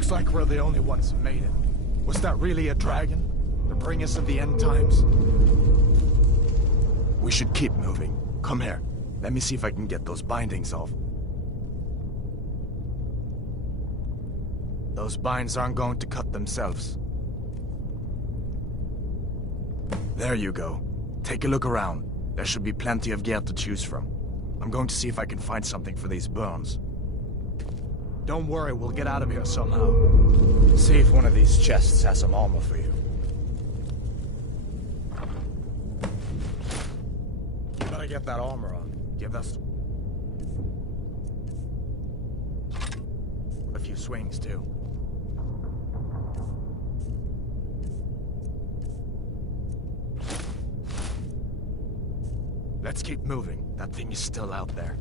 Looks like we're the only ones who made it. Was that really a dragon? To bring us to the end times? We should keep moving. Come here. Let me see if I can get those bindings off. Those binds aren't going to cut themselves. There you go. Take a look around. There should be plenty of gear to choose from. I'm going to see if I can find something for these burns. Don't worry, we'll get out of here somehow. See if one of these chests has some armor for you. You better get that armor on. Give us a few swings, too. Let's keep moving. That thing is still out there.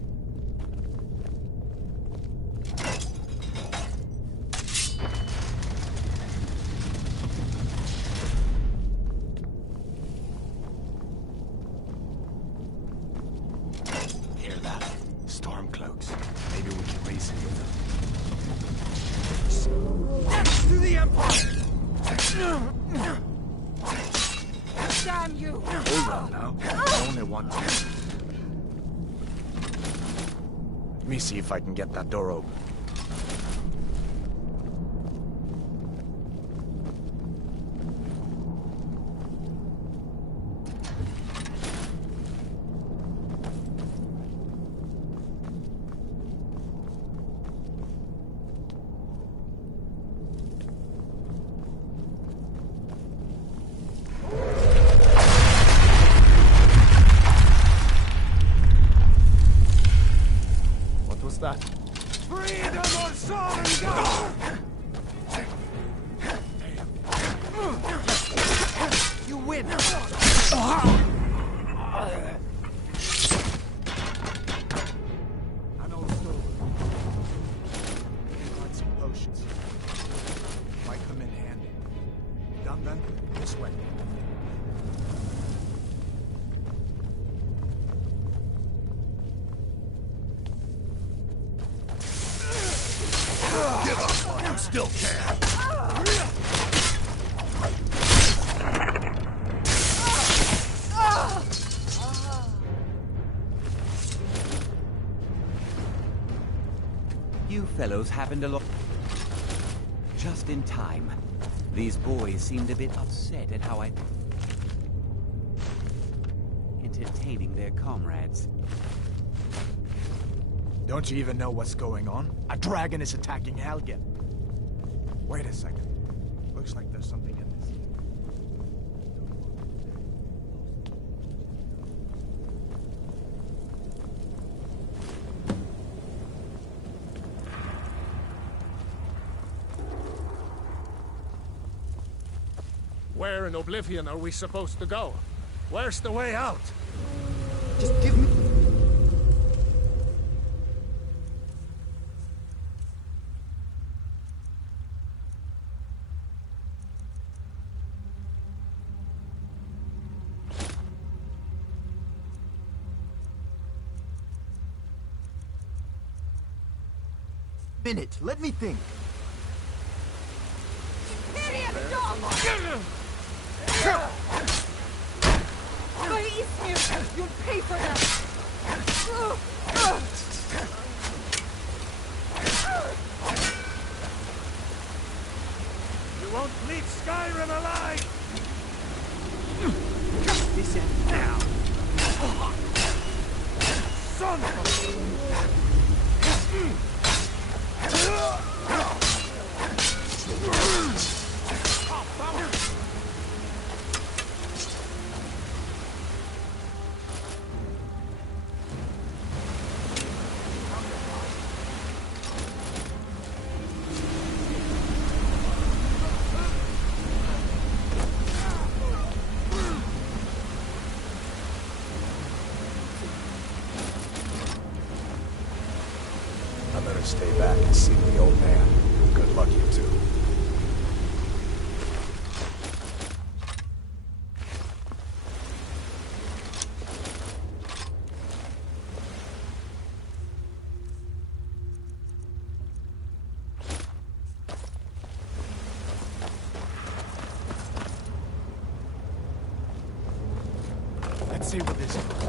Hear that? Storm cloaks. Maybe we can reason with them. Death to the Empire! Damn you! Hold on now. I only want to. Let me see if I can get that door open. That? Freedom or sword and God! You win! An old story. Find some potions. Might come in handy. Done then? This way. Still can. You fellows happened along just in time. These boys seemed a bit upset at how I entertaining their comrades. Don't you even know what's going on? A dragon is attacking Helgen. Wait a second. Looks like there's something in this. Where in Oblivion are we supposed to go? Where's the way out? Just give me... Minute, let me think. Idiot dog! Release him! You'll pay for that! You won't leave Skyrim alive! Cut this end now! Son of a... I better stay back and see the old man. Good luck, you two. Let's see what this is.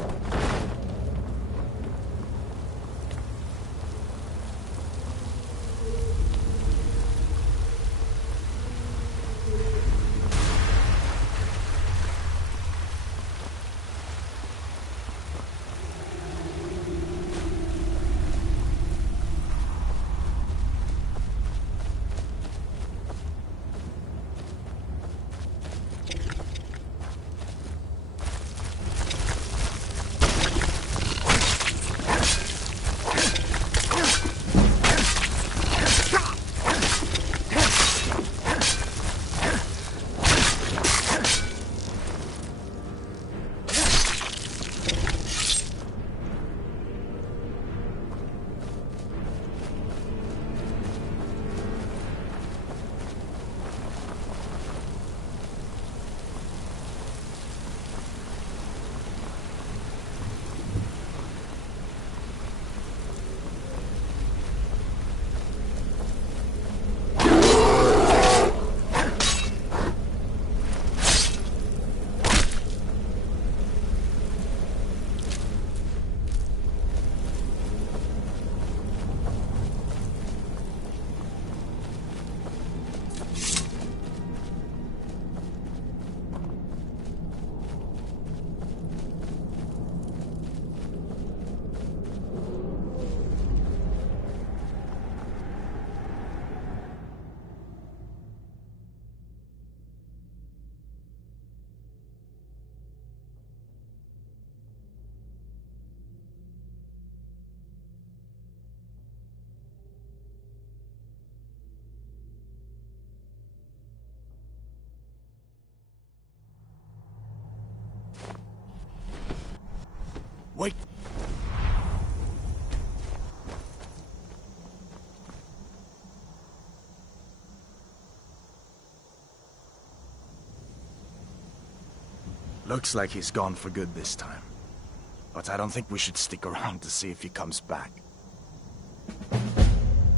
Wait! Looks like he's gone for good this time. But I don't think we should stick around to see if he comes back.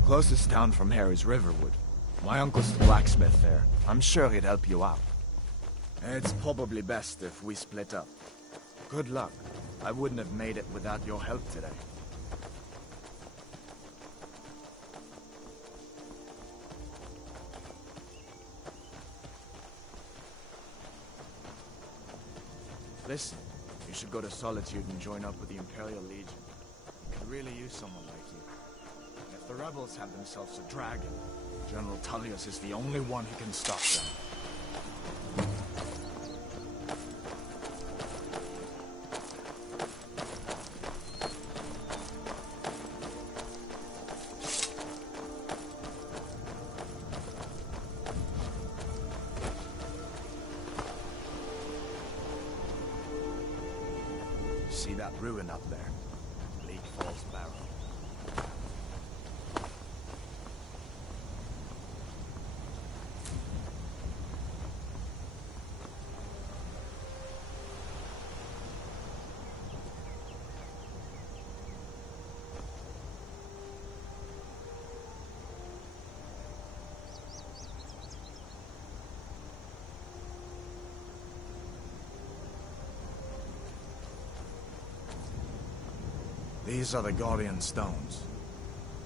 Closest town from here is Riverwood. My uncle's the blacksmith there. I'm sure he'd help you out. It's probably best if we split up. Good luck. I wouldn't have made it without your help today. Listen, you should go to Solitude and join up with the Imperial Legion. We could really use someone like you. If the rebels have themselves a dragon, General Tullius is the only one who can stop them. See that ruin up there? Bleak Falls Barrow. These are the Guardian Stones.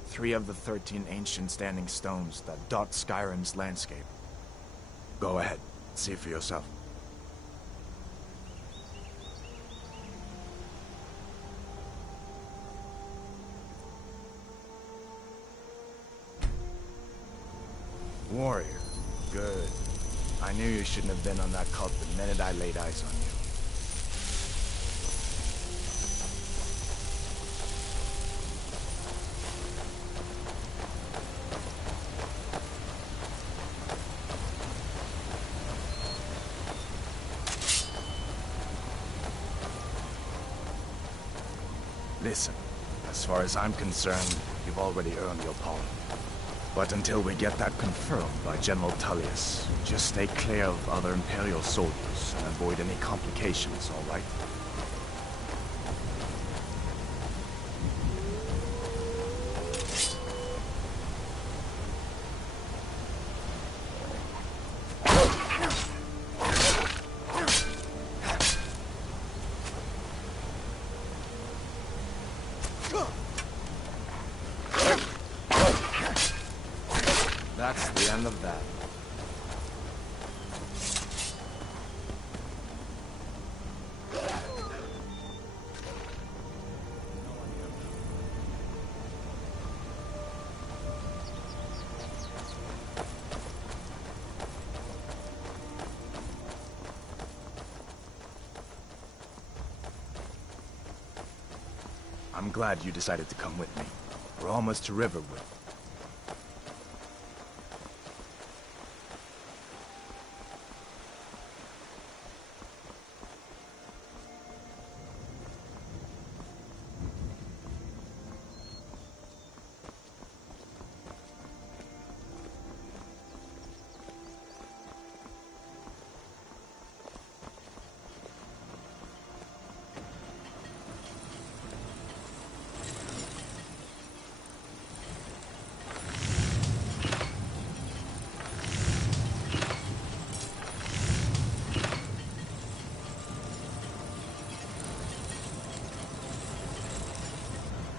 3 of the 13 ancient standing stones that dot Skyrim's landscape. Go ahead, see for yourself. Warrior. Good. I knew you shouldn't have been on that cult the minute I laid eyes on you. Listen, as far as I'm concerned, you've already earned your pardon. But until we get that confirmed by General Tullius, just stay clear of other Imperial soldiers and avoid any complications, all right? I'm glad you decided to come with me. We're almost to Riverwood.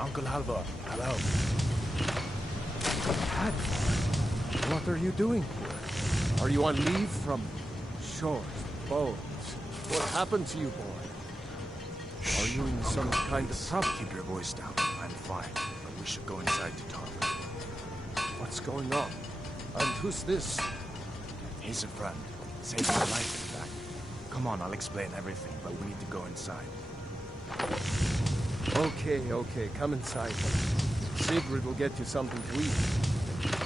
Uncle Halvor, hello. Dad, what are you doing here? Are you on leave from shores, boats? What happened to you, boy? Are you in some kind of trouble? Keep your voice down. I'm fine, but we should go inside to talk. What's going on? And who's this? He's a friend. Saved my life, in fact. Come on, I'll explain everything, but we need to go inside. Okay, come inside. Sigrid will get you something to eat.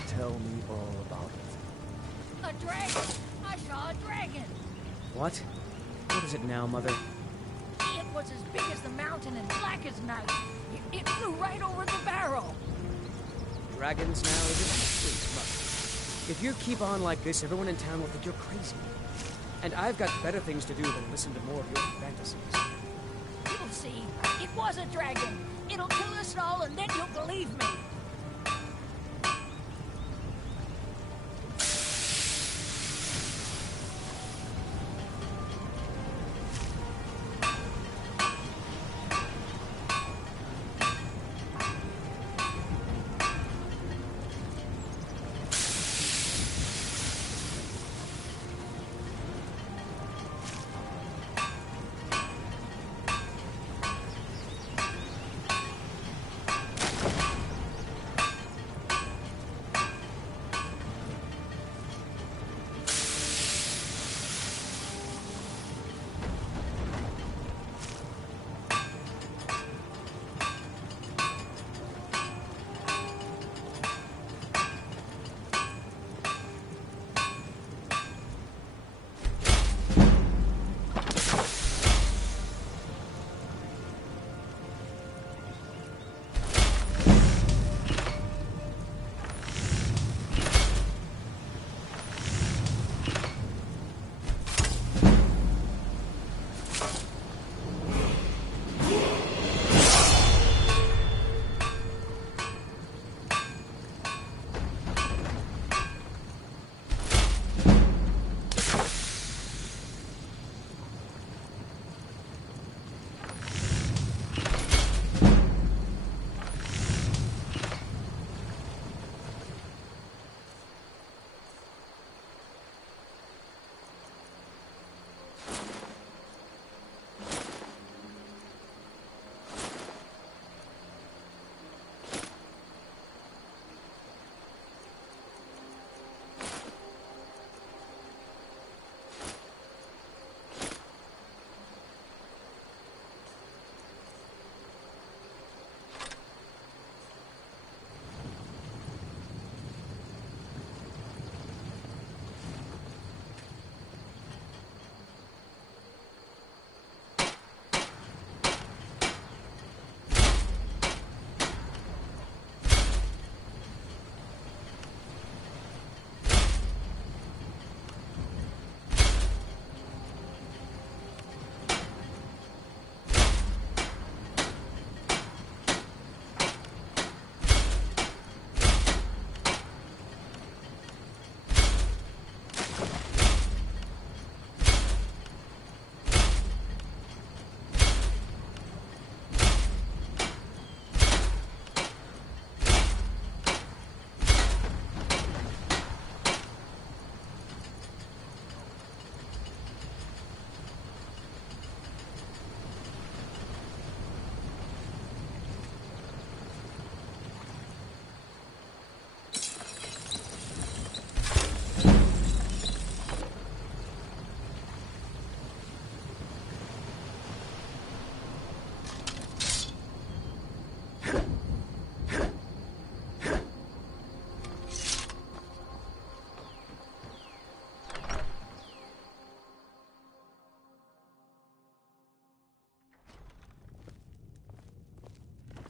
Tell me all about it. A dragon! I saw a dragon! What? What is it now, Mother? It was as big as the mountain and black as night. It flew right over the barrel. Dragons now, is it? Please, Mother. If you keep on like this, everyone in town will think you're crazy. And I've got better things to do than listen to more of your fantasies. You'll see. It was a dragon. It'll kill us all, and then you'll believe me.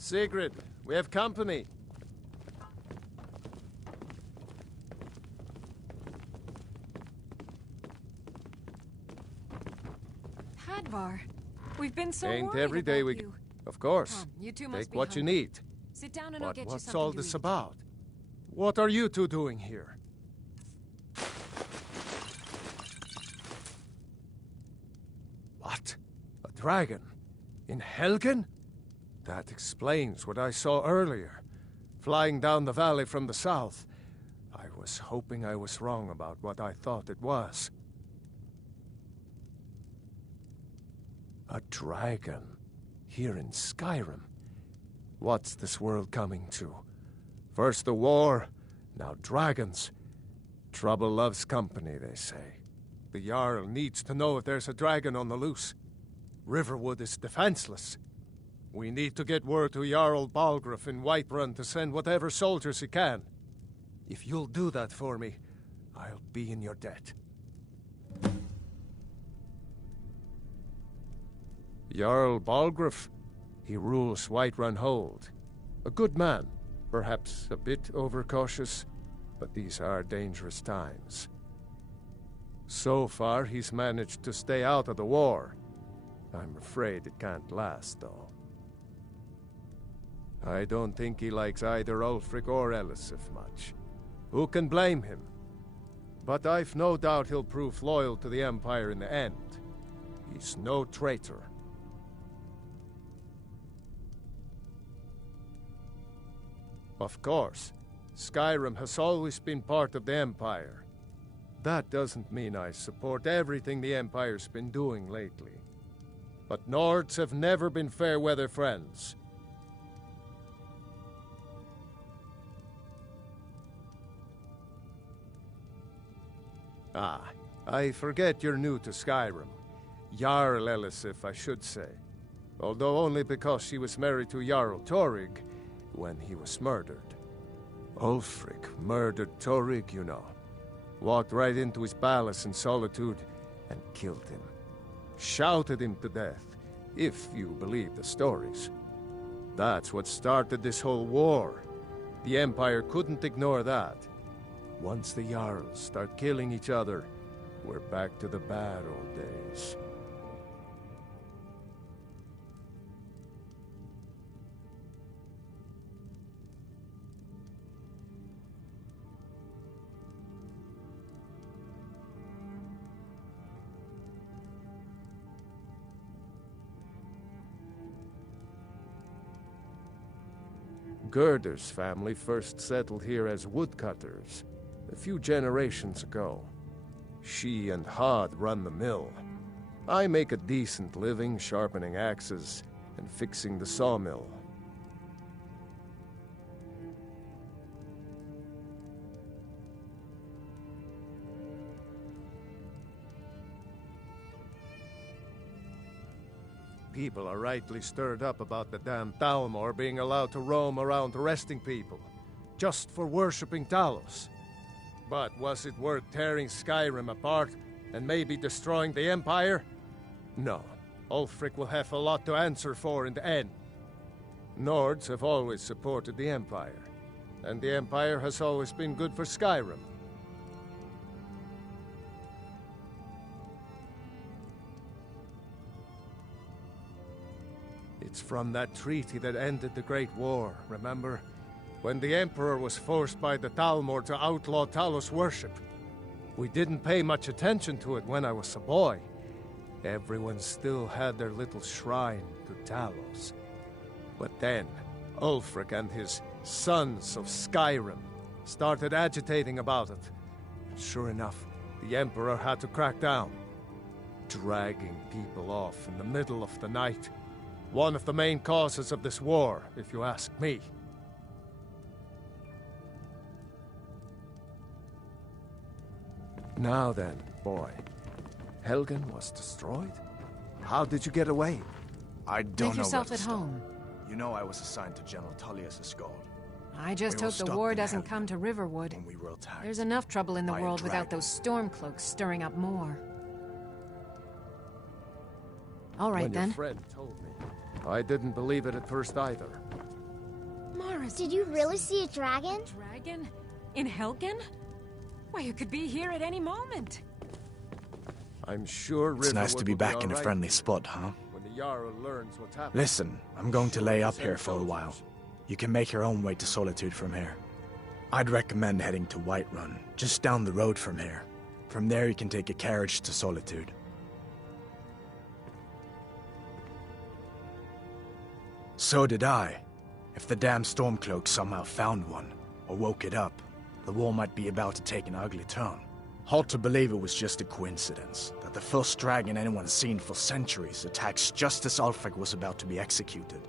Sigrid, we have company. Hadvar, we've been so Ain't worried every day about we... you. Of course. Come, you two must Take be what you hungry. need. Sit down and I'll But get you what's something all to this eat. about? What are you two doing here? What? A dragon? In Helgen? That explains what I saw earlier. Flying down the valley from the south. I was hoping I was wrong about what I thought it was. A dragon? Here in Skyrim? What's this world coming to? First the war, now dragons. Trouble loves company, they say. The Jarl needs to know if there's a dragon on the loose. Riverwood is defenseless. We need to get word to Jarl Balgruuf in Whiterun to send whatever soldiers he can. If you'll do that for me, I'll be in your debt. Jarl Balgruuf, he rules Whiterun Hold. A good man, perhaps a bit overcautious, but these are dangerous times. So far, he's managed to stay out of the war. I'm afraid it can't last, though. I don't think he likes either Ulfric or Elisif much. Who can blame him? But I've no doubt he'll prove loyal to the Empire in the end. He's no traitor. Of course, Skyrim has always been part of the Empire. That doesn't mean I support everything the Empire's been doing lately. But Nords have never been fair-weather friends. Ah, I forget you're new to Skyrim. Jarl Elisif, I should say. Although only because she was married to Jarl Torygg when he was murdered. Ulfric murdered Torygg, you know. Walked right into his palace in Solitude and killed him. Shouted him to death, if you believe the stories. That's what started this whole war. The Empire couldn't ignore that. Once the Jarls start killing each other, we're back to the bad old days. Gerder's family first settled here as woodcutters a few generations ago. She and Hod run the mill. I make a decent living sharpening axes and fixing the sawmill. People are rightly stirred up about the damn Thalmor being allowed to roam around arresting people, just for worshipping Talos. But was it worth tearing Skyrim apart and maybe destroying the Empire? No. Ulfric will have a lot to answer for in the end. Nords have always supported the Empire, and the Empire has always been good for Skyrim. It's from that treaty that ended the Great War, remember? When the Emperor was forced by the Thalmor to outlaw Talos worship. We didn't pay much attention to it when I was a boy. Everyone still had their little shrine to Talos. But then, Ulfric and his Sons of Skyrim started agitating about it. And sure enough, the Emperor had to crack down. Dragging people off in the middle of the night. One of the main causes of this war, if you ask me. Now then, boy. Helgen was destroyed? How did you get away? I don't Make know yourself where at to start. home. You know I was assigned to General Tullius' escort. I just We were hope the stuck war in doesn't Helgen come to Riverwood. when we were attacked. There's enough trouble in the by a world without dragon. those stormcloaks stirring up more. All right, When then. your friend told me, I didn't believe it at first either. There is... Did you really see a dragon? Dragon? In Helgen? Why, you could be here at any moment. I'm sure It's nice to be Riverwood will back in a alright friendly here spot, huh? when the Jarl learns what's happening. Listen, I'm going to lay up here for a while. You can make your own way to Solitude from here. I'd recommend heading to Whiterun, just down the road from here. From there you can take a carriage to Solitude. So did I. If the damn Stormcloak somehow found one, or woke it up, the war might be about to take an ugly turn. Hard to believe it was just a coincidence, that the first dragon anyone's seen for centuries attacks just as Ulfric was about to be executed.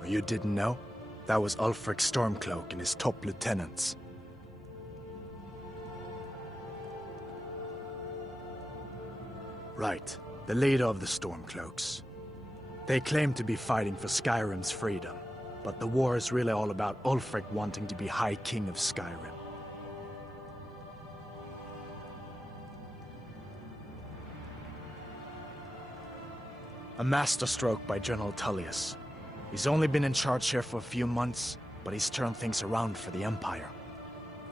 Or you didn't know? That was Ulfric's Stormcloak and his top lieutenants. Right, the leader of the Stormcloaks. They claim to be fighting for Skyrim's freedom, but the war is really all about Ulfric wanting to be High King of Skyrim. A masterstroke by General Tullius. He's only been in charge here for a few months, but he's turned things around for the Empire.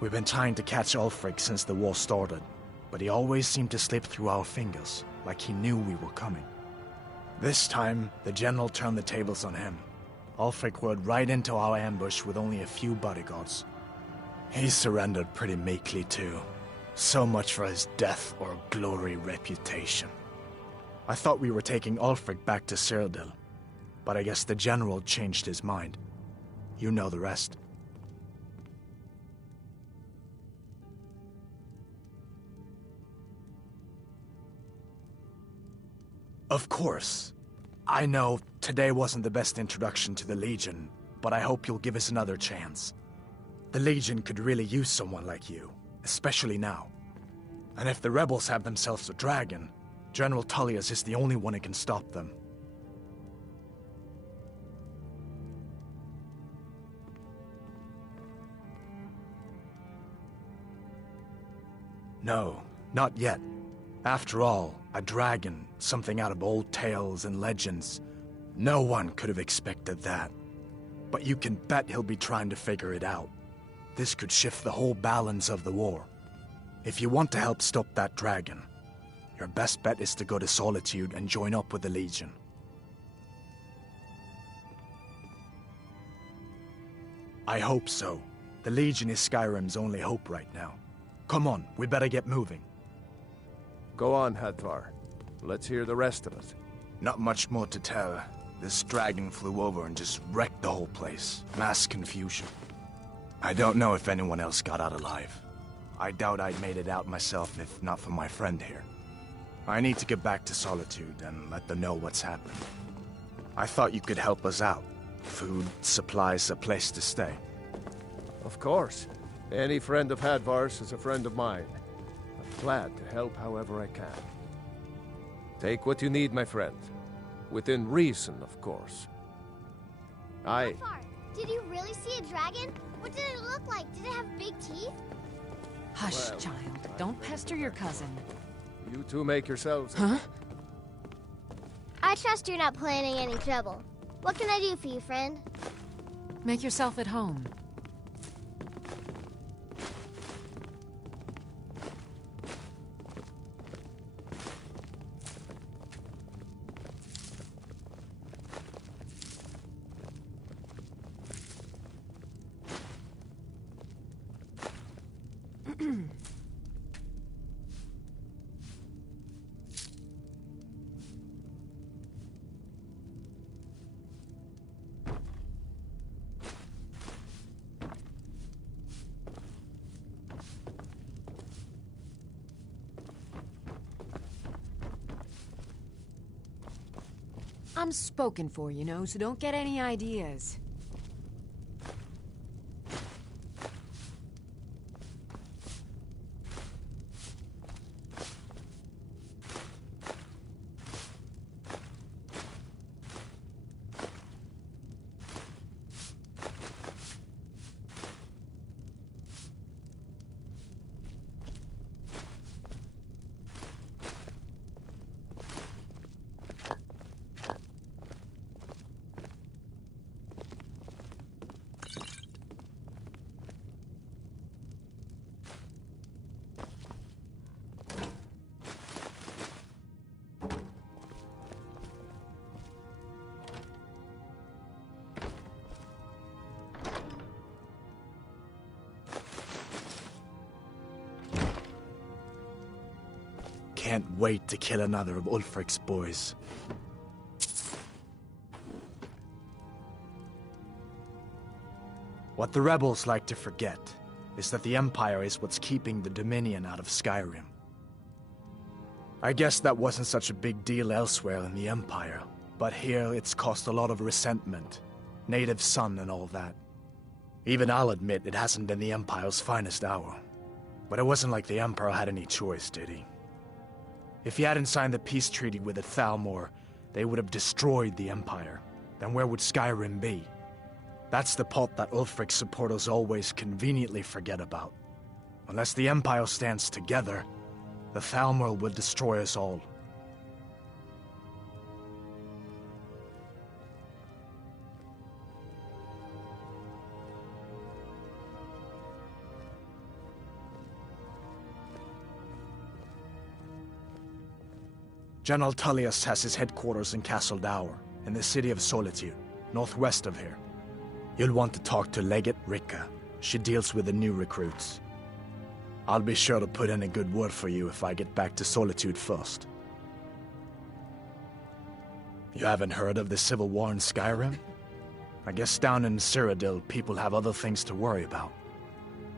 We've been trying to catch Ulfric since the war started, but he always seemed to slip through our fingers, like he knew we were coming. This time, the General turned the tables on him. Ulfric rode right into our ambush with only a few bodyguards. He surrendered pretty meekly too. So much for his death or glory reputation. I thought we were taking Ulfric back to Cyrodiil, but I guess the General changed his mind. You know the rest. Of course. I know today wasn't the best introduction to the Legion, but I hope you'll give us another chance. The Legion could really use someone like you, especially now. And if the rebels have themselves a dragon, General Tullius is the only one who can stop them. No, not yet. After all, a dragon, something out of old tales and legends. No one could have expected that. But you can bet he'll be trying to figure it out. This could shift the whole balance of the war. If you want to help stop that dragon, your best bet is to go to Solitude and join up with the Legion. I hope so. The Legion is Skyrim's only hope right now. Come on, we better get moving. Go on, Hadvar. Let's hear the rest of it. Not much more to tell. This dragon flew over and just wrecked the whole place. Mass confusion. I don't know if anyone else got out alive. I doubt I'd made it out myself if not for my friend here. I need to get back to Solitude and let them know what's happened. I thought you could help us out. Food, supplies, a place to stay. Of course. Any friend of Hadvar's is a friend of mine. I'm glad to help however I can. Take what you need, my friend. Within reason, of course. Hadvar, did you really see a dragon? What did it look like? Did it have big teeth? Hush, Well, child. Don't pester your cousin. You two make yourselves... Huh? I trust you're not planning any trouble. What can I do for you, friend? Make yourself at home. I'm spoken for, you know, so don't get any ideas. can't wait to kill another of Ulfric's boys. What the rebels like to forget is that the Empire is what's keeping the Dominion out of Skyrim. I guess that wasn't such a big deal elsewhere in the Empire, but here it's caused a lot of resentment. Native son and all that. Even I'll admit it hasn't been the Empire's finest hour. But it wasn't like the Emperor had any choice, did he? If he hadn't signed the peace treaty with the Thalmor, they would have destroyed the Empire. Then where would Skyrim be? That's the part that Ulfric's supporters always conveniently forget about. Unless the Empire stands together, the Thalmor will destroy us all. General Tullius has his headquarters in Castle Dower, in the City of Solitude, northwest of here. You'll want to talk to Legate Ricka. She deals with the new recruits. I'll be sure to put in a good word for you if I get back to Solitude first. You haven't heard of the Civil War in Skyrim? I guess down in Cyrodiil, people have other things to worry about.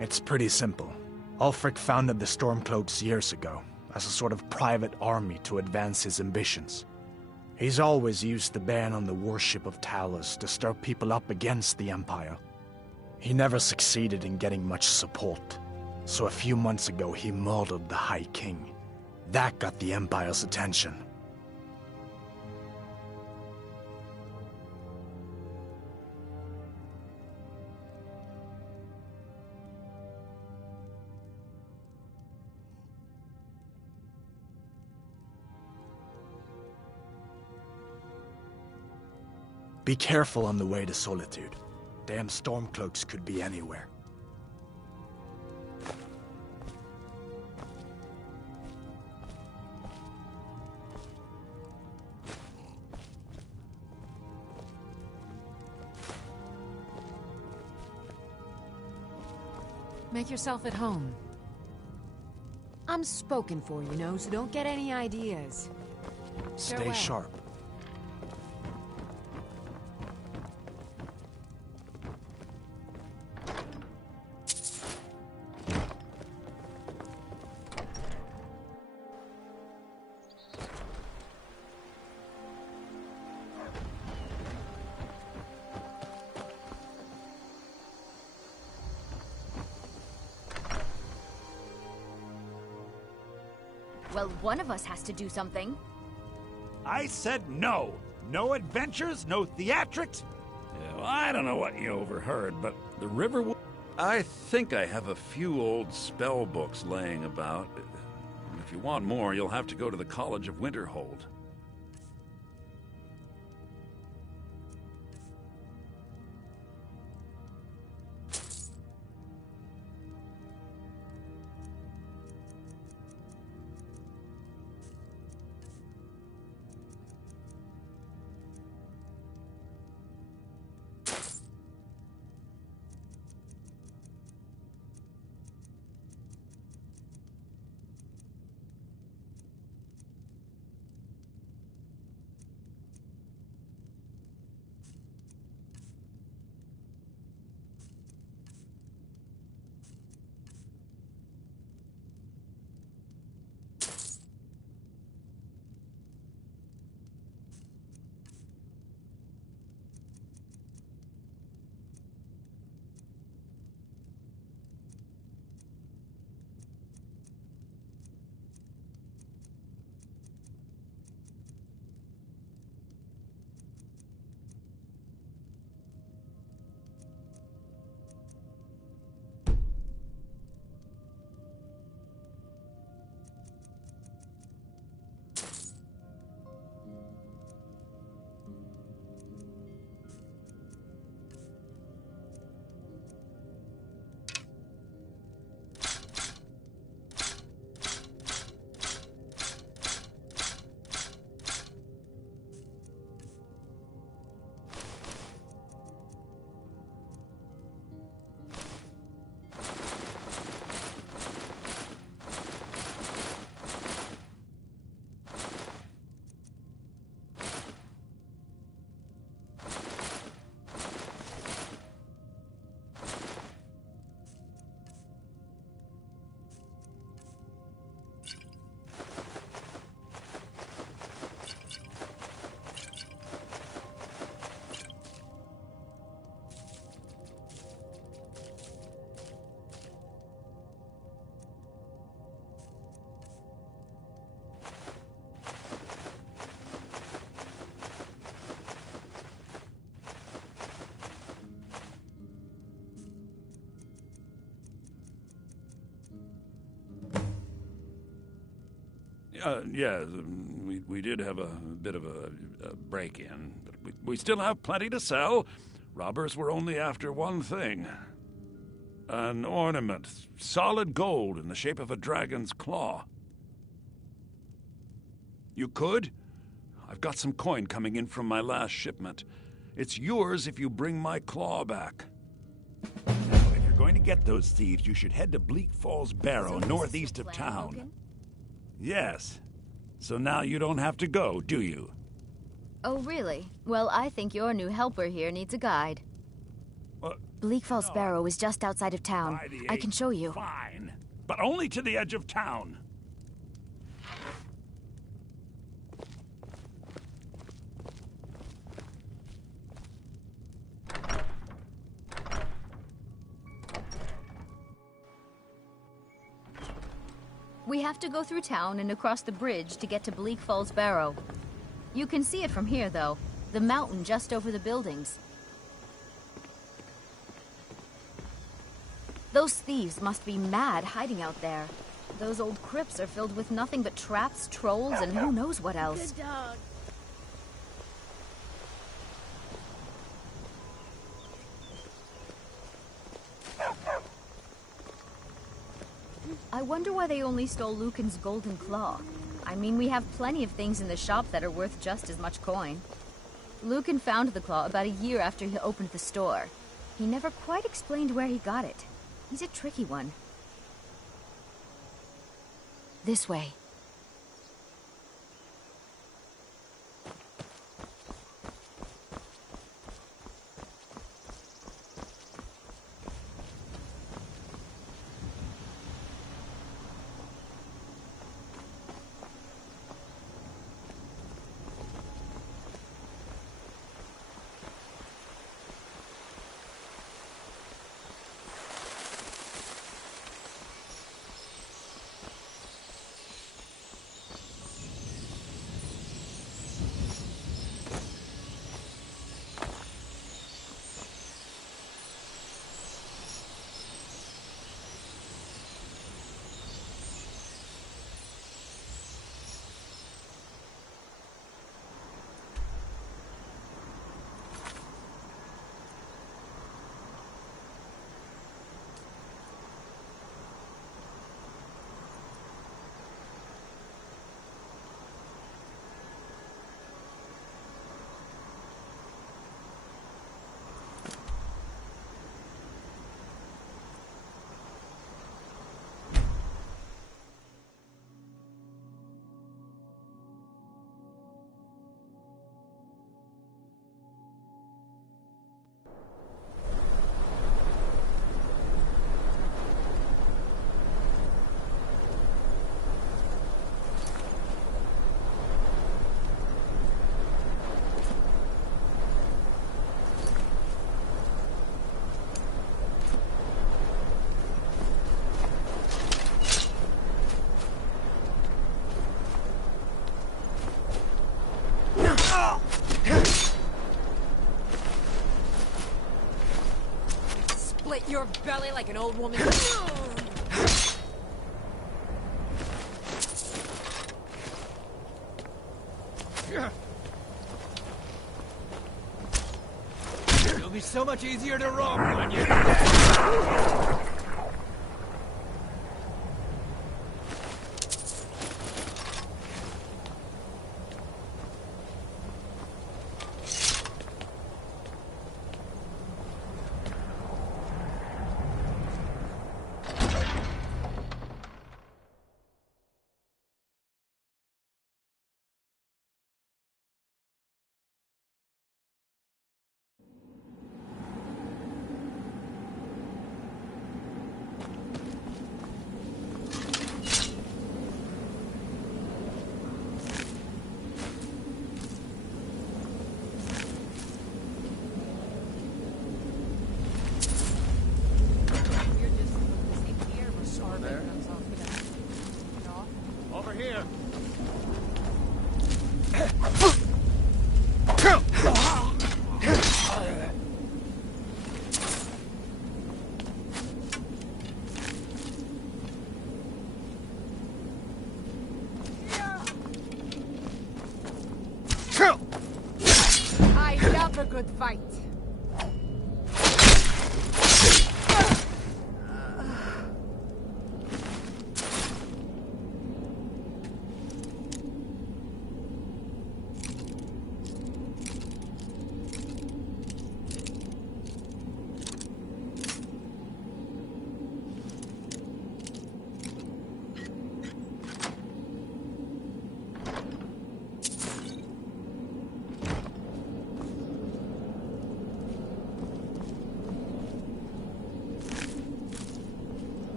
It's pretty simple. Ulfric founded the Stormcloaks years ago, as a sort of private army to advance his ambitions. He's always used the ban on the worship of Talos to stir people up against the Empire. He never succeeded in getting much support, so a few months ago he murdered the High King. That got the Empire's attention. Be careful on the way to Solitude. Damn Stormcloaks could be anywhere. Make yourself at home. I'm spoken for, you know, so don't get any ideas. Stay Farewell. sharp. Well, one of us has to do something. I said no. No adventures, no theatrics. Yeah, well, I don't know what you overheard, but the river will... I think I have a few old spell books laying about. If you want more, you'll have to go to the College of Winterhold. Yeah, we did have a bit of a break-in, but we still have plenty to sell. Robbers were only after one thing. An ornament, solid gold in the shape of a dragon's claw. You could? I've got some coin coming in from my last shipment. It's yours if you bring my claw back. Now, if you're going to get those thieves, you should head to Bleak Falls Barrow, northeast of town. Logan? Yes. So now you don't have to go, do you? Oh, really? Well, I think your new helper here needs a guide. Bleak Falls Barrow is just outside of town. I can show you. Fine. But only to the edge of town. We have to go through town and across the bridge to get to Bleak Falls Barrow. You can see it from here, though. The mountain just over the buildings. Those thieves must be mad hiding out there. Those old crypts are filled with nothing but traps, trolls, and who knows what else. Good dog. I wonder why they only stole Lucan's golden claw. I mean, we have plenty of things in the shop that are worth just as much coin. Lucan found the claw about a year after he opened the store. He never quite explained where he got it. He's a tricky one. This way. Split your belly like an old woman. It'll be so much easier to rob when you... love a good fight.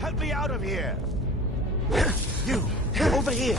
Help me out of here! You, over here!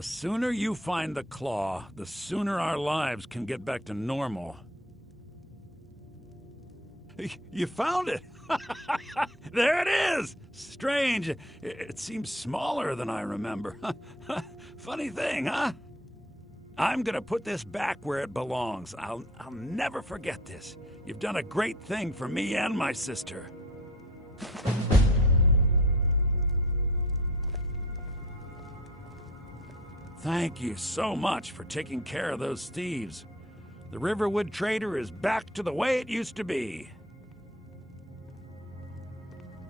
The sooner you find the claw, the sooner our lives can get back to normal. You found it! There it is! Strange. It seems smaller than I remember. Funny thing, huh? I'm gonna put this back where it belongs. I'll never forget this. You've done a great thing for me and my sister. Thank you so much for taking care of those thieves. The Riverwood Trader is back to the way it used to be.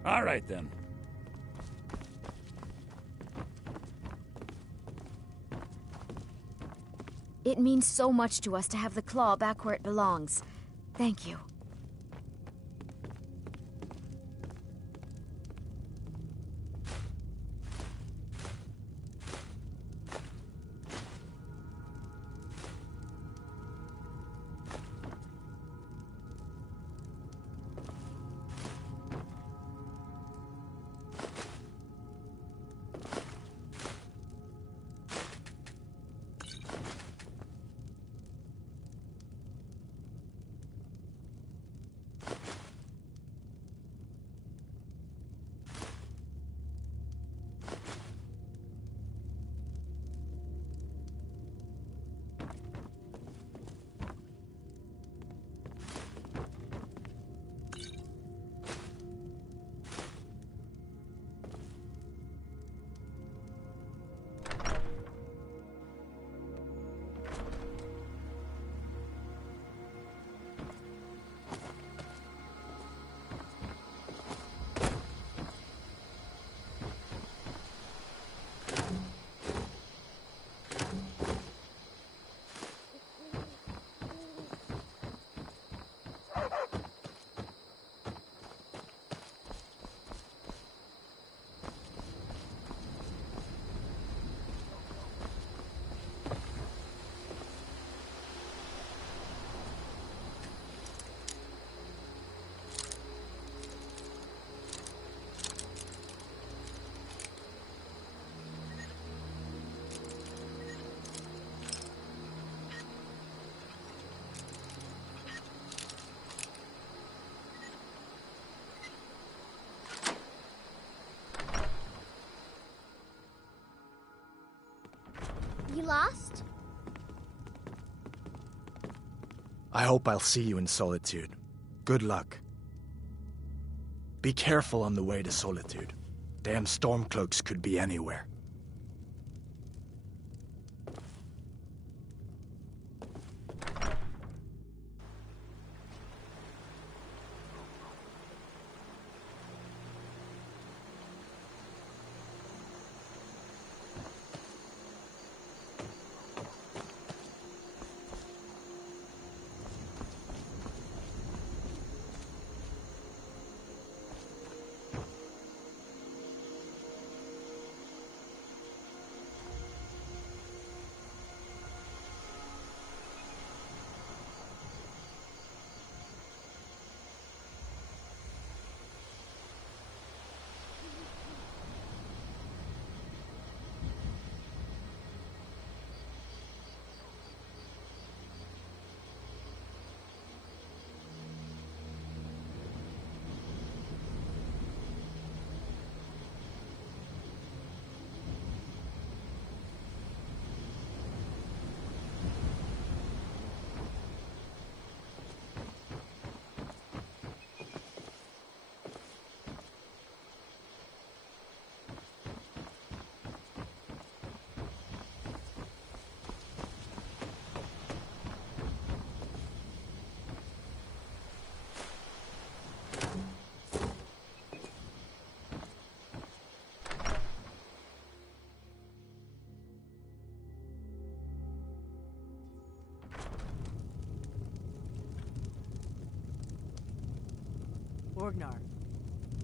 All right, then. It means so much to us to have the claw back where it belongs. Thank you. You lost? I hope I'll see you in Solitude. Good luck. Be careful on the way to Solitude. Damn Stormcloaks could be anywhere.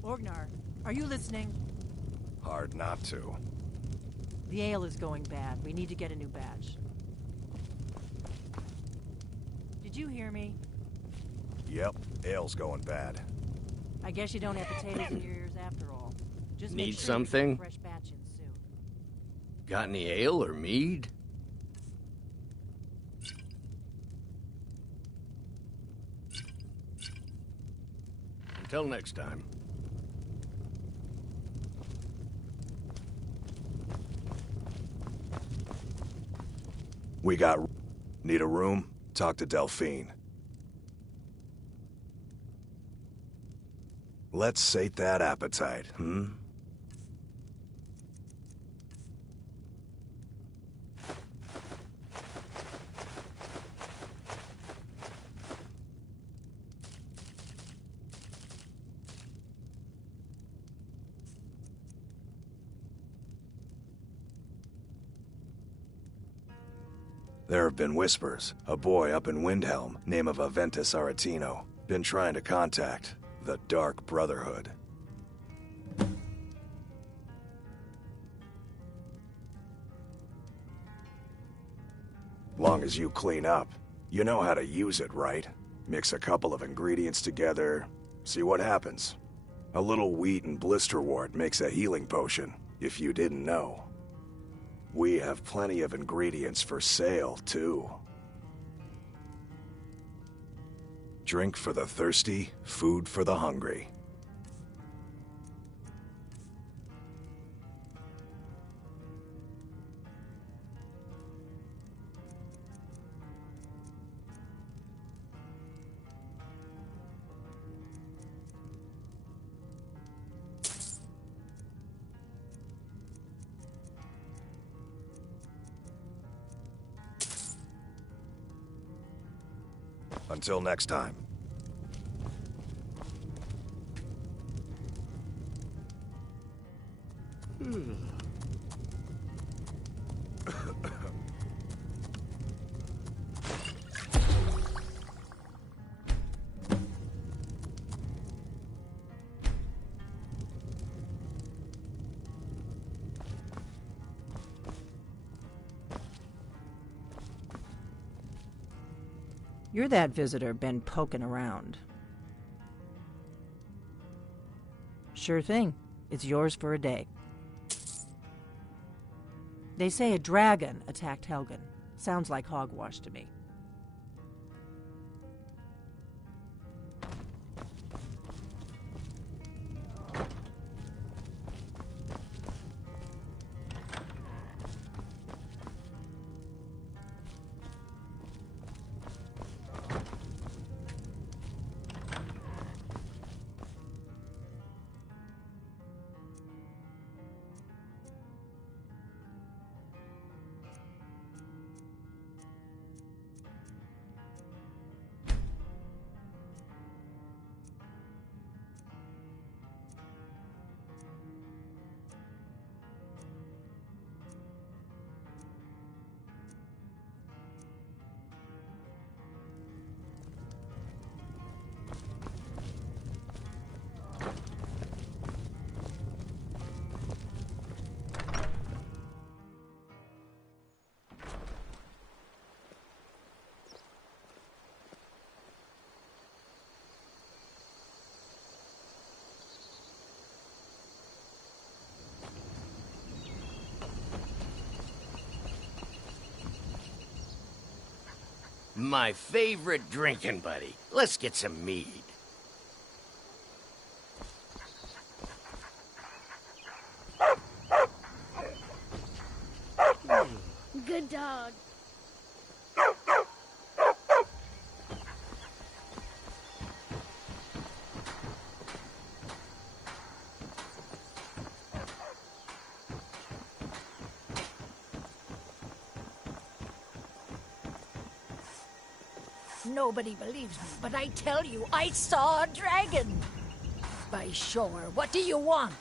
Orgnar, are you listening? Hard not to. The ale is going bad. We need to get a new batch. Did you hear me? Yep, ale's going bad. I guess you don't have potatoes in your ears after all. Just Need make sure something? you get a fresh batch in soon. Got any ale or mead? Until next time. We got... Need a room? Talk to Delphine. Let's sate that appetite, hmm? There have been whispers. A boy up in Windhelm, name of Aventus Aretino, been trying to contact the Dark Brotherhood. Long as you clean up. You know how to use it, right? Mix a couple of ingredients together, see what happens. A little wheat and blisterwort makes a healing potion, if you didn't know. We have plenty of ingredients for sale, too. Drink for the thirsty, food for the hungry. Until next time. You're that visitor been poking around. Sure thing. It's yours for a day. They say a dragon attacked Helgen. Sounds like hogwash to me. My favorite drinking buddy. Let's get some mead. Good dog. Nobody believes me, but I tell you, I saw a dragon. By shore, what do you want?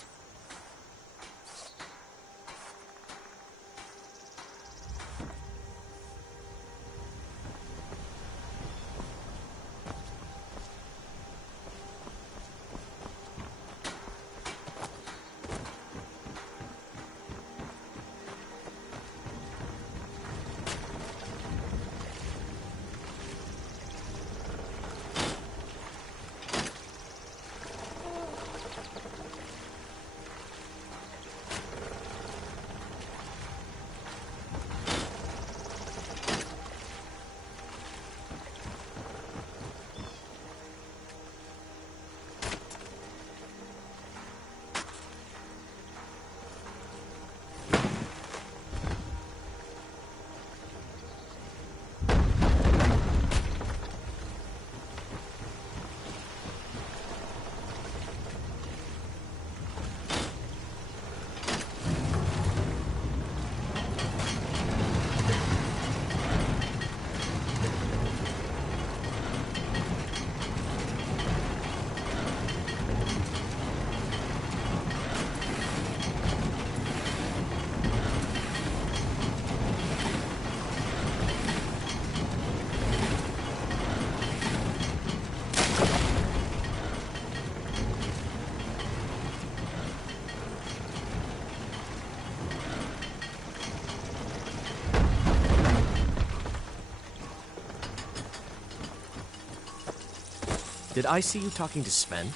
Did I see you talking to Sven?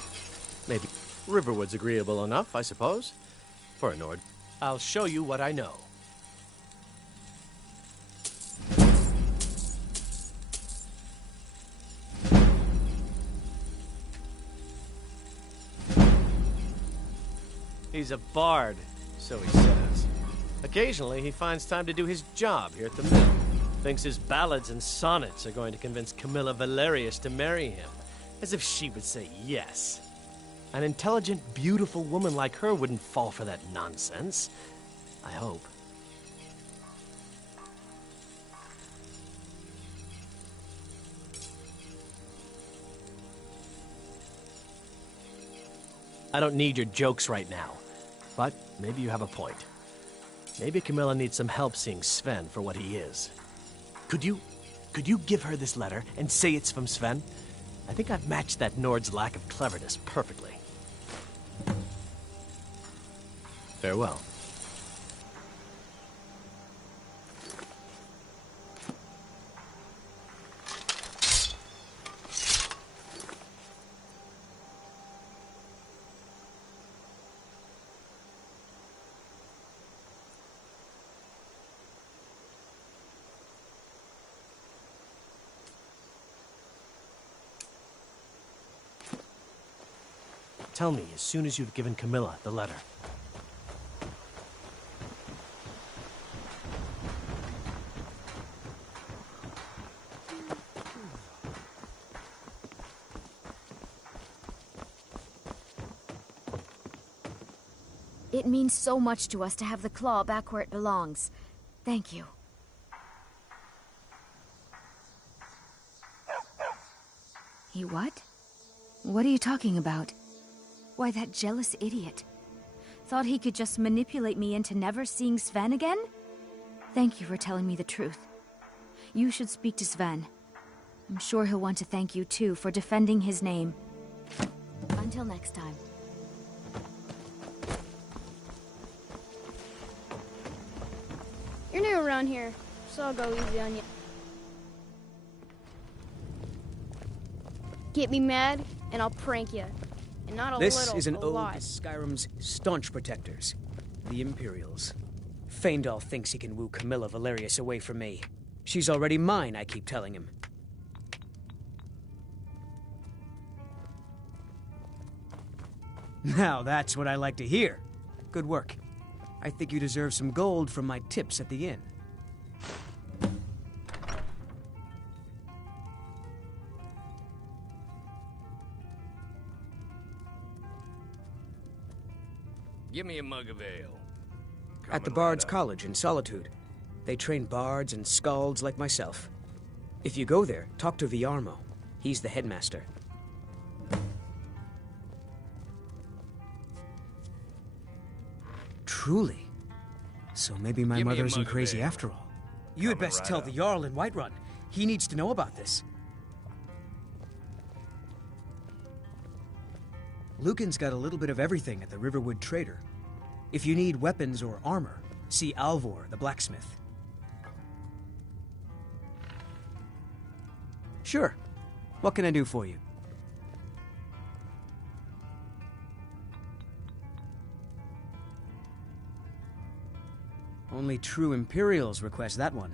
Maybe. Riverwood's agreeable enough, I suppose. For a Nord. I'll show you what I know. He's a bard, so he says. Occasionally, he finds time to do his job here at the mill. Thinks his ballads and sonnets are going to convince Camilla Valerius to marry him. As if she would say yes. An intelligent, beautiful woman like her wouldn't fall for that nonsense. I hope. I don't need your jokes right now, but maybe you have a point. Maybe Camilla needs some help seeing Sven for what he is. Could you give her this letter and say it's from Sven? I think I've matched that Nord's lack of cleverness perfectly. Farewell. Tell me as soon as you've given Camilla the letter. It means so much to us to have the claw back where it belongs. Thank you. He what? What are you talking about? Why, that jealous idiot. Thought he could just manipulate me into never seeing Sven again? Thank you for telling me the truth. You should speak to Sven. I'm sure he'll want to thank you too for defending his name. Until next time. You're new around here, so I'll go easy on you. Get me mad, and I'll prank you. And not a This little, is an a ode lot. to Skyrim's staunch protectors, the Imperials. Feindal thinks he can woo Camilla Valerius away from me. She's already mine, I keep telling him. Now that's what I like to hear. Good work. I think you deserve some gold from my tips at the inn. Give me a mug of ale. At the Bard's College in Solitude. They train bards and skalds like myself. If you go there, talk to Viarmo. He's the headmaster. Truly? So maybe my Give me a mother isn't mug of crazy ale. after all. You had Coming best right tell up. the Jarl in Whiterun. He needs to know about this. Lucan's got a little bit of everything at the Riverwood Trader. If you need weapons or armor, see Alvor, the blacksmith. Sure. What can I do for you? Only true Imperials request that one.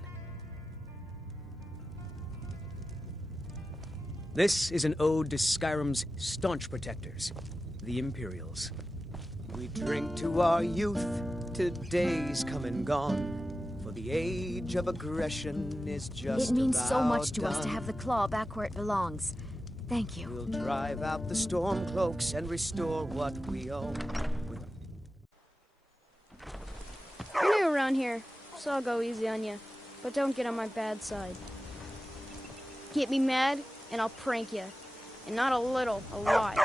This is an ode to Skyrim's staunch protectors, the Imperials. We drink to our youth, to days come and gone, for the age of aggression is just It means so about much to us to done. have the claw back where it belongs. Thank you. We'll drive out the storm cloaks and restore what we own. You're new around here, so I'll go easy on you. But don't get on my bad side. Get me mad, and I'll prank you. And not a little, a lot.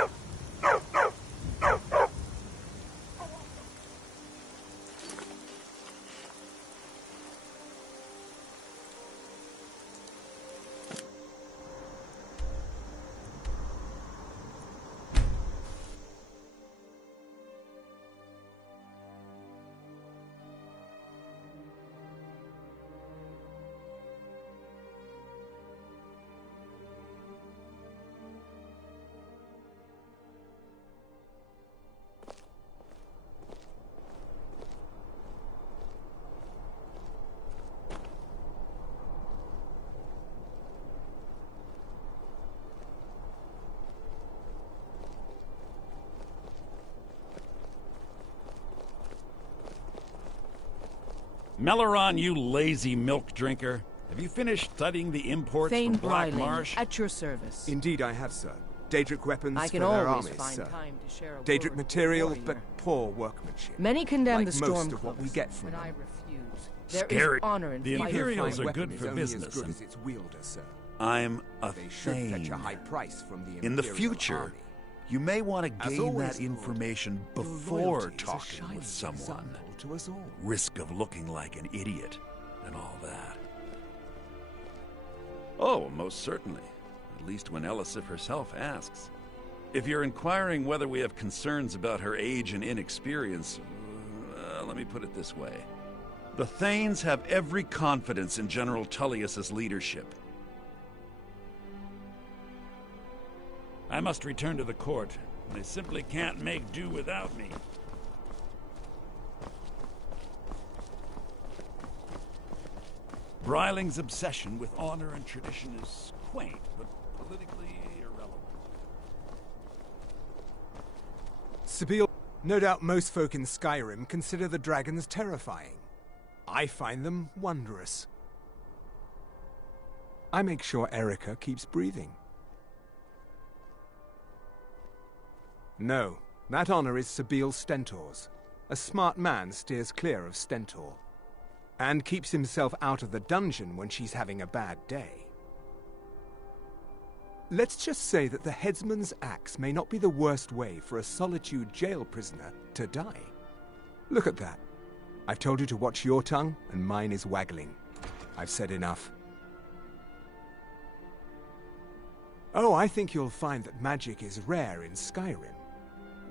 Meleron, you lazy milk drinker. Have you finished studying the imports Thane from Black Bryling, Marsh? at your service. Indeed I have, sir. Daedric weapons I for can their always armies, find sir. time to share a Daedric word material, with a but warrior. poor workmanship. Many condemn like the most of what we Stormcloaks, get from but them. I refuse. There Scary. is honor in The fighting. Imperials Fine are good weapon for is only business, as good and as its wielder, sir. I'm a They should fetch a Thane. high price from the In the Imperial future, army. you may want to As gain always, that information Your before loyalty is a talking shining with someone. example to us all. Risk of looking like an idiot and all that. Oh, most certainly. At least when Elisif herself asks. If you're inquiring whether we have concerns about her age and inexperience, let me put it this way. The Thanes have every confidence in General Tullius's leadership. I must return to the court. They simply can't make do without me. Bryling's obsession with honor and tradition is quaint, but politically irrelevant. Sabine, no doubt most folk in Skyrim consider the dragons terrifying. I find them wondrous. I make sure Erica keeps breathing. No, that honor is Sabine Stentor's. A smart man steers clear of Stentor, and keeps himself out of the dungeon when she's having a bad day. Let's just say that the headsman's axe may not be the worst way for a Solitude jail prisoner to die. Look at that. I've told you to watch your tongue, and mine is waggling. I've said enough. Oh, I think you'll find that magic is rare in Skyrim.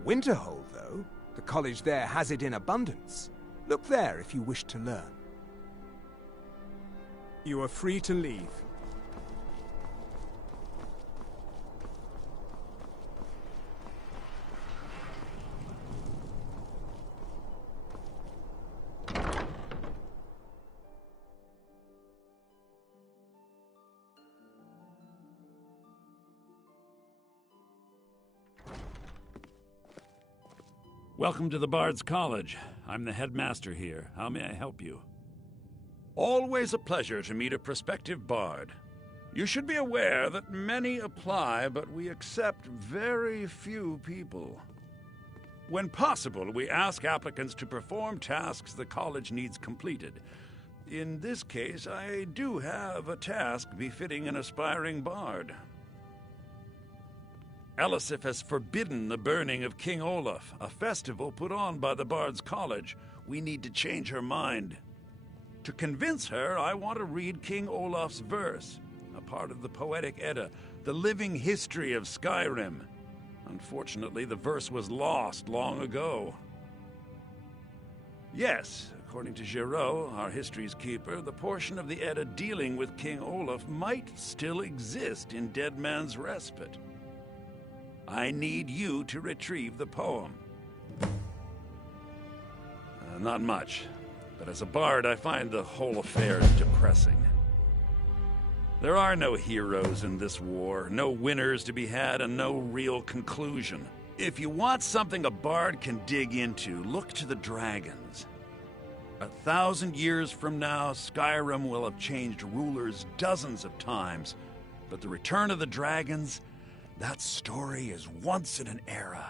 Winterhold, though, the college there has it in abundance. Look there if you wish to learn. You are free to leave. Welcome to the Bard's College. I'm the headmaster here. How may I help you? Always a pleasure to meet a prospective bard. You should be aware that many apply, but we accept very few people. When possible, we ask applicants to perform tasks the college needs completed. In this case, I do have a task befitting an aspiring bard. Elisif has forbidden the burning of King Olaf, a festival put on by the Bard's College. We need to change her mind. To convince her, I want to read King Olaf's verse, a part of the Poetic Edda, the living history of Skyrim. Unfortunately, the verse was lost long ago. Yes, according to Giraud, our history's keeper, the portion of the Edda dealing with King Olaf might still exist in Dead Man's Respite. I need you to retrieve the poem. Not much, but as a bard, I find the whole affair depressing. There are no heroes in this war, no winners to be had, and no real conclusion. If you want something a bard can dig into, look to the dragons. 1,000 years from now, Skyrim will have changed rulers dozens of times, but the return of the dragons, that story is once in an era.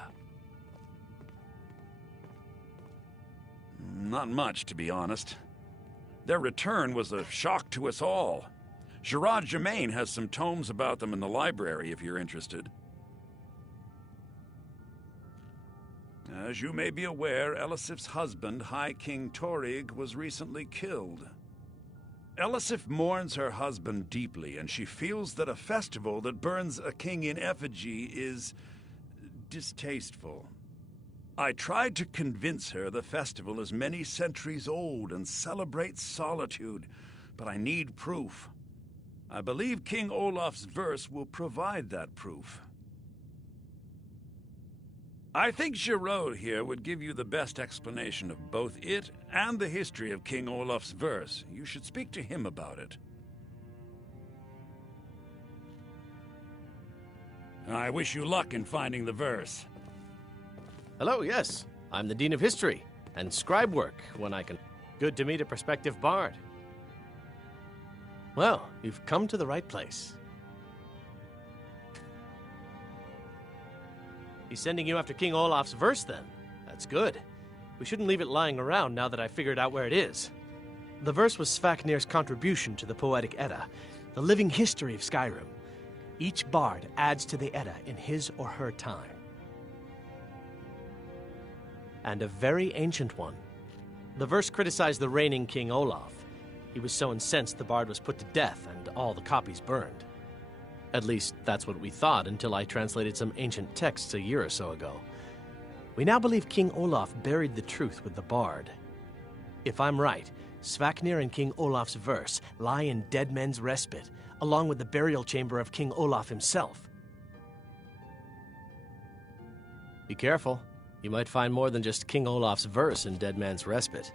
Not much, to be honest. Their return was a shock to us all. Gerard Germain has some tomes about them in the library, if you're interested. As you may be aware, Elisif's husband, High King Torrig, was recently killed. Elisif mourns her husband deeply, and she feels that a festival that burns a king in effigy is distasteful. I tried to convince her the festival is many centuries old and celebrates solitude, but I need proof. I believe King Olaf's verse will provide that proof. I think Giraud here would give you the best explanation of both it and the history of King Olaf's verse. You should speak to him about it. I wish you luck in finding the verse. Hello, yes. I'm the Dean of History, and scribe work when I can. Good to meet a prospective bard. Well, you've come to the right place. He's sending you after King Olaf's verse, then. That's good. We shouldn't leave it lying around now that I figured out where it is. The verse was Svafnir's contribution to the Poetic Edda, the living history of Skyrim. Each bard adds to the Edda in his or her time. And a very ancient one. The verse criticized the reigning King Olaf. He was so incensed the bard was put to death and all the copies burned. At least, that's what we thought until I translated some ancient texts a year or so ago. We now believe King Olaf buried the truth with the bard. If I'm right, Svafnir and King Olaf's verse lie in Dead Men's Respite, along with the burial chamber of King Olaf himself. Be careful. You might find more than just King Olaf's verse in Dead Man's Respite.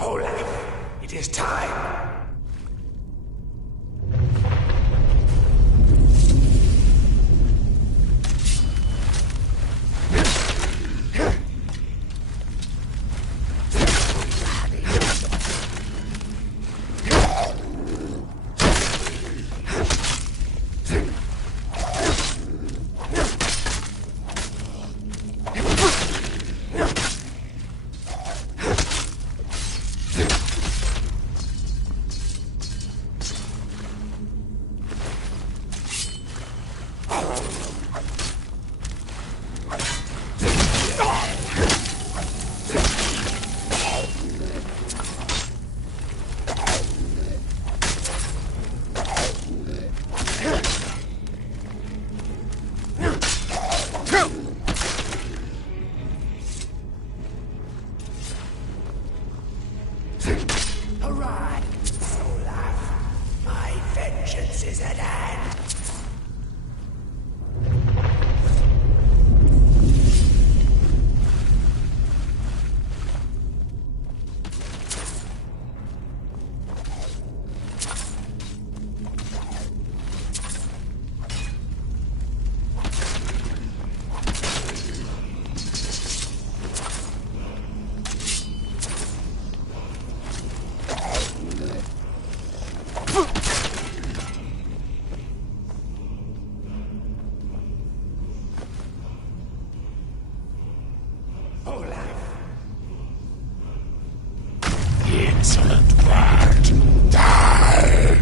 Olaf, it is time. Hurrah! Olaf, my vengeance is at hand. Insolent brat! Die!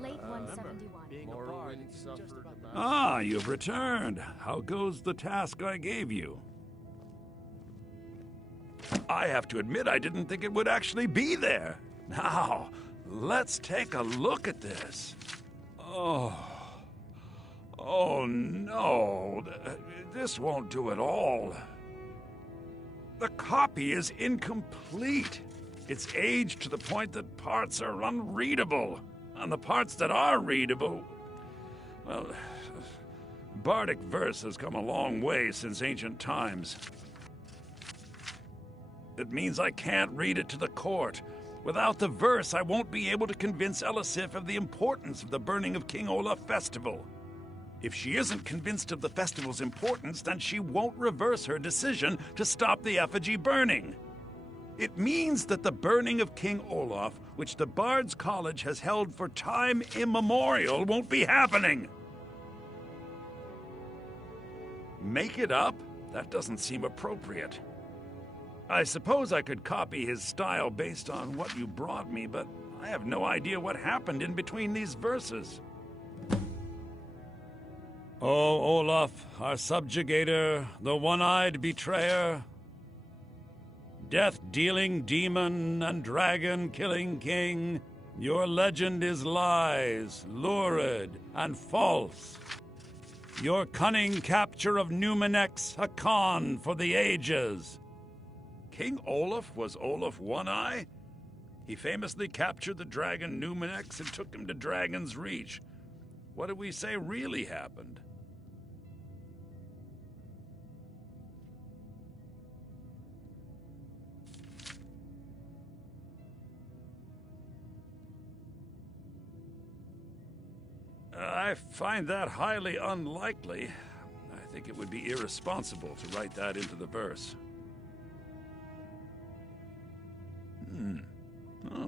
Late 171. Ah, you've returned. How goes the task I gave you? I have to admit, I didn't think it would actually be there. Now, let's take a look at this. Oh, Oh, no. This won't do at all. The copy is incomplete. It's aged to the point that parts are unreadable. And the parts that are readable, well, bardic verse has come a long way since ancient times. It means I can't read it to the court. Without the verse, I won't be able to convince Elisif of the importance of the burning of King Olaf festival. If she isn't convinced of the festival's importance, then she won't reverse her decision to stop the effigy burning. It means that the burning of King Olaf, which the Bard's College has held for time immemorial, won't be happening. Make it up? That doesn't seem appropriate. I suppose I could copy his style based on what you brought me, but I have no idea what happened in between these verses. O Olaf, our subjugator, the one-eyed betrayer, death-dealing demon and dragon-killing king, your legend is lies, lurid, and false. Your cunning capture of Numenex, a con for the ages. King Olaf was Olaf One-Eye? He famously captured the dragon Numenex and took him to Dragon's Reach. What do we say really happened? I find that highly unlikely. I think it would be irresponsible to write that into the verse.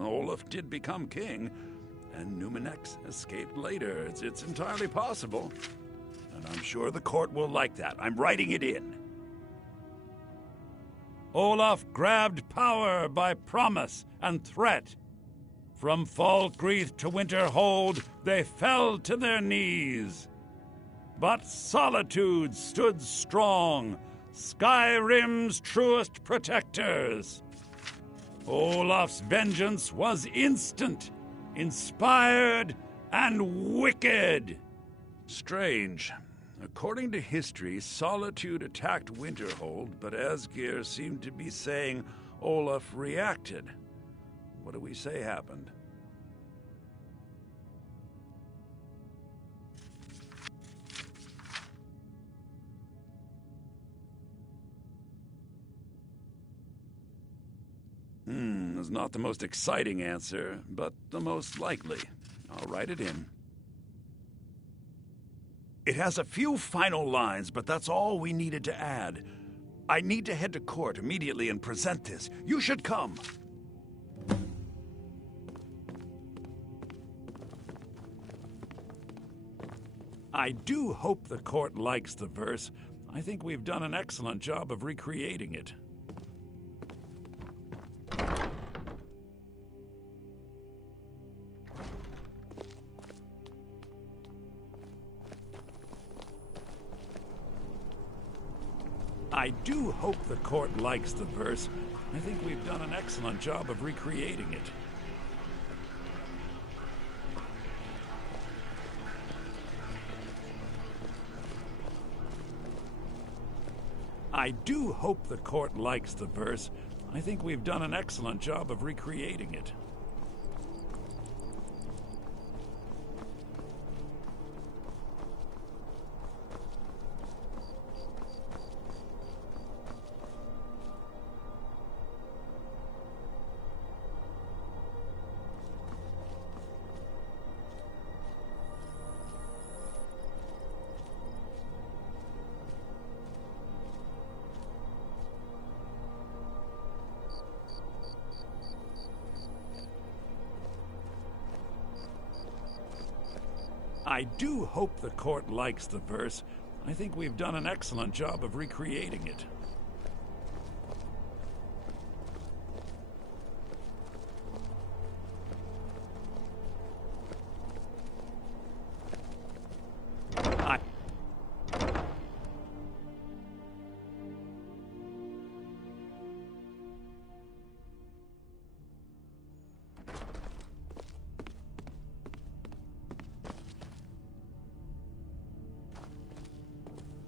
Olaf did become king, and Numenex escaped later. It's entirely possible. And I'm sure the court will like that. I'm writing it in. Olaf grabbed power by promise and threat. From Falkreath to Winterhold, they fell to their knees. But Solitude stood strong, Skyrim's truest protectors. Olaf's vengeance was instant, inspired, and wicked. Strange. According to history, Solitude attacked Winterhold, but Asgeir seemed to be saying Olaf reacted. What do we say happened? Is not the most exciting answer, but the most likely. I'll write it in. It has a few final lines, but that's all we needed to add. I need to head to court immediately and present this. You should come. I do hope the court likes the verse. I think we've done an excellent job of recreating it. I do hope the court likes the verse. I think we've done an excellent job of recreating it. I do hope the court likes the verse. I think we've done an excellent job of recreating it. I do hope the court likes the verse. I think we've done an excellent job of recreating it.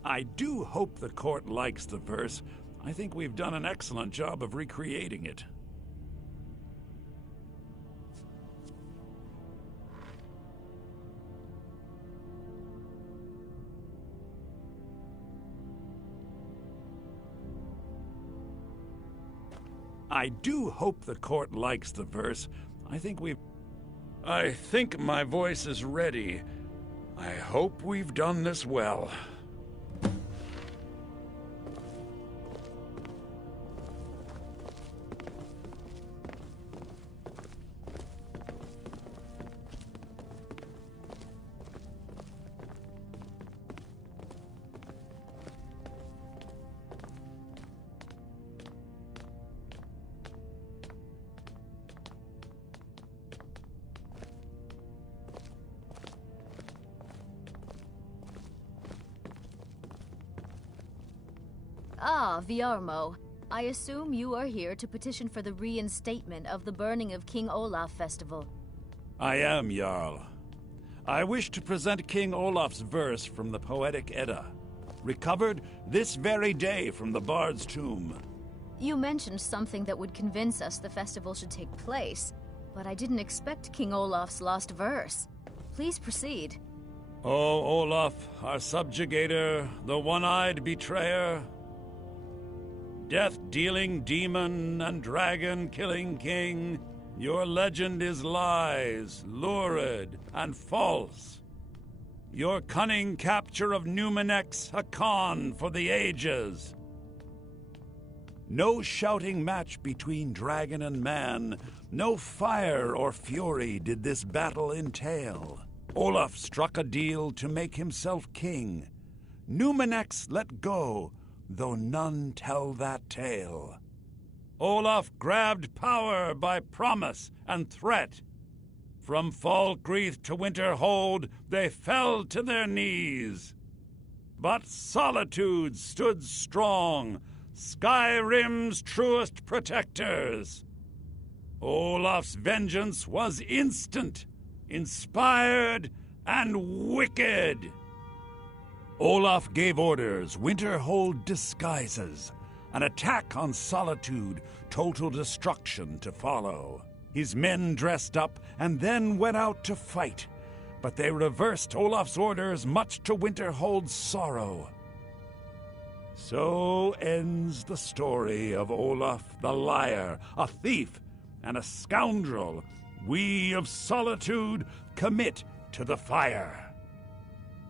I do hope the court likes the verse. I think we've done an excellent job of recreating it. I do hope the court likes the verse. I think my voice is ready. I hope we've done this well. Ah, Viarmo. I assume you are here to petition for the reinstatement of the burning of King Olaf Festival. I am, Jarl. I wish to present King Olaf's verse from the Poetic Edda, recovered this very day from the Bard's tomb. You mentioned something that would convince us the festival should take place, but I didn't expect King Olaf's lost verse. Please proceed. O Olaf, our subjugator, the one-eyed betrayer, death-dealing demon and dragon-killing king, your legend is lies, lurid, and false. Your cunning capture of Numenex, a con for the ages. No shouting match between dragon and man, no fire or fury did this battle entail. Olaf struck a deal to make himself king. Numenex let go, though none tell that tale. Olaf grabbed power by promise and threat. From Falkreath to Winterhold, they fell to their knees. But Solitude stood strong, Skyrim's truest protectors. Olaf's vengeance was instant, inspired, and wicked. Olaf gave orders, Winterhold disguises, an attack on Solitude, total destruction to follow. His men dressed up and then went out to fight, but they reversed Olaf's orders, much to Winterhold's sorrow. So ends the story of Olaf the liar, a thief and a scoundrel. We of Solitude commit to the fire.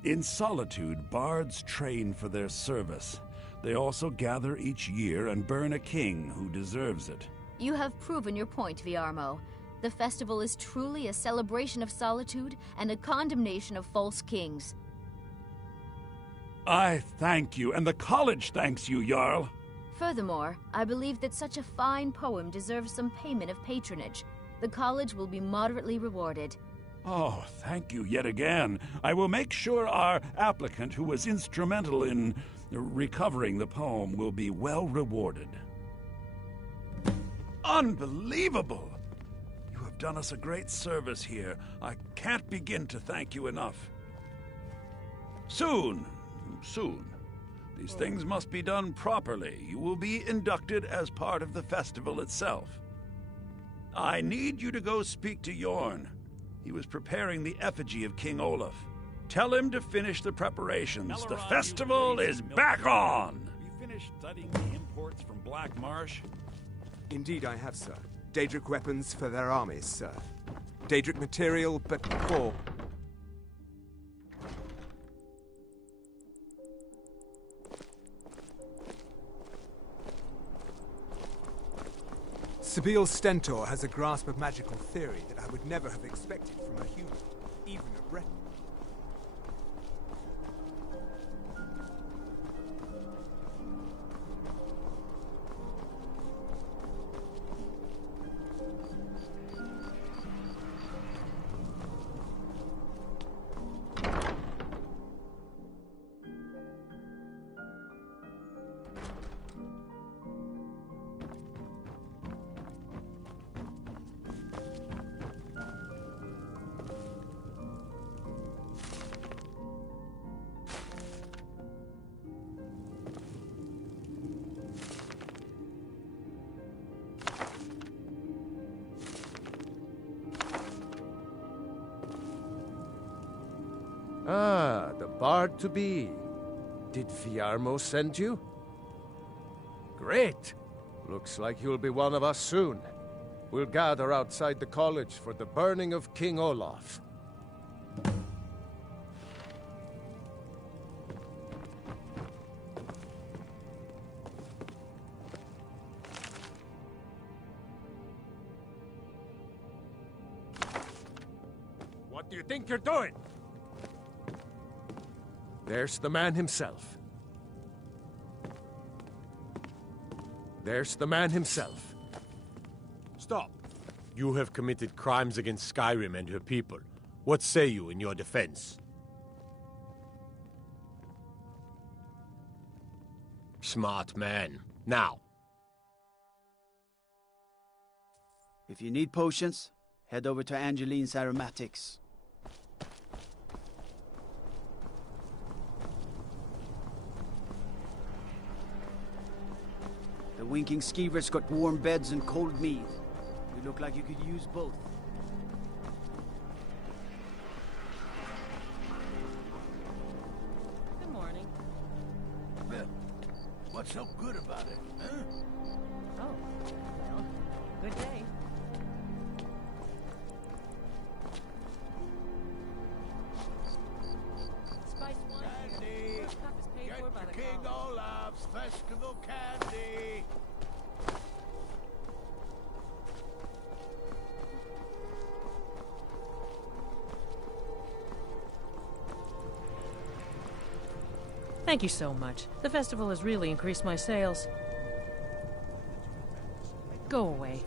In Solitude, bards train for their service. They also gather each year and burn a king who deserves it. You have proven your point, Viarmo. The festival is truly a celebration of solitude and a condemnation of false kings. I thank you, and the college thanks you, Jarl. Furthermore, I believe that such a fine poem deserves some payment of patronage. The college will be moderately rewarded. Oh, thank you yet again. I will make sure our applicant, who was instrumental in recovering the poem, will be well rewarded. Unbelievable! You have done us a great service here. I can't begin to thank you enough. Soon. These things must be done properly. You will be inducted as part of the festival itself. I need you to go speak to Yorn. He was preparing the effigy of King Olaf. Tell him to finish the preparations. The festival is back on! Have you finished studying the imports from Black Marsh? Indeed I have, sir. Daedric weapons for their armies, sir. Daedric material, but for... Sabil Stentor has a grasp of magical theory that I would never have expected from a human, even a Breton. Ah, the bard-to-be. Did Viarmo send you? Great! Looks like you'll be one of us soon. We'll gather outside the college for the burning of King Olaf. What do you think you're doing? There's the man himself. There's the man himself. Stop. You have committed crimes against Skyrim and her people. What say you in your defense? Smart man. Now. If you need potions, head over to Angeline's Aromatics. The winking skeever's got warm beds and cold mead. You look like you could use both. Good morning. Well, what's so good about it, huh? Oh, well, good day. Spice one. Candy! First cup is paid Get for by your the King college. Olaf's festival candy! Thank you so much. The festival has really increased my sales. Go away.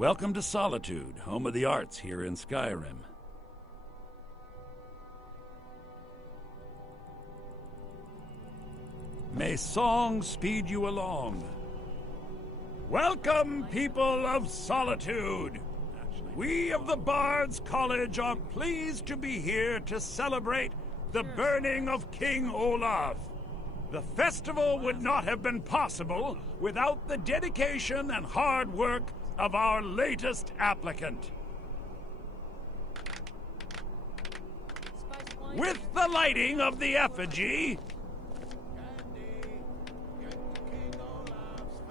Welcome to Solitude, home of the arts here in Skyrim. May song speed you along. Welcome, people of Solitude! We of the Bards College are pleased to be here to celebrate the burning of King Olaf. The festival would not have been possible without the dedication and hard work of our latest applicant. With the lighting of the effigy,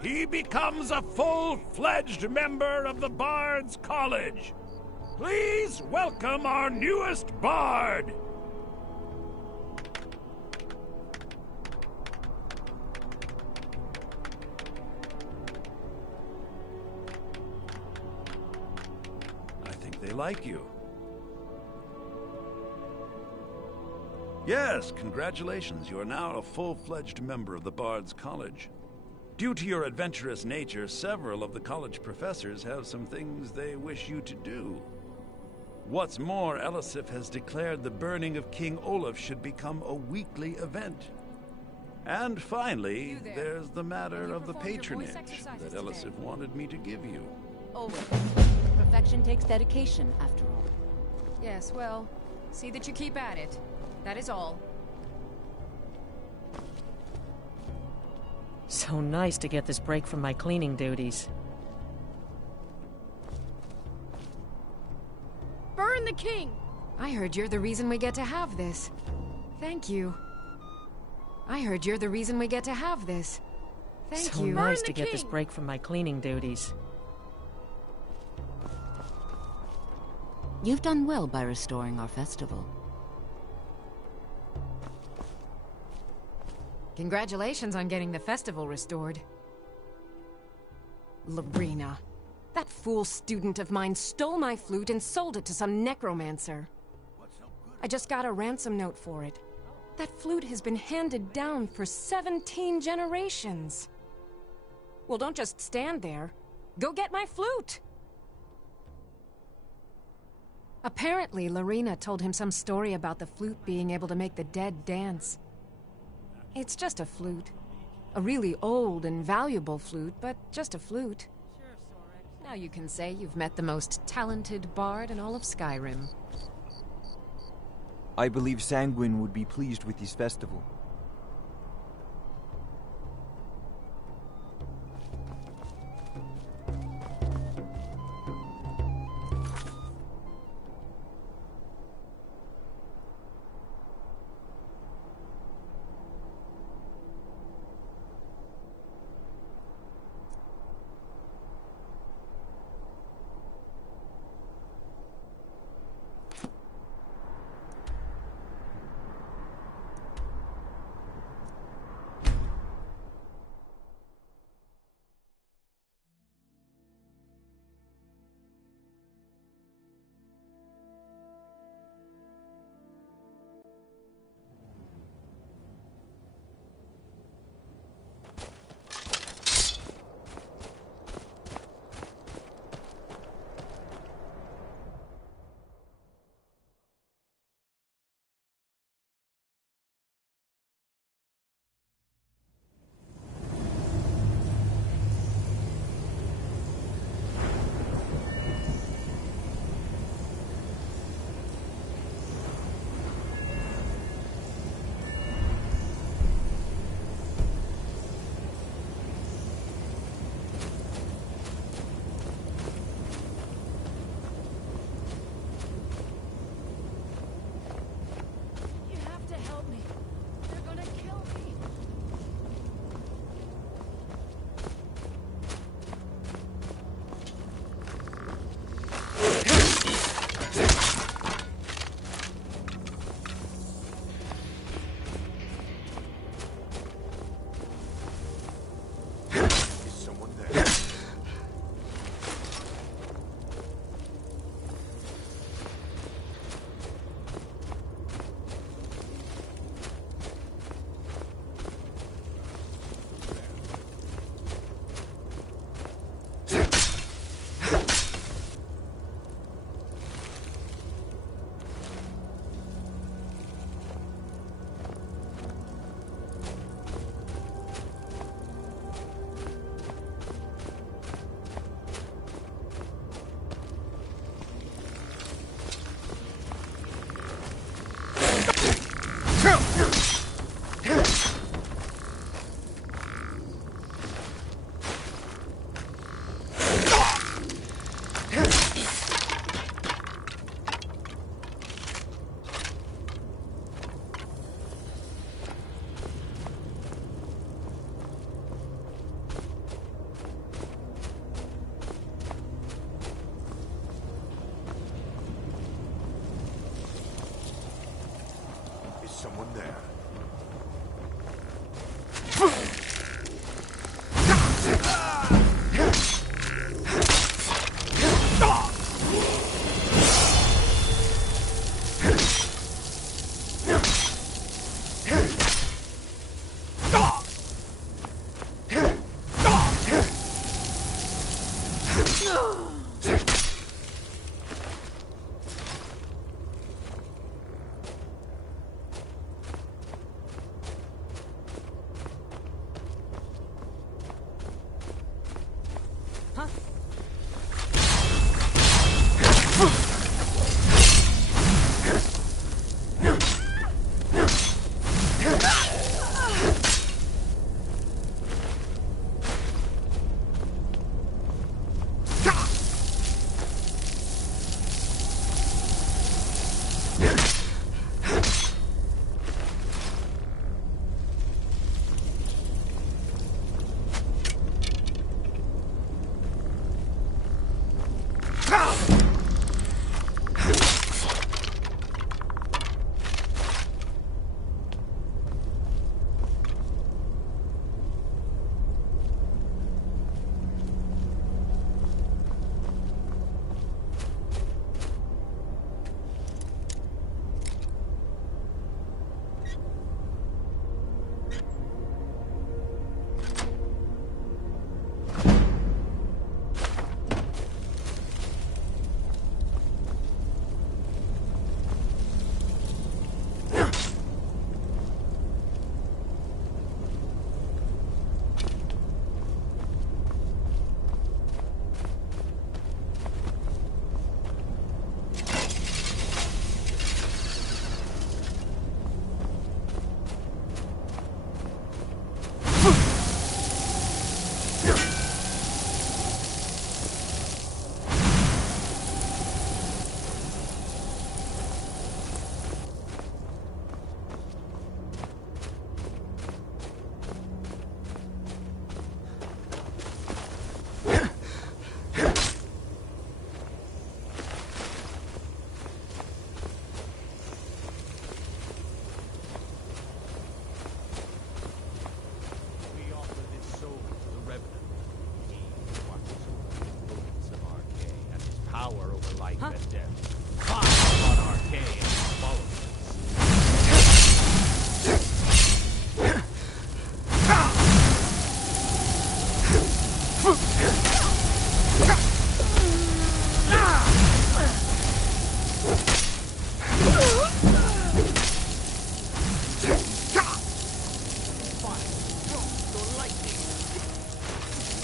he becomes a full-fledged member of the Bards College. Please welcome our newest bard. I think they like you. Yes, congratulations. You are now a full-fledged member of the Bards College. Due to your adventurous nature, several of the college professors have some things they wish you to do. What's more, Elisif has declared the burning of King Olaf should become a weekly event. And finally, there's the matter of the patronage that Elisif wanted me to give you. Always. Perfection takes dedication, after all. Yes, well, see that you keep at it. That is all. So nice to get this break from my cleaning duties. Burn the king! I heard you're the reason we get to have this. Thank you. I heard you're the reason we get to have this. Thank so you. So nice to get this break from my cleaning duties. You've done well by restoring our festival. Congratulations on getting the festival restored. Lorena. That fool student of mine stole my flute and sold it to some necromancer. I just got a ransom note for it. That flute has been handed down for 17 generations. Well, don't just stand there. Go get my flute! Apparently, Lorena told him some story about the flute being able to make the dead dance. It's just a flute. A really old and valuable flute, but just a flute. Now you can say you've met the most talented bard in all of Skyrim. I believe Sanguine would be pleased with this festival.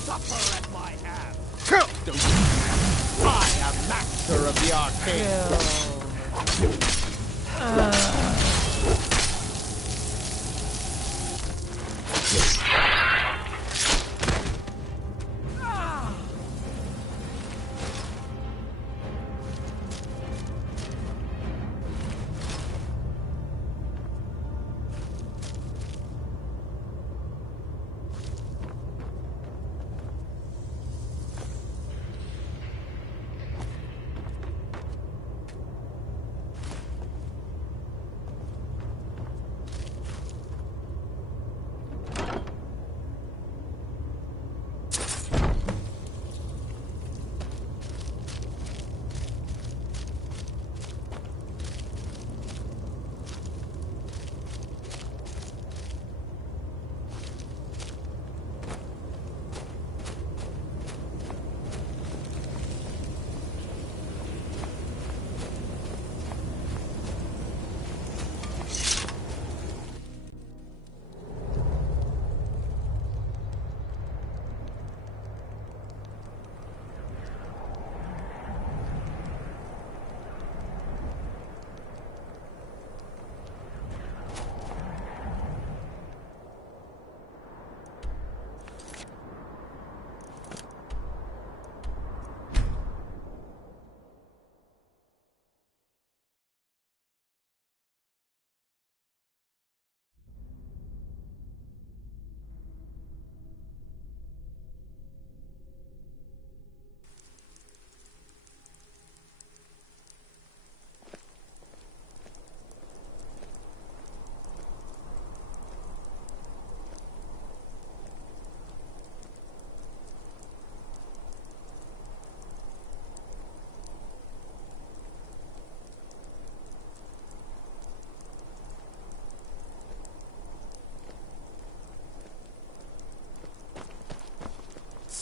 Suffer at my hand. I am master of the arcane.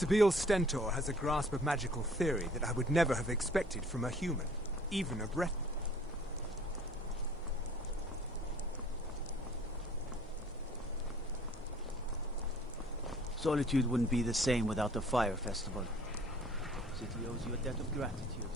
Sabine Stentor has a grasp of magical theory that I would never have expected from a human, even a Breton. Solitude wouldn't be the same without the Fire Festival. The city owes you a debt of gratitude.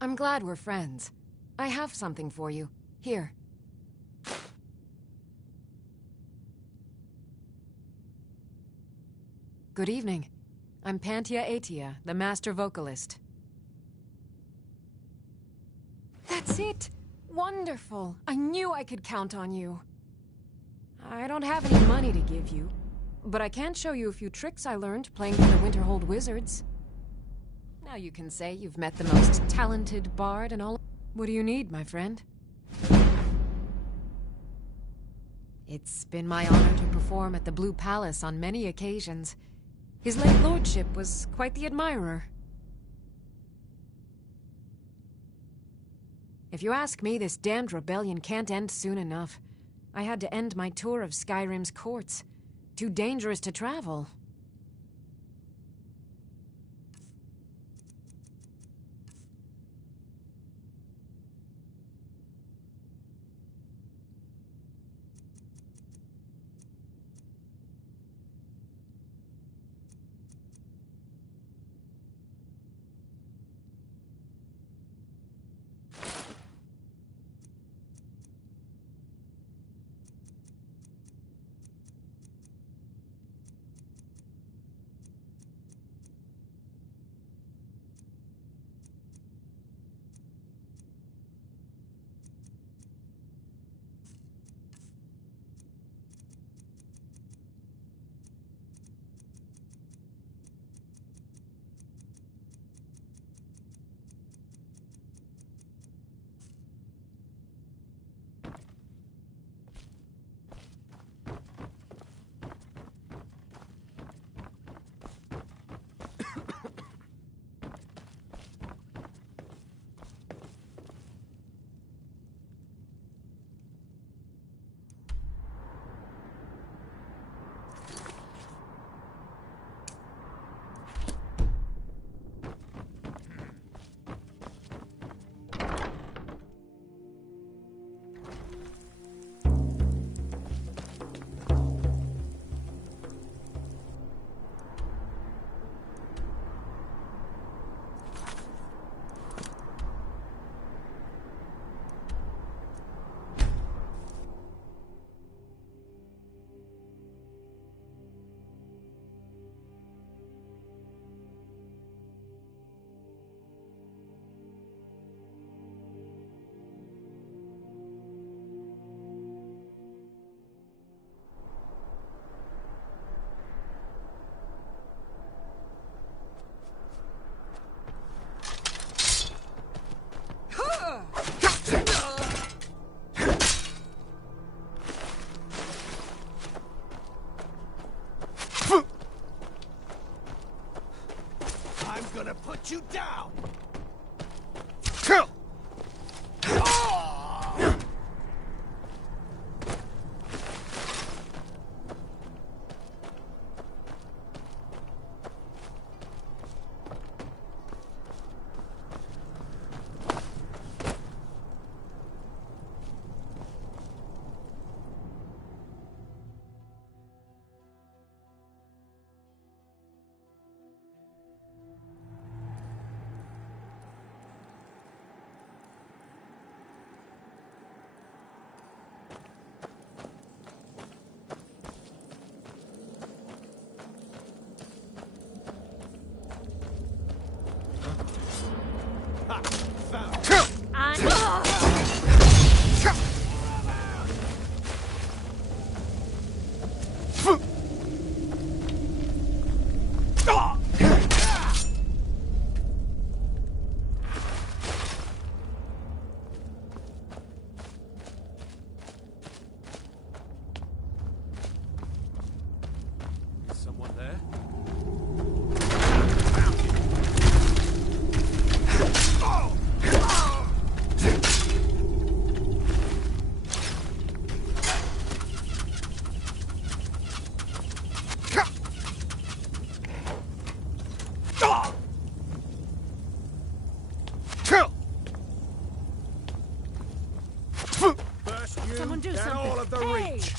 I'm glad we're friends. I have something for you. Here. Good evening. I'm Pantia Atia, the master vocalist. That's it! Wonderful! I knew I could count on you. I don't have any money to give you, but I can show you a few tricks I learned playing for the Winterhold Wizards. Now you can say you've met the most talented bard in all... What do you need, my friend? It's been my honor to perform at the Blue Palace on many occasions. His late lordship was quite the admirer. If you ask me, this damned rebellion can't end soon enough. I had to end my tour of Skyrim's courts. Too dangerous to travel. Someone there? First you, Someone do then something. all of the Hey! reach.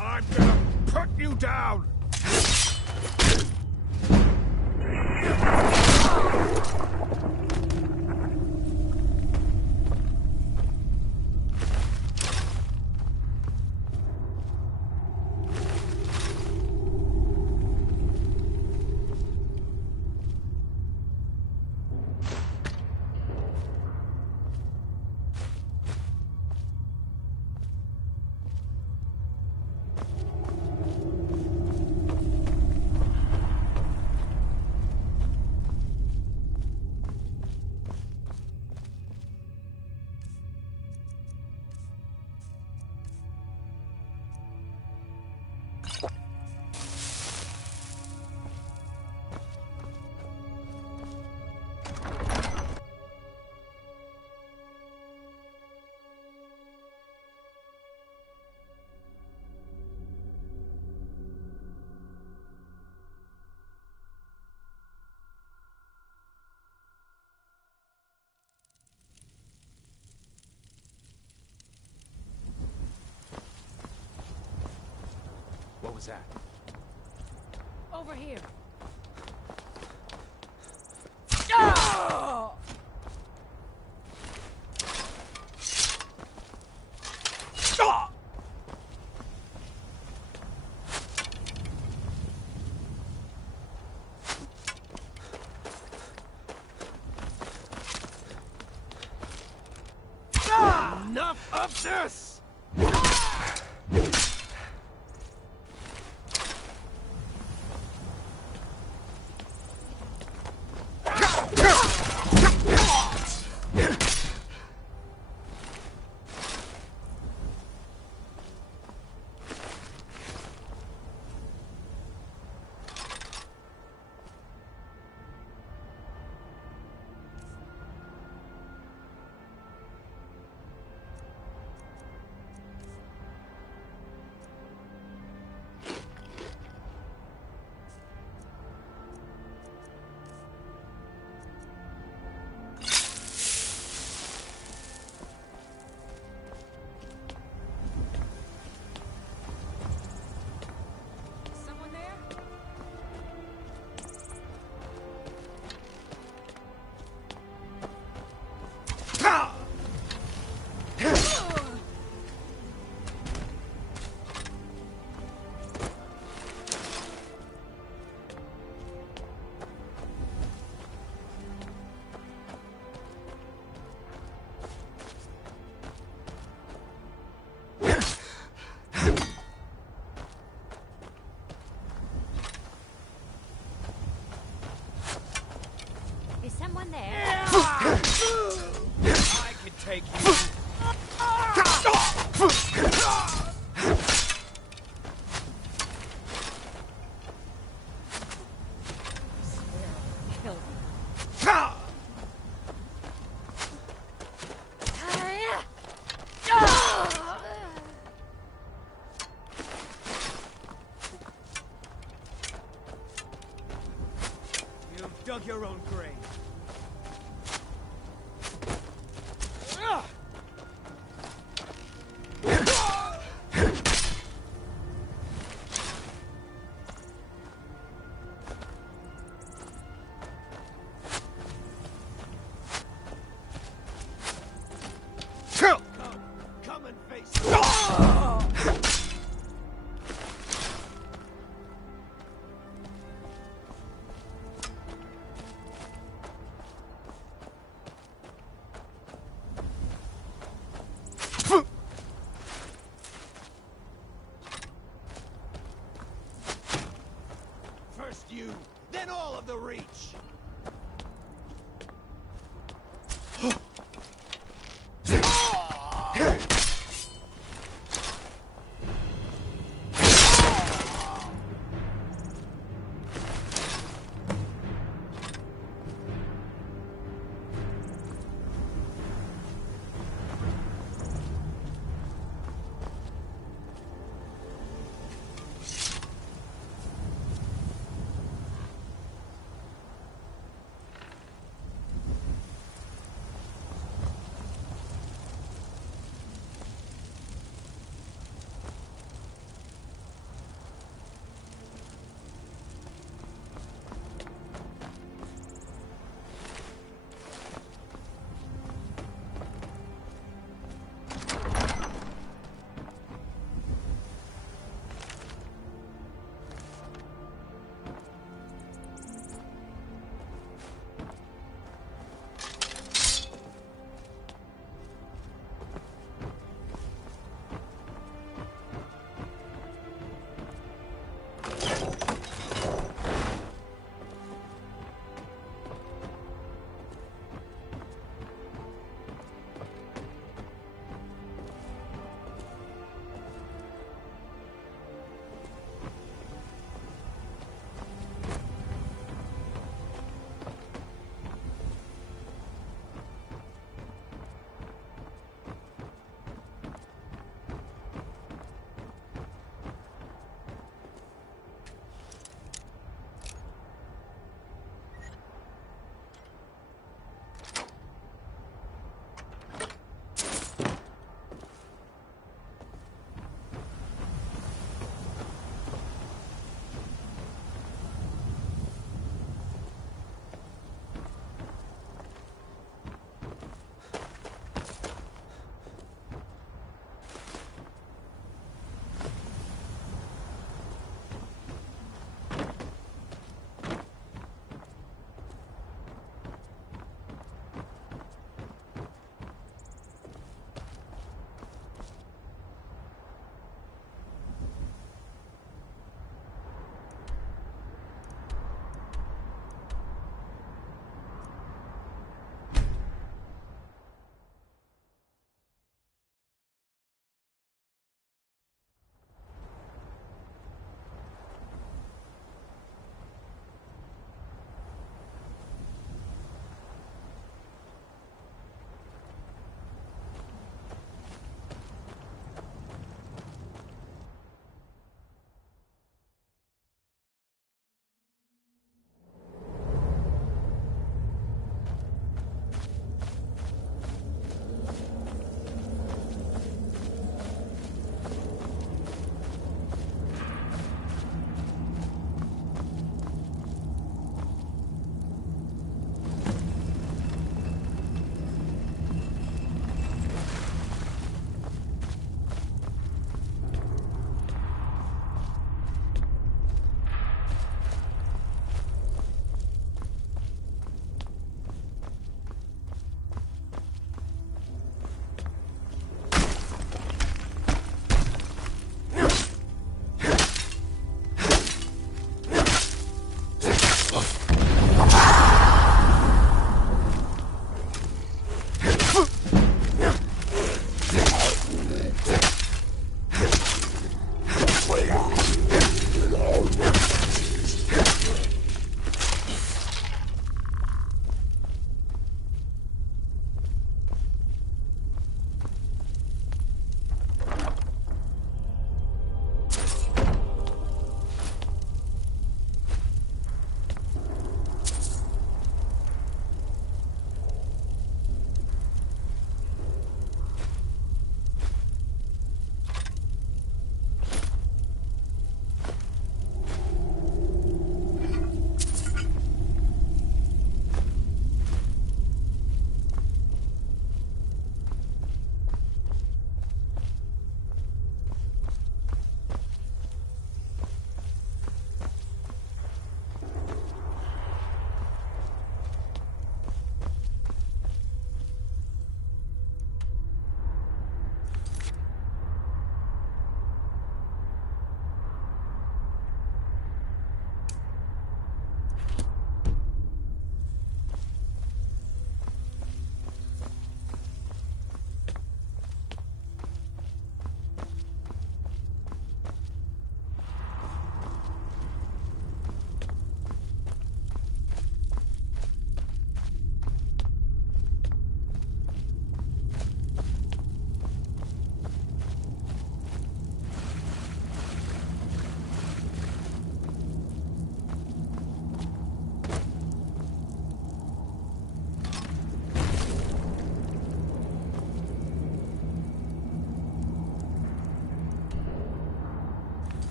I'm gonna put you down. What was that? Over here. Enough of this! Is someone there? I can take you. Kill. You've dug your own grave. Come and face me.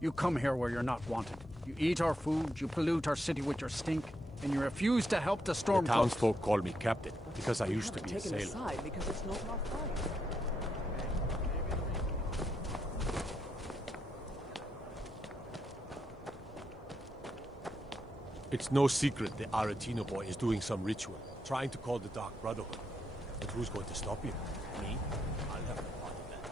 You come here where you're not wanted. You eat our food, you pollute our city with your stink, and you refuse to help the storm. The townsfolk call me captain because I used to be a sailor. Aside because it's not our fight. It's no secret the Aretino boy is doing some ritual, trying to call the Dark Brotherhood. But who's going to stop him? Me? I'll have no part of that.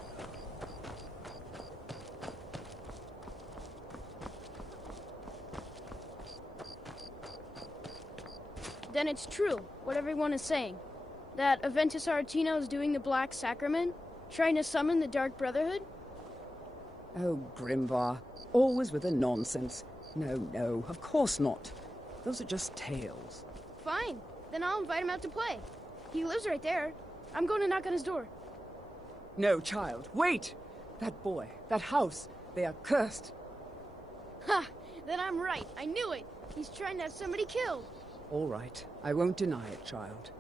Then it's true, what everyone is saying. That Aventus Aretino is doing the Black Sacrament, trying to summon the Dark Brotherhood? Oh, Grimvar, always with the nonsense. No, of course not. Those are just tales. Fine, then I'll invite him out to play. He lives right there. I'm going to knock on his door. No, child, wait! That boy, that house, they are cursed. Ha! Then I'm right. I knew it. He's trying to have somebody killed. All right, I won't deny it, child.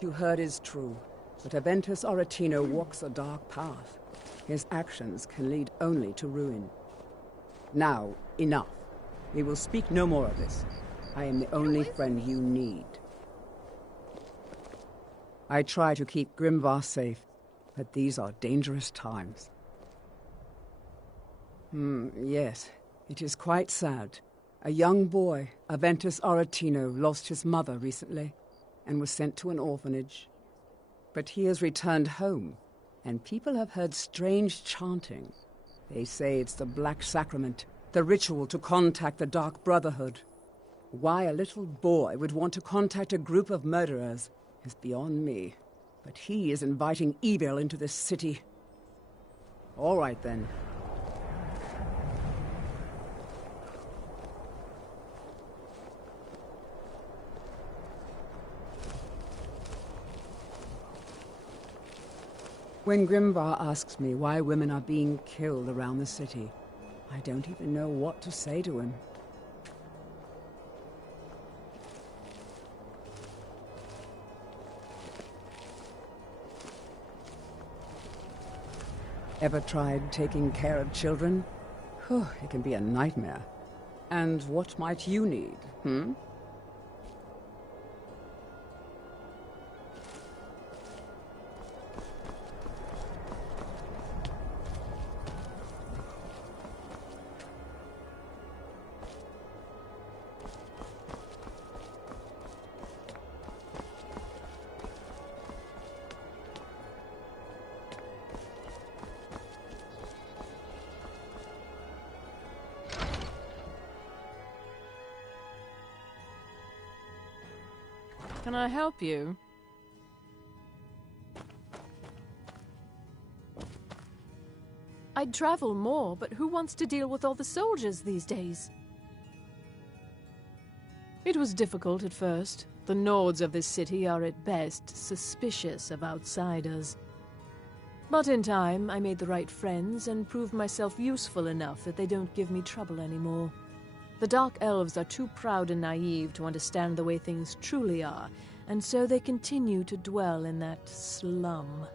You heard is true, but Aventus Aretino walks a dark path. His actions can lead only to ruin. Now, enough. We will speak no more of this. I am the only friend you need. I try to keep Grimvar safe, but these are dangerous times. Yes, it is quite sad. A young boy, Aventus Aretino, lost his mother recently and was sent to an orphanage. But he has returned home, and people have heard strange chanting. They say it's the Black Sacrament, the ritual to contact the Dark Brotherhood. Why a little boy would want to contact a group of murderers is beyond me. But he is inviting evil into this city. All right, then. When Grimvar asks me why women are being killed around the city, I don't even know what to say to him. Ever tried taking care of children? Whew, it can be a nightmare. And what might you need, Can I help you? I'd travel more, but who wants to deal with all the soldiers these days? It was difficult at first. The Nords of this city are at best suspicious of outsiders. But in time, I made the right friends and proved myself useful enough that they don't give me trouble anymore. The Dark Elves are too proud and naive to understand the way things truly are, and so they continue to dwell in that slum.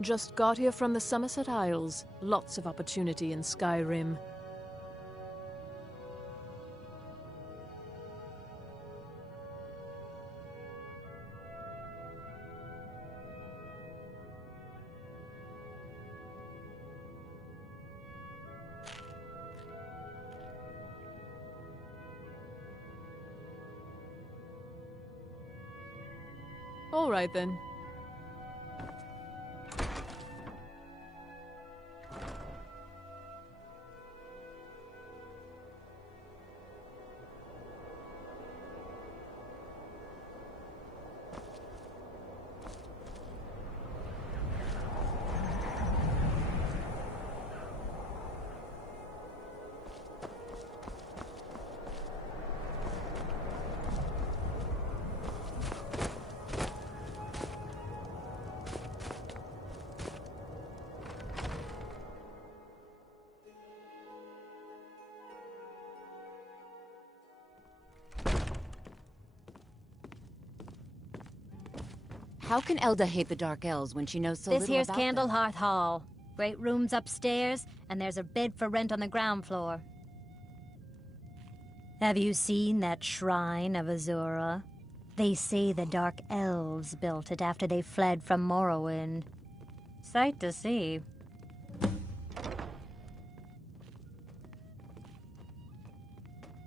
Just got here from the Somerset Isles. Lots of opportunity in Skyrim. All right, then. How can Elda hate the Dark Elves when she knows so This little here's about them? Candlehearth Hall. Great rooms upstairs, and there's a bed for rent on the ground floor. Have you seen that shrine of Azura? They say the Dark Elves built it after they fled from Morrowind. Sight to see.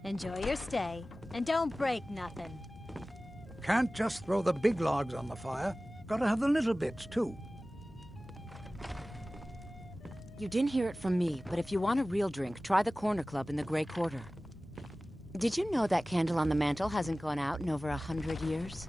Enjoy your stay, and don't break nothing. Can't just throw the big logs on the fire. Gotta have the little bits, too. You didn't hear it from me, but if you want a real drink, try the Corner Club in the Grey Quarter. Did you know that candle on the mantle hasn't gone out in over 100 years?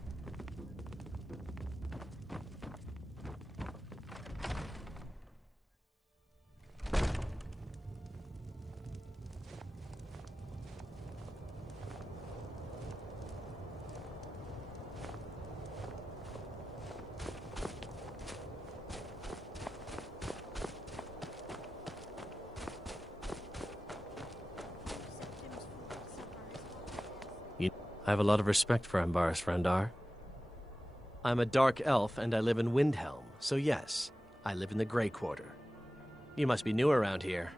I have a lot of respect for Ambaris Frandar. I'm a dark elf and I live in Windhelm, so yes, I live in the Grey Quarter. You must be new around here,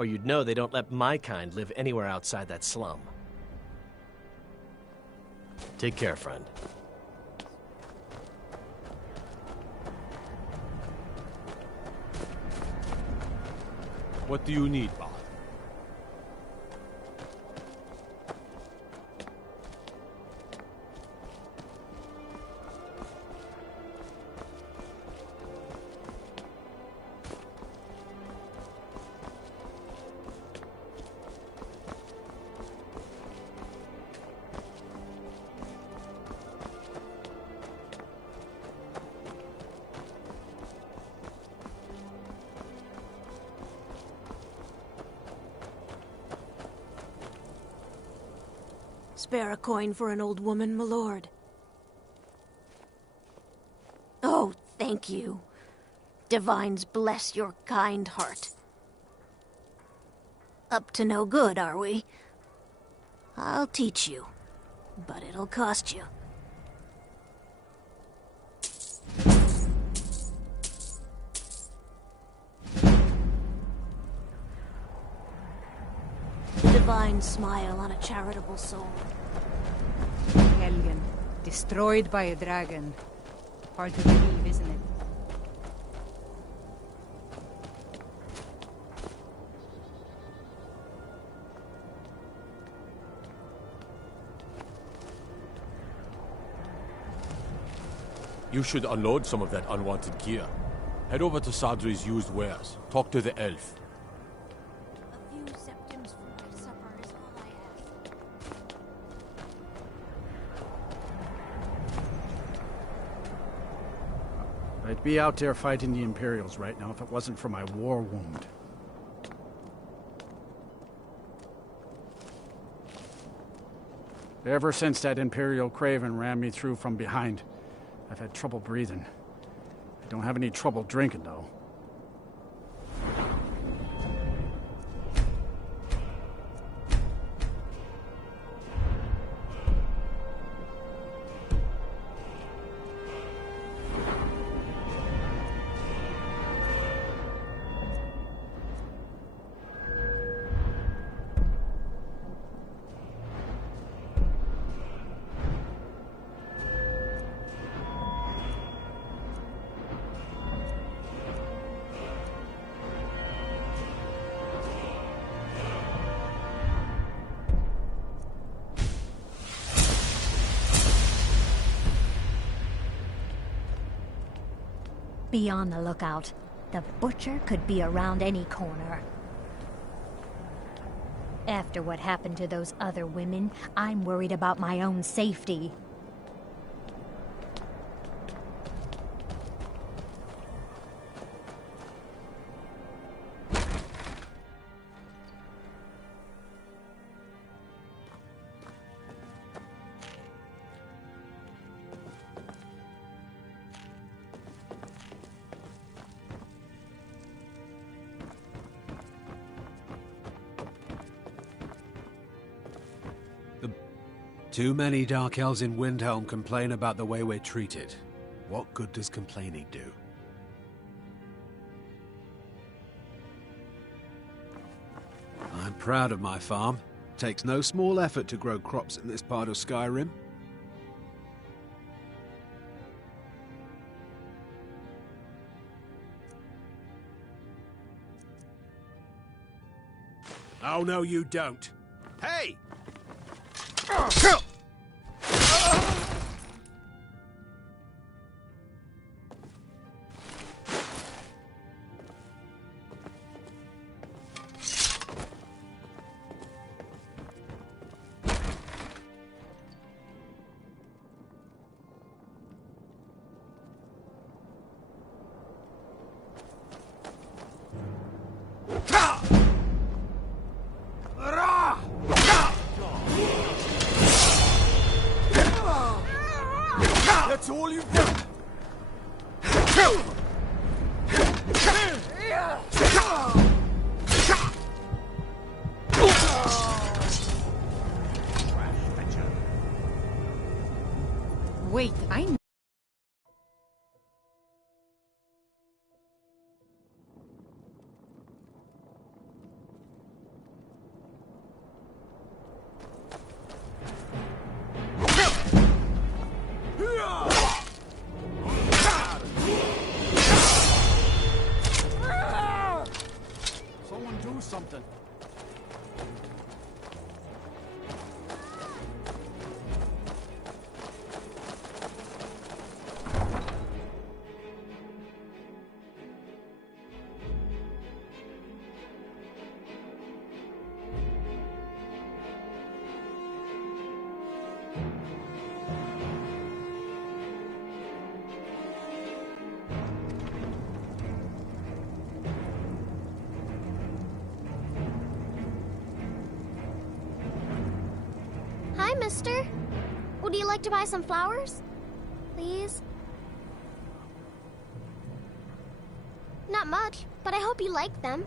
or you'd know they don't let my kind live anywhere outside that slum. Take care, friend. What do you need, Bard? Spare a coin for an old woman, my lord. Oh, thank you. Divines bless your kind heart. Up to no good, are we? I'll teach you, but it'll cost you. Divine smile on a charitable soul. Helgen, destroyed by a dragon. Hard to believe, isn't it? You should unload some of that unwanted gear. Head over to Sadri's used wares. Talk to the elf. I'd be out there fighting the Imperials right now if it wasn't for my war wound. Ever since that Imperial Craven ran me through from behind, I've had trouble breathing. I don't have any trouble drinking, though. Be on the lookout. The butcher could be around any corner. After what happened to those other women, I'm worried about my own safety. Too many Dark Elves in Windhelm complain about the way we're treated. What good does complaining do? I'm proud of my farm. Takes no small effort to grow crops in this part of Skyrim. Oh, no, you don't. Hey! That's all you've done. Wait, I... Someone do something. Hi, mister. Would you like to buy some flowers? Please? Not much, but I hope you like them.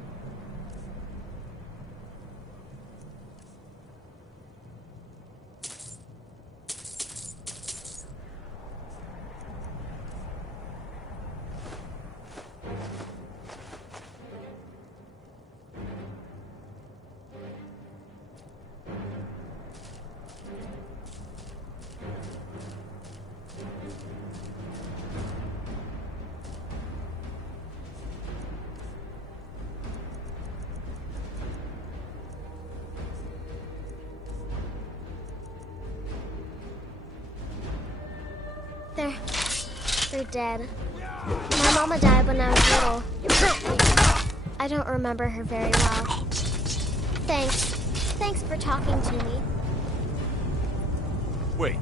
They're dead. My mama died when I was little. I don't remember her very well. Thanks for talking to me. Wait.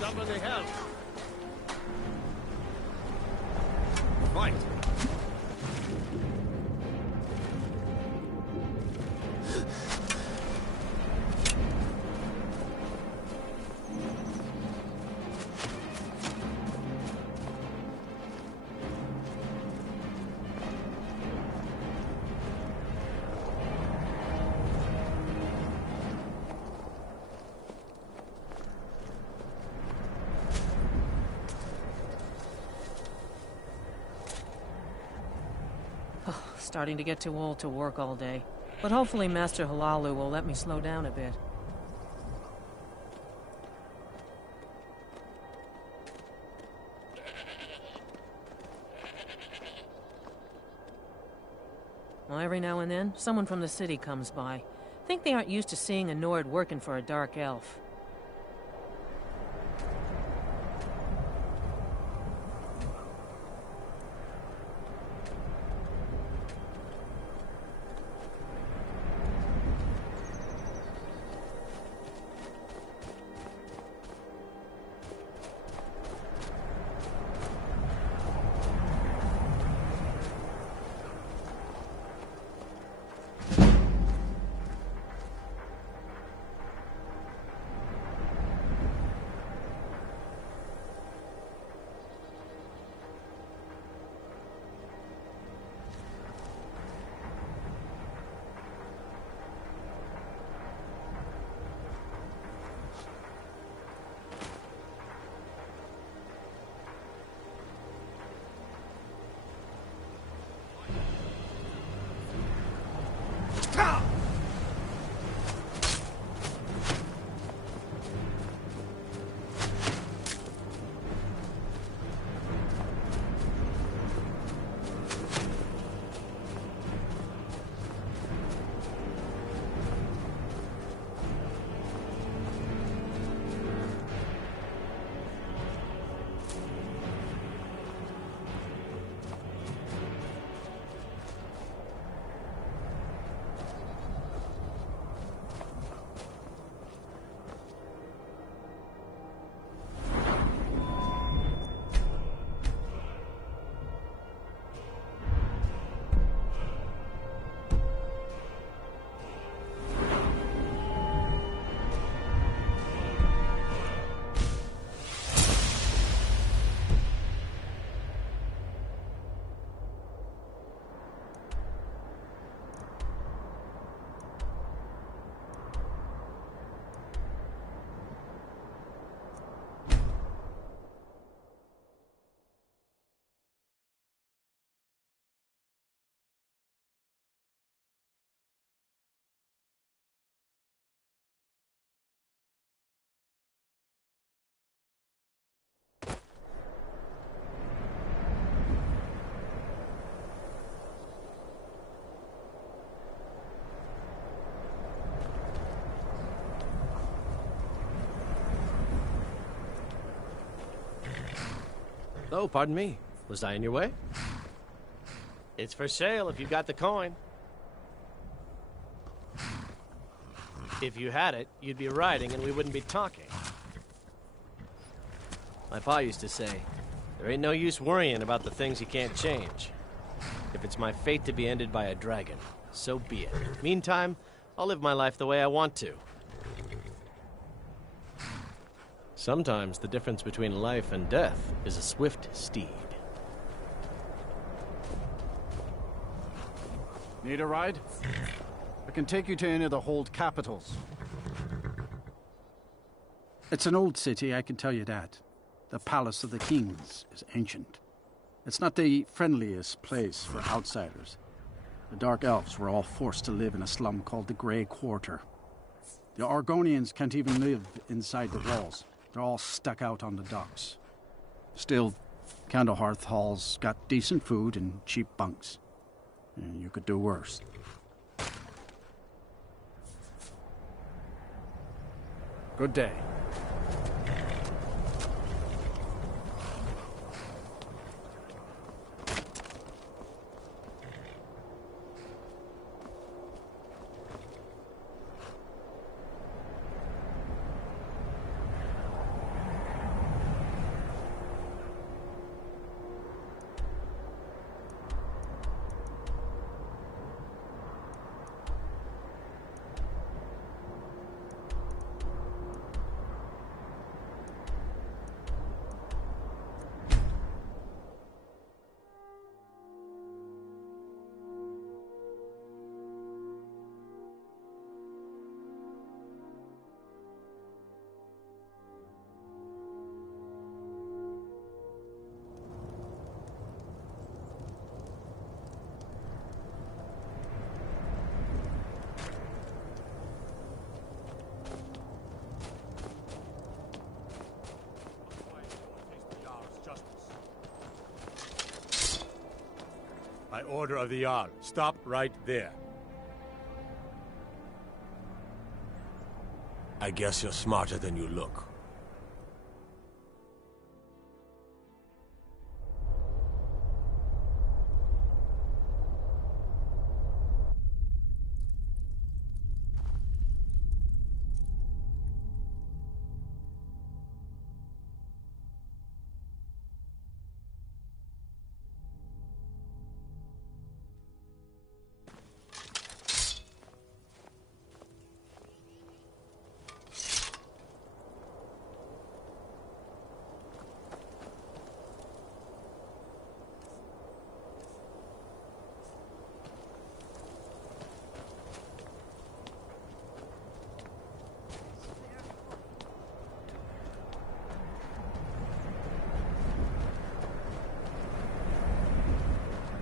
Somebody help! Fight! Starting to get too old to work all day. But hopefully Master Halalu will let me slow down a bit. Well, every now and then, someone from the city comes by. Think they aren't used to seeing a Nord working for a dark elf. Oh, pardon me. Was I in your way? It's for sale if you got the coin. If you had it, you'd be riding and we wouldn't be talking. My pa used to say, there ain't no use worrying about the things you can't change. If it's my fate to be ended by a dragon, so be it. Meantime, I'll live my life the way I want to. Sometimes the difference between life and death is a swift steed. Need a ride? I can take you to any of the hold capitals. It's an old city, I can tell you that. The Palace of the Kings is ancient. It's not the friendliest place for outsiders. The Dark Elves were all forced to live in a slum called the Grey Quarter. The Argonians can't even live inside the walls. They're all stuck out on the docks. Still, Candlehearth Hall's got decent food and cheap bunks. And you could do worse. Good day. By order of the Jarl, stop right there. I guess you're smarter than you look.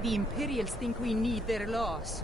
The Imperials think we need their laws.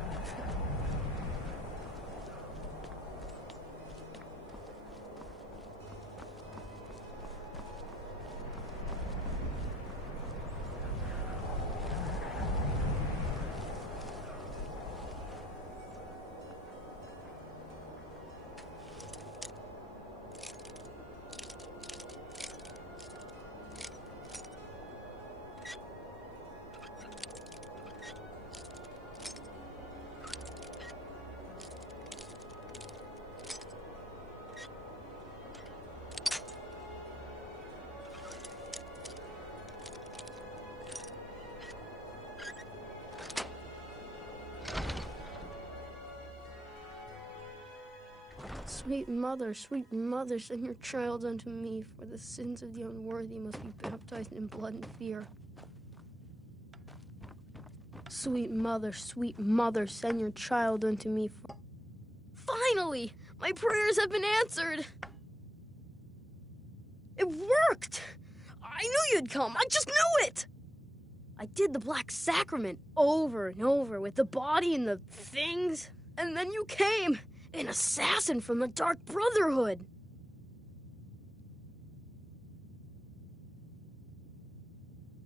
Sweet mother, send your child unto me, for the sins of the unworthy must be baptized in blood and fear. Sweet mother, send your child unto me, for... Finally! My prayers have been answered! It worked! I knew you'd come, I just knew it! I did the Black Sacrament over and over with the body and the things, and then you came! An assassin from the Dark Brotherhood!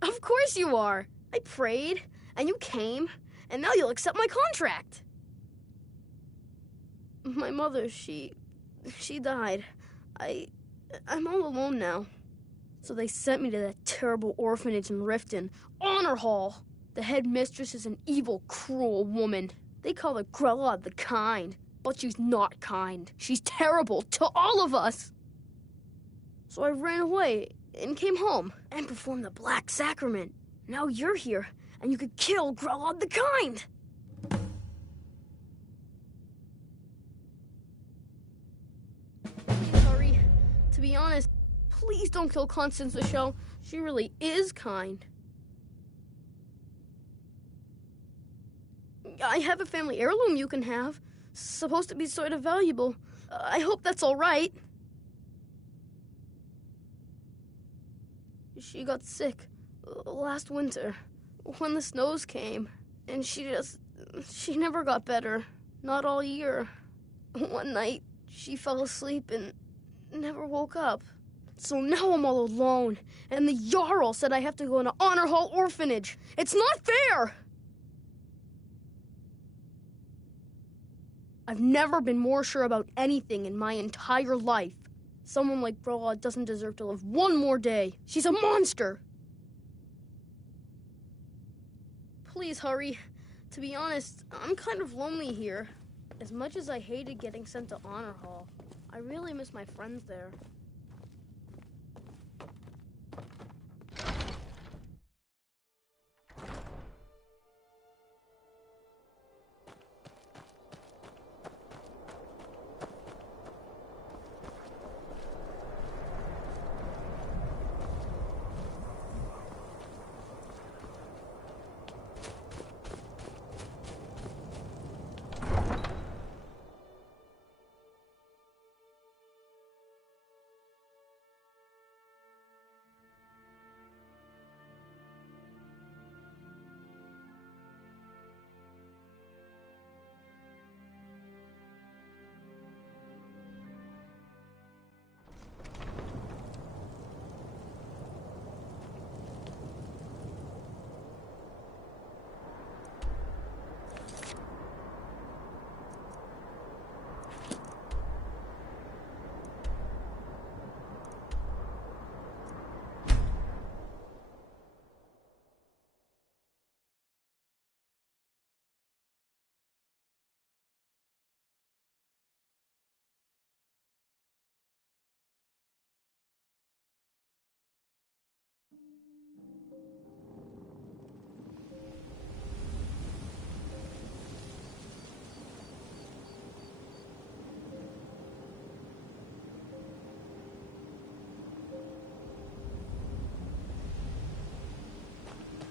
Of course you are! I prayed, and you came, and now you'll accept my contract! My mother, she died. I'm all alone now. So they sent me to that terrible orphanage in Riften, Honor Hall. The headmistress is an evil, cruel woman. They call her Grella the Kind, but she's not kind. She's terrible to all of us. So I ran away and came home and performed the Black Sacrament. Now you're here, and you could kill Grella the Kind. Sorry. To be honest, please don't kill Constance Michelle. She really is kind. I have a family heirloom you can have. Supposed to be sort of valuable. I hope that's all right. She got sick last winter when the snows came, and she never got better. Not all year. One night, she fell asleep and never woke up. So now I'm all alone, and the Jarl said I have to go in an Honor Hall orphanage. It's not fair! I've never been more sure about anything in my entire life. Someone like Grella doesn't deserve to live one more day. She's a monster! Please hurry. To be honest, I'm kind of lonely here. As much as I hated getting sent to Honor Hall, I really miss my friends there.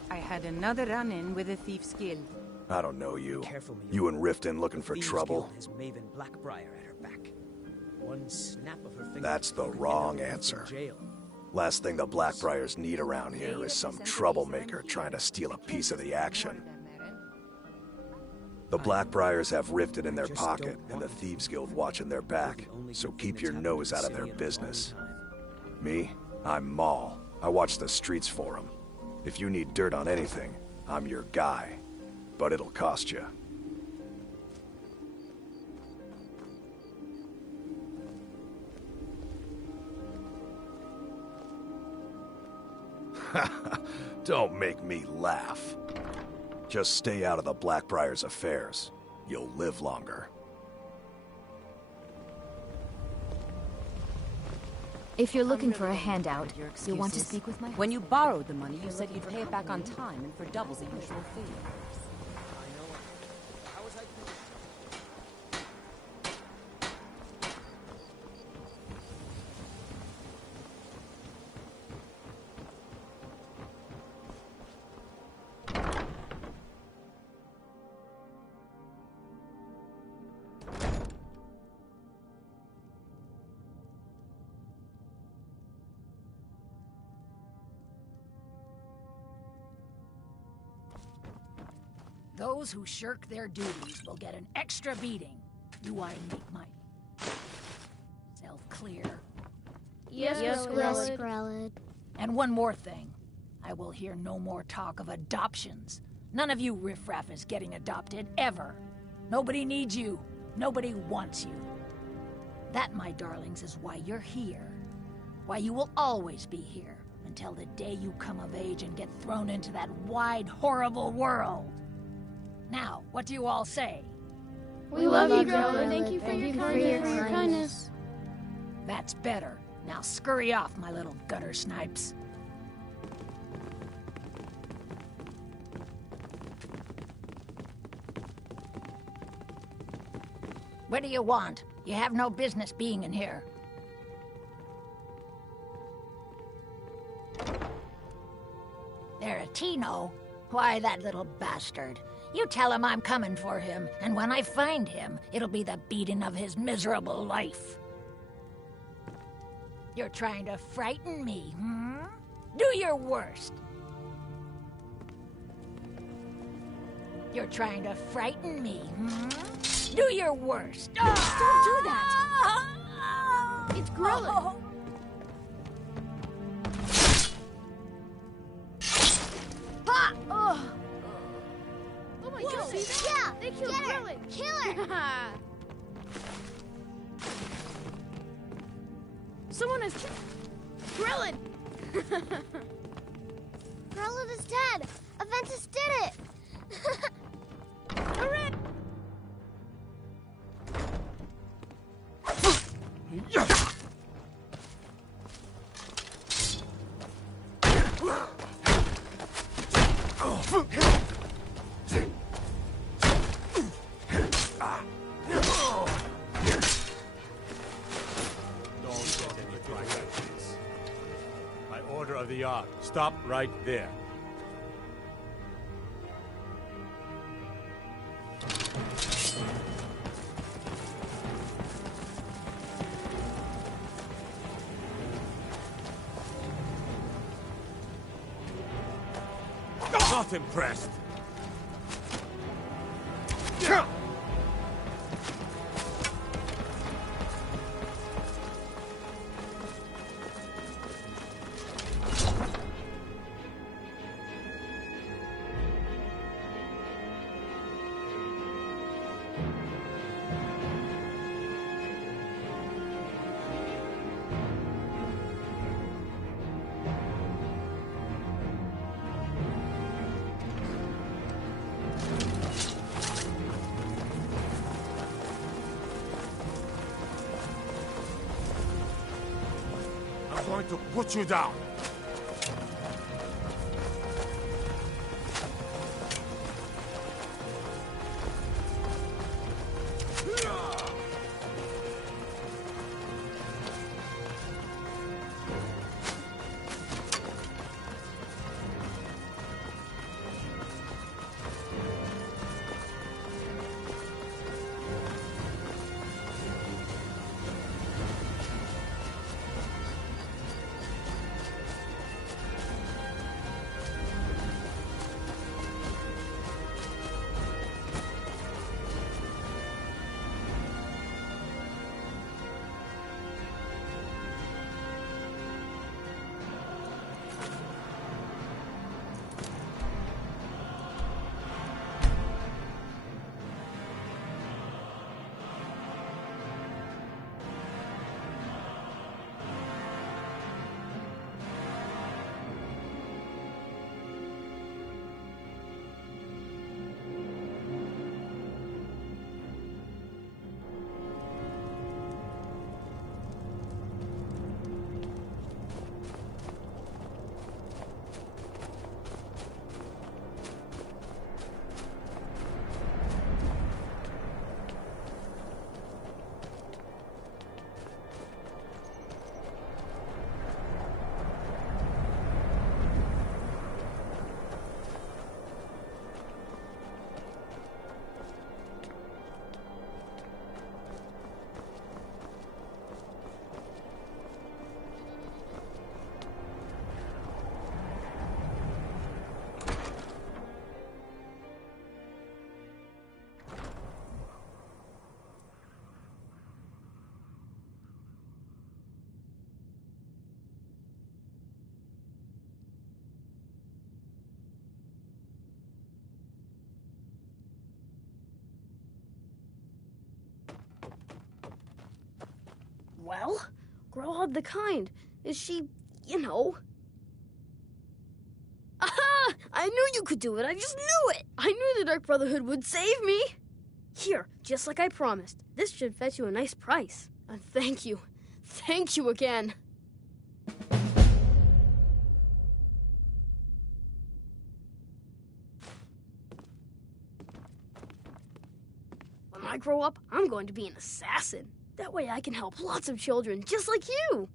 I had another run-in with a thief's guild. I don't know you. Careful, You and Riften looking for trouble? Has Maven Blackbriar at her back. One snap of her finger. That's the wrong answer. Last thing the Blackbriars need around here is some troublemaker trying to steal a piece of the action. The Blackbriars have Riften in their pocket, and the Thieves Guild watching their back, so keep your nose out of their business. Me? I'm Maul. I watch the streets for them. If you need dirt on anything, I'm your guy. But it'll cost you. Don't make me laugh. Just stay out of the Blackbriar's affairs. You'll live longer. If you're looking for a handout, you want to speak with my... When you borrowed the money, you said you'd pay it back on time and for double the usual fee. Those who shirk their duties will get an extra beating. Do I make myself clear? Yes, Grellid. And one more thing. I will hear no more talk of adoptions. None of you riffraff is getting adopted, ever. Nobody needs you. Nobody wants you. That, my darlings, is why you're here. Why, you will always be here, until the day you come of age and get thrown into that wide, horrible world. Now, what do you all say? We love you, Growler. Thank you for your kindness. That's better. Now scurry off, my little gutter snipes. What do you want? You have no business being in here. Aretino? Why, that little bastard. You tell him I'm coming for him, and when I find him, it'll be the beating of his miserable life. You're trying to frighten me, hmm? Do your worst. You're trying to frighten me, hmm? Do your worst. Don't do that. It's Griller. Ha! Oh my God! Yeah, they killed Griller. Kill her. Someone has Grillin! Grillin is dead! Aventus did it! Hooray! Of the Ark. Stop right there. Not impressed. I'm going to put you down. Well, Growlhub the Kind. Is she, you know... Aha! I knew you could do it. I just knew it. I knew the Dark Brotherhood would save me. Here, just like I promised. This should fetch you a nice price. And thank you. Thank you again. When I grow up, I'm going to be an assassin. That way I can help lots of children just like you.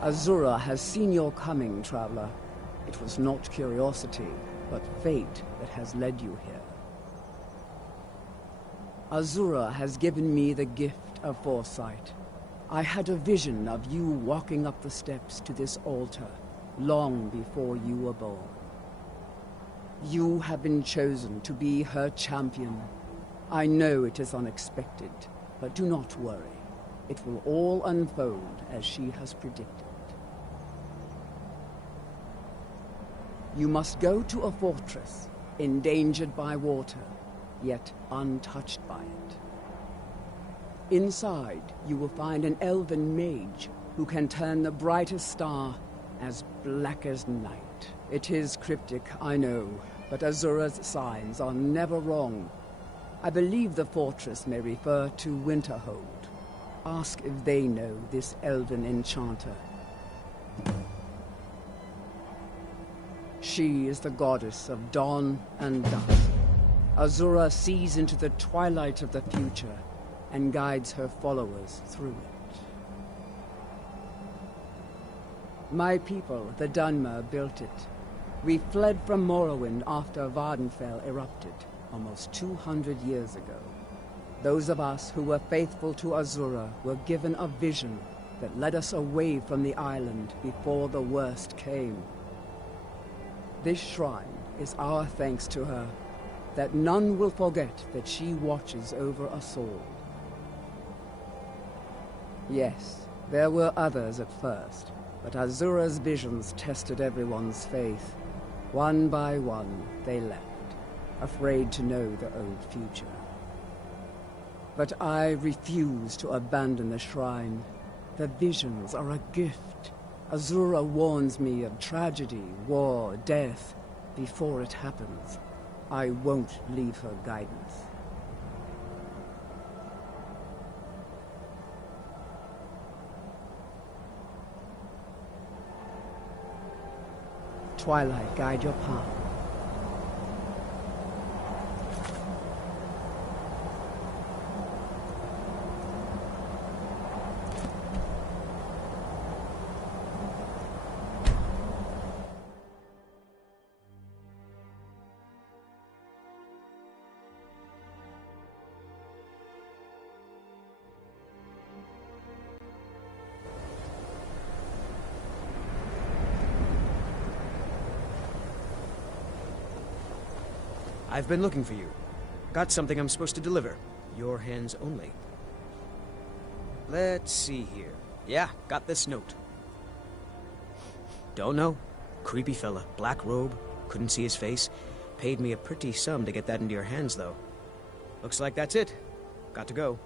Azura has seen your coming, traveler. It was not curiosity, but fate that has led you here. Azura has given me the gift of foresight. I had a vision of you walking up the steps to this altar, long before you were born. You have been chosen to be her champion. I know it is unexpected, but do not worry. It will all unfold as she has predicted. You must go to a fortress, endangered by water, yet untouched by it. Inside, you will find an elven mage who can turn the brightest star as black as night. It is cryptic, I know, but Azura's signs are never wrong. I believe the fortress may refer to Winterhold. Ask if they know this elven enchanter. She is the goddess of dawn and dusk. Azura sees into the twilight of the future and guides her followers through it. My people, the Dunmer, built it. We fled from Morrowind after Vardenfell erupted, almost 200 years ago. Those of us who were faithful to Azura were given a vision that led us away from the island before the worst came. This shrine is our thanks to her, that none will forget that she watches over us all. Yes, there were others at first, but Azura's visions tested everyone's faith. One by one, they left, afraid to know the old future. But I refuse to abandon the shrine. The visions are a gift. Azura warns me of tragedy, war, death, before it happens. I won't leave her guidance. Twilight, guide your path. I've been looking for you. Got something I'm supposed to deliver. Your hands only. Let's see here. Yeah, got this note. Don't know. Creepy fella. Black robe. Couldn't see his face. Paid me a pretty sum to get that into your hands, though. Looks like that's it. Got to go.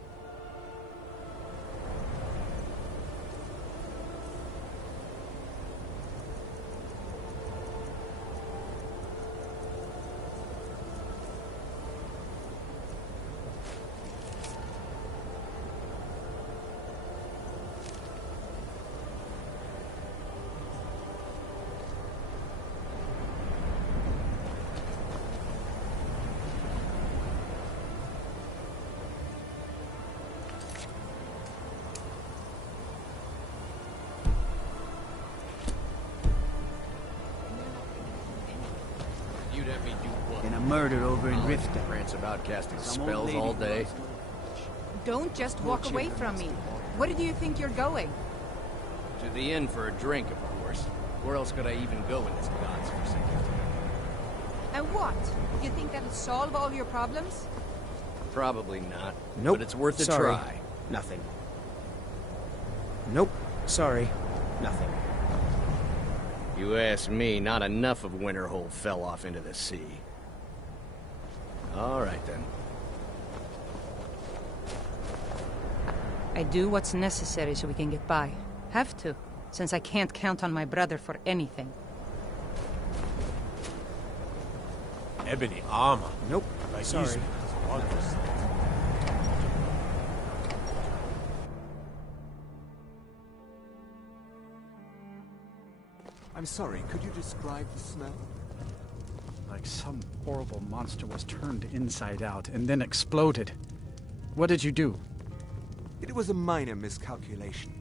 In a murder over in Rifta. Rants about casting spells all day. Don't just walk away from me. Where do you think you're going? To the inn for a drink, of course. Where else could I even go in this godforsaken town? And what? You think that'll solve all your problems? Probably not. Nope. But it's worth a Sorry. try. Nothing. Nope. Sorry. Nothing. You ask me, not enough of Winterhold fell off into the sea. All right, then. I do what's necessary so we can get by. Have to, since I can't count on my brother for anything. Ebony armor. Nope. Like Sorry. easily. Wondrous. I'm sorry, could you describe the smell? Like some horrible monster was turned inside out and then exploded. What did you do? It was a minor miscalculation.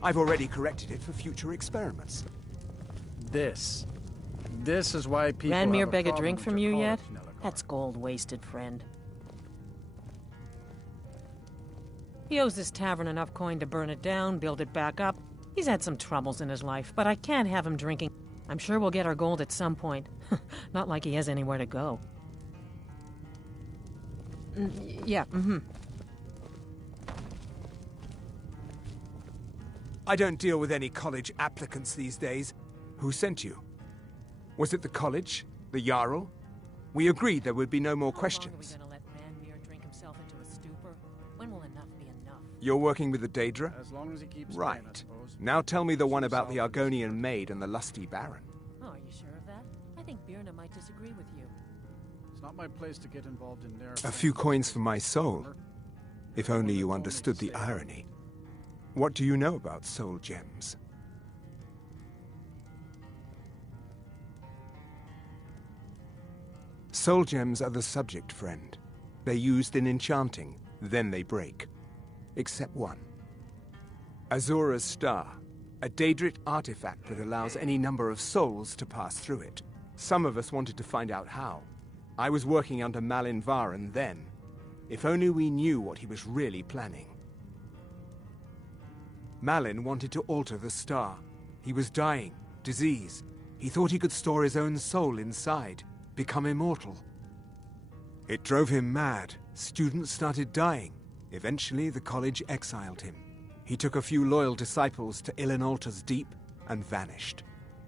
I've already corrected it for future experiments. This is why people Ranmir have beg a problem drink with from your you yet? college, Nelligar. That's gold wasted, friend. He owes this tavern enough coin to burn it down, build it back up. He's had some troubles in his life, but I can't have him drinking. I'm sure we'll get our gold at some point. Not like he has anywhere to go. Yeah, I don't deal with any college applicants these days. Who sent you? Was it the college? The Jarl? We agreed there would be no more questions. How long are we gonna let Ranmir drink himself into a stupor? When will enough be enough? You're working with the Daedra? As long as he keeps Right. playing, I suppose. Now tell me the one about the Argonian maid and the lusty baron. Oh, are you sure of that? I think Birna might disagree with you. It's not my place to get involved in their... A few coins for my soul. If only you understood the irony. What do you know about soul gems? Soul gems are the subject, friend. They're used in enchanting, then they break. Except one. Azura's Star, a Daedric artifact that allows any number of souls to pass through it. Some of us wanted to find out how. I was working under Malin Varen then. If only we knew what he was really planning. Malin wanted to alter the star. He was dying, disease. He thought he could store his own soul inside, become immortal. It drove him mad. Students started dying. Eventually, the college exiled him. He took a few loyal disciples to Illinalta's Deep and vanished.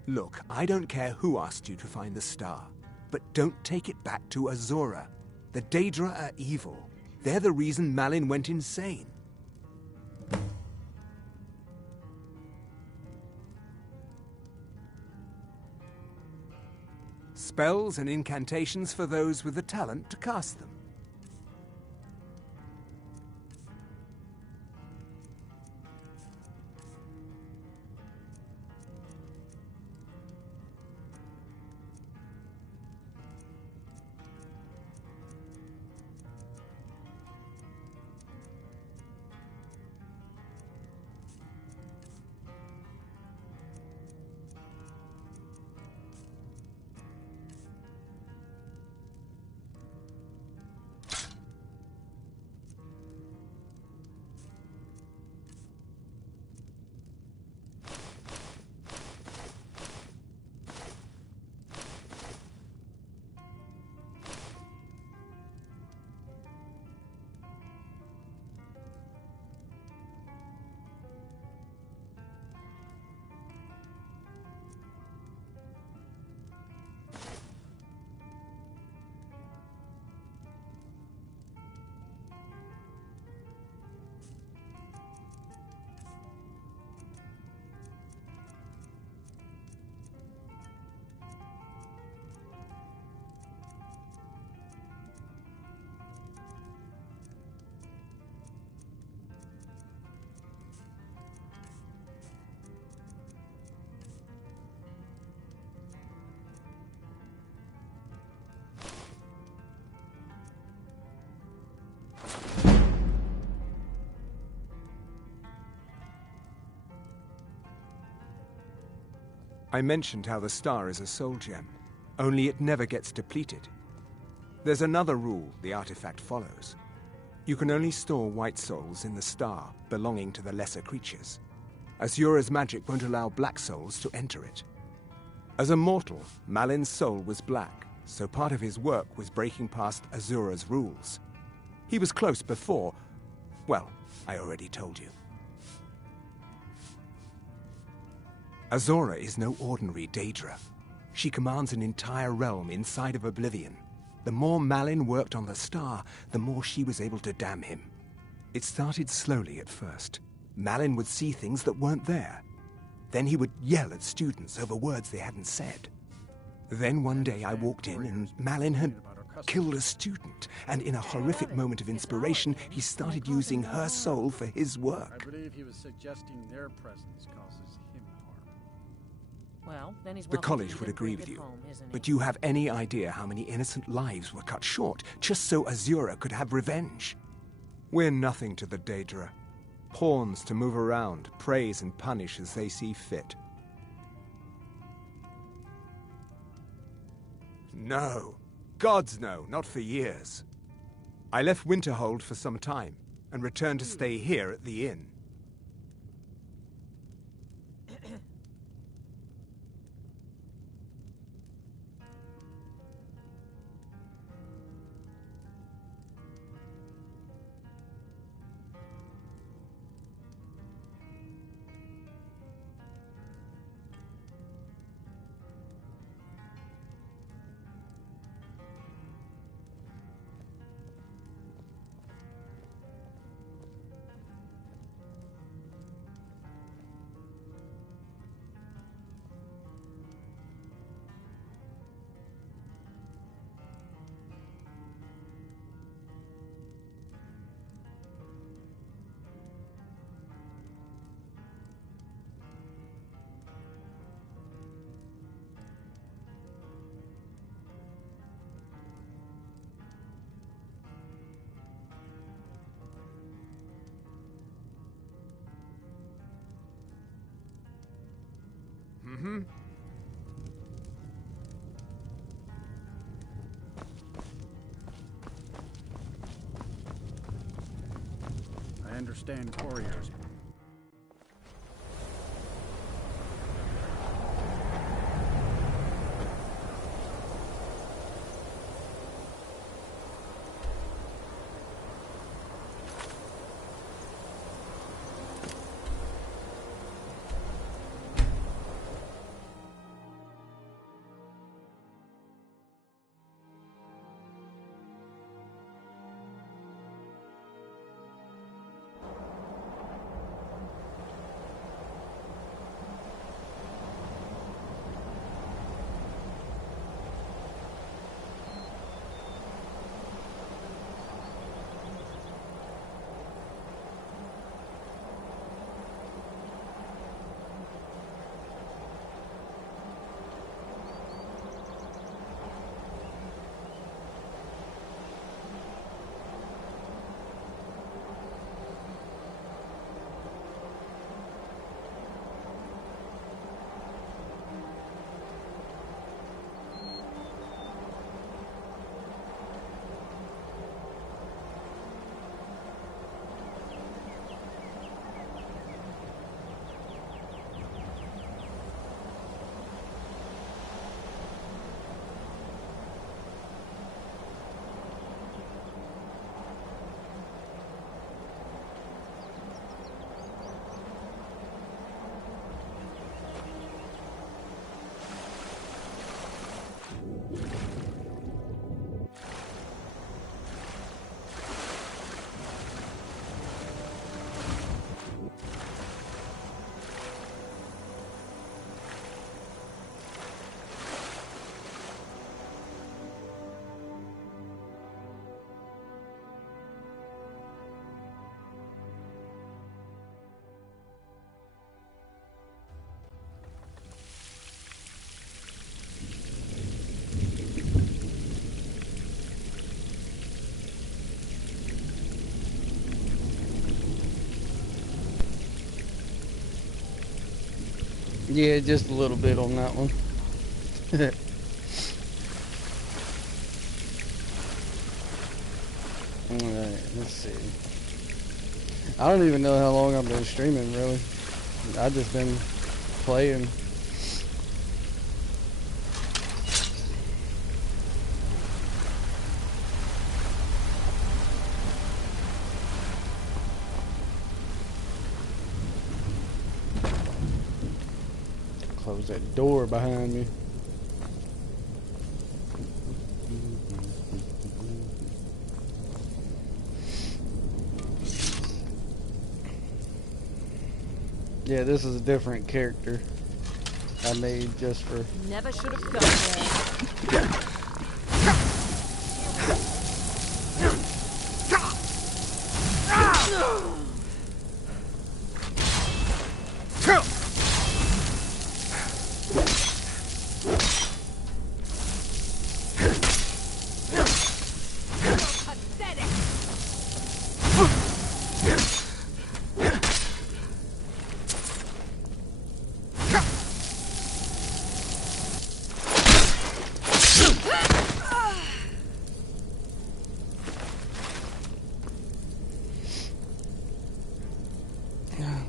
Look, I don't care who asked you to find the star, but don't take it back to Azura. The Daedra are evil. They're the reason Malin went insane. Spells and incantations for those with the talent to cast them. I mentioned how the star is a soul gem, only it never gets depleted. There's another rule the artifact follows. You can only store white souls in the star belonging to the lesser creatures. Azura's magic won't allow black souls to enter it. As a mortal, Malin's soul was black, so part of his work was breaking past Azura's rules. He was close before. Well, I already told you. Azura is no ordinary Daedra. She commands an entire realm inside of Oblivion. The more Malin worked on the star, the more she was able to damn him. It started slowly at first. Malin would see things that weren't there. Then he would yell at students over words they hadn't said. Then one day I walked in and Malin had killed a student, and in a horrific moment of inspiration, he started using her soul for his work. I believe he was suggesting their presence causes him harm. Well, then he's The college would agree with you, but do you have any idea how many innocent lives were cut short just so Azura could have revenge? We're nothing to the Daedra. Pawns to move around, praise and punish as they see fit. No. Gods no, not for years. I left Winterhold for some time, and returned to stay here at the inn. I understand couriers. Yeah, just a little bit on that one. Alright, let's see. I don't even know how long I've been streaming, really. I've just been playing. Close that door behind me. Yeah, this is a different character I made just for... Never should have gone there.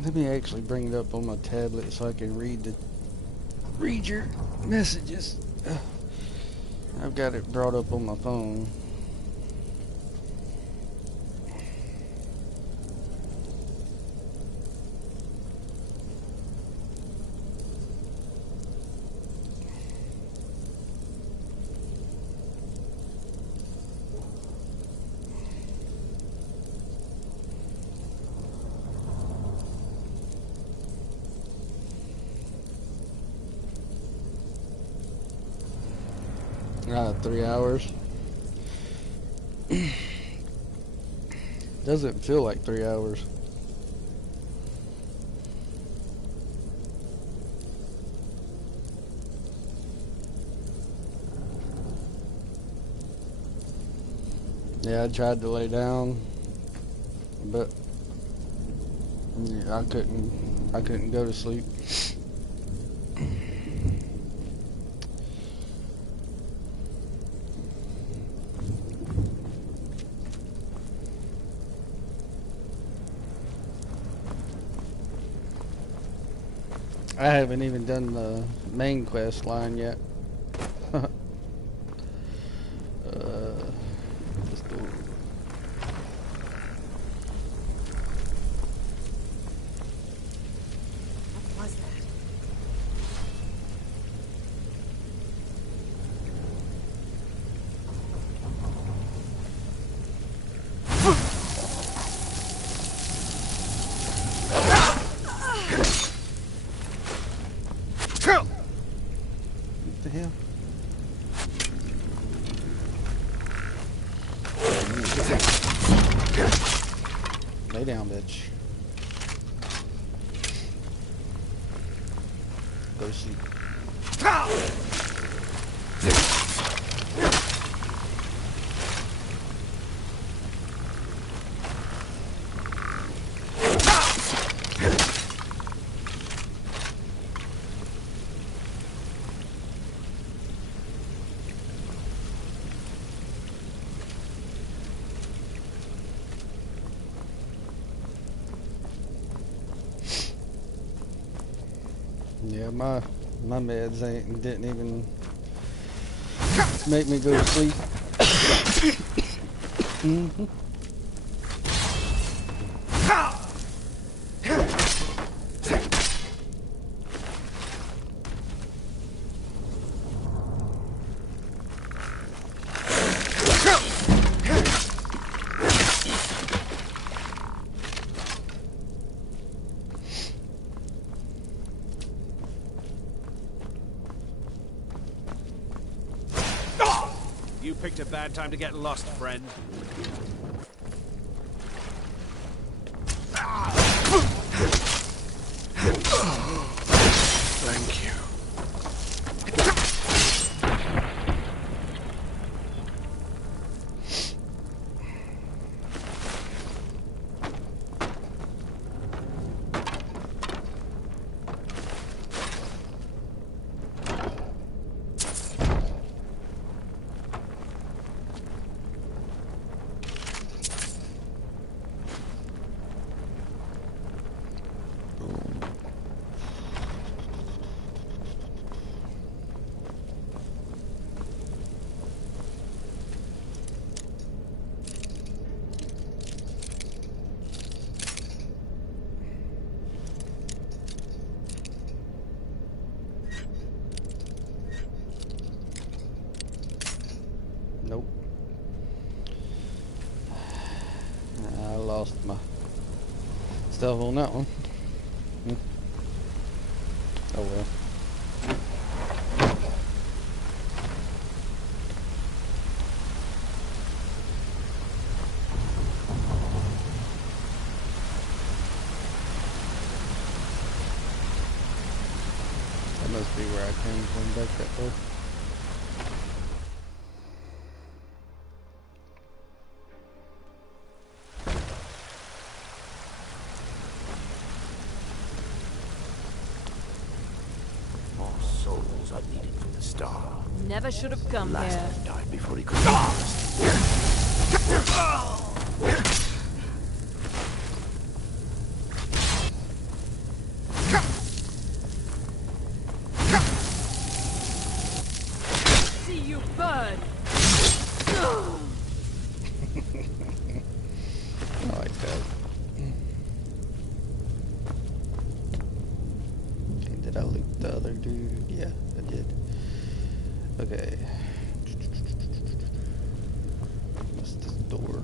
Let me actually bring it up on my tablet so I can read your messages. I've got it brought up on my phone. Ah, 3 hours. Doesn't feel like 3 hours. Yeah, I tried to lay down, but yeah, I couldn't go to sleep. I haven't even done the main quest line yet. Let's do it. What was that? What the hell? Lay down, bitch. Go to sleep. Yeah, my meds didn't even make me go to sleep. Mm-hmm. You picked a bad time to get lost, friend. Thank you. stuff on that one. Oh well. That must be where I came from back that way. Never should have come here. Last died before he could. See you burn. I like that. Okay, did I loot the other dude? Yeah, I did. Okay. What's this door?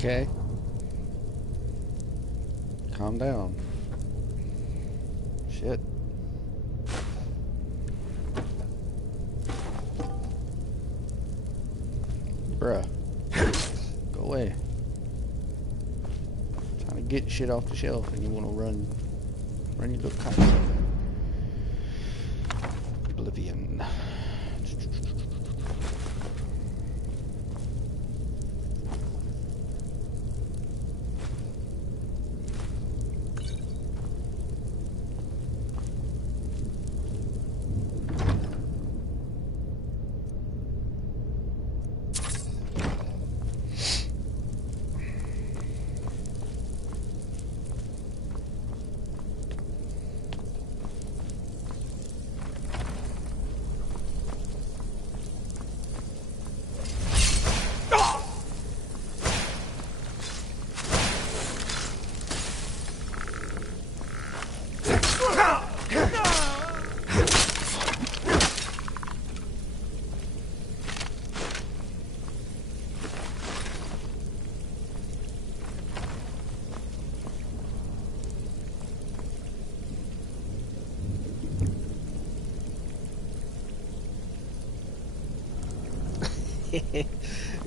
Okay. Calm down. Shit. Bruh. Go away. Trying to get shit off the shelf and you want to run your little cocksucker. Oblivion.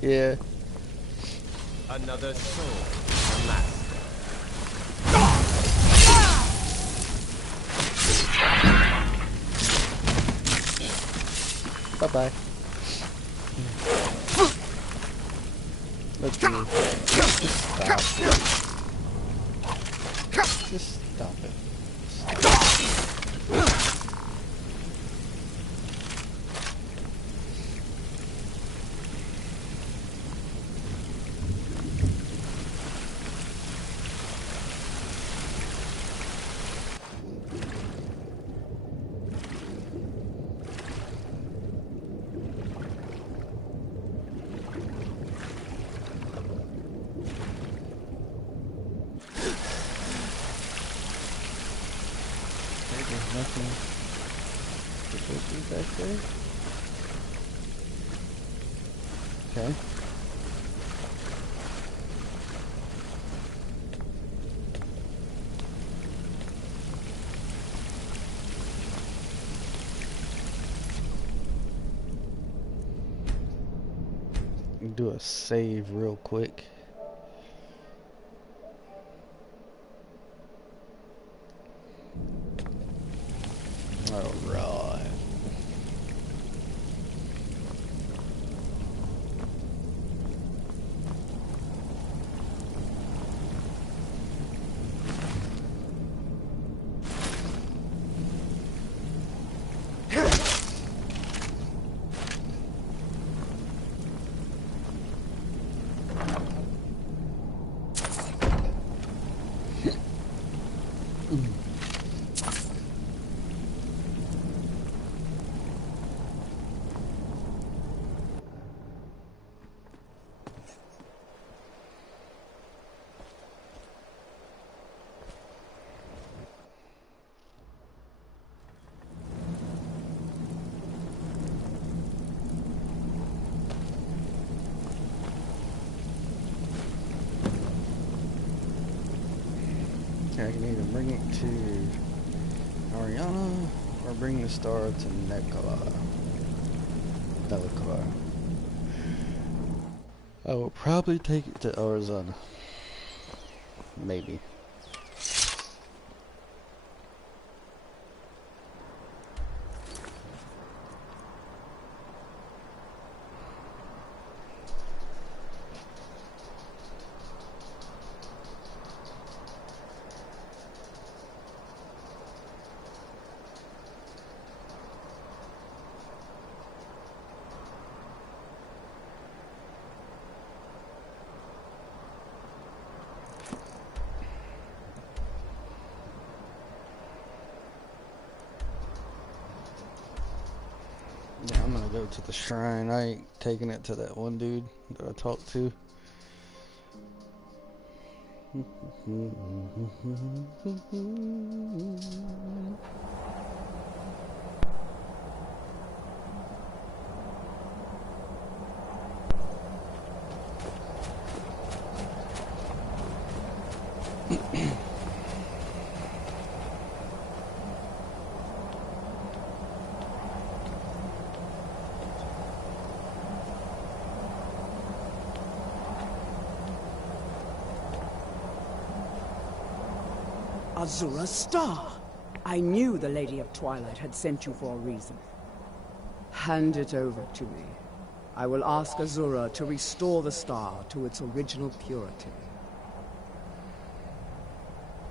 Yeah. Another soul. A master. Bye-bye. Let's move. Just stop. Just stop it. There's nothing supposed to be back there. Okay. Do a save real quick. Alright. I can either bring it to Ariana or bring the star to Bellicor. I will probably take it to Arizona. Maybe. Yeah, I'm gonna go to the shrine. I ain't taking it to that one dude that I talked to. Azura's star! I knew the Lady of Twilight had sent you for a reason. Hand it over to me. I will ask Azura to restore the star to its original purity.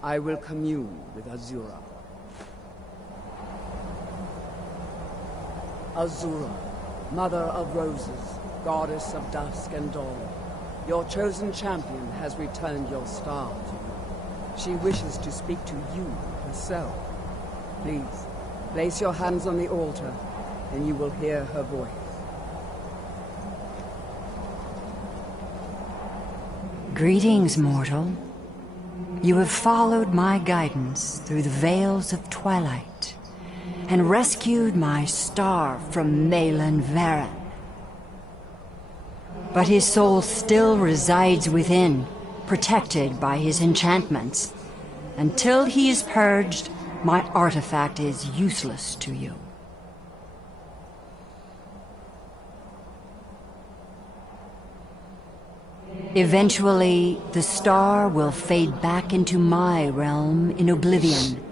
I will commune with Azura. Azura, Mother of Roses, Goddess of Dusk and Dawn, your chosen champion has returned your star to you. She wishes to speak to you herself. Please, place your hands on the altar, and you will hear her voice. Greetings, mortal. You have followed my guidance through the veils of twilight, and rescued my star from Malin Varen. But his soul still resides within, protected by his enchantments. Until he is purged, my artifact is useless to you. Eventually, the star will fade back into my realm in oblivion,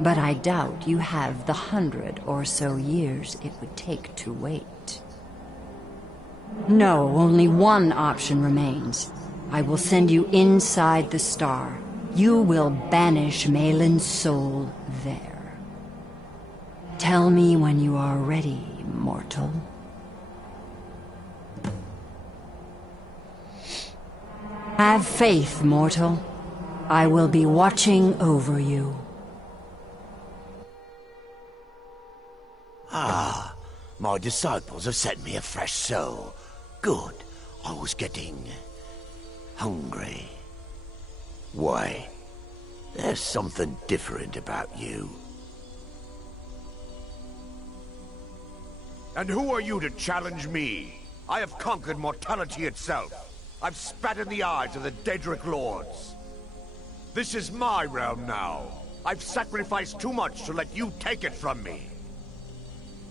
but I doubt you have the 100 or so years it would take to wait. No, only one option remains. I will send you inside the star. You will banish Malin's soul there. Tell me when you are ready, mortal. Have faith, mortal. I will be watching over you. Ah, my disciples have sent me a fresh soul. Good. I was getting hungry. Why? There's something different about you. And who are you to challenge me? I have conquered mortality itself. I've spat in the eyes of the Daedric Lords. This is my realm now. I've sacrificed too much to let you take it from me.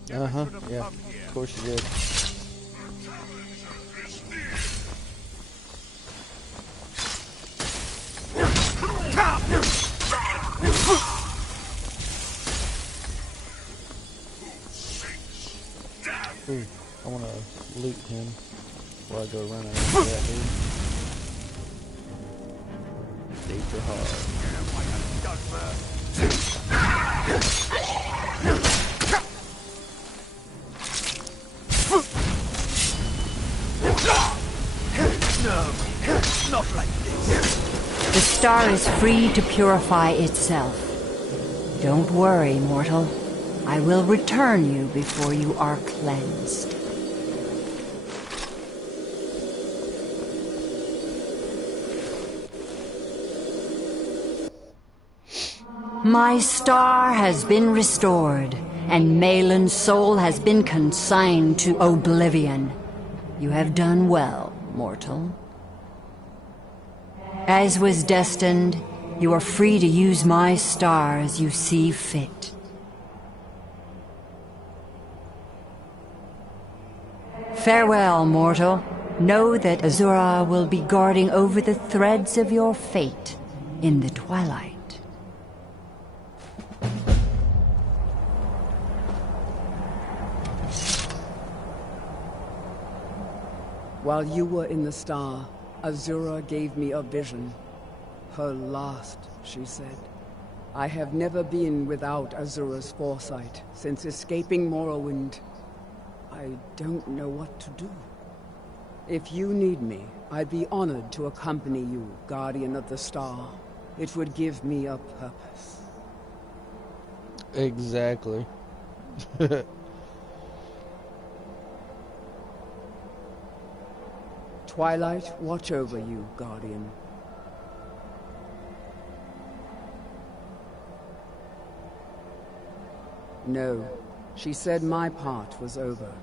Yeah, of course you did. I want to loot him before I go running after that dude. Danger hard. No, not like this. The star is free to purify itself. Don't worry, mortal. I will return you before you are cleansed. My star has been restored, and Malin's soul has been consigned to oblivion. You have done well, mortal. As was destined, you are free to use my star as you see fit. Farewell, mortal. Know that Azura will be guarding over the threads of your fate in the twilight. While you were in the star, Azura gave me a vision. Her last, she said. I have never been without Azura's foresight since escaping Morrowind. I don't know what to do. If you need me, I'd be honored to accompany you, Guardian of the Star. It would give me a purpose. Exactly. Twilight, watch over you, Guardian. No, she said my part was over,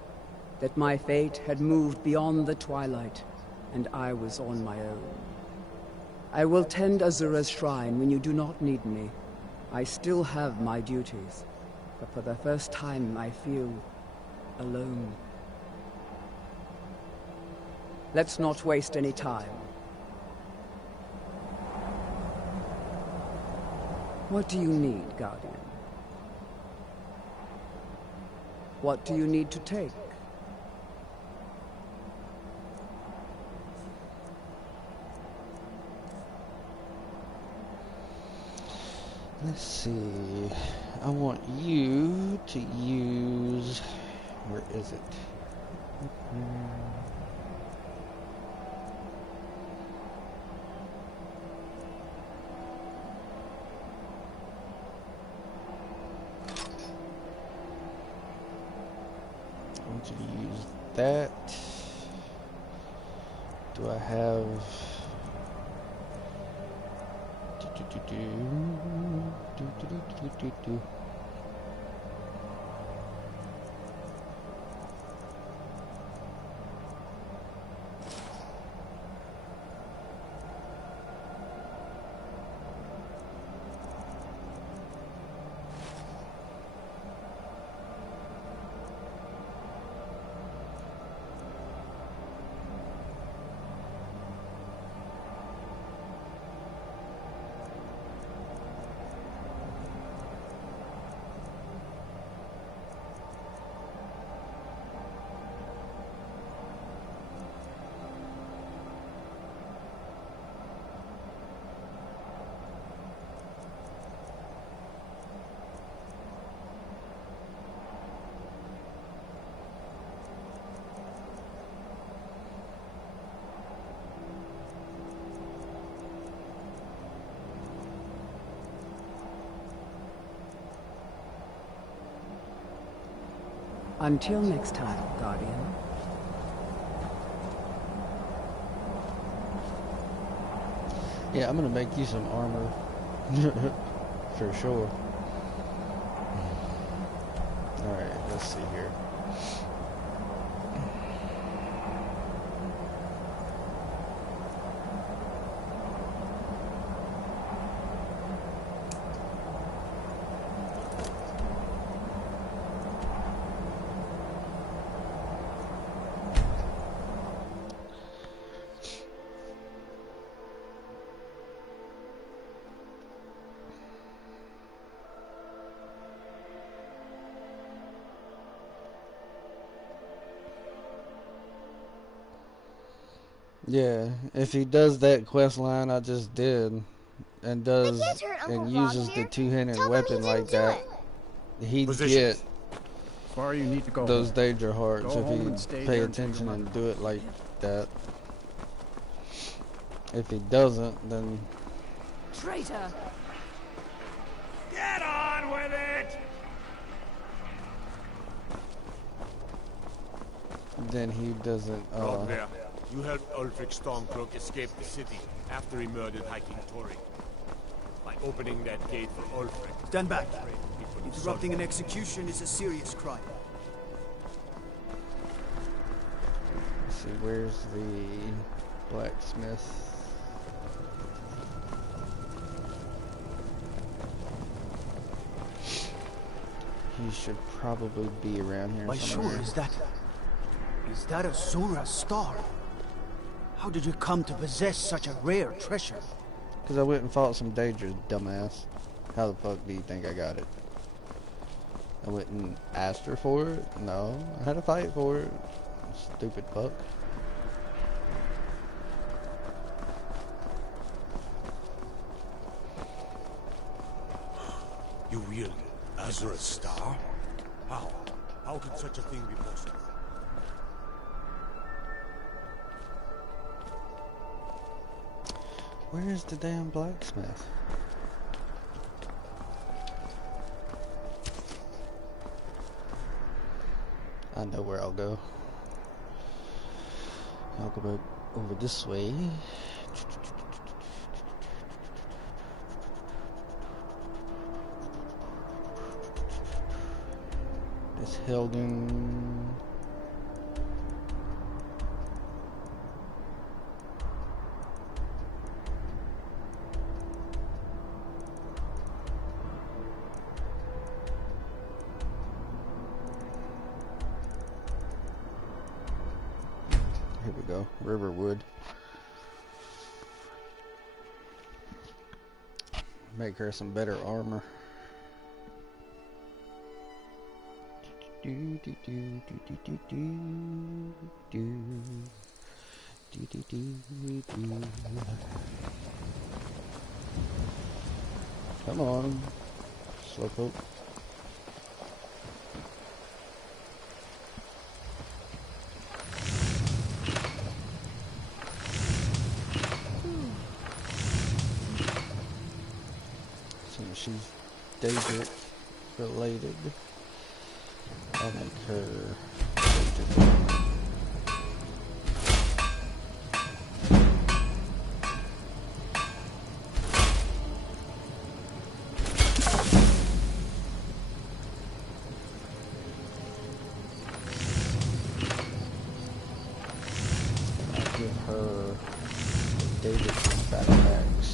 that my fate had moved beyond the Twilight, and I was on my own. I will tend Azura's shrine when you do not need me. I still have my duties, but for the first time I feel alone. Let's not waste any time. What do you need, Guardian? What do you need to take? Let's see. I want you to use... Where is it? I want you to use that. Do I have... Until next time, Guardian. Yeah, I'm gonna make you some armor. For sure. Alright, let's see here. Yeah, if he does that quest line I just did, and They can't hurt Uncle and Rob uses the here. two-handed Tell them weapon he like didn't do that, it. he'd Position. get Far you need to go those home. danger hearts Go if home he and stay pay there until your attention mother and do it like that. If he doesn't, then Traitor! Get on with it! he doesn't. Rob there. You helped Ulfric Stormcloak escape the city after he murdered High King Tori. By opening that gate for Ulfric. Stand back. Interrupting an execution is a serious crime. Let's see, where's the blacksmith? He should probably be around here Why somewhere. sure, is that a Zora star? How did you come to possess such a rare treasure? Because I went and fought some dangers, dumbass. How the fuck do you think I got it? I went and asked her for it? No, I had to fight for it. Stupid fuck. You wield Azura's star? How? How could such a thing be possible? Where's the damn blacksmith? I know where I'll go. I'll go back over this way. It's Helgen. Here we go, Riverwood. Make her some better armor. Do do do do do do do do do do do. Come on, Slowpoke. She's Daedric related. I'll make her Daedric. I'll give her Daedric battle axe.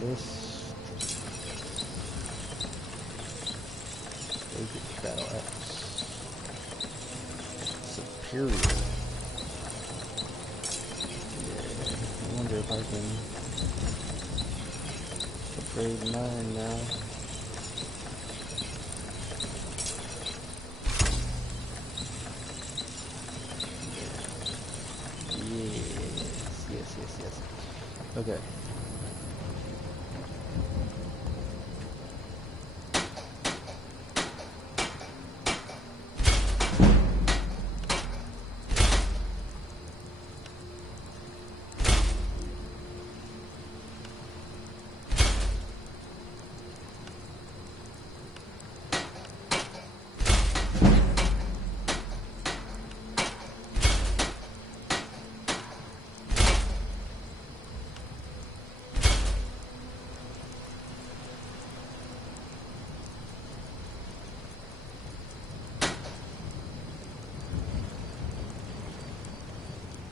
This Daedric battle axe. Superior. Yeah, I wonder if I can upgrade mine now. Yes. Okay.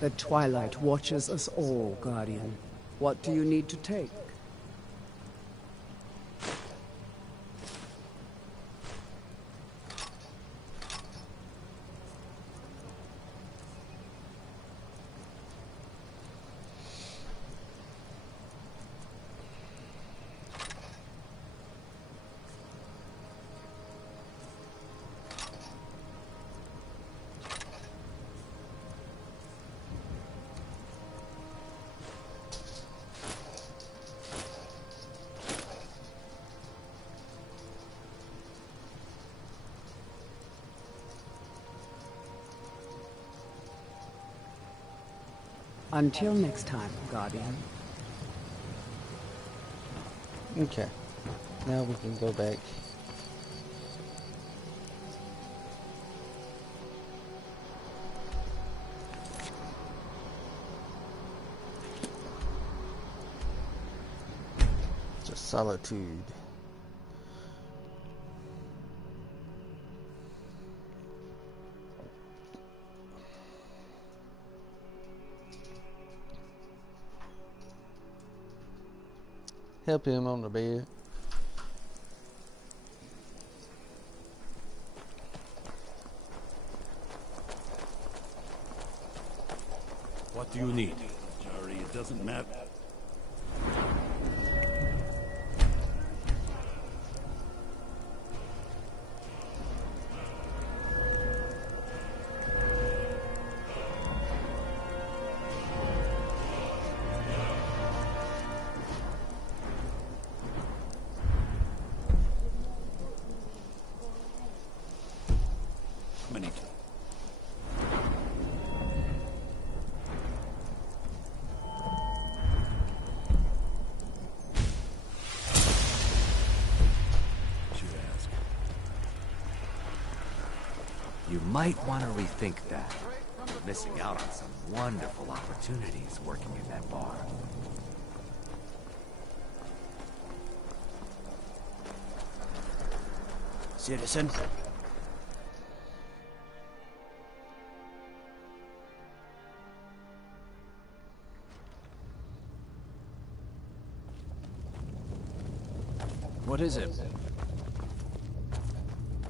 The Twilight watches us all, Guardian. What do you need to take? Until next time, Guardian. Okay. Now we can go back. To Solitude. Help him on the bed. What do you need? Sorry, it doesn't matter. You might want to rethink that. You're missing out on some wonderful opportunities working in that bar. Citizen? What is it?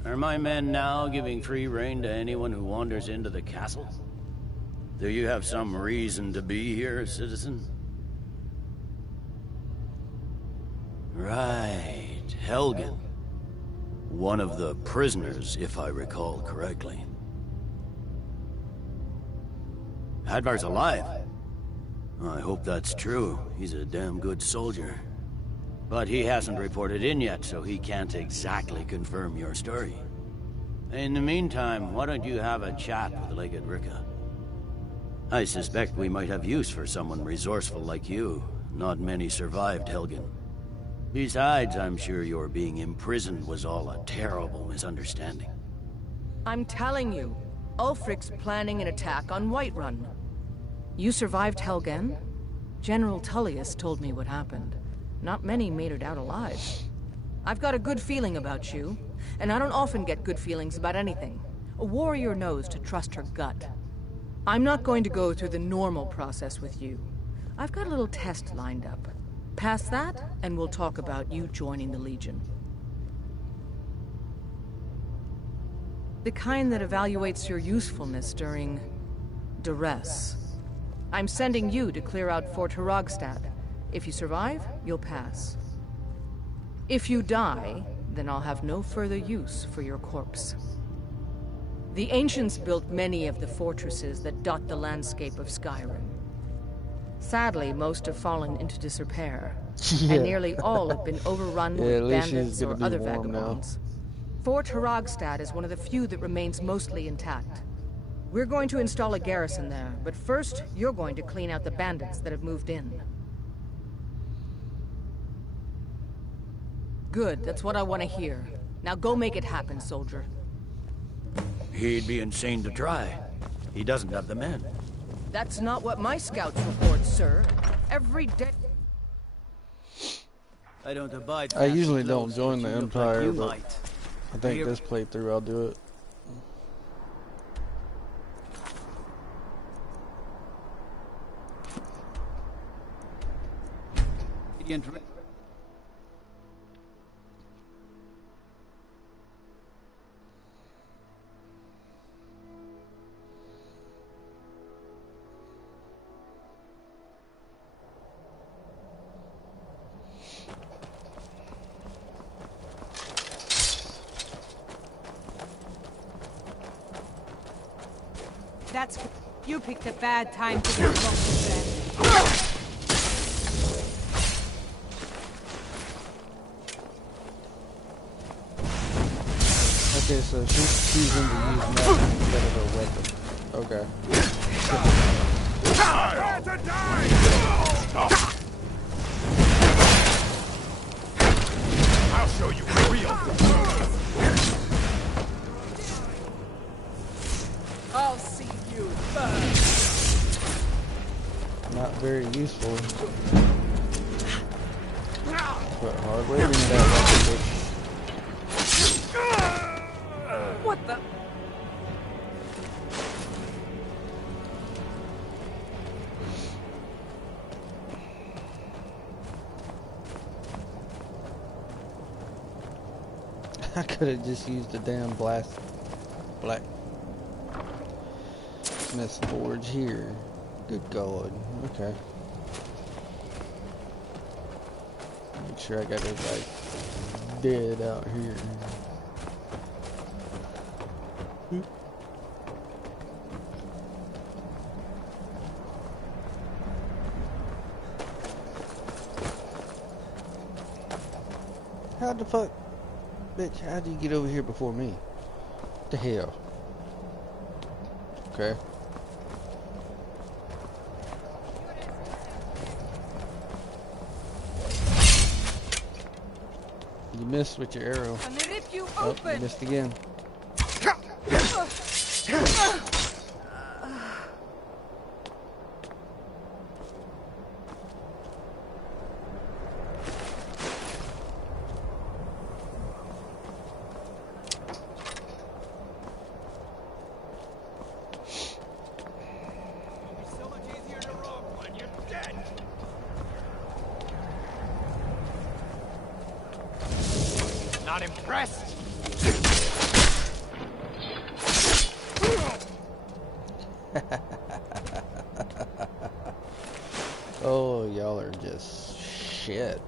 Are my men now giving free rein to anyone who wanders into the castle? Do you have some reason to be here, citizen? Right, Helgen. One of the prisoners, if I recall correctly. Hadvar's alive. I hope that's true. He's a damn good soldier. But he hasn't reported in yet, so he can't exactly confirm your story. In the meantime, why don't you have a chat with Legate Ricka? I suspect we might have use for someone resourceful like you. Not many survived Helgen. Besides, I'm sure your being imprisoned was all a terrible misunderstanding. I'm telling you, Ulfric's planning an attack on Whiterun. You survived Helgen? General Tullius told me what happened. Not many made it out alive. I've got a good feeling about you, and I don't often get good feelings about anything. A warrior knows to trust her gut. I'm not going to go through the normal process with you. I've got a little test lined up. Pass that, and we'll talk about you joining the Legion. The kind that evaluates your usefulness during duress. I'm sending you to clear out Fort Hrogstad. If you survive, you'll pass. If you die, then I'll have no further use for your corpse. The ancients built many of the fortresses that dot the landscape of Skyrim. Sadly, most have fallen into disrepair, and nearly all have been overrun with bandits or other vagabonds. Fort Hrogstad is one of the few that remains mostly intact. We're going to install a garrison there, but first, you're going to clean out the bandits that have moved in. Good, that's what I want to hear. Now go make it happen, soldier. He'd be insane to try. He doesn't have the men. That's not what my scouts report, sir. Every day... I don't abide. I usually don't join the Empire, but I think this playthrough I'll do it. That's... You picked a bad time to get lost then. Okay, so she's choosing to use magic instead of her weapon. Okay. better die! I'll show you real. I'll see you first. Not very useful. But hard way to bring that weapon. What the? I could have just used the damn black Smith's Forge here. Good God. Okay. Make sure I got it like dead out here. How the fuck? Bitch, how did you get over here before me? What the hell? Okay. You missed with your arrow. I'm gonna rip you Oh, open. you missed again. Not impressed? Oh, y'all are just shit.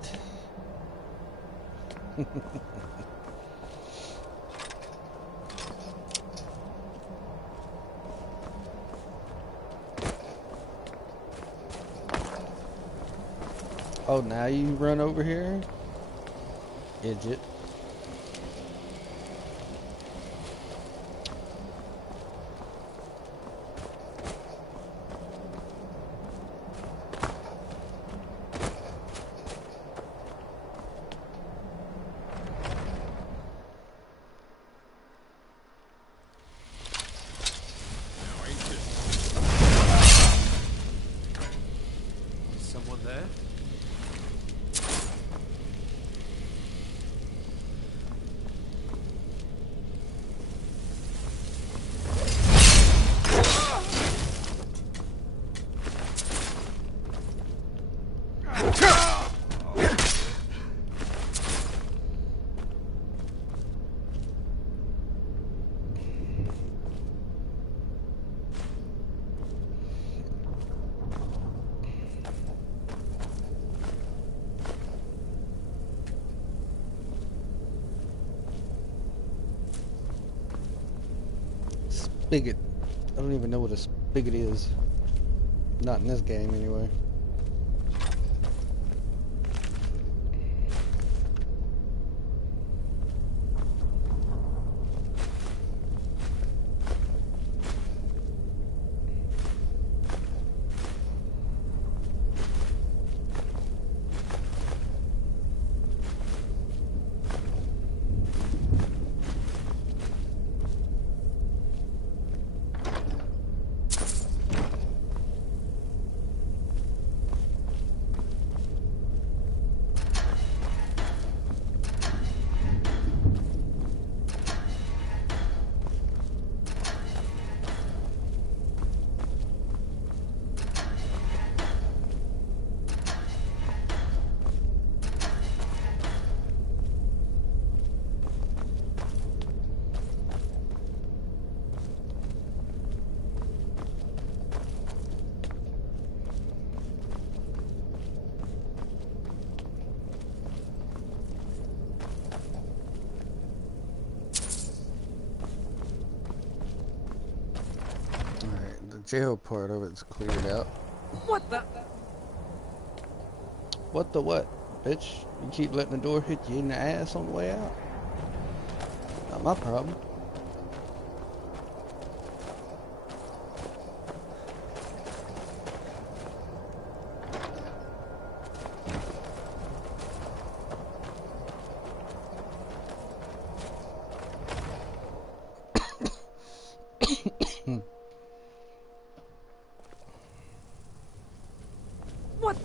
Oh, now you run over here? Idiot. Someone there? Spigot. I don't even know what a spigot is. Not in this game, anyway. Jail part of it's cleared out. What the? What the what, bitch? You keep letting the door hit you in the ass on the way out. Not my problem.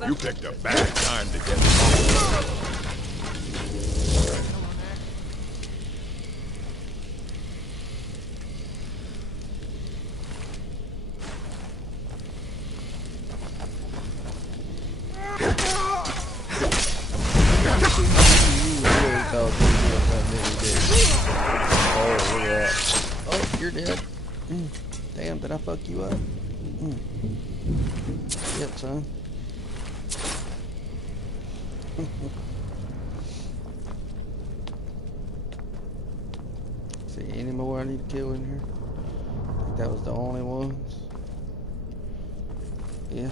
You picked a bad time to get involved. Oh, yeah. Oh, you're dead. Damn, did I fuck you up? Yep, son. See any more I need to kill in here? I think that was the only ones. Yeah.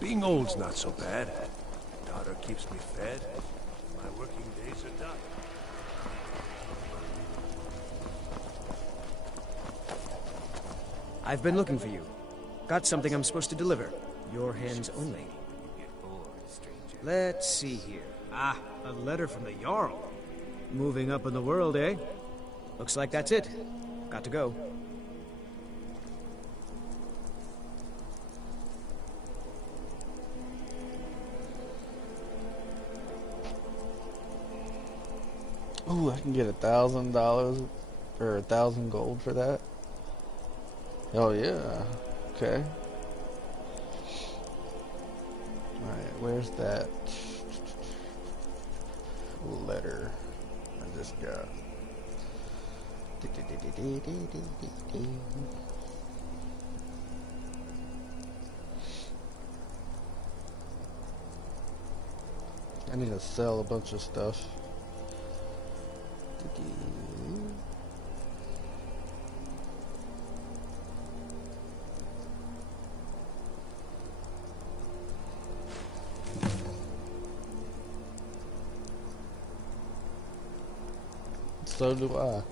Being old's not so bad. Daughter keeps me fed. My working days are done. I've been looking for you. Got something I'm supposed to deliver. Your hands only. Let's see here. Ah, a letter from the Jarl. Moving up in the world, eh? Looks like that's it. Got to go. Ooh, I can get $1,000 or 1,000 gold for that. Oh yeah. Okay. Alright, where's that letter I just got? I need to sell a bunch of stuff. So do I.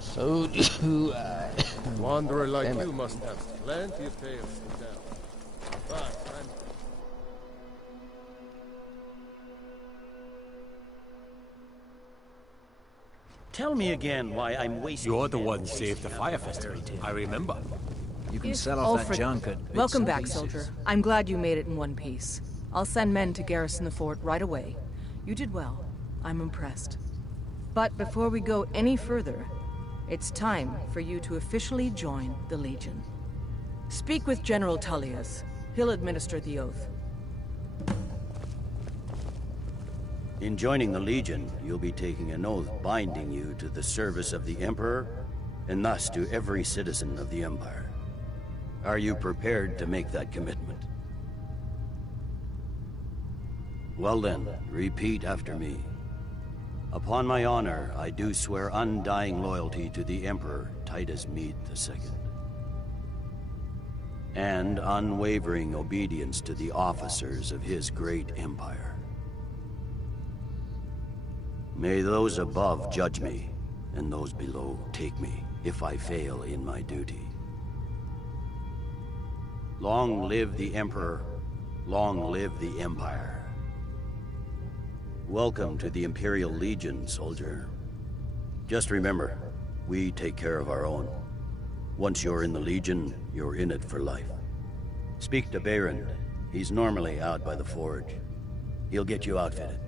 So do I. Wanderer like you must have plenty of tales to tell. But I'm... Tell me again why I'm wasting... You're the one who saved the fire festival. I remember. You can sell off that junk at Welcome back, soldier. I'm glad you made it in one piece. I'll send men to garrison the fort right away. You did well. I'm impressed. But before we go any further, it's time for you to officially join the Legion. Speak with General Tullius. He'll administer the oath. In joining the Legion, you'll be taking an oath binding you to the service of the Emperor, and thus to every citizen of the Empire. Are you prepared to make that commitment? Well then, repeat after me. Upon my honor, I do swear undying loyalty to the Emperor Titus Mede II. And unwavering obedience to the officers of his great empire. May those above judge me, and those below take me, if I fail in my duty. Long live the Emperor, long live the Empire. Welcome to the Imperial Legion, soldier. Just remember, we take care of our own. Once you're in the Legion, you're in it for life. Speak to Behrend. He's normally out by the forge. He'll get you outfitted.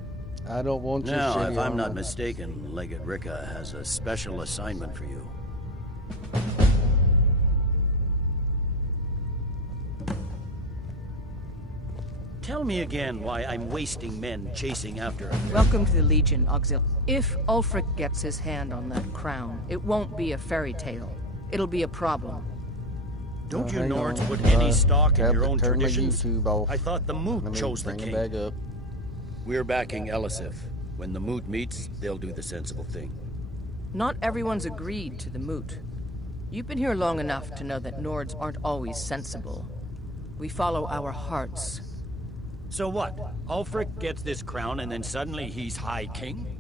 I don't want your Now, shitty if I'm not armor. mistaken, Legate Ricka has a special assignment for you. Tell me again why I'm wasting men chasing after him. Welcome to the Legion, Auxil. If Ulfric gets his hand on that crown, it won't be a fairy tale. It'll be a problem. Don't you hang Nords on. put any stock in Tab- your own turn my traditions? YouTube off. I thought the Moot Let me chose the bring it king. back up. We're backing Elisif. When the Moot meets, they'll do the sensible thing. Not everyone's agreed to the moot. You've been here long enough to know that Nords aren't always sensible. We follow our hearts. So what? Ulfric gets this crown and then suddenly he's High King?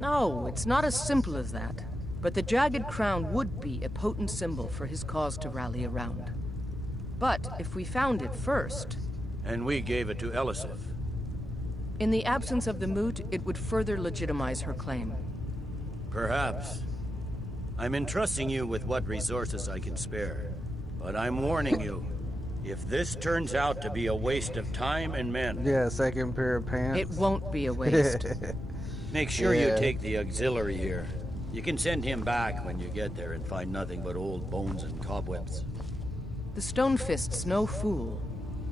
No, it's not as simple as that. But the Jagged Crown would be a potent symbol for his cause to rally around. But if we found it first... And we gave it to Elisif. In the absence of the moot, it would further legitimize her claim. Perhaps. I'm entrusting you with what resources I can spare. But I'm warning you, if this turns out to be a waste of time and men... Yeah, second pair of pants. It won't be a waste. Make sure you Yeah. take the auxiliary here. You can send him back when you get there and find nothing but old bones and cobwebs. The Stonefist's no fool.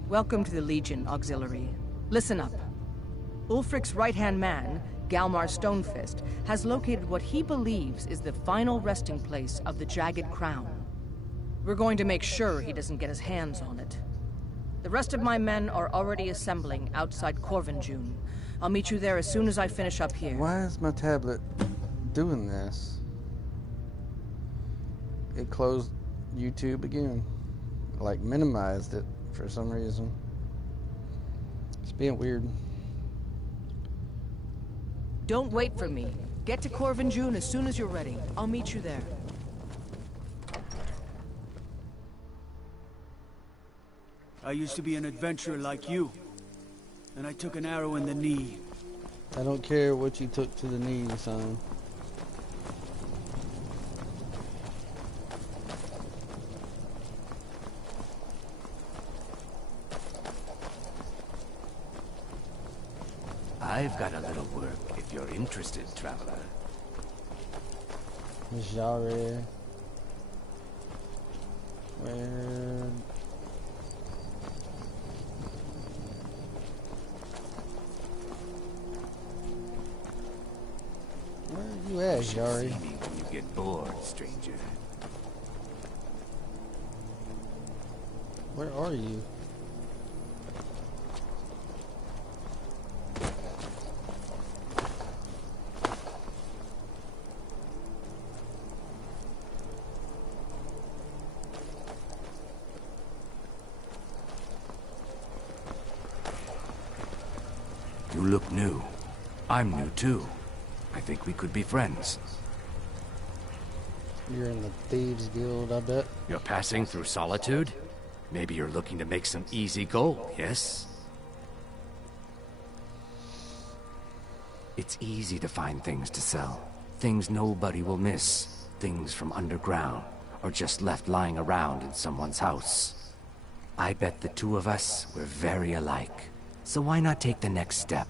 Welcome to the Legion, Auxiliary. Listen up. Ulfric's right-hand man, Galmar Stonefist, has located what he believes is the final resting place of the Jagged Crown. We're going to make sure he doesn't get his hands on it. The rest of my men are already assembling outside Corvinjune. I'll meet you there as soon as I finish up here. Why is my tablet doing this? It closed YouTube again. Like minimized it for some reason. It's being weird. Don't wait for me. Get to Corvinjune as soon as you're ready. I'll meet you there. I used to be an adventurer like you. And I took an arrow in the knee. I don't care what you took to the knee, son. I've got a little work if you're interested, traveler. Jare. Where... Where are you at, Jari? See me when you get bored, stranger. Where are you? You look new. I'm new too. I think we could be friends. You're in the Thieves Guild, I bet. You're passing through Solitude? Maybe you're looking to make some easy gold, yes? It's easy to find things to sell. Things nobody will miss. Things from underground, or just left lying around in someone's house. I bet the two of us were very alike. So why not take the next step?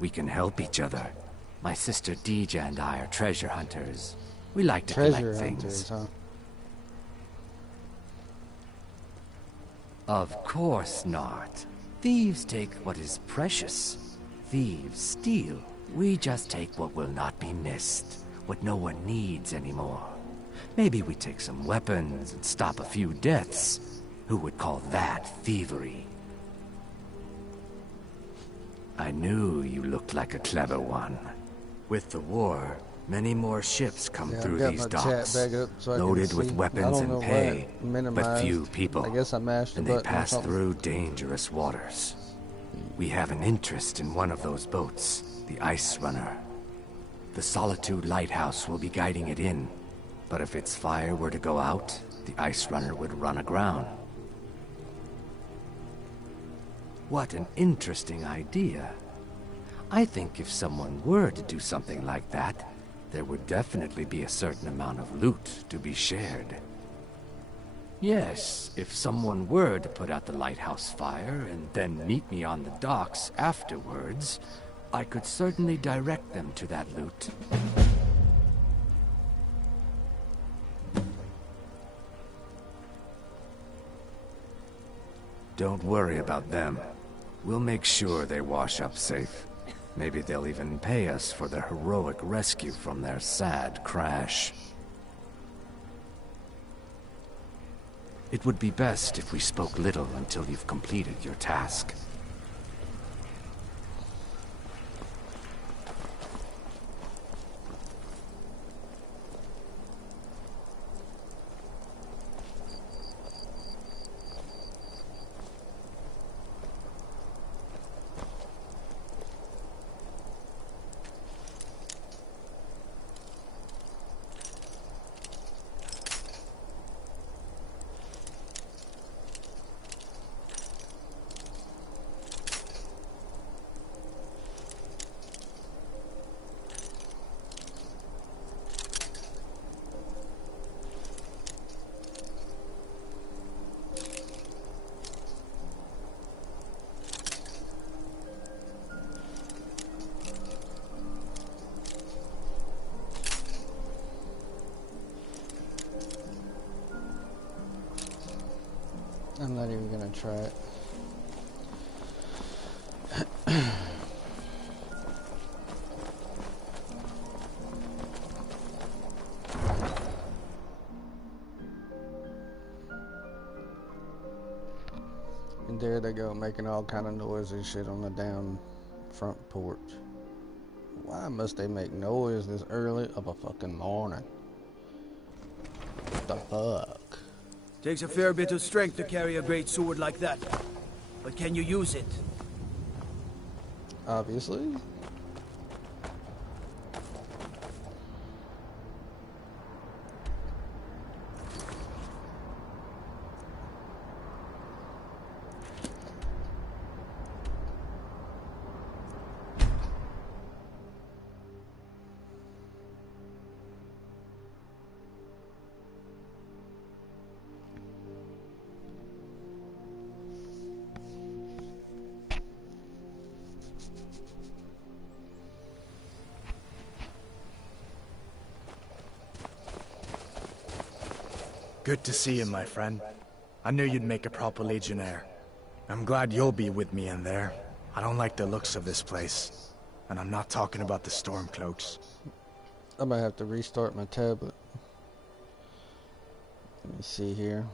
We can help each other. My sister Deeja and I are treasure hunters. We like to collect Treasure things. hunters, huh? Of course not. Thieves take what is precious. Thieves steal. We just take what will not be missed. What no one needs anymore. Maybe we take some weapons and stop a few deaths. Who would call that thievery? I knew you looked like a clever one. With the war, many more ships come Yeah, I've through got these my docks, chat back up so I can loaded with see. I weapons don't know and why pay, it but minimized. few people. I guess I mashed the and they button or pass something. through dangerous waters. We have an interest in one of those boats, the Ice Runner. The Solitude Lighthouse will be guiding it in, but if its fire were to go out, the Ice Runner would run aground. What an interesting idea. I think if someone were to do something like that, there would definitely be a certain amount of loot to be shared. Yes, if someone were to put out the lighthouse fire and then meet me on the docks afterwards, I could certainly direct them to that loot. Don't worry about them. We'll make sure they wash up safe. Maybe they'll even pay us for their heroic rescue from their sad crash. It would be best if we spoke little until you've completed your task. I'm not even gonna try it. And there they go, making all kind of noise and shit on the damn front porch. Why must they make noise this early of a fucking morning? What the fuck? Takes a fair bit of strength to carry a great sword like that. But can you use it? Obviously. Good to see you, my friend. I knew you'd make a proper legionnaire. I'm glad you'll be with me in there. I don't like the looks of this place. And I'm not talking about the Stormcloaks. I might have to restart my tablet. Let me see here.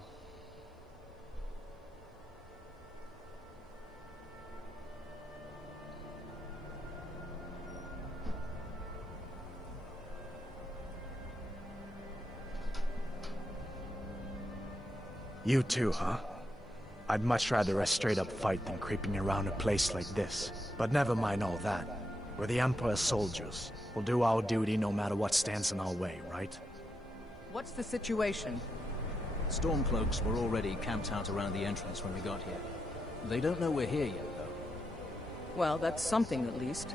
You too, huh? I'd much rather a straight-up fight than creeping around a place like this. But never mind all that. We're the Emperor's soldiers. We'll do our duty no matter what stands in our way, right? What's the situation? Stormcloaks were already camped out around the entrance when we got here. They don't know we're here yet, though. Well, that's something at least.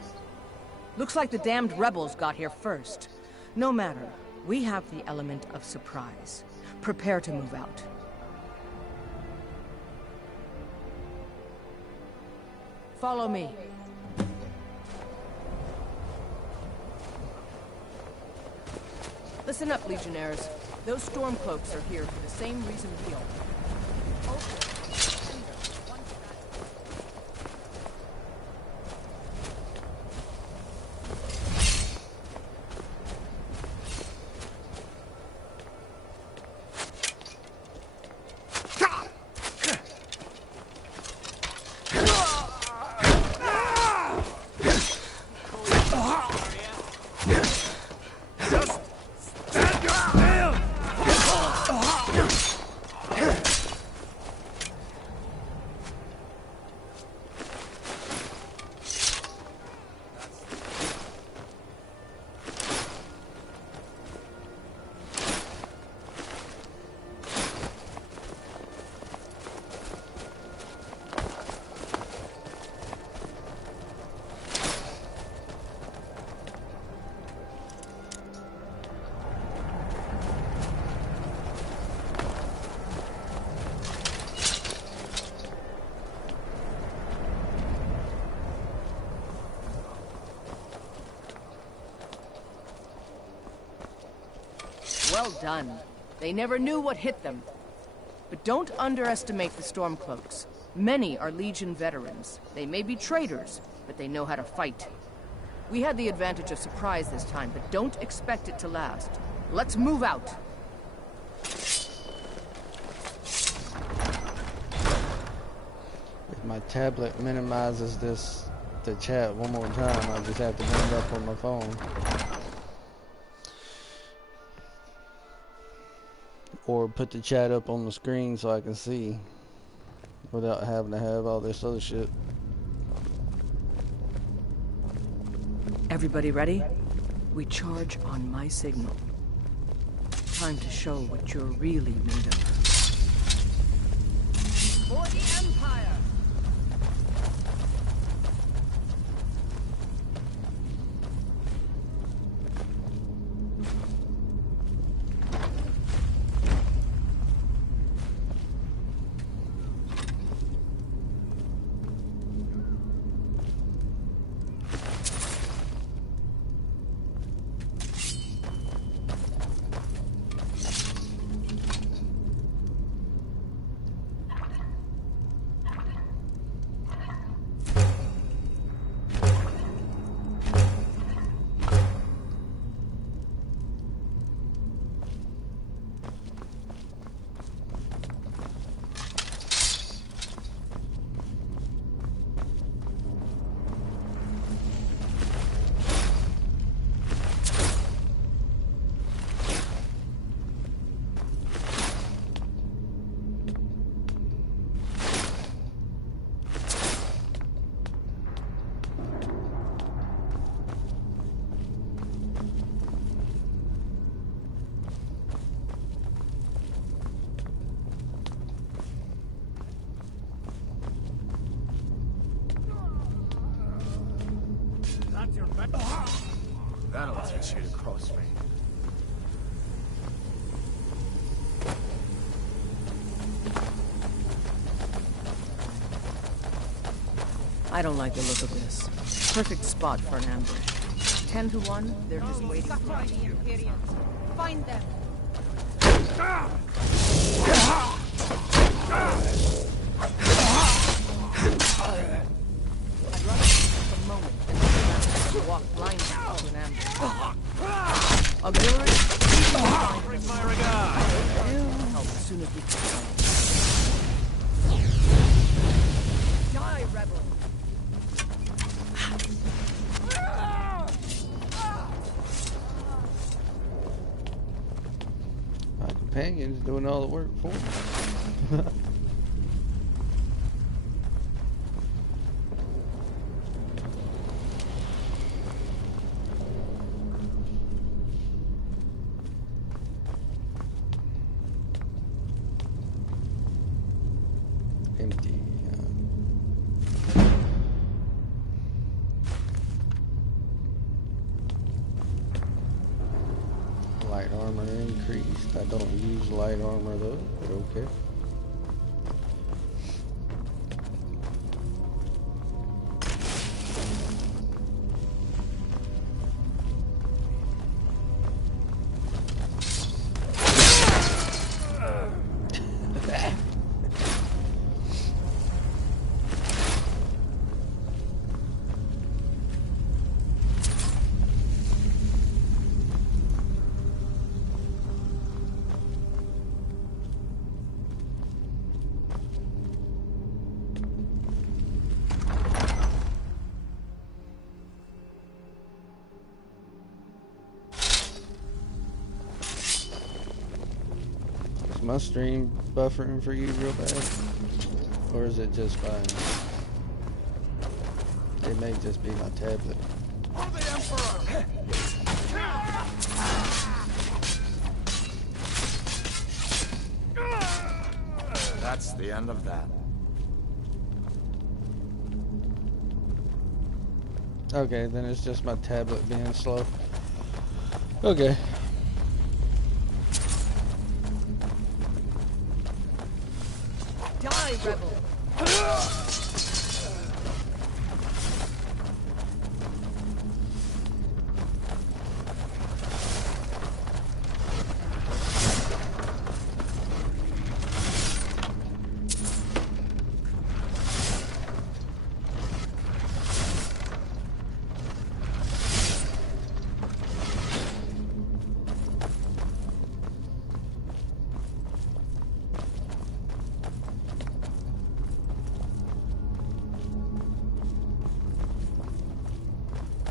Looks like the damned rebels got here first. No matter, we have the element of surprise. Prepare to move out. Follow me. Listen up, Legionnaires. Those Stormcloaks are here for the same reason we are. Well done. They never knew what hit them. But don't underestimate the Stormcloaks. Many are Legion veterans. They may be traitors, but they know how to fight. We had the advantage of surprise this time, but don't expect it to last. Let's move out. If my tablet minimizes the chat one more time, I'll just have to bring it up on my phone. Or put the chat up on the screen so I can see without having to have all this other shit. Everybody ready? We charge on my signal. Time to show what you're really made of. For the Empire! That'll teach you to cross me. I don't like the look of this. Perfect spot for an ambush. 10 to 1, they're just waiting for us. Find them. I'd rather take a moment than walk blindly into an ambush. Auxiliary, Bring my regard. help as soon as we can. Die, rebel! My companion's doing all the work for me. Empty. Light armor increased. I don't use light armor though, but okay. My stream buffering for you real bad? Or is it just fine? It may just be my tablet. For the Emperor! That's the end of that. Okay, then it's just my tablet being slow. Okay. Die, rebel!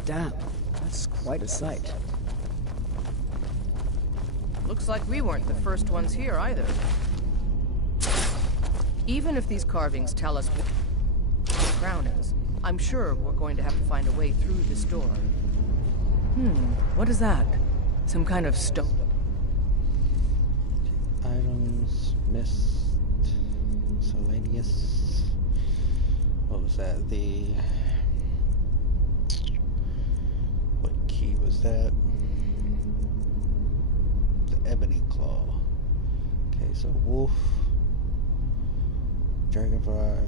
Damn, that's quite a sight. Looks like we weren't the first ones here either. Even if these carvings tell us what the crown is, I'm sure we're going to have to find a way through this door. What is that? Some kind of stone? Items, missed, miscellaneous. What was that? What key was that? The ebony claw. Okay, so wolf, dragonfly.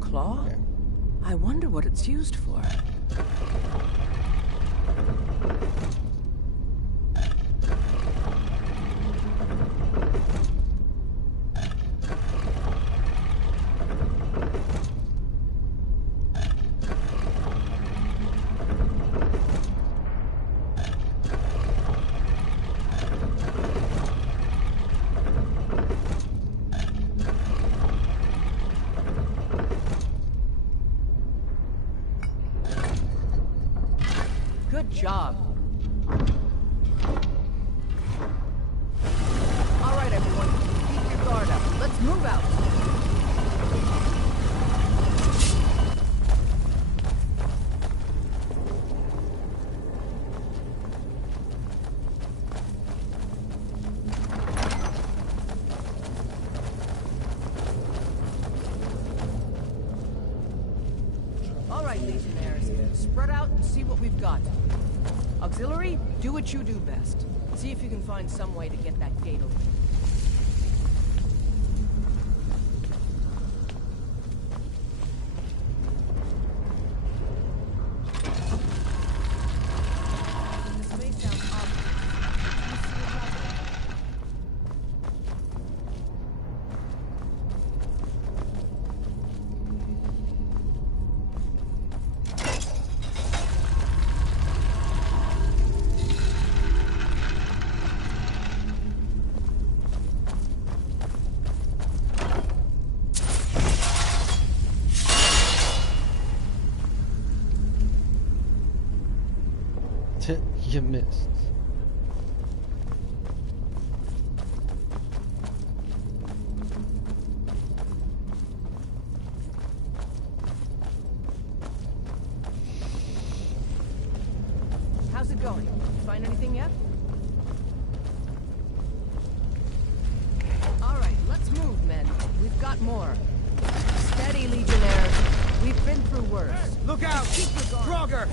Claw? Okay. I wonder what it's used for. Good job. All right, everyone. Keep your guard up. Let's move out. All right, Legionnaires. Spread out and see what we've got. Auxiliary, do what you do best. See if you can find some way to get that gate open. This may sound You missed. How's it going? Find anything yet? All right, let's move, men. We've got more. Steady, Legionnaires. We've been through worse. Look out! Keep your guard. Draugr!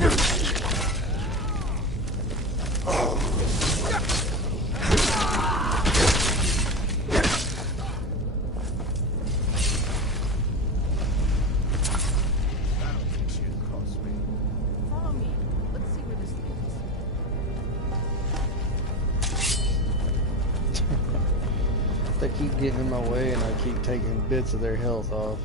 Follow me. Let's see where this leads. They keep getting in my way and I keep taking bits of their health off.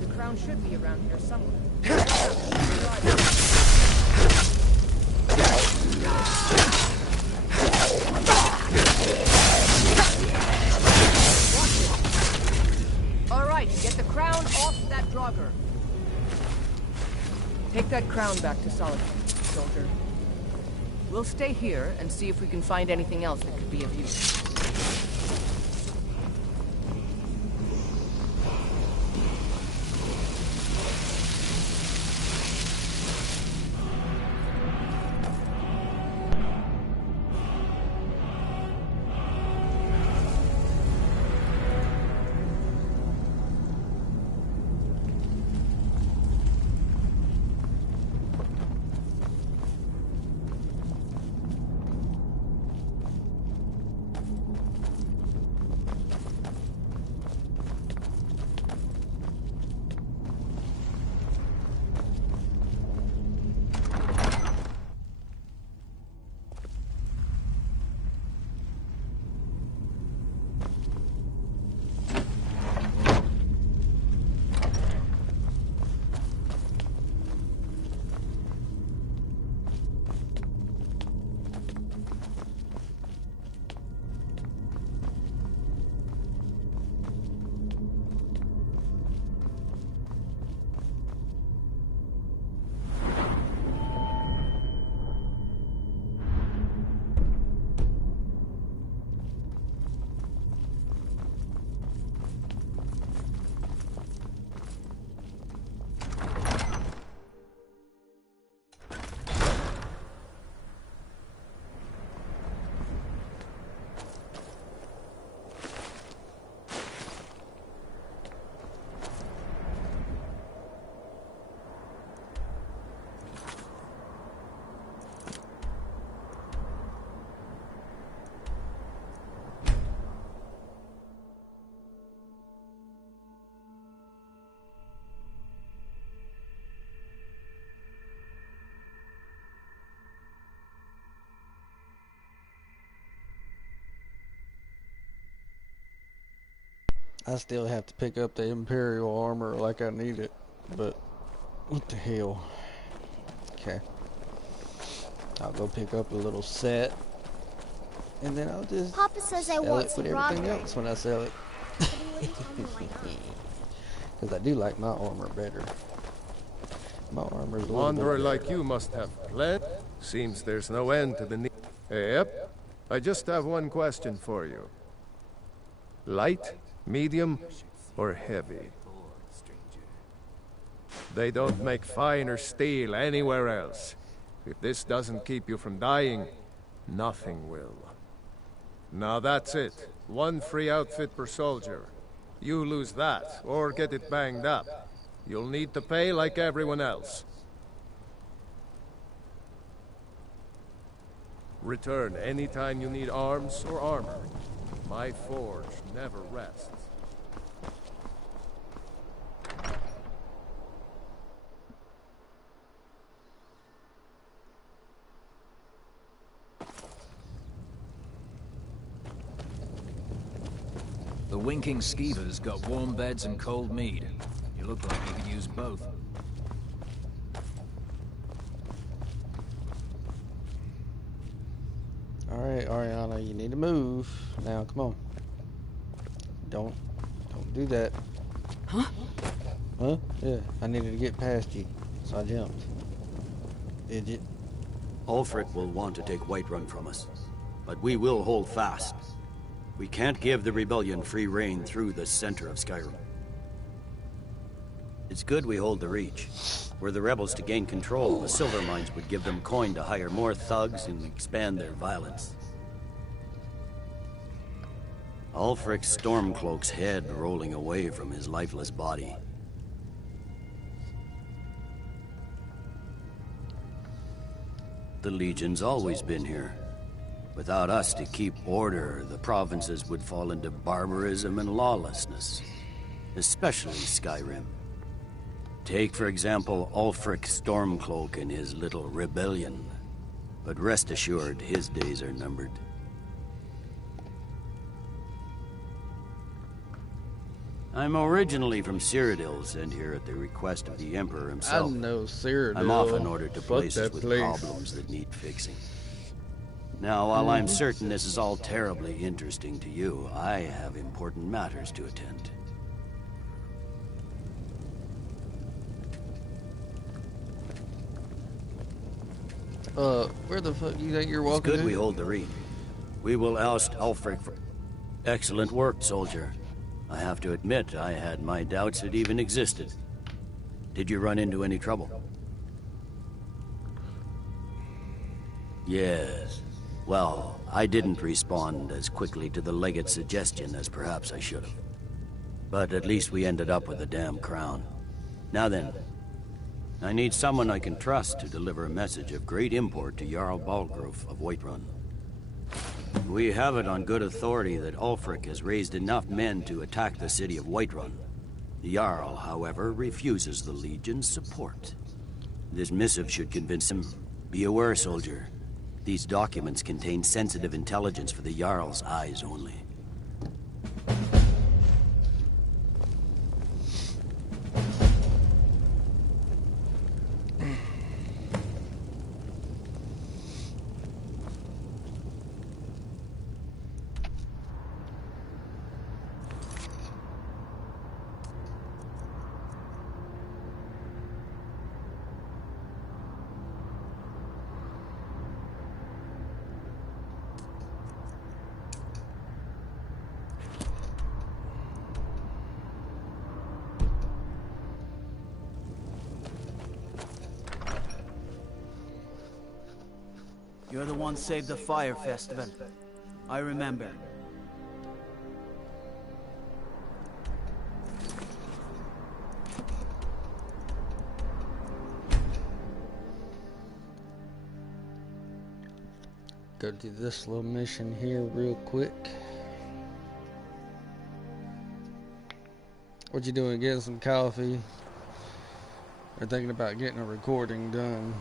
The crown should be around here somewhere. All right, get the crown off that Draugr. Take that crown back to Solitude, soldier. We'll stay here and see if we can find anything else that could be of use. I still have to pick up the Imperial armor like I need it, but what the hell? Okay. I'll go pick up a little set, and then I'll just Papa says I sell want it some with everything robbery. else when I sell it. Because I do like my armor better. My armor's a little Wanderer bit like better. you must have fled. Seems there's no end to the need. Yep. I just have one question for you. Light, medium, or heavy? They don't make finer steel anywhere else. If this doesn't keep you from dying, nothing will. Now that's it. One free outfit per soldier. You lose that, or get it banged up. You'll need to pay like everyone else. Return anytime you need arms or armor. My forge never rests. The winking skeever's got warm beds and cold mead. You look like you could use both. Alright, Ariana, you need to move. Now, come on. Don't do that. Huh? Huh? Yeah, I needed to get past you, so I jumped. Did you? Ulfric will want to take Whiterun from us, but we will hold fast. We can't give the rebellion free rein through the center of Skyrim. It's good we hold the Reach. Were the rebels to gain control, the silver mines would give them coin to hire more thugs and expand their violence. Ulfric's Stormcloak's head rolling away from his lifeless body. The Legion's always been here. Without us to keep order, the provinces would fall into barbarism and lawlessness. Especially Skyrim. Take, for example, Ulfric Stormcloak and his little rebellion. But rest assured, his days are numbered. I'm originally from Cyrodiil, sent here at the request of the Emperor himself. I know Cyrodiil. I'm often ordered to Fuck places that with place. problems that need fixing. Now, while I'm certain this is all terribly interesting to you, I have important matters to attend. Where the fuck do you think you're It's walking good to? we hold the Reach. We will oust Ulfric for... Excellent work, soldier. I have to admit, I had my doubts it even existed. Did you run into any trouble? Yes. Well, I didn't respond as quickly to the legate's suggestion as perhaps I should have. But at least we ended up with a damn crown. Now then, I need someone I can trust to deliver a message of great import to Jarl Balgrove of Whiterun. We have it on good authority that Ulfric has raised enough men to attack the city of Whiterun. The Jarl, however, refuses the Legion's support. This missive should convince him. Be aware, soldier. These documents contain sensitive intelligence for the Jarl's eyes only. You're the one saved the fire festival. I remember. Go do this little mission here real quick. What you doing? Getting some coffee? Or thinking about getting a recording done?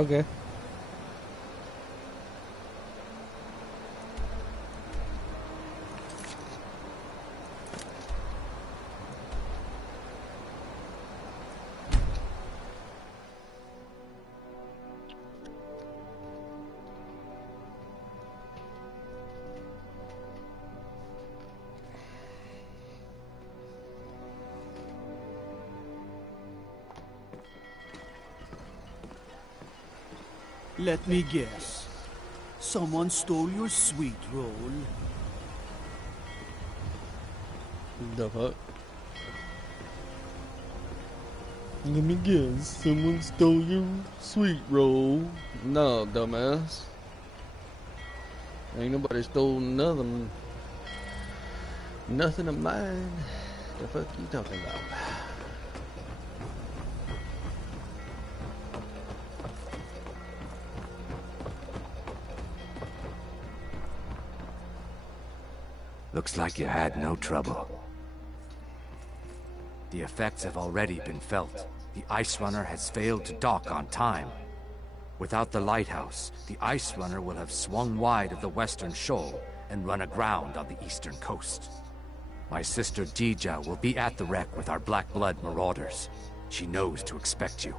Okay. Let me guess. Someone stole your sweet roll. The fuck? Let me guess. Someone stole your sweet roll. No, dumbass. Ain't nobody stole nothing. Nothing of mine. The fuck you talking about? Looks like you had no trouble. The effects have already been felt. The Ice Runner has failed to dock on time. Without the lighthouse, the Ice Runner will have swung wide of the western shoal and run aground on the eastern coast. My sister Dija will be at the wreck with our Black Blood marauders. She knows to expect you.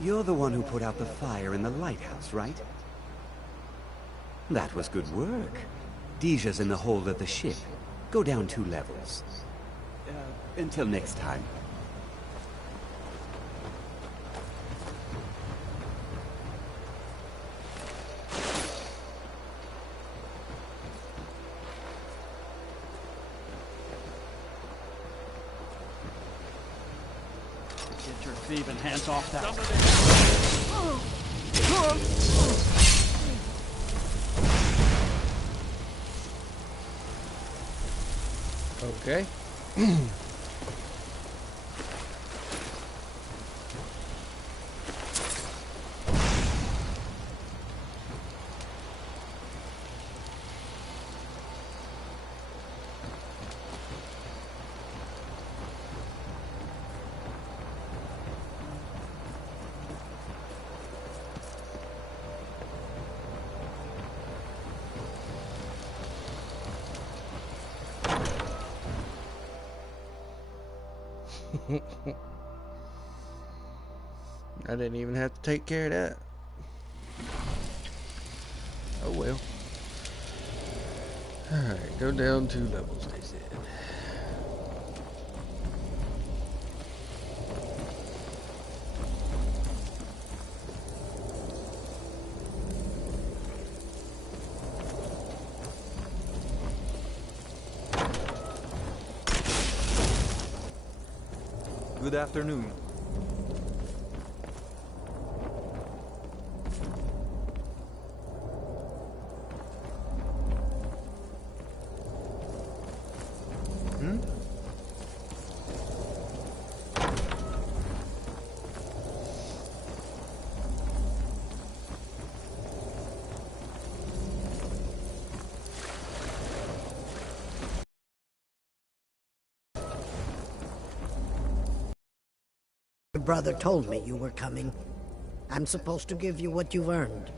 You're the one who put out the fire in the lighthouse, right? That was good work. Dija's in the hold of the ship. Go down 2 levels. Until next time. Get your thieving hands off that. Okay. I didn't even have to take care of that. Oh well. Alright, go down 2 levels, they said. Good afternoon. Your brother told me you were coming. I'm supposed to give you what you've earned.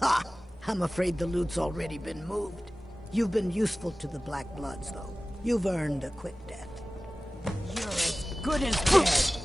Ha! I'm afraid the loot's already been moved. You've been useful to the Black Bloods, though. You've earned a quick death. You're as good as dead.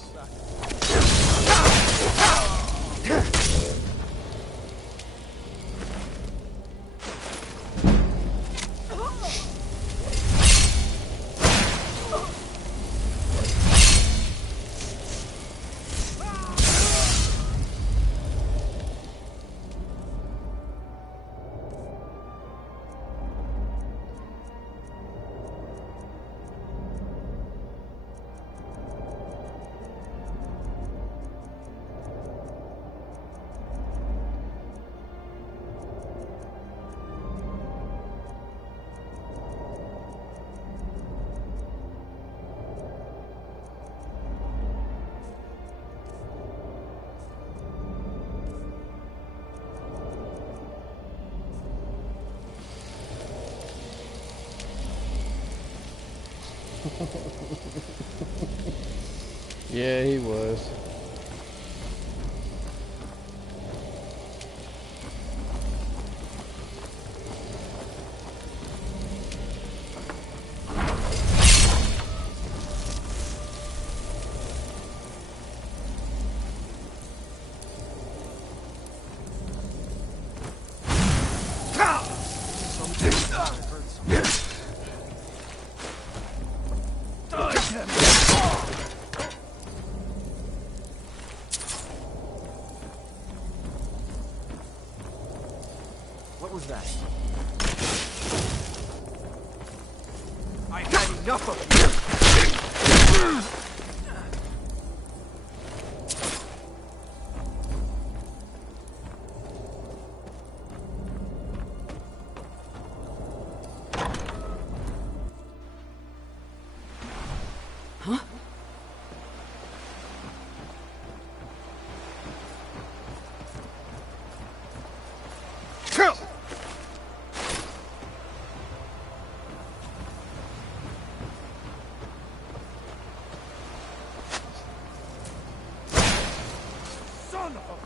Yeah, he was. What was that? I had enough of you! Huh? Son of a...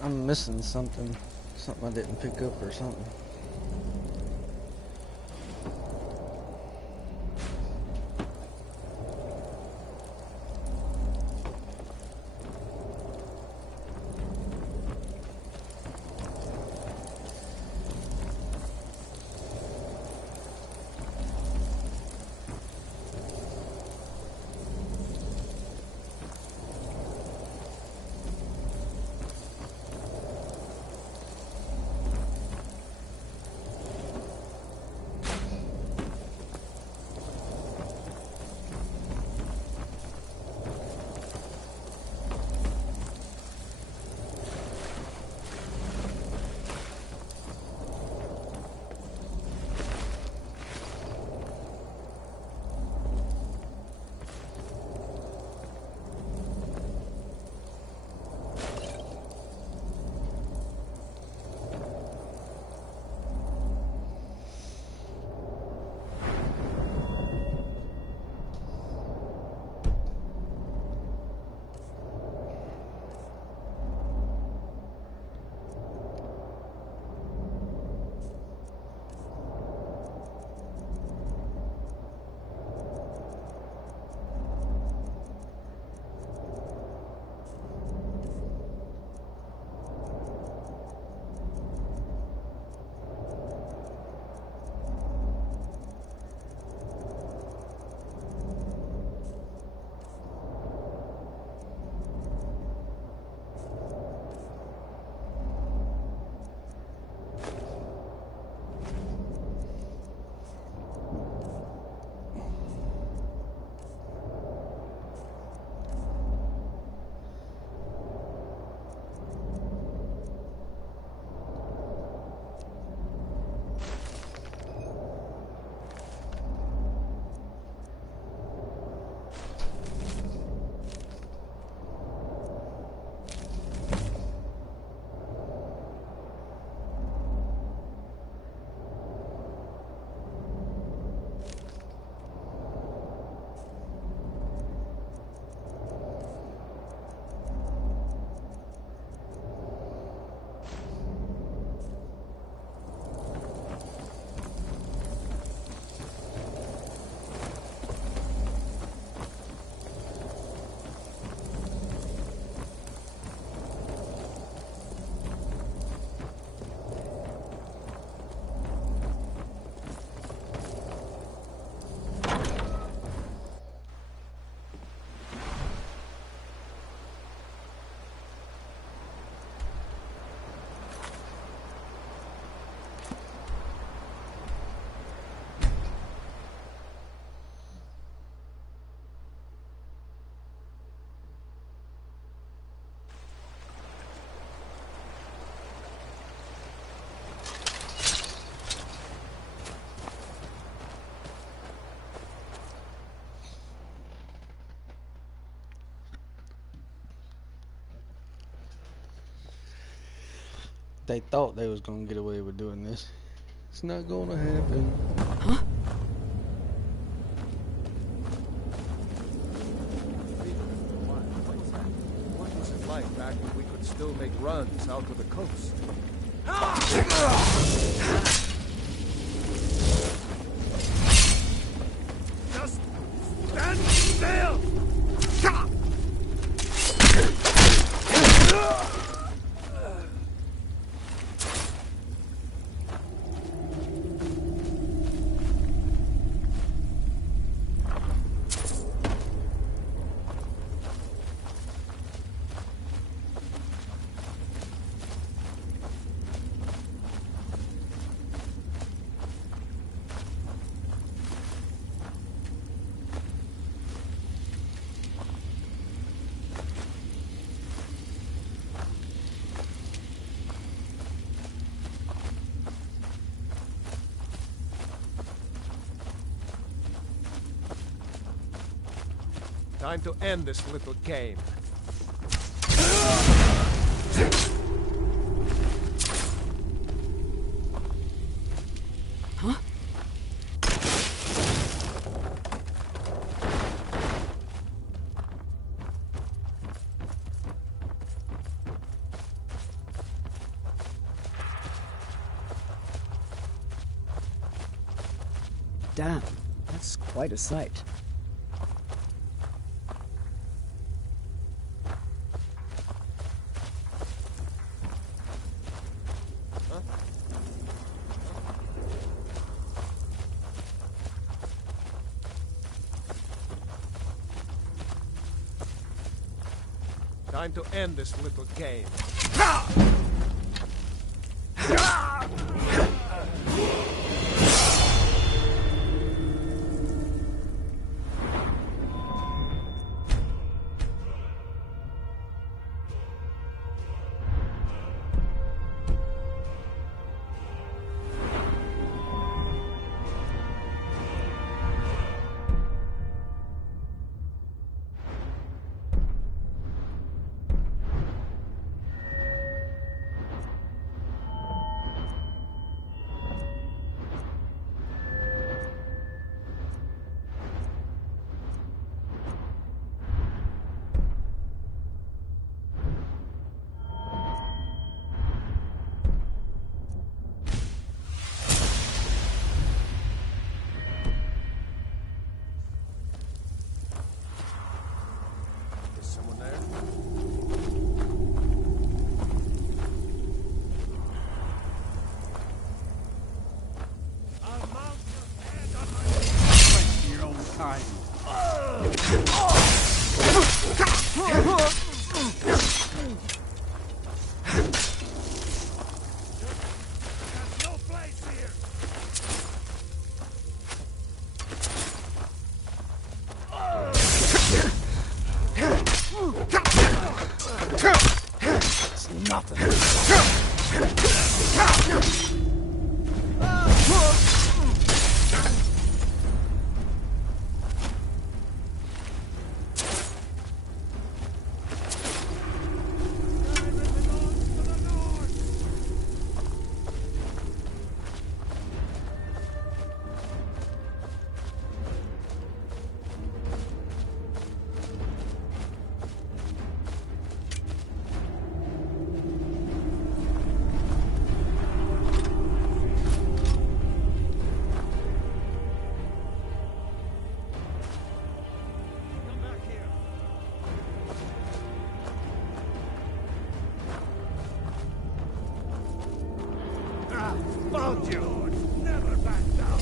I'm missing something. Something I didn't pick up or something. They thought they was gonna get away with doing this. It's not gonna happen. Huh? What was it like back when we could still make runs out to the coast? Just stand still! Time to end this little game. Huh? Damn, that's quite a sight. Time to end this little game. Found you! Never back down!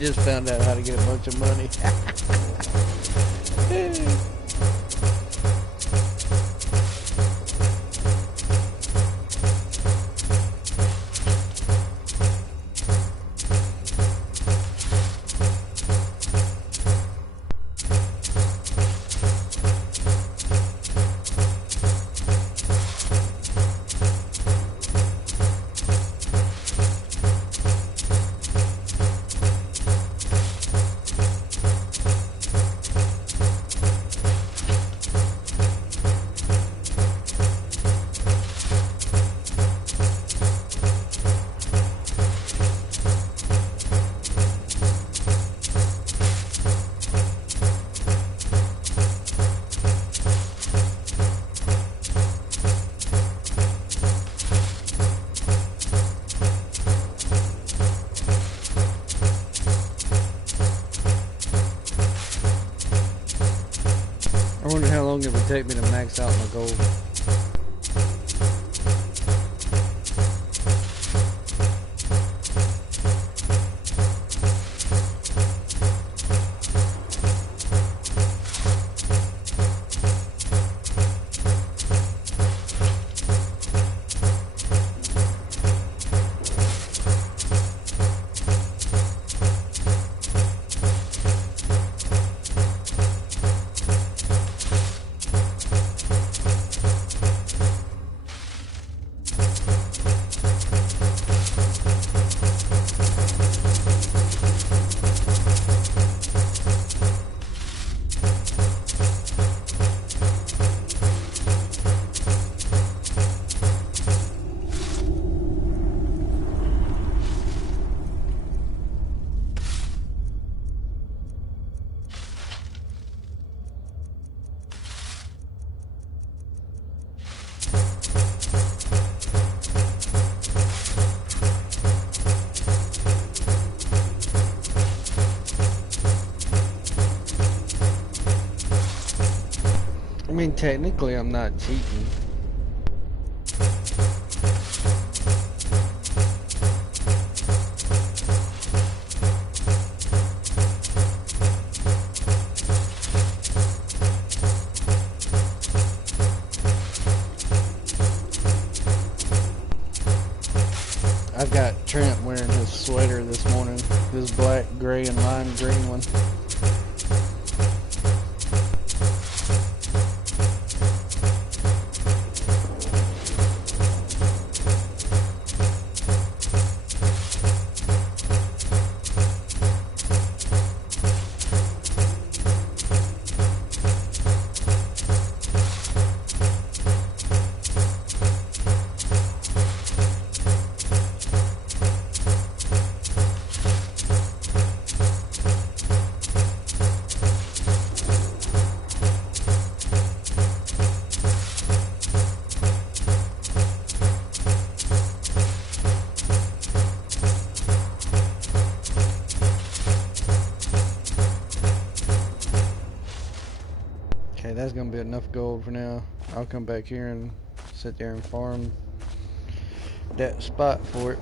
just found out how to get a bunch of money. I wonder how long it would take me to max out my gold. I mean, technically, I'm not cheating. I've got Trent wearing his sweater this morning, his black, gray, and lime green one. Okay, that's gonna be enough gold for now. I'll come back here and sit there and farm that spot for it.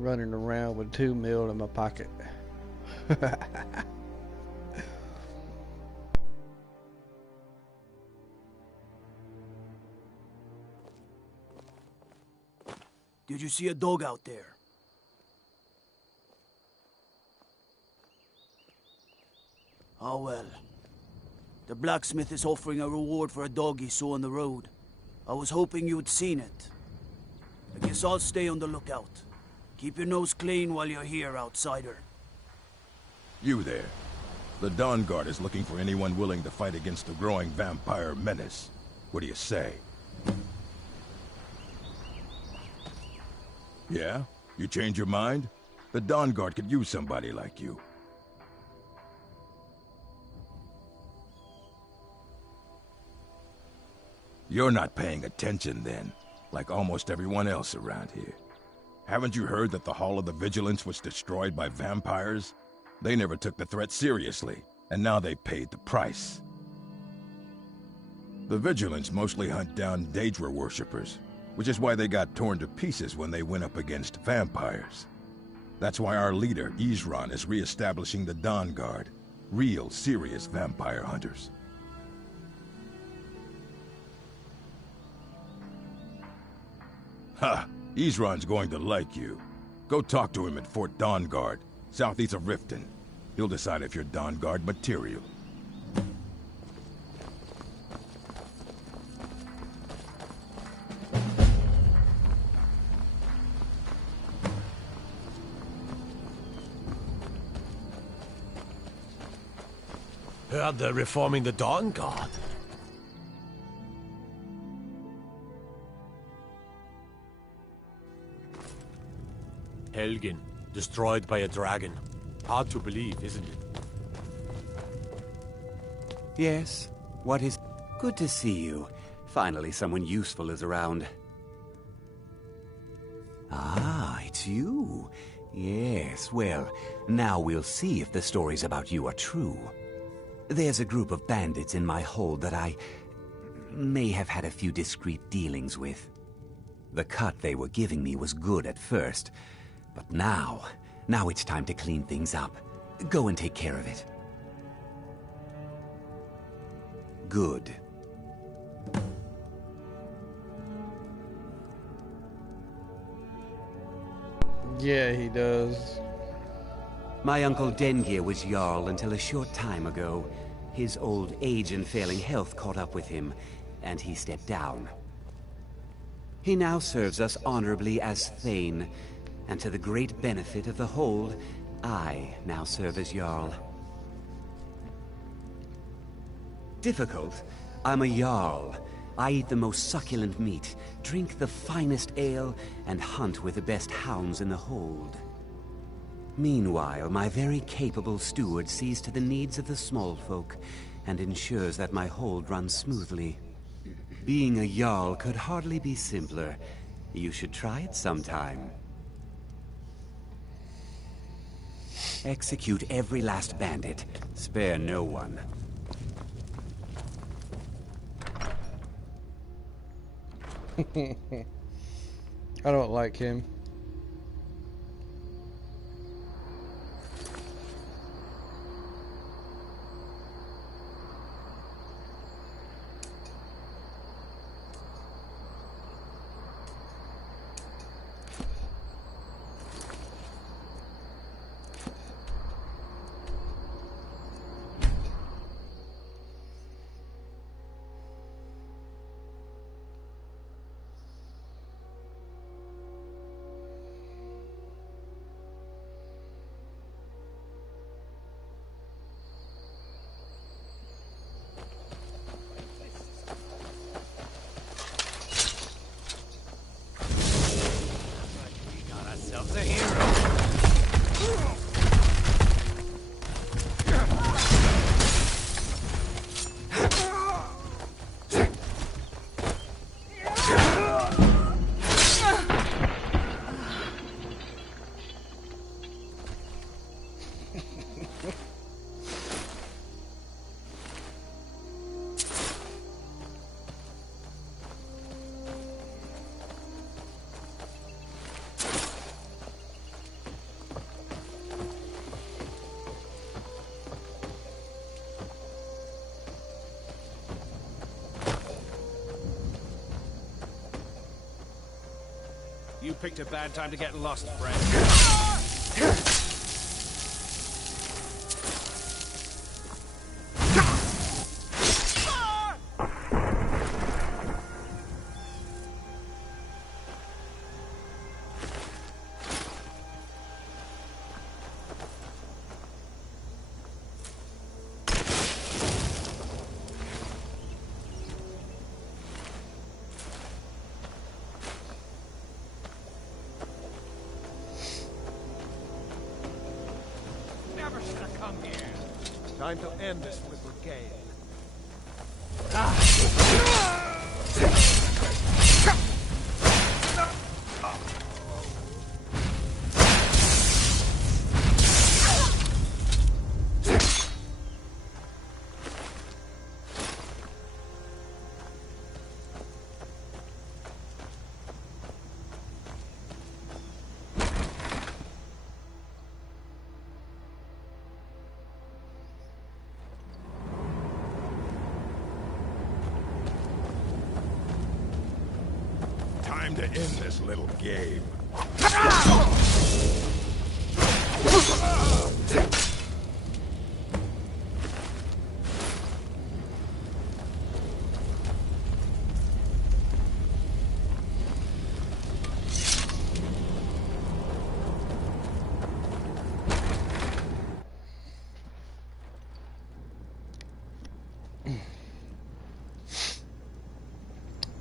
running around with 2 mil in my pocket. Did you see a dog out there? Oh well. The blacksmith is offering a reward for a dog he saw on the road. I was hoping you'd seen it. I guess I'll stay on the lookout. Keep your nose clean while you're here, outsider. You there. The Dawn Guard is looking for anyone willing to fight against the growing vampire menace. What do you say? Yeah? You change your mind? The Dawn Guard could use somebody like you. You're not paying attention then, like almost everyone else around here. Haven't you heard that the Hall of the Vigilance was destroyed by vampires? They never took the threat seriously, and now they paid the price. The Vigilance mostly hunt down Daedra worshippers, which is why they got torn to pieces when they went up against vampires. That's why our leader, Isran, is re-establishing the Dawn Guard. Real, serious vampire hunters. Ha! Isran's going to like you. Go talk to him at Fort Dawn Guard, southeast of Riften. He'll decide if you're Dawn Guard material. Heard they're reforming the Dawn Guard. Helgen, destroyed by a dragon. Hard to believe, isn't it? Yes. What is... Good to see you. Finally, someone useful is around. Ah, it's you. Yes, well, now we'll see if the stories about you are true. There's a group of bandits in my hold that I may have had a few discreet dealings with. The cut they were giving me was good at first, but now it's time to clean things up. Go and take care of it. Good. Yeah, he does. My uncle Dengir was Jarl until a short time ago. His old age and failing health caught up with him, and he stepped down. He now serves us honorably as Thane, and to the great benefit of the hold, I now serve as Jarl. Difficult? I'm a Jarl. I eat the most succulent meat, drink the finest ale, and hunt with the best hounds in the hold. Meanwhile, my very capable steward sees to the needs of the small folk, and ensures that my hold runs smoothly. Being a Jarl could hardly be simpler. You should try it sometime. Execute every last bandit. Spare no one. I don't like him. You picked a bad time to get lost, friend. Time to end this little game. Time to end this little game.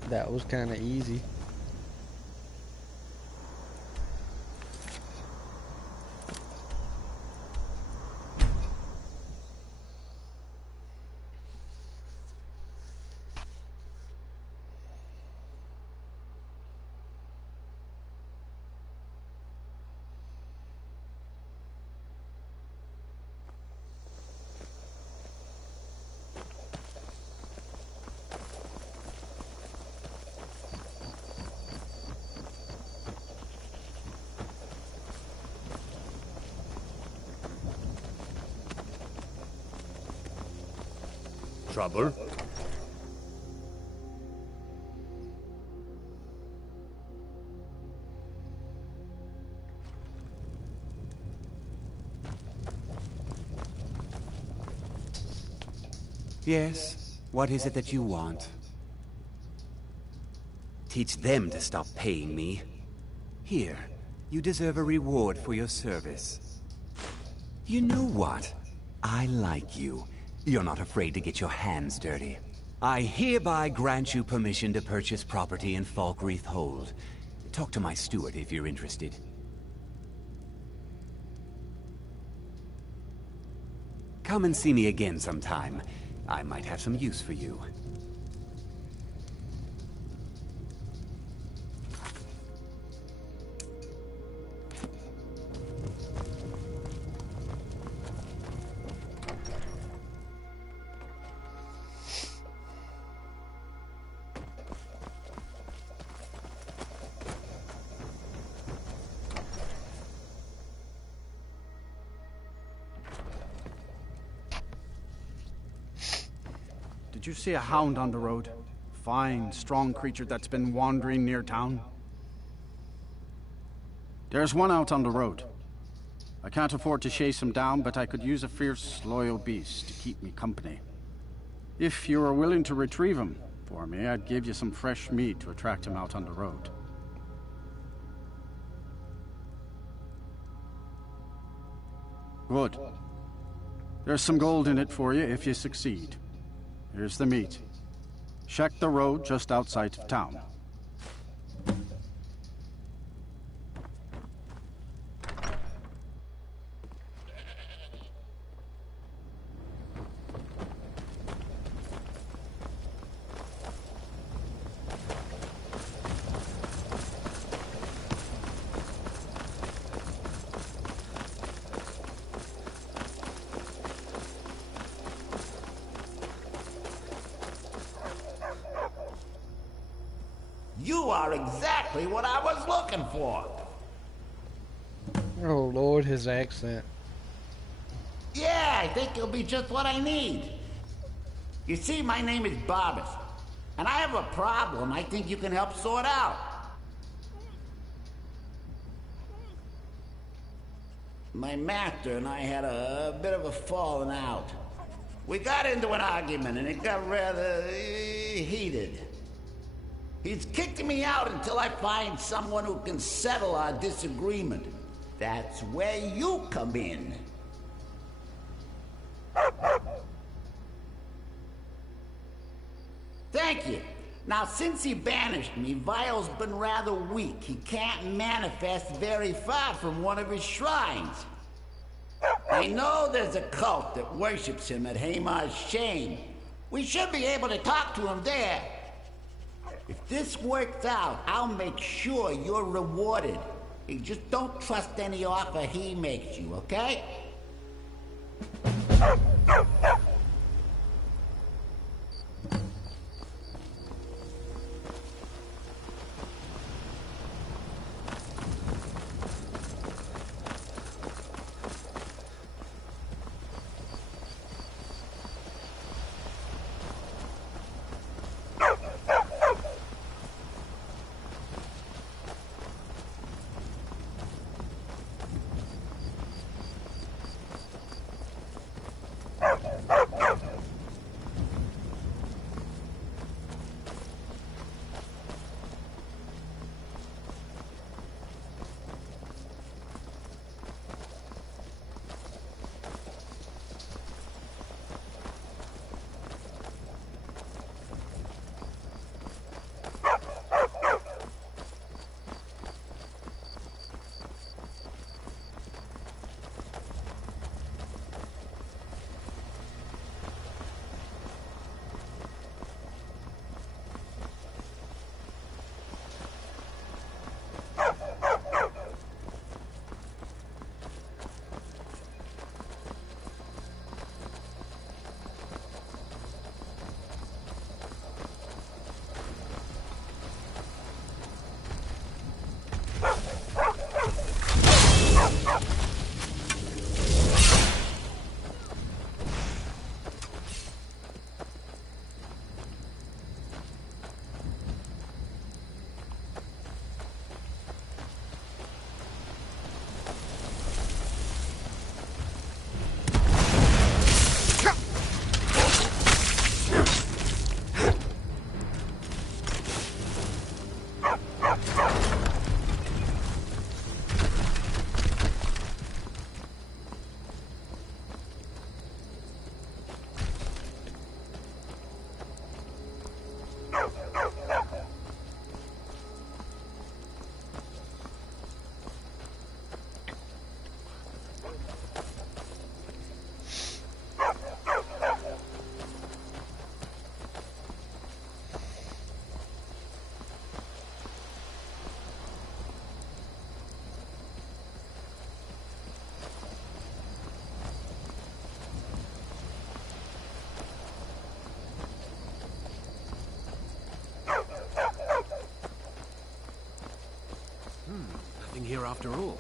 That was kind of easy. Trouble? Yes? What is it that you want? Teach them to stop paying me. Here, you deserve a reward for your service. You know what? I like you. You're not afraid to get your hands dirty. I hereby grant you permission to purchase property in Falkreath Hold. Talk to my steward if you're interested. Come and see me again sometime. I might have some use for you. Did you see a hound on the road? Fine, strong creature that's been wandering near town? There's one out on the road. I can't afford to chase him down, but I could use a fierce, loyal beast to keep me company. If you were willing to retrieve him for me, I'd give you some fresh meat to attract him out on the road. Good. There's some gold in it for you if you succeed. Here's the meat. Check the road just outside of town. You are exactly what I was looking for. Oh Lord, his accent. Yeah, I think you'll be just what I need. You see, my name is Barbas, and I have a problem I think you can help sort out. My master and I had a bit of a falling out. We got into an argument and it got rather heated. He's kicking me out until I find someone who can settle our disagreement. That's where you come in. Thank you. Now, since he banished me, Vile's been rather weak. He can't manifest very far from one of his shrines. I know there's a cult that worships him at Hamar's Shame. We should be able to talk to him there. If this works out, I'll make sure you're rewarded. You just don't trust any offer he makes you, okay? Nothing here after all.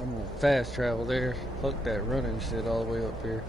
I'm gonna fast travel there. Fuck that running shit all the way up here.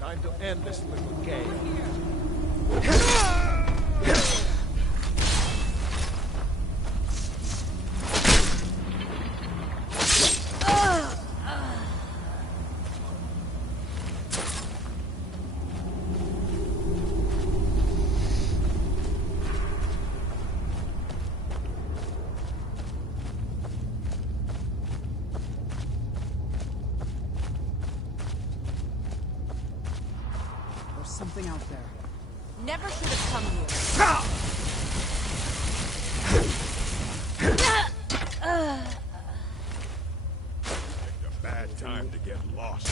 Time to end this little game. Something out there. Never should have come here. It's a bad time to get lost.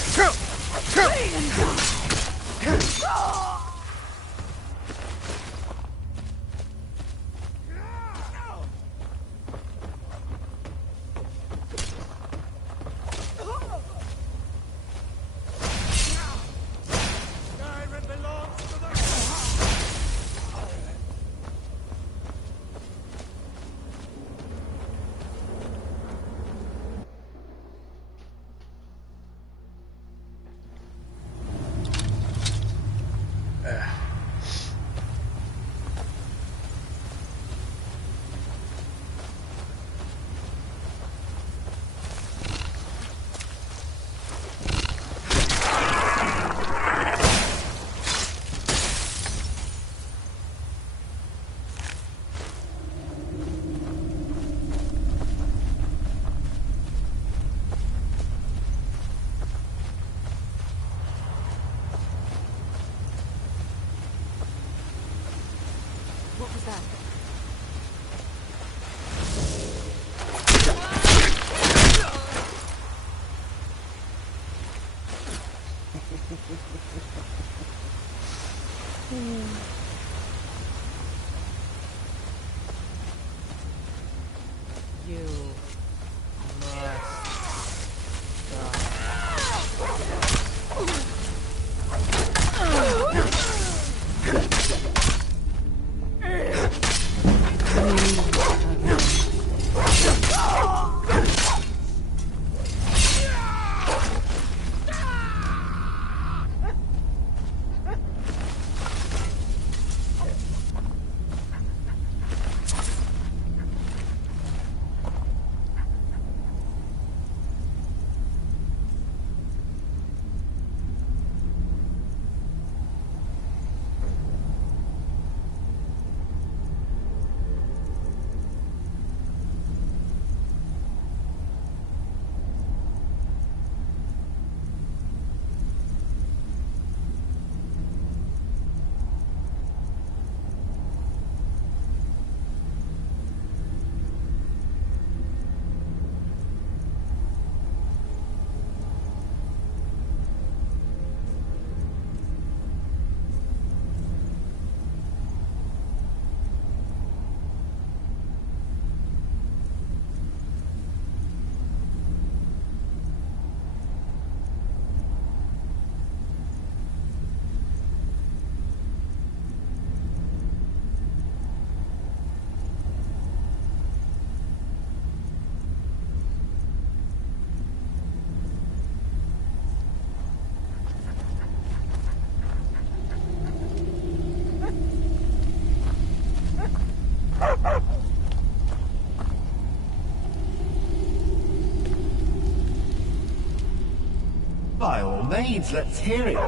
means, let's hear it.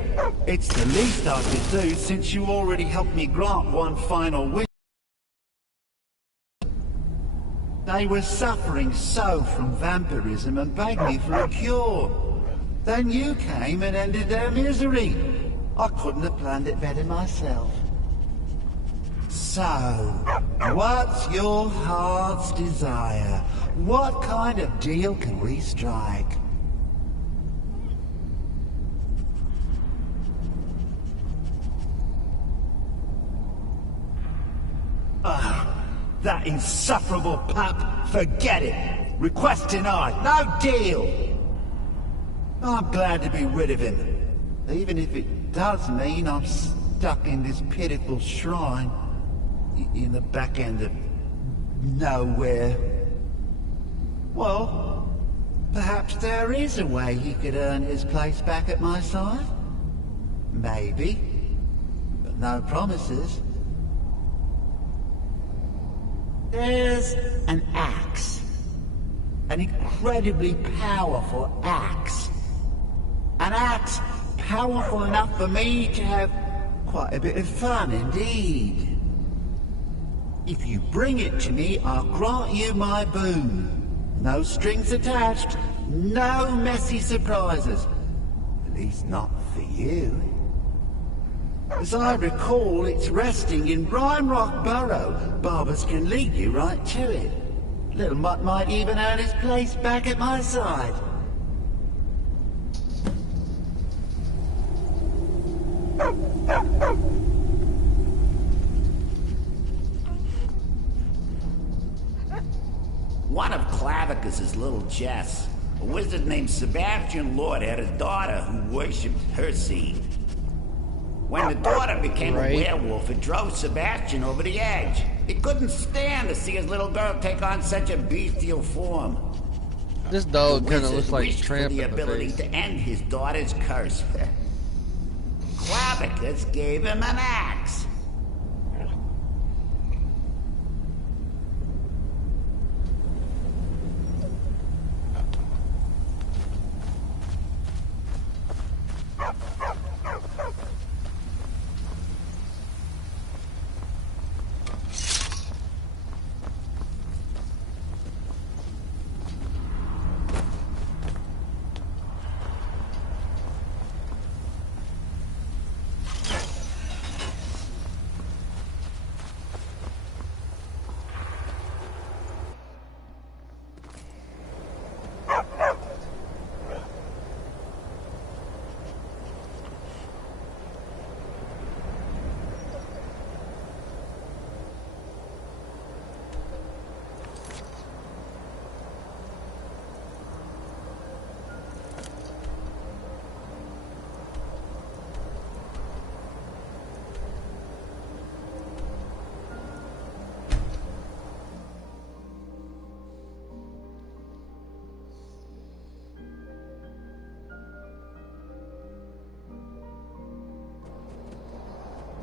It's the least I could do since you already helped me grant one final wish. They were suffering so from vampirism and begged me for a cure. Then you came and ended their misery. I couldn't have planned it better myself. So, what's your heart's desire? What kind of deal can we strike? That insufferable pup, forget it. Request denied, no deal. I'm glad to be rid of him, even if it does mean I'm stuck in this pitiful shrine in the back end of nowhere. Well, perhaps there is a way he could earn his place back at my side. Maybe, but no promises. There's an axe. An incredibly powerful axe. An axe powerful enough for me to have quite a bit of fun indeed. If you bring it to me, I'll grant you my boon. No strings attached, no messy surprises. At least not for you. As I recall, it's resting in Rime Rock Burrow. Barbers can lead you right to it. Little Mutt might even earn his place back at my side. One of Clavicus's little Jess, a wizard named Sebastian Lord, had a daughter who worshipped her seed. When the daughter became a werewolf, it drove Sebastian over the edge. He couldn't stand to see his little girl take on such a bestial form. This dog kind of looks like Tramp the in the ability face. to end his daughter's curse. Clavicus gave him an axe.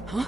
Huh?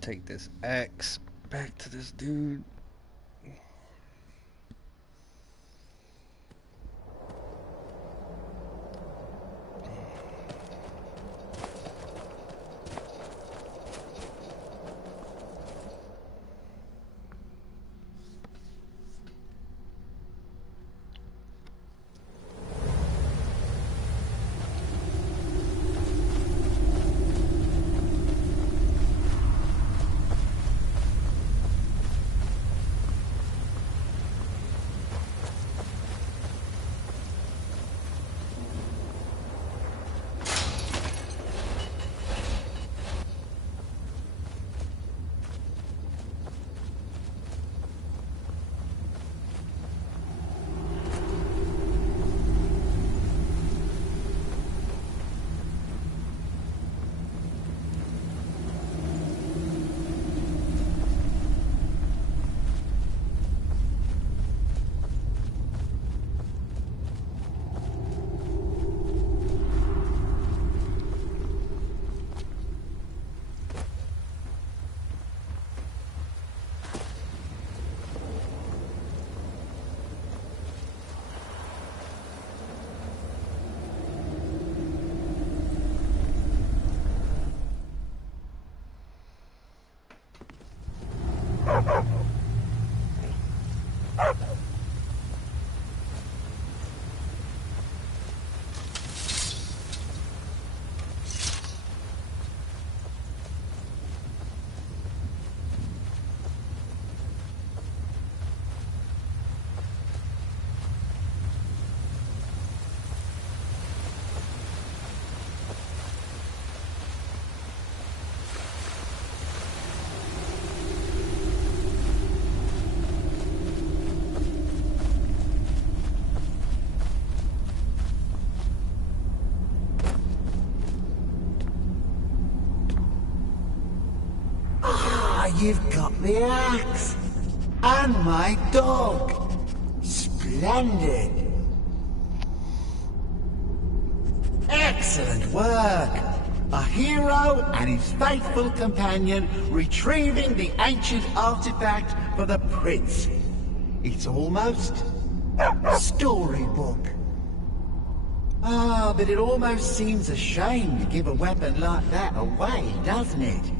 Take this axe back to this dude. you've got the axe. And my dog. Splendid. Excellent work. A hero and his faithful companion retrieving the ancient artifact for the prince. It's almost storybook. Ah, but it almost seems a shame to give a weapon like that away, doesn't it?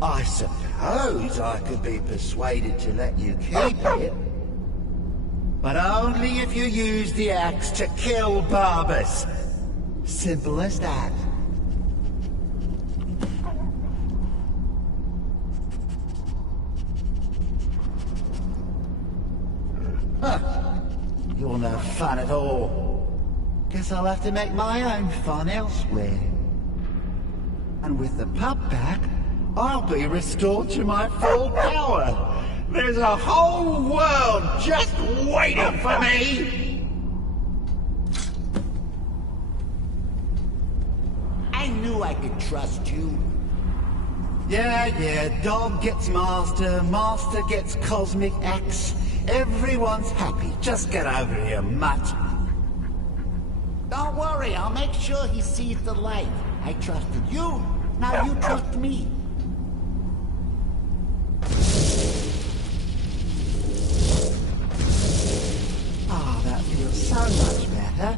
I suppose I could be persuaded to let you keep it. But only if you use the axe to kill Barbas. Simple as that. Huh. You're no fun at all. Guess I'll have to make my own fun elsewhere. And with the pup back, I'll be restored to my full power. There's a whole world just waiting for me! I knew I could trust you. Yeah, dog gets master, master gets cosmic axe. Everyone's happy. Just get over here, mutt. Don't worry, I'll make sure he sees the light. I trusted you, now you trust me. Oh, that feels so much better.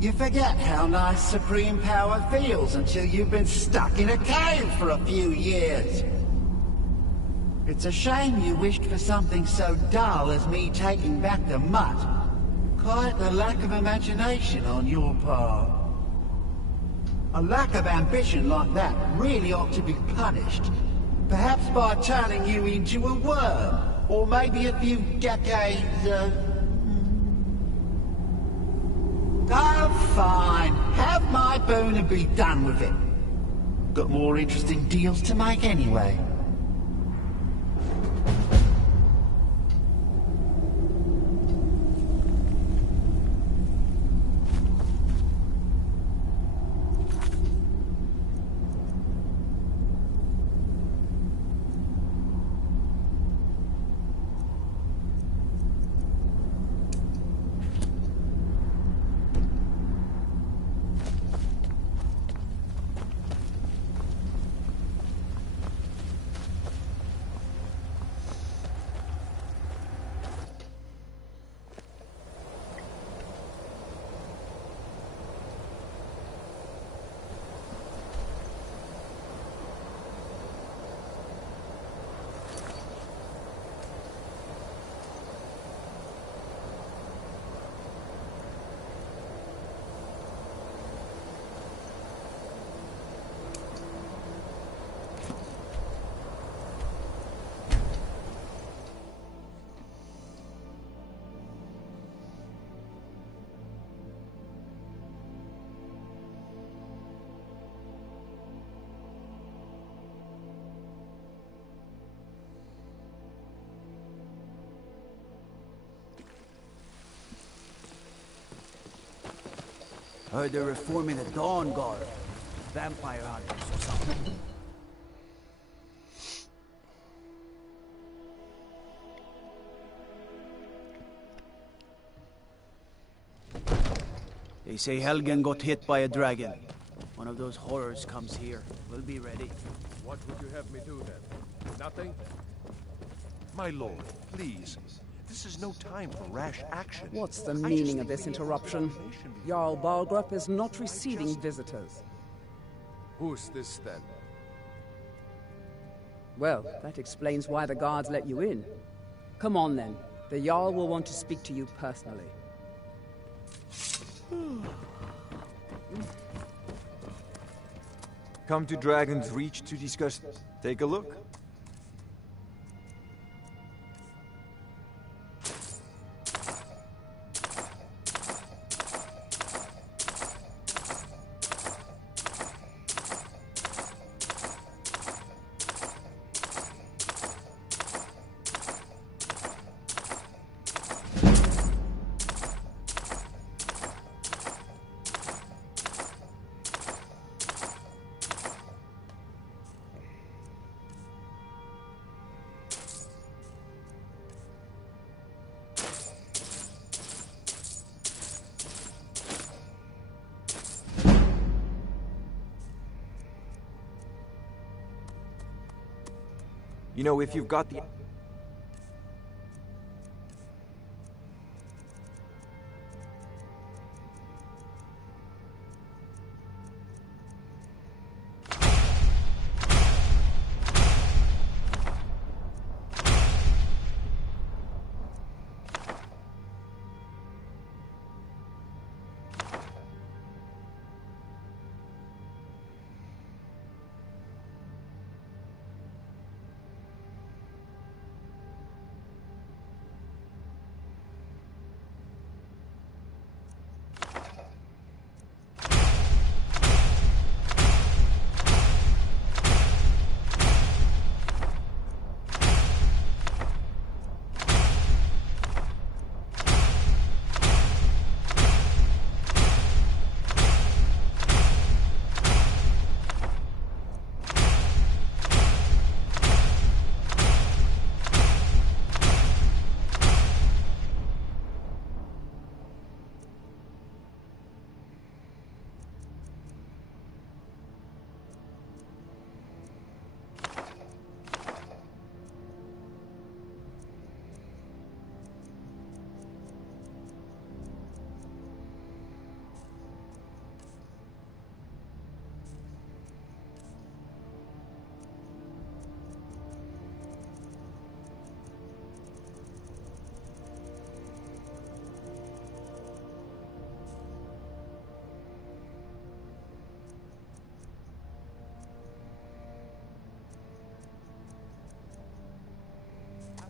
You forget how nice supreme power feels until you've been stuck in a cave for a few years. It's a shame you wished for something so dull as me taking back the mutt. Quite the lack of imagination on your part. A lack of ambition like that really ought to be punished. Perhaps by turning you into a worm, or maybe a few decades, Oh, fine. Have my boon and be done with it. Got more interesting deals to make anyway. Heard they're reforming the Dawn Guard. Vampire hunters or something. They say Helgen got hit by a dragon. One of those horrors comes here. We'll be ready. What would you have me do then? Nothing? My lord, please. This is no time for rash action. What's the meaning of this interruption? Jarl Balgrup is not receiving visitors. Who's this then? Well, that explains why the guards let you in. Come on then. The Jarl will want to speak to you personally. Come to Dragon's Reach to discuss. Take a look. You know, if you've got the...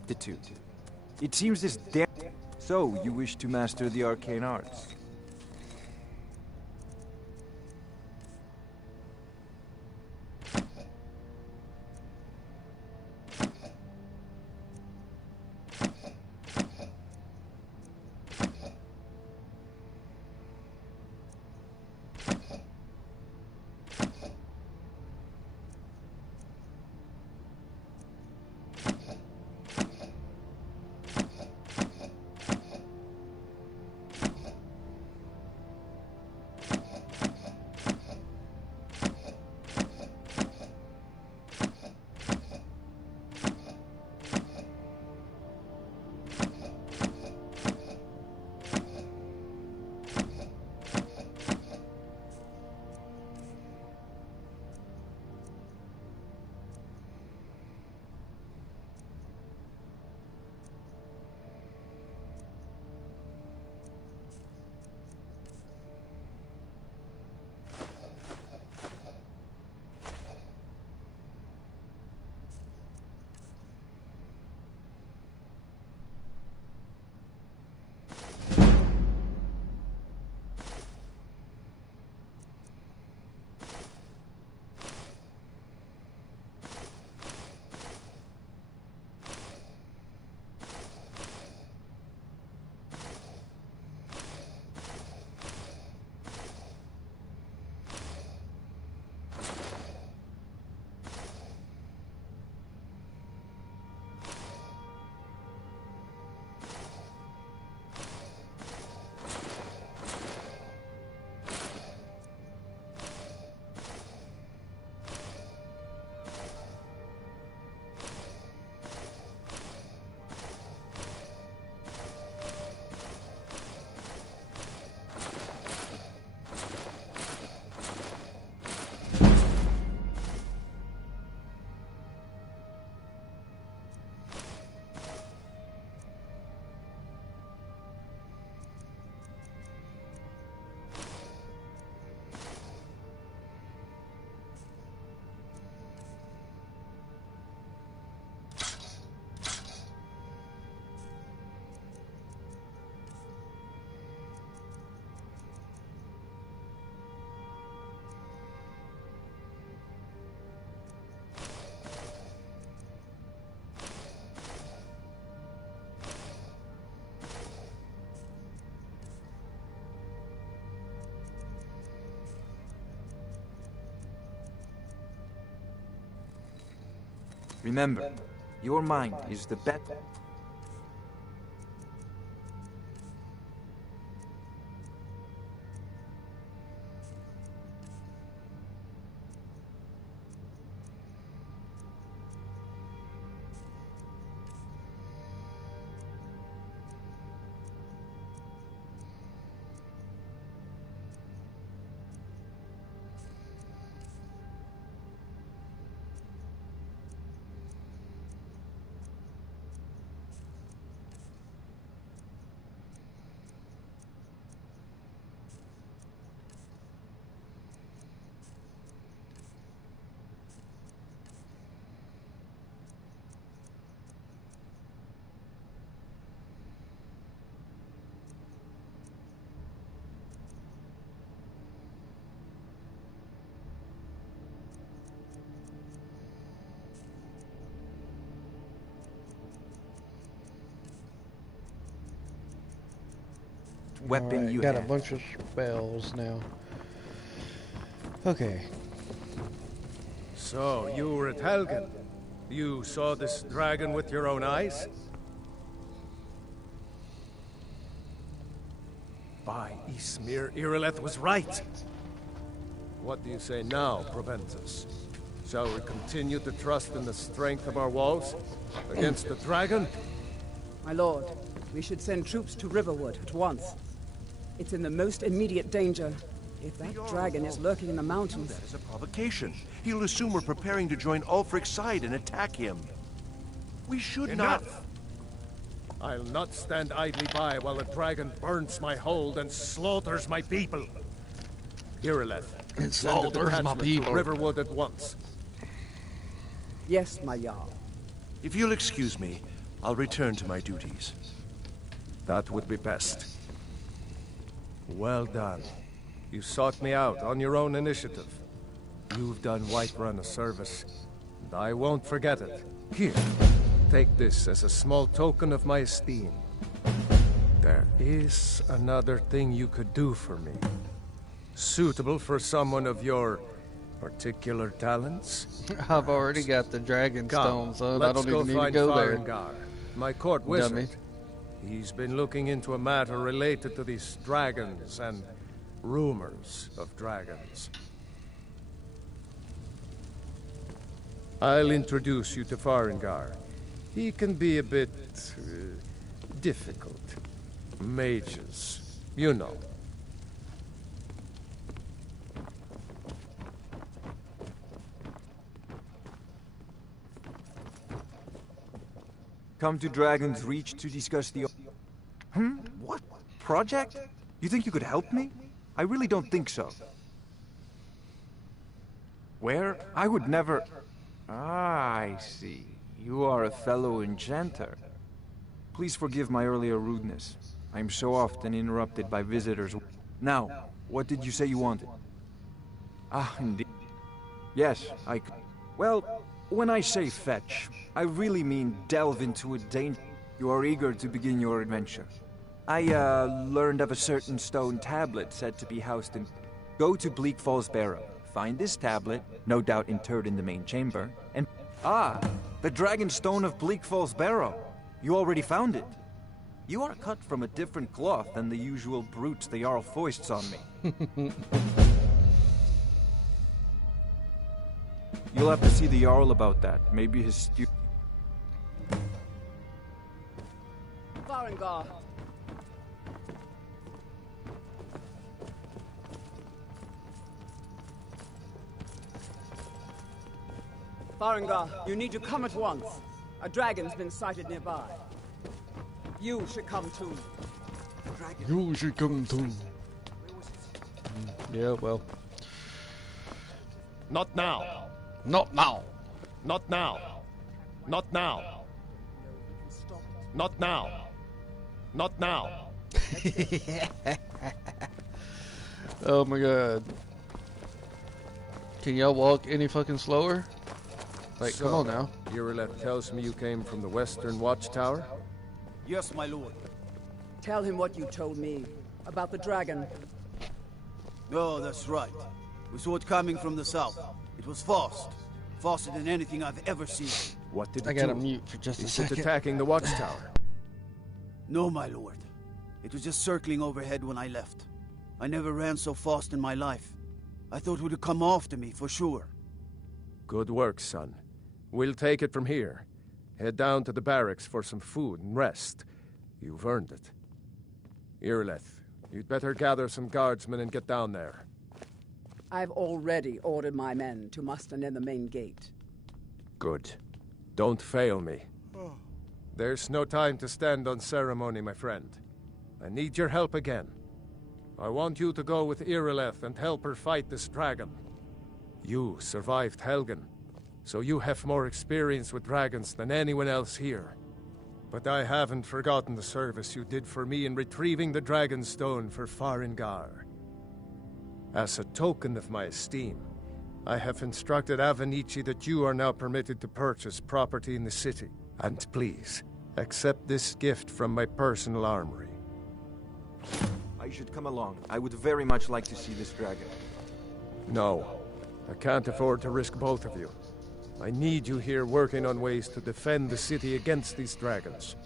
Aptitude. It seems this damn... So, you wish to master the arcane arts? Remember, your mind is the best. weapon you got have. a bunch of spells now. Okay. So, you were at Helgen. You saw this dragon with your own eyes? By Ysmir, Irileth was right. What do you say now, Proventus? Shall we continue to trust in the strength of our walls against the dragon? My lord, we should send troops to Riverwood at once. It's in the most immediate danger. If that dragon is lurking in the mountains... That is a provocation. He'll assume we're preparing to join Ulfric's side and attack him. We should Enough! not... I'll not stand idly by while the dragon burns my hold and slaughters my people. Irileth, send a detachment to Riverwood at once. Yes, my Jarl. If you'll excuse me, I'll return to my duties. That would be best. Well done. You sought me out on your own initiative. You've done Whiterun a service, and I won't forget it. Here, take this as a small token of my esteem. There is another thing you could do for me. Suitable for someone of your particular talents? I've already got the dragon stone, so I don't even need to go there. Farengar, my court wizard. He's been looking into a matter related to these dragons and rumors of dragons. I'll introduce you to Farengar. He can be a bit difficult. Mages, you know. Come to Dragon's Reach to discuss the... What? Project? You think you could help me? I really don't think so. Where? I would never... Ah, I see. You are a fellow enchanter. Please forgive my earlier rudeness. I'm so often interrupted by visitors. Now, what did you say you wanted? Ah, indeed. Yes, I could... Well, when I say fetch, I really mean delve into a danger. You are eager to begin your adventure. I, learned of a certain stone tablet said to be housed in... Go to Bleak Falls Barrow. Find this tablet, no doubt interred in the main chamber, and... Ah! The Dragon Stone of Bleak Falls Barrow! You already found it. You are cut from a different cloth than the usual brutes the Jarl foists on me. You'll have to see the Jarl about that. Maybe his Farengar. Farengar, you need to come at once. A dragon's been sighted nearby. You should come too. You should come too. Yeah, well. Not now. Not now. Not now. Not now. Not now. Not now. Oh my god. Can y'all walk any fucking slower? Like, So, come on now. Irileth tells me you came from the Western Watchtower? Yes, my lord. Tell him what you told me about the dragon. Oh, that's right. We saw it coming from the south. It was fast. Faster than anything I've ever seen. What did it I do? gotta mute for just a Is it second. attacking the Watchtower? No, my lord. It was just circling overhead when I left. I never ran so fast in my life. I thought it would come after me, for sure. Good work, son. We'll take it from here. Head down to the barracks for some food and rest. You've earned it. Irileth, you'd better gather some guardsmen and get down there. I've already ordered my men to muster near the main gate. Good. Don't fail me. There's no time to stand on ceremony, my friend. I need your help again. I want you to go with Irileth and help her fight this dragon. You survived Helgen, so you have more experience with dragons than anyone else here. But I haven't forgotten the service you did for me in retrieving the Dragon Stone for Farengar. As a token of my esteem, I have instructed Avenici that you are now permitted to purchase property in the city. And please, accept this gift from my personal armory. I should come along. I would very much like to see this dragon. No. I can't afford to risk both of you. I need you here working on ways to defend the city against these dragons.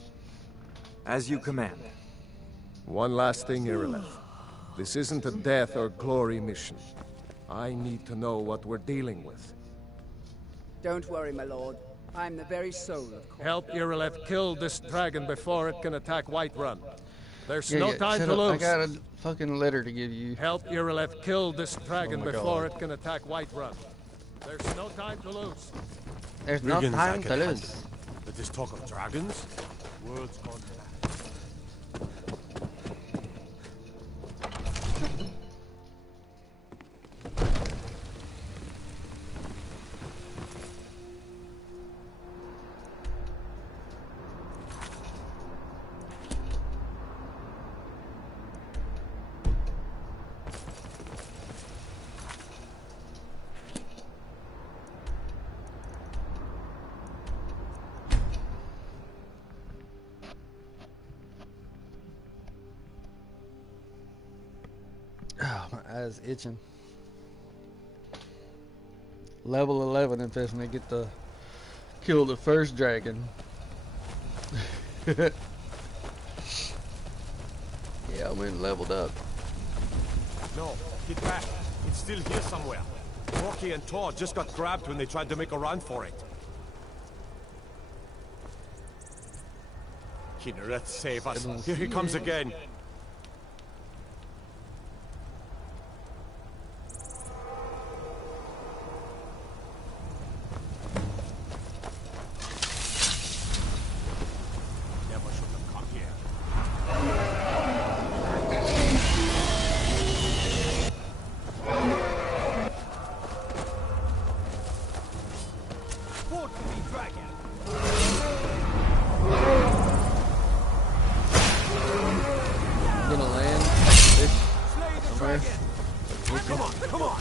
As you command. One last thing, Irileth. This isn't a death or glory mission. I need to know what we're dealing with. Don't worry, my lord. I'm the very soul of course. Help Irileth kill this dragon before it can attack Whiterun. There's Yeah, no yeah, time shut to up. lose. I got a fucking letter to give you. Help Irileth kill this dragon Oh my before God. it can attack Whiterun. There's no time to lose. There's no Brigands, time I to can lose. handle. But this talk of dragons? World's gone mad. Oh, my eyes itching. Level 11 if that's when they get to kill the first dragon. Yeah, I went and leveled up. No, get back. It's still here somewhere. Rocky and Thor just got grabbed when they tried to make a run for it. Kinneret, save us. Here he comes again. Never should have come here. Fought to be dragon. Gonna land fish somewhere. Come on, come on.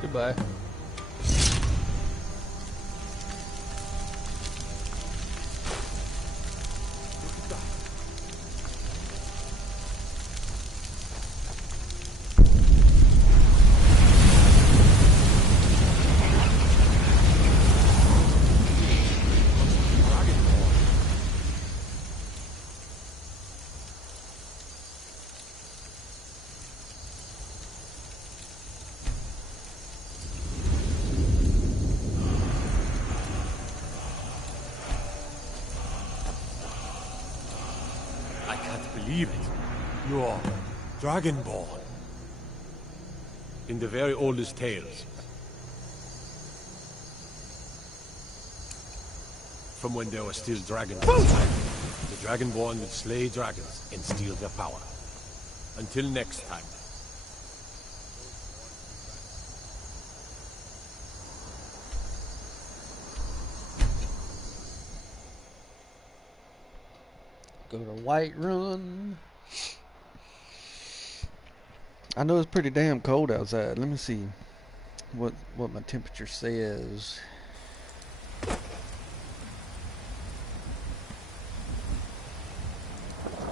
Goodbye. I can't believe it. You're Dragonborn. In the very oldest tales. From when there were still dragons. The Dragonborn would slay dragons and steal their power. Until next time. Go to Whiterun. I know it's pretty damn cold outside. Let me see what my temperature says.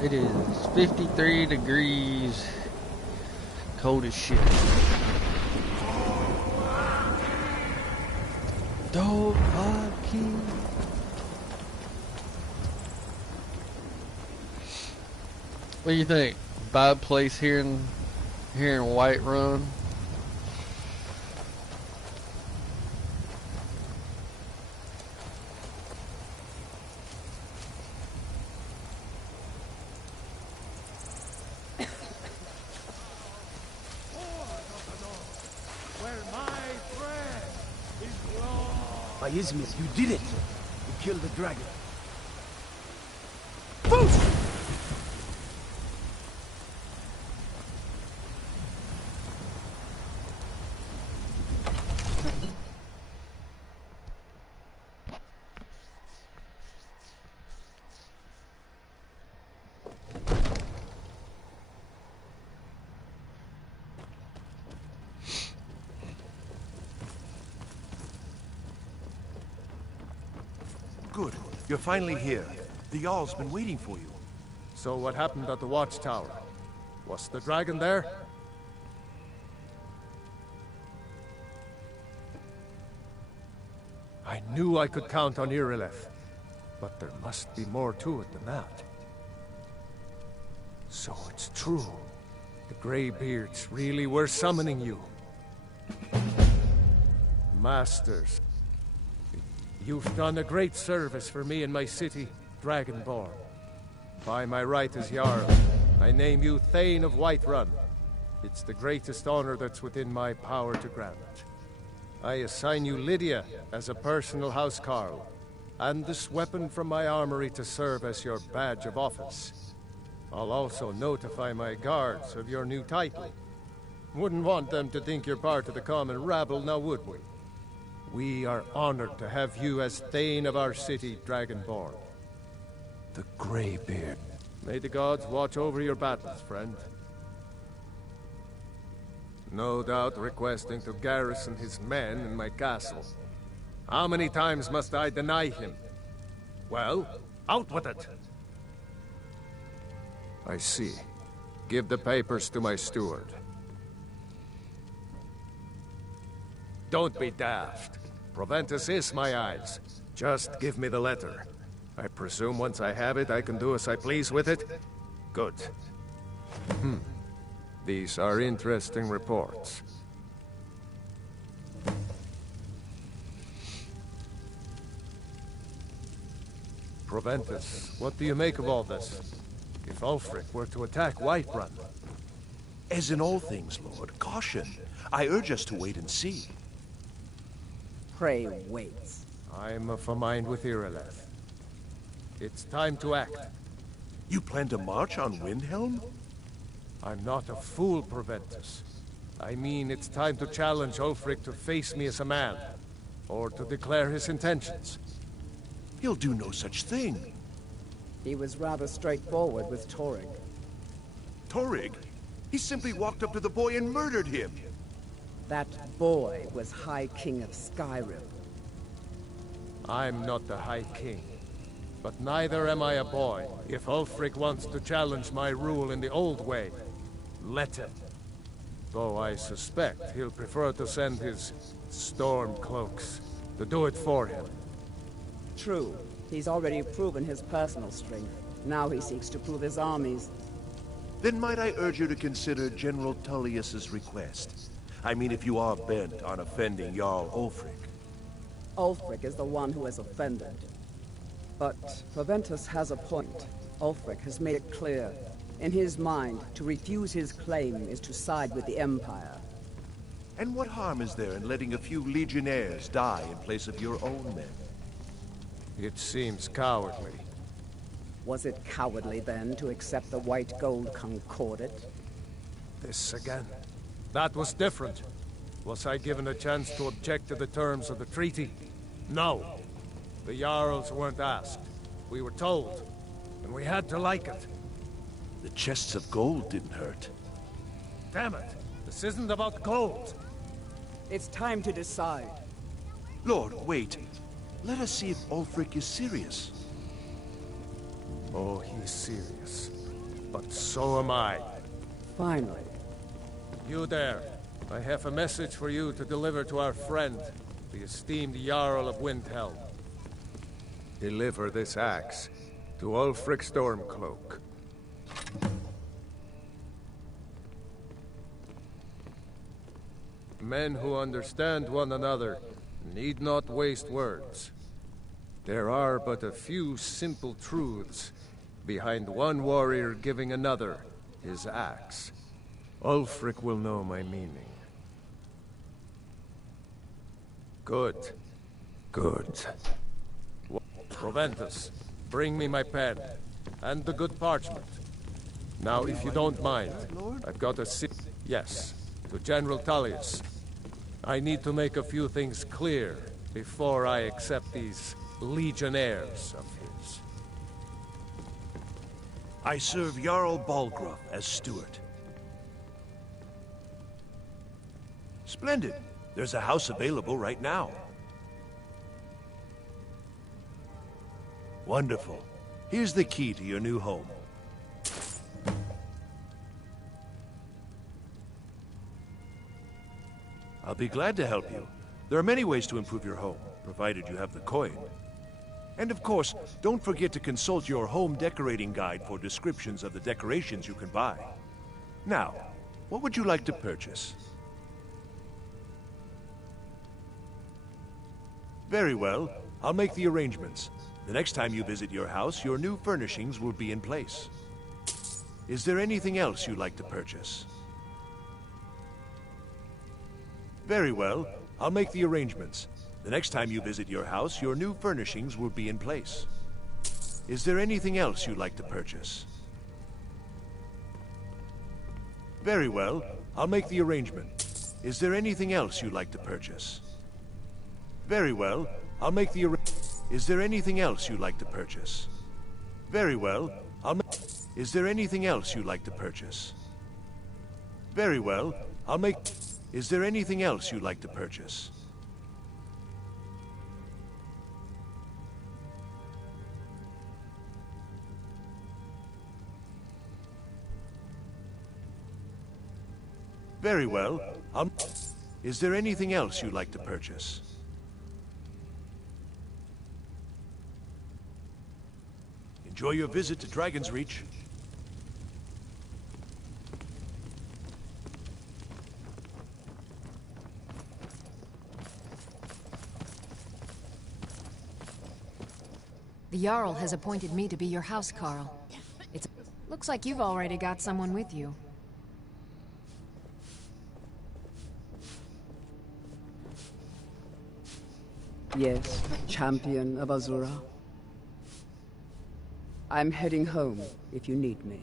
It is 53 degrees. Cold as shit. Dog Pod King. What do you think? Buy a place here in Whiterun? By Ismith, you did it! You killed the dragon. You're finally here. The Jarl's been waiting for you. So what happened at the watchtower? Was the dragon there? I knew I could count on Irileth, but there must be more to it than that. So it's true. The Greybeards really were summoning you. Masters, you've done a great service for me and my city, Dragonborn. By my right as Jarl, I name you Thane of Whiterun. It's the greatest honor that's within my power to grant. I assign you Lydia as a personal housecarl, and this weapon from my armory to serve as your badge of office. I'll also notify my guards of your new title. Wouldn't want them to think you're part of the common rabble, now would we? We are honored to have you as Thane of our city, Dragonborn. The Greybeard. May the gods watch over your battles, friend. No doubt requesting to garrison his men in my castle. How many times must I deny him? Well, out with it! I see. Give the papers to my steward. Don't be daft. Proventus is my eyes. Just give me the letter. I presume once I have it, I can do as I please with it? Good. These are interesting reports. Proventus, what do you make of all this? If Ulfric were to attack Whiterun... As in all things, Lord, caution. I urge us to wait and see. Pray wait. I'm of a mind with Irileth. It's time to act. You plan to march on Windhelm? I'm not a fool, Proventus. I mean, it's time to challenge Ulfric to face me as a man, or to declare his intentions. He'll do no such thing. He was rather straightforward with Torrig. Torrig? He simply walked up to the boy and murdered him. That boy was High King of Skyrim. I'm not the High King. But neither am I a boy. If Ulfric wants to challenge my rule in the old way, let him. Though I suspect he'll prefer to send his Stormcloaks to do it for him. True. He's already proven his personal strength. Now he seeks to prove his armies. Then might I urge you to consider General Tullius's request? I mean, if you are bent on offending Jarl Ulfric. Ulfric is the one who has offended. But Proventus has a point. Ulfric has made it clear. In his mind, to refuse his claim is to side with the Empire. And what harm is there in letting a few legionnaires die in place of your own men? It seems cowardly. Was it cowardly, then, to accept the White Gold Concordat? This again. That was different. Was I given a chance to object to the terms of the treaty? No. The Jarls weren't asked. We were told. And we had to like it. The chests of gold didn't hurt. Damn it! This isn't about gold! It's time to decide. Lord, wait. Let us see if Ulfric is serious. Oh, he's serious. But so am I. Finally. You there. I have a message for you to deliver to our friend, the esteemed Jarl of Windhelm. Deliver this axe to Ulfric Stormcloak. Men who understand one another need not waste words. There are but a few simple truths behind one warrior giving another his axe. Ulfric will know my meaning. Good. Good. Proventus, bring me my pen, and the good parchment. Now, if you don't mind, I've got a Yes, to General Tullius. I need to make a few things clear before I accept these legionnaires of his. I serve Jarl Balgruuf as steward. Splendid. There's a house available right now. Wonderful. Here's the key to your new home. I'll be glad to help you. There are many ways to improve your home, provided you have the coin. And of course, don't forget to consult your home decorating guide for descriptions of the decorations you can buy. Now, what would you like to purchase? Very well. I'll make the arrangements. The next time you visit your house, your new furnishings will be in place. Is there anything else you'd like to purchase? Very well. I'll make the arrangements. The next time you visit your house, your new furnishings will be in place. Is there anything else you'd like to purchase? Very well. I'll make the arrangement. Is there anything else you'd like to purchase? Very well. I'll make the Is there anything else you'd like to purchase? Very well. Is there anything else you'd like to purchase? Very well. Is there anything else you'd like to purchase? Very well. Is there anything else you'd like to purchase? Enjoy your visit to Dragon's Reach. The Jarl has appointed me to be your house Carl. Looks like you've already got someone with you. Yes, champion of Azura. I'm heading home if you need me.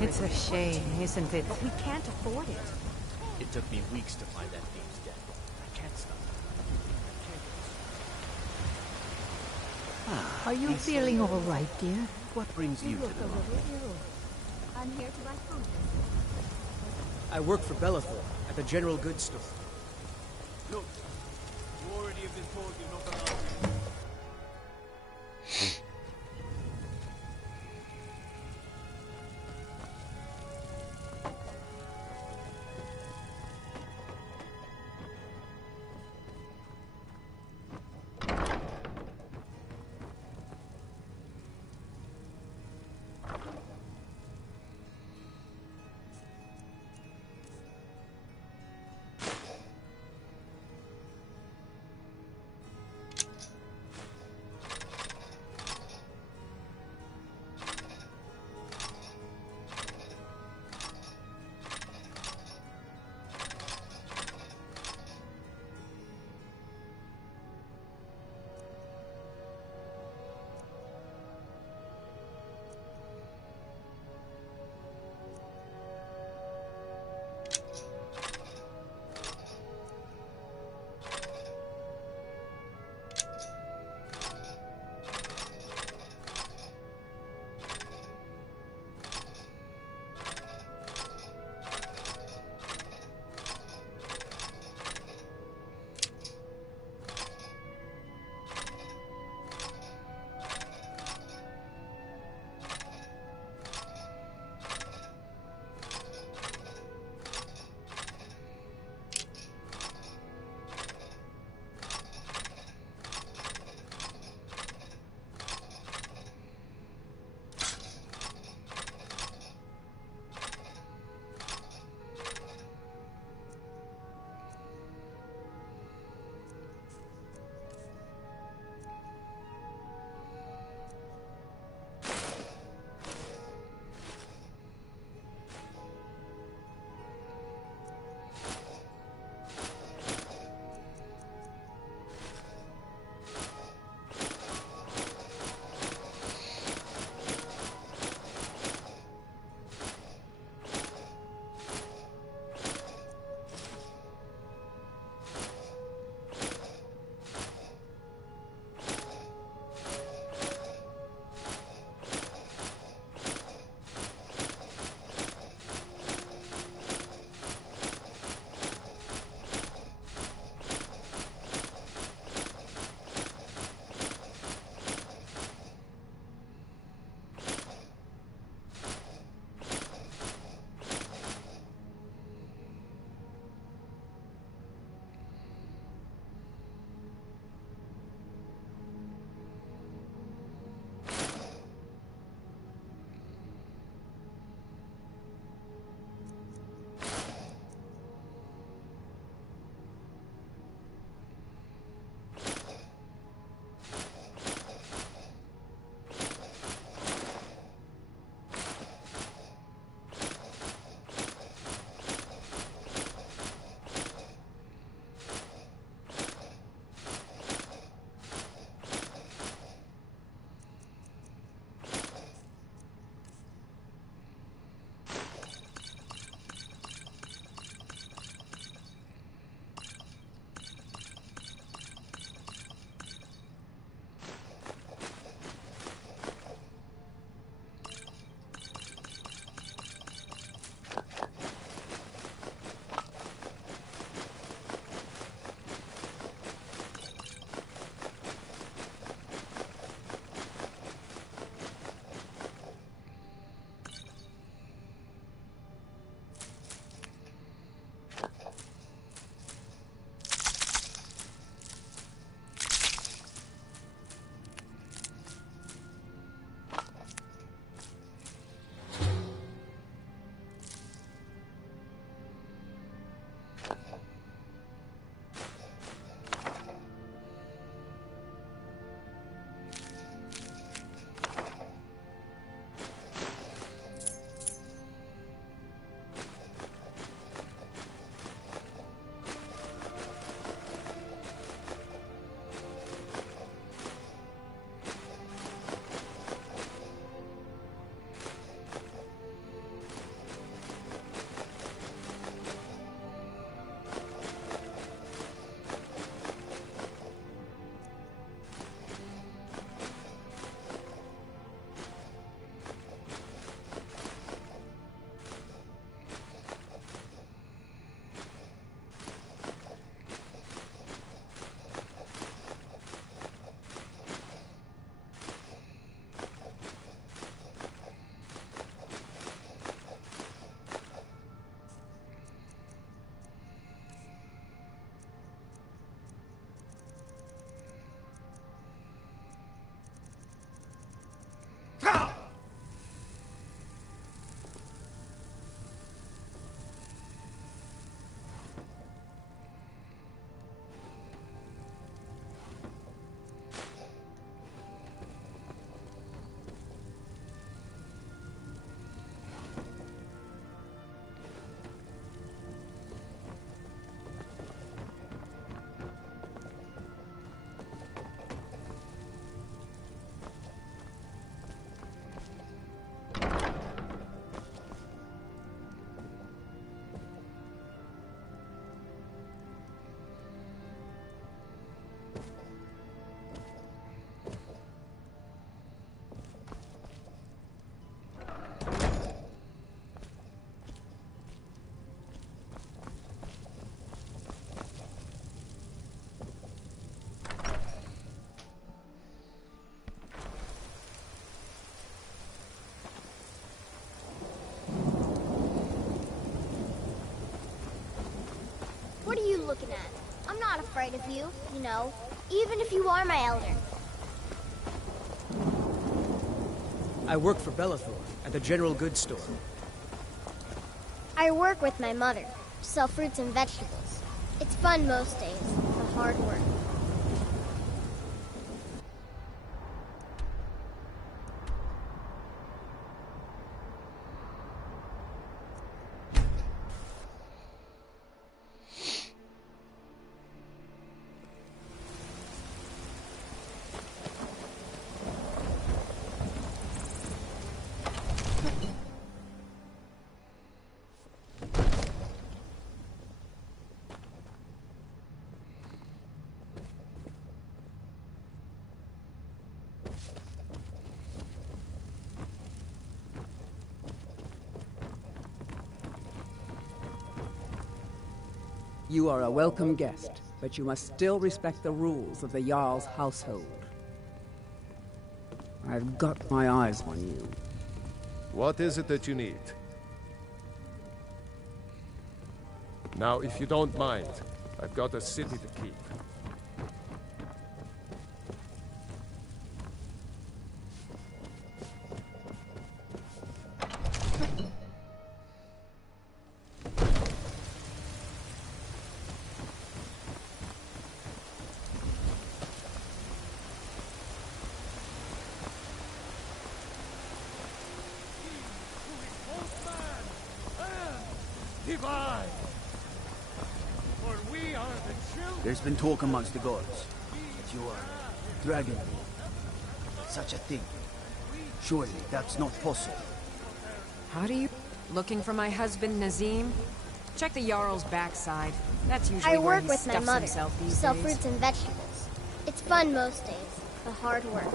It's a shame, isn't it? But we can't afford it. It took me weeks to find that thief's den. I can't stop. Are you feeling all right, dear? What brings you to the I'm here to buy food. I work for Bellathor at the general goods store. Look, you already have been told you're not allowed. looking at? I'm not afraid of you, you know, even if you are my elder. I work for Bellathor at the general goods store. I work with my mother, sell fruits and vegetables. It's fun most days, the hard work. You are a welcome guest, but you must still respect the rules of the Jarl's household. I've got my eyes on you. What is it that you need? Now, if you don't mind, I've got a city to keep. Divine! For we are the children. There's been talk amongst the gods that you are dragon. Such a thing. Surely that's not possible. How do you... Looking for my husband, Nazim? Check the Jarl's backside. That's usually I where work he with my stuffs mother, himself these sell days. fruits and vegetables. It's fun most days, the hard work.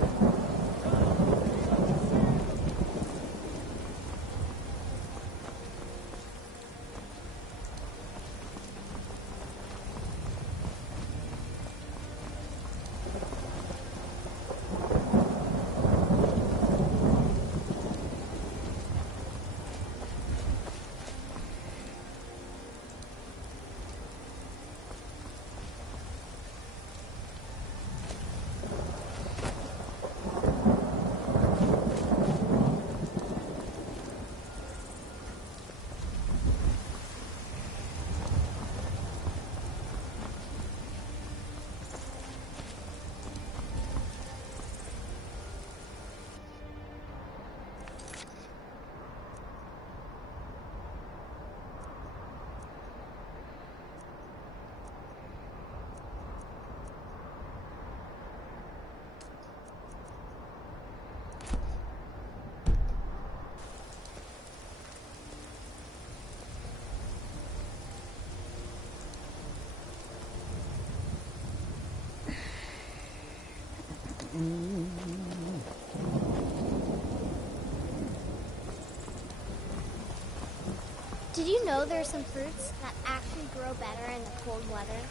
Did you know there are some fruits that actually grow better in the cold weather?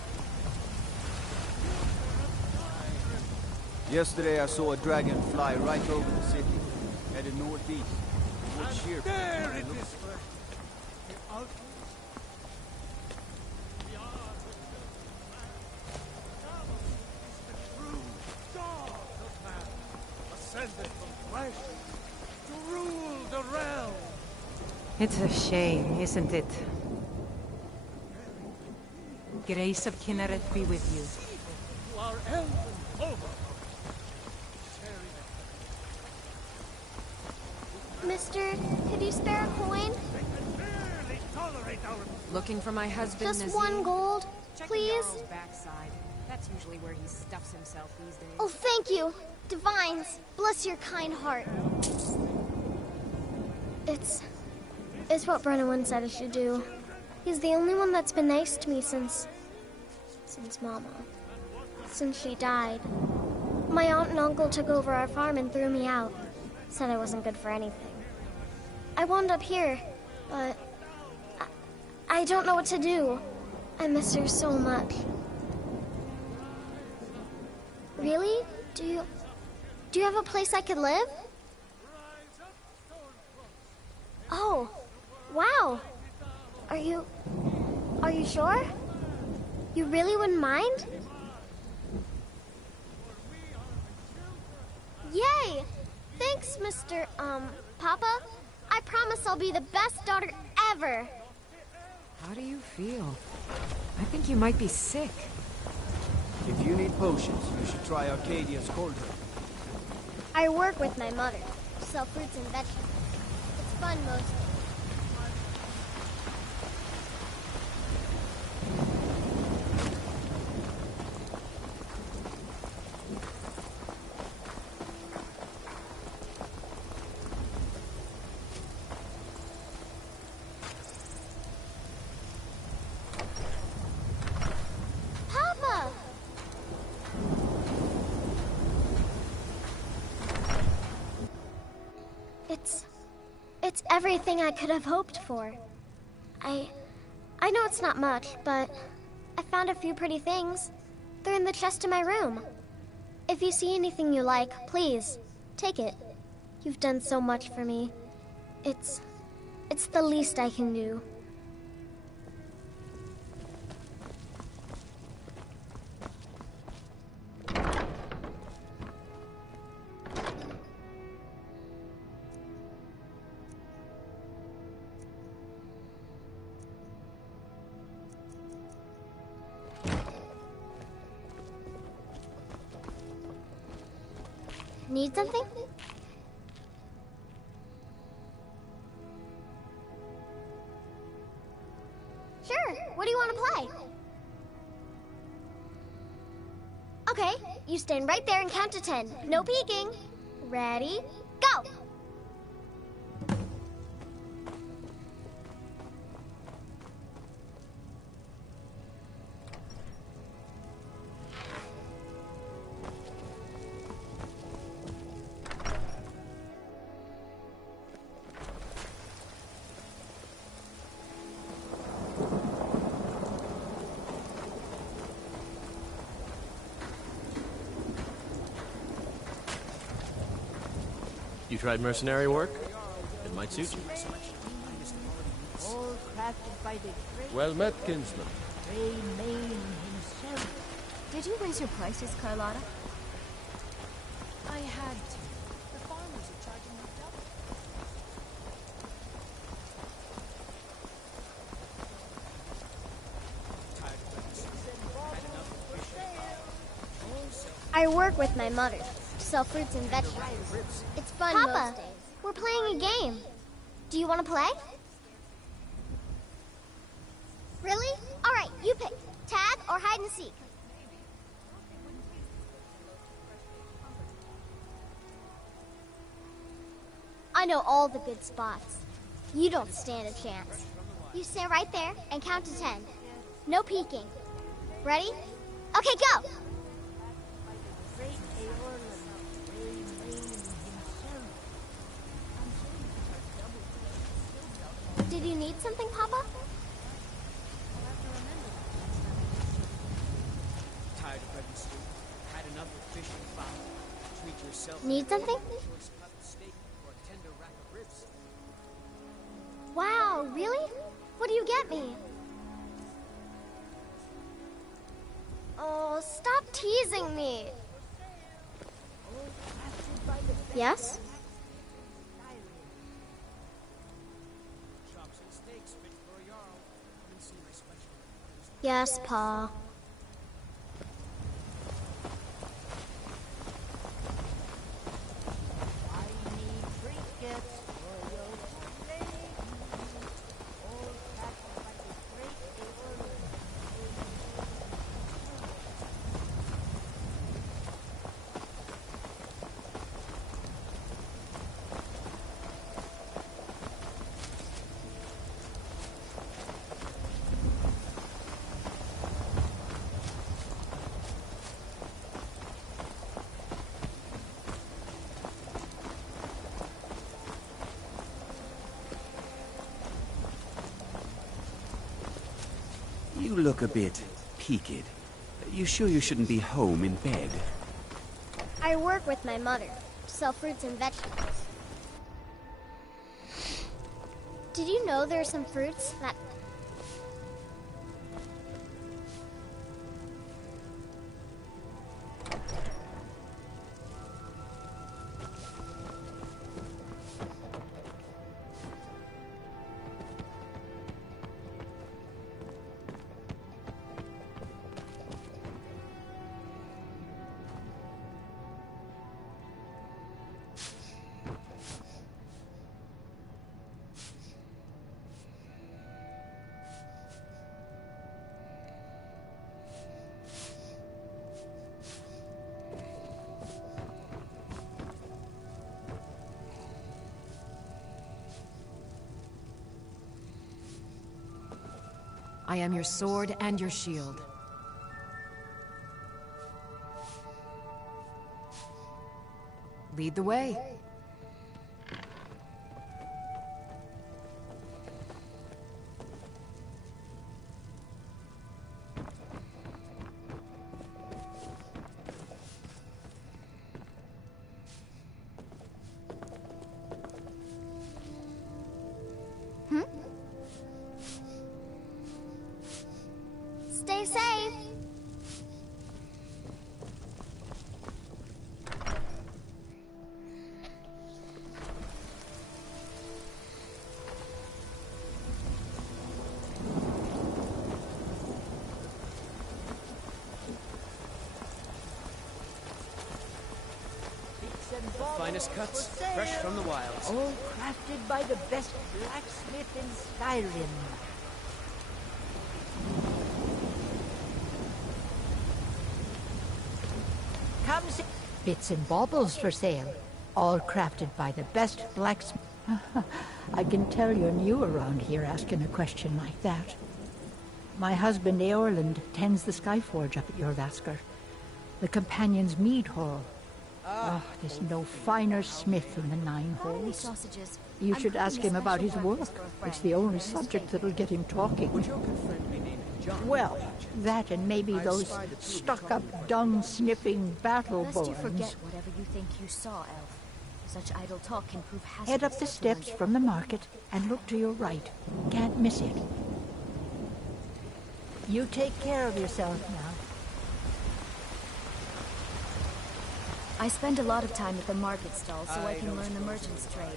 Yesterday I saw a dragon fly right over the city, headed northeast. What sheer... There it is! Ascended from flesh to rule the realm. It's a shame, isn't it? Grace of Kinneret be with you. To our elven home. Mister, could you spare a coin? Looking for my husband, Just Nazim? one gold, Check please? the Jarl's backside. That's usually where he stuffs himself these days. Oh, thank you. Divines, bless your kind heart. It's what Brennan said I should do. He's the only one that's been nice to me since Mama. Since she died. My aunt and uncle took over our farm and threw me out. Said I wasn't good for anything. I wound up here, but I don't know what to do. I miss her so much. Really? Do you have a place I could live? Oh, wow. Are you sure? You really wouldn't mind? Yay! Thanks, Mr. Papa. I promise I'll be the best daughter ever. How do you feel? I think you might be sick. If you need potions, you should try Arcadia's cold drink. I work with my mother. Sell fruits and vegetables. It's fun most days. Papa! It's everything I could have hoped for. I know it's not much, but I found a few pretty things. They're in the chest in my room. If you see anything you like, please, take it. You've done so much for me. It's the least I can do. Need something? Sure. What do you want to play? Okay, you stand right there and count to 10. No peeking. Ready? Go! You tried mercenary work? It might suit you. All crafted by the great Well met, kinsman. Main himself. Did you raise your prices, Carlotta? I had to. The farmers are charging me double. I work with my mother. Sell fruits and vegetables. It's fun most days. We're playing a game. Do you want to play? Really? All right, you pick. Tag or hide and seek. I know all the good spots. You don't stand a chance. You stand right there and count to 10. No peeking. Ready? Okay, go! Did you need something, Papa? Tired of bread and stew. Had enough of fish and fowl. Treat yourself. Need something? Choice cut steak or a tender rack of ribs. Wow, really? What do you get me? Oh, stop teasing me. Yes? Yes, Pa. You look a bit peaked. You sure you shouldn't be home in bed? I work with my mother. Sell fruits and vegetables. Did you know there are some fruits that... I am your sword and your shield. Lead the way. Stay safe. Finest cuts, fresh from the wilds. All crafted by the best blacksmith in Skyrim. Come see. Bits and baubles for sale. All crafted by the best blacksmith. I can tell you're new around here asking a question like that. My husband Eorland tends the Skyforge up at your Vasker. The Companion's Mead Hall. Oh, there's no finer smith in the Nine Holes. Sausages. You should ask him about his work. It's the only subject that'll get him talking. Well, that and maybe those stuck-up, dung-sniffing battle Lest you borns. forget whatever you think you saw, Elf. Such idle talk can prove hazardous. Head up the steps from the market and look to your right. Can't miss it. You take care of yourself now. I spend a lot of time at the market stall so I can learn the merchant's trade.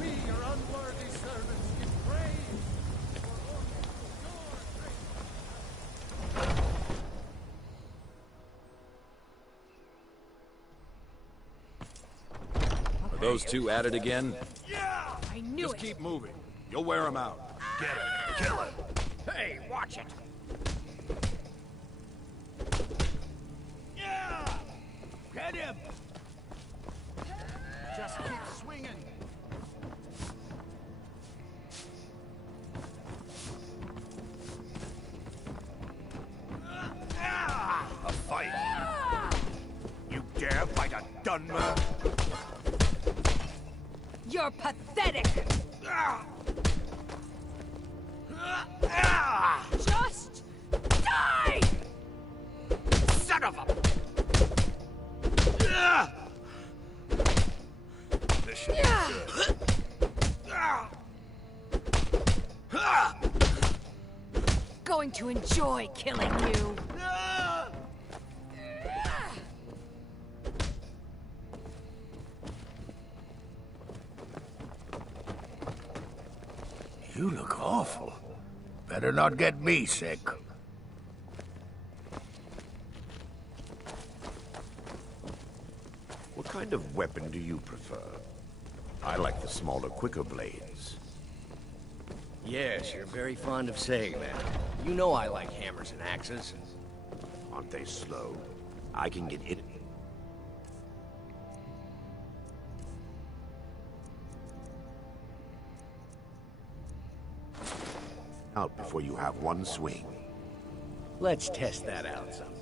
We, your unworthy servants, give praise Are those two at it again? Yeah! I knew Just it! keep moving. You'll wear them out. Get him! Kill him! Hey, watch it! Yeah! Get him! Just keep swinging. A fight. You dare fight a Dunmer? You're pathetic! Just die! Son of a... This should be good. Going to enjoy killing you. You look awful. Better not get me sick. What kind of weapon do you prefer? I like the smaller, quicker blades. Yes, you're very fond of saying that. You know I like hammers and axes. Aren't they slow? I can get it. Out before you have one swing. Let's test that out sometime.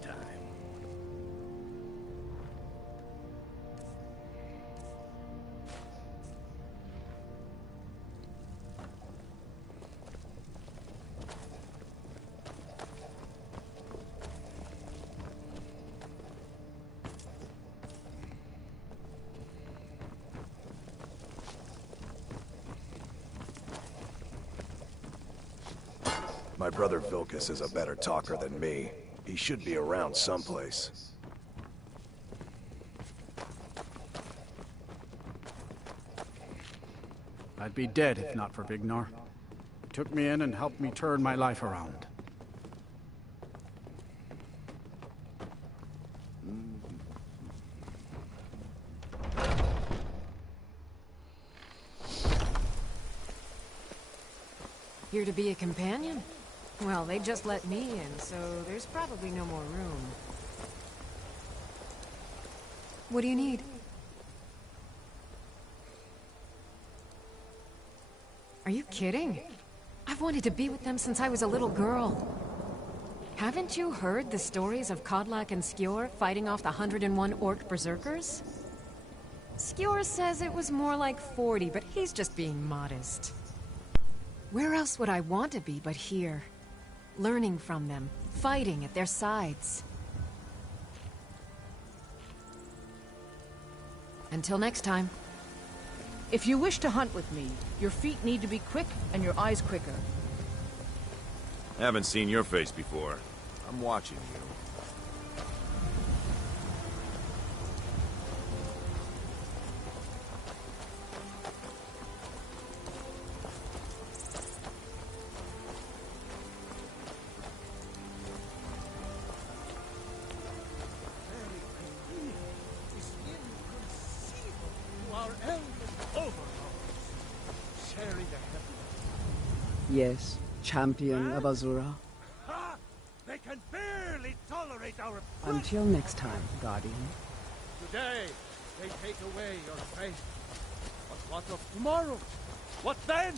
My brother Vilcus is a better talker than me. He should be around someplace. I'd be dead if not for Vignar. He took me in and helped me turn my life around. Here to be a companion? Well, they just let me in, so there's probably no more room. What do you need? Are you kidding? I've wanted to be with them since I was a little girl. Haven't you heard the stories of Kodlak and Skjor fighting off the 101 orc berserkers? Skjor says it was more like 40, but he's just being modest. Where else would I want to be but here? Learning from them, fighting at their sides. Until next time. If you wish to hunt with me, your feet need to be quick and your eyes quicker. Haven't seen your face before. I'm watching you. Yes, champion of Azura. Ha! They can barely tolerate our... Until next time, Guardian. Today, they take away your faith. But what of tomorrow? What then?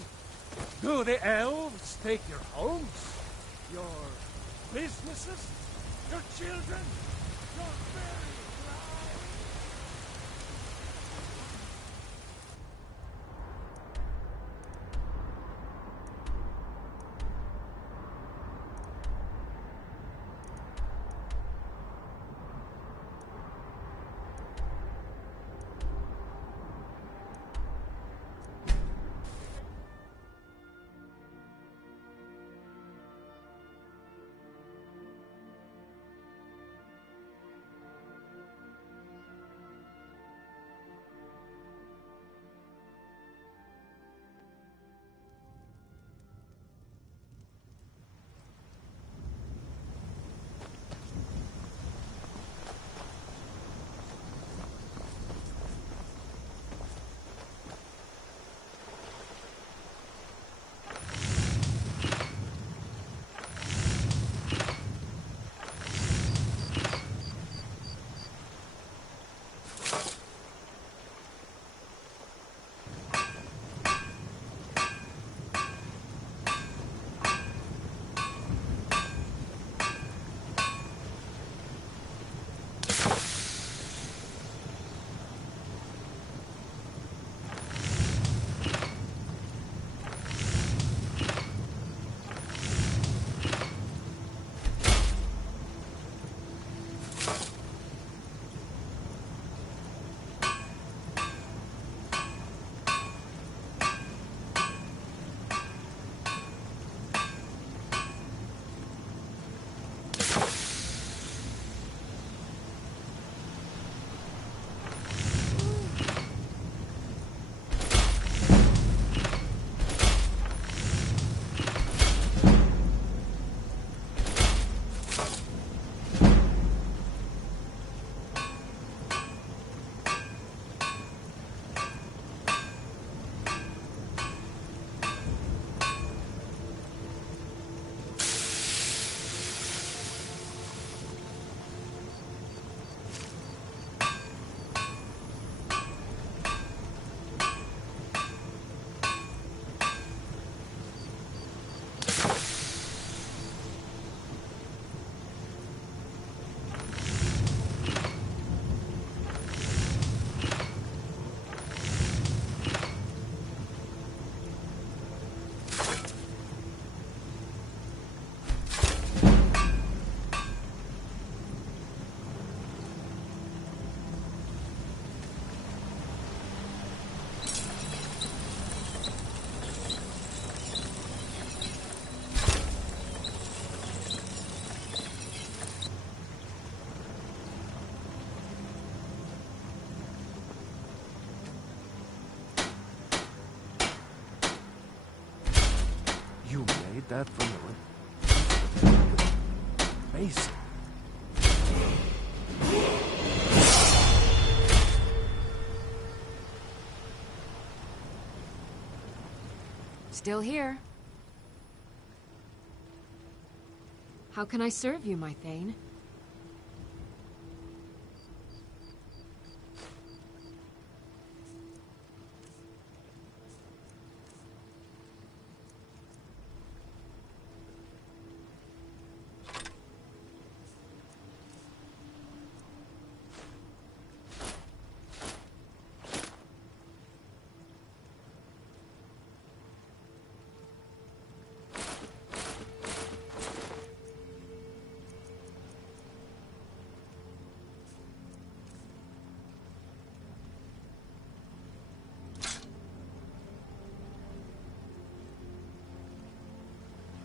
Do the elves take your homes? Your businesses? Your children? Your very lives? That from the amazing. Still here. How can I serve you, my Thane?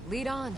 Lead on.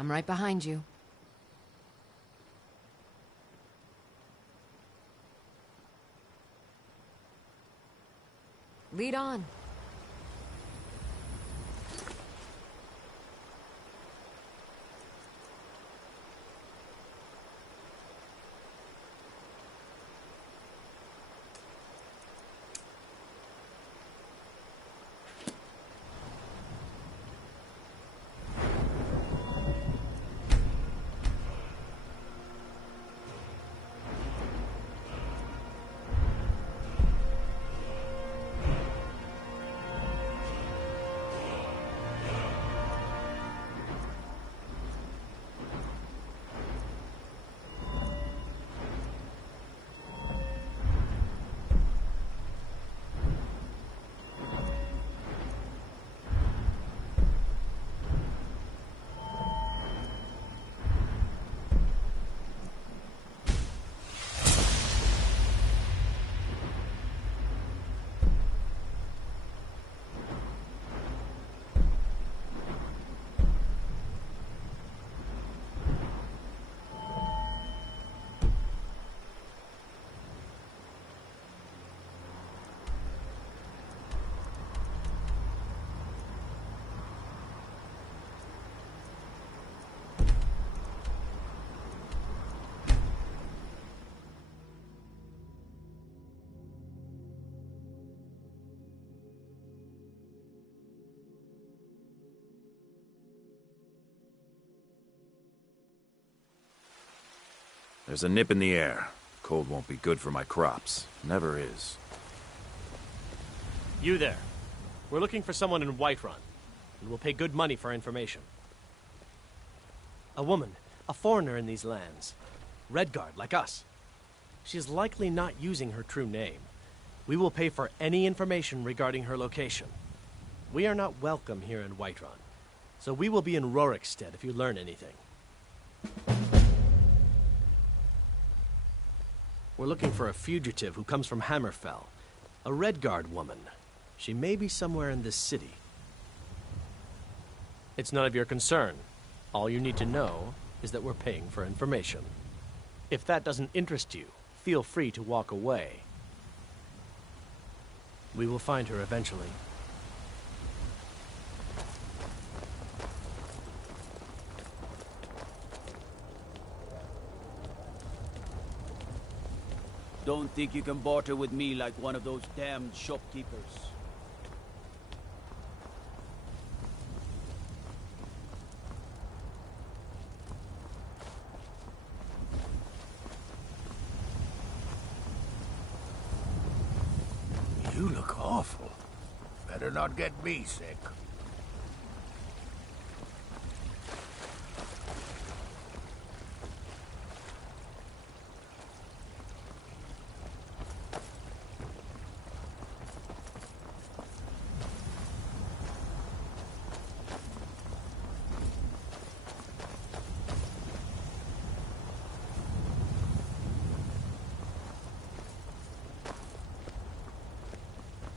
I'm right behind you. Lead on. There's a nip in the air. Cold won't be good for my crops. Never is. You there. We're looking for someone in Whiterun, and we'll pay good money for information. A woman, a foreigner in these lands. Redguard, like us. She's likely not using her true name. We will pay for any information regarding her location. We are not welcome here in Whiterun, so we will be in Rorikstead if you learn anything. We're looking for a fugitive who comes from Hammerfell. A Redguard woman. She may be somewhere in this city. It's none of your concern. All you need to know is that we're paying for information. If that doesn't interest you, feel free to walk away. We will find her eventually. Don't think you can barter with me like one of those damned shopkeepers. You look awful. Better Better not get me sick.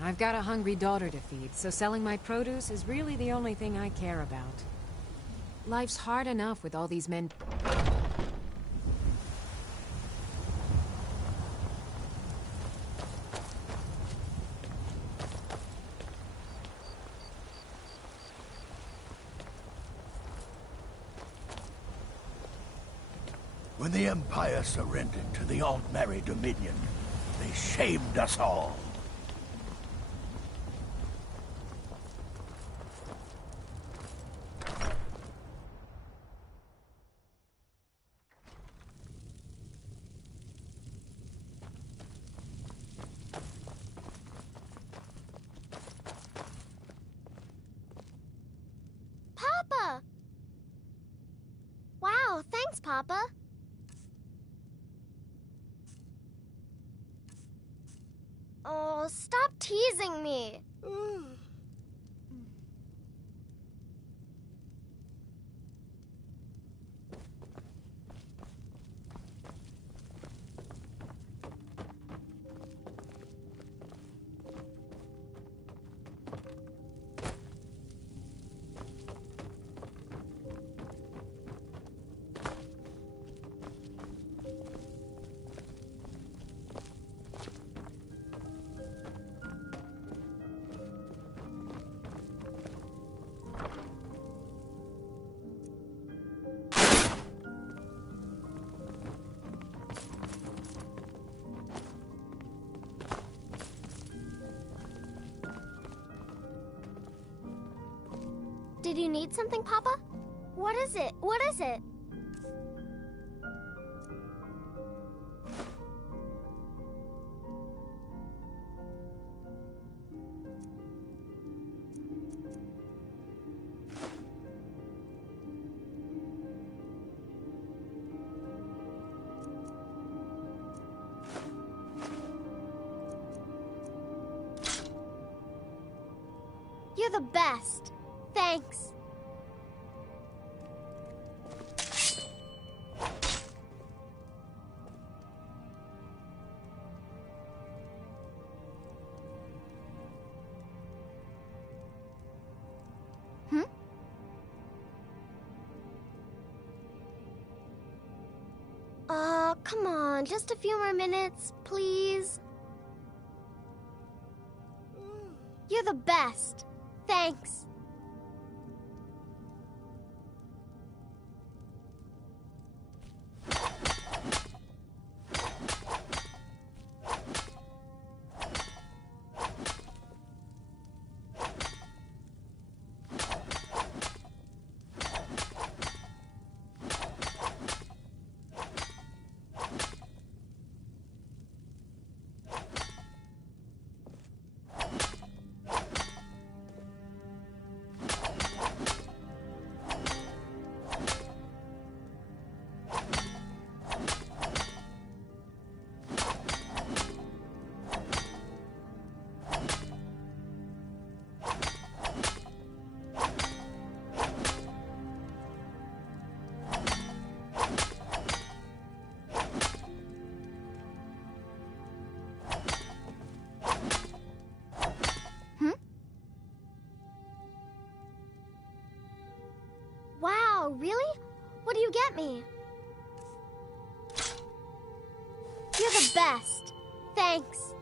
I've got a hungry daughter to feed, so selling my produce is really the only thing I care about. Life's hard enough with all these men. When the Empire surrendered to the Altmeri Dominion, they shamed us all. Papa! Wow, thanks, Papa. Oh, stop teasing me. Did you need something, Papa? What is it? What is it? You're the best. Thanks. Come on, just a few more minutes, please. You're the best. Thanks. Wow, really? What do you get me? You're the best. Thanks.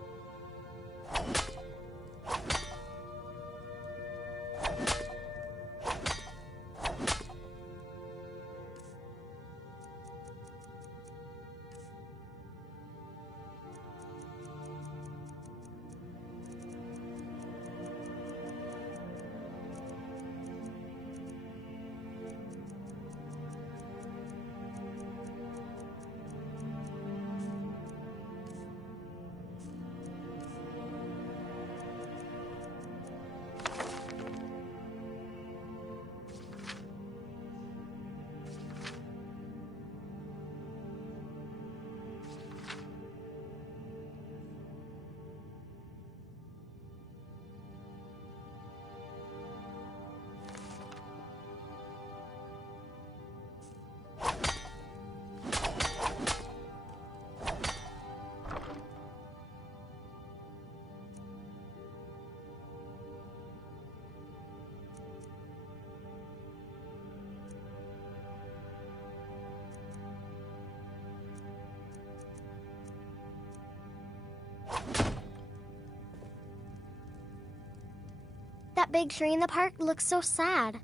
That big tree in the park looks so sad.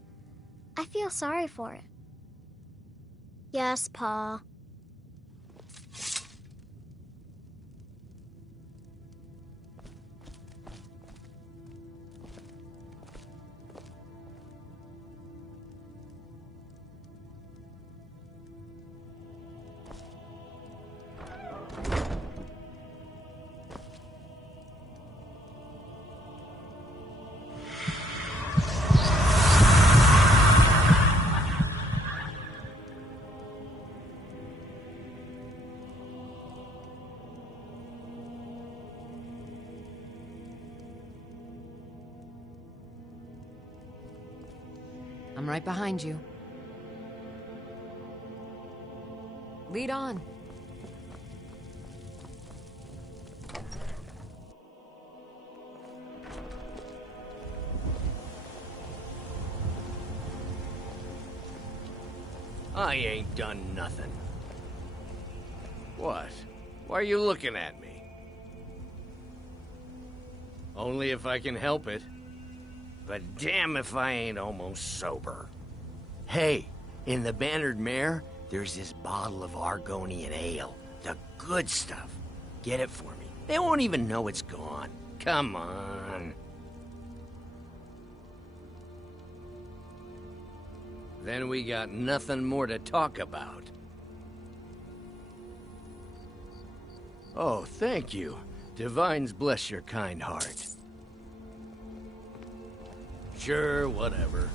I feel sorry for it. Yes, Pa. I'm right behind you. Lead on. I ain't done nothing. What? Why are you looking at me? Only if I can help it. But damn if I ain't almost sober. Hey, in the Bannered Mare, there's this bottle of Argonian ale. The good stuff. Get it for me. They won't even know it's gone. Come on. Then we got nothing more to talk about. Oh, thank you. Divines bless your kind heart. Sure, whatever.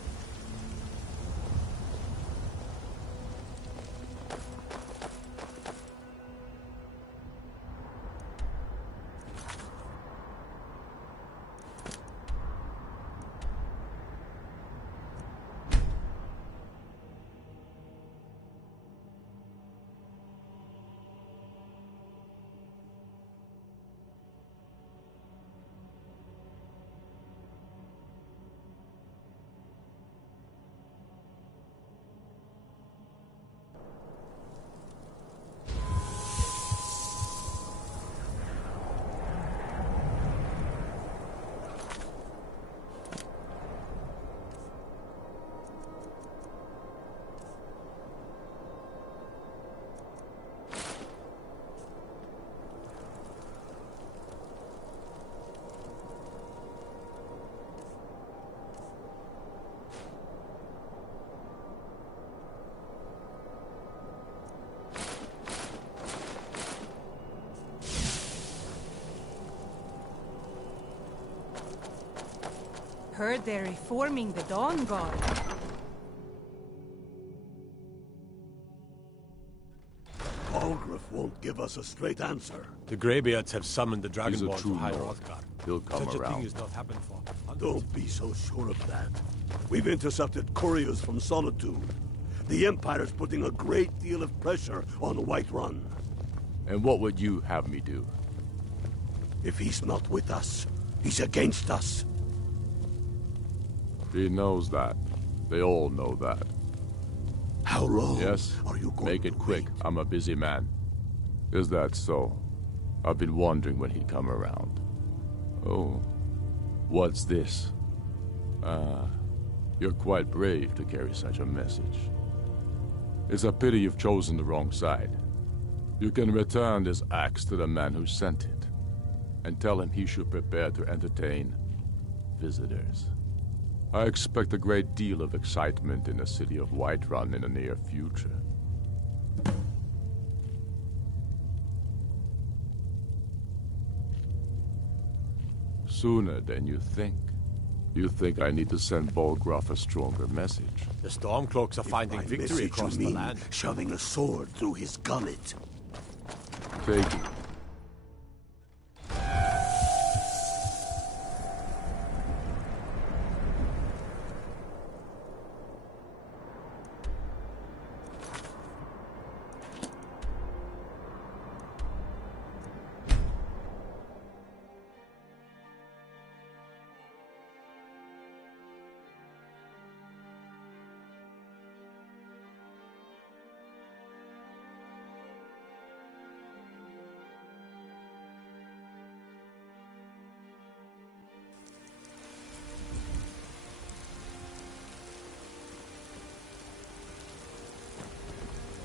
Heard they're reforming the Dawn Guard. Algrif won't give us a straight answer. The Greybeards have summoned the He's a Dragonborn true to High Lord. Hrothgar. He'll come Such a around. thing has not happened for hundreds. Don't be so sure of that. We've intercepted couriers from Solitude. The Empire's putting a great deal of pressure on Whiterun. And what would you have me do? If he's not with us, he's against us. He knows that. They all know that. How long Yes, are you going make it quick. I'm a busy man. Is that so? I've been wondering when he'd come around. Oh, what's this? You're quite brave to carry such a message. It's a pity you've chosen the wrong side. You can return this axe to the man who sent it, and tell him he should prepare to entertain visitors. I expect a great deal of excitement in the city of Whiterun in the near future. Sooner than you think. You think I need to send Bolgroth a stronger message? The Stormcloaks are finding victory across the land. Shoving a sword through his gullet. Take it.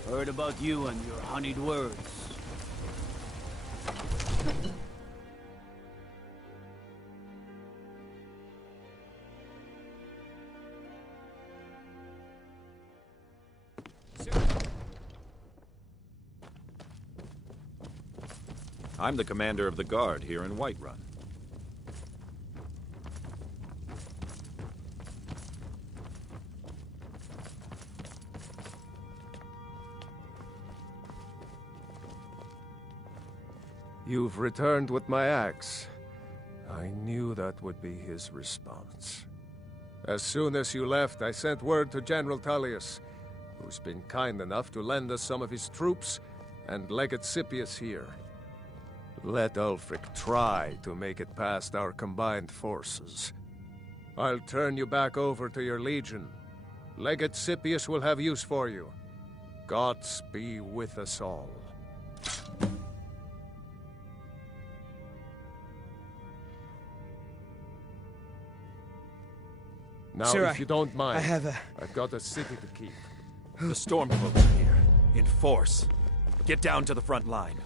Heard about you and your honeyed words. I'm the commander of the guard here in Whiterun. You've returned with my axe. I knew that would be his response. As soon as you left, I sent word to General Tullius, who's been kind enough to lend us some of his troops, and Legate Scipius here. Let Ulfric try to make it past our combined forces. I'll turn you back over to your legion. Legate Scipius will have use for you. Gods be with us all. Now, Sir, if you don't mind, I've got a city to keep. The Stormcloaks are here, in force. Get down to the front line.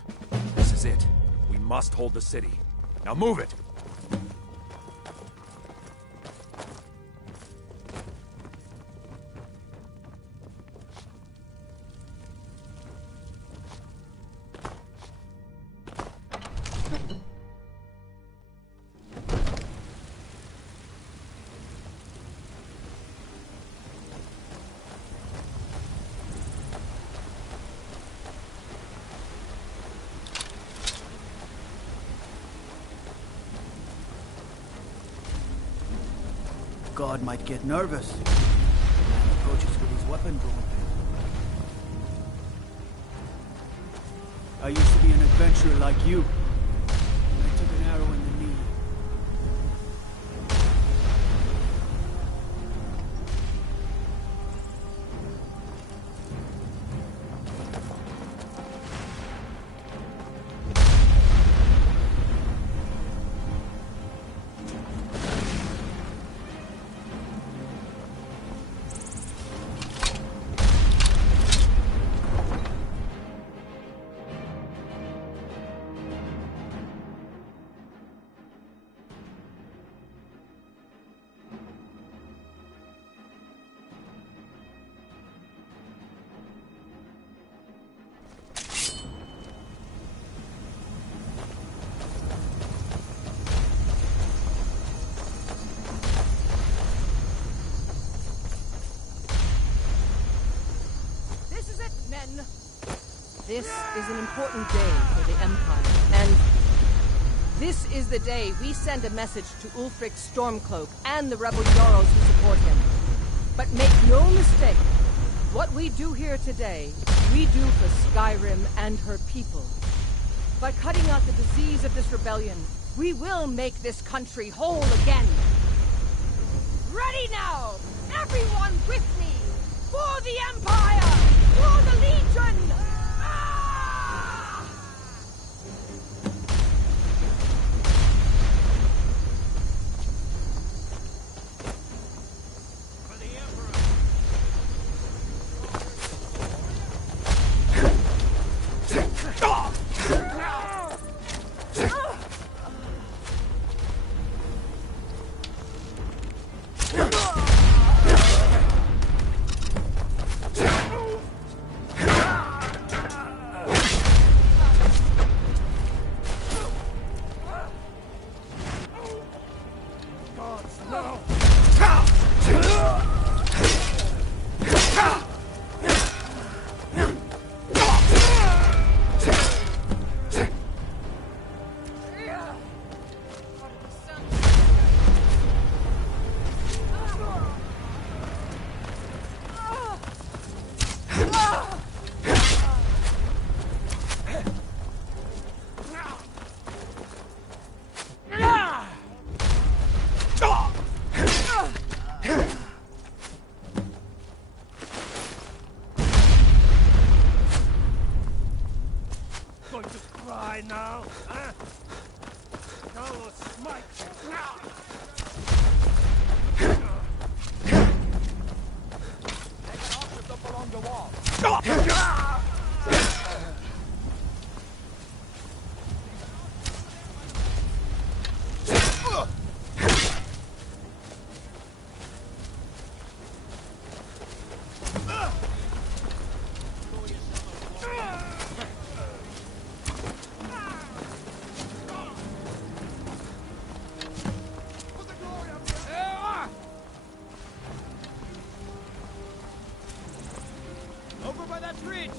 This is it. We must hold the city. Now move it! God might get nervous. The man approaches with his weapon drawn. I used to be an adventurer like you. And I took an arrow in the knee. This is an important day for the Empire, and this is the day we send a message to Ulfric Stormcloak and the rebel Jarls who support him. But make no mistake, what we do here today, we do for Skyrim and her people. By cutting out the disease of this rebellion, we will make this country whole again. Ready now! Everyone with me! For the Empire! For the Legion! Now, huh? Go smite! Take an officer up along the wall. ridge!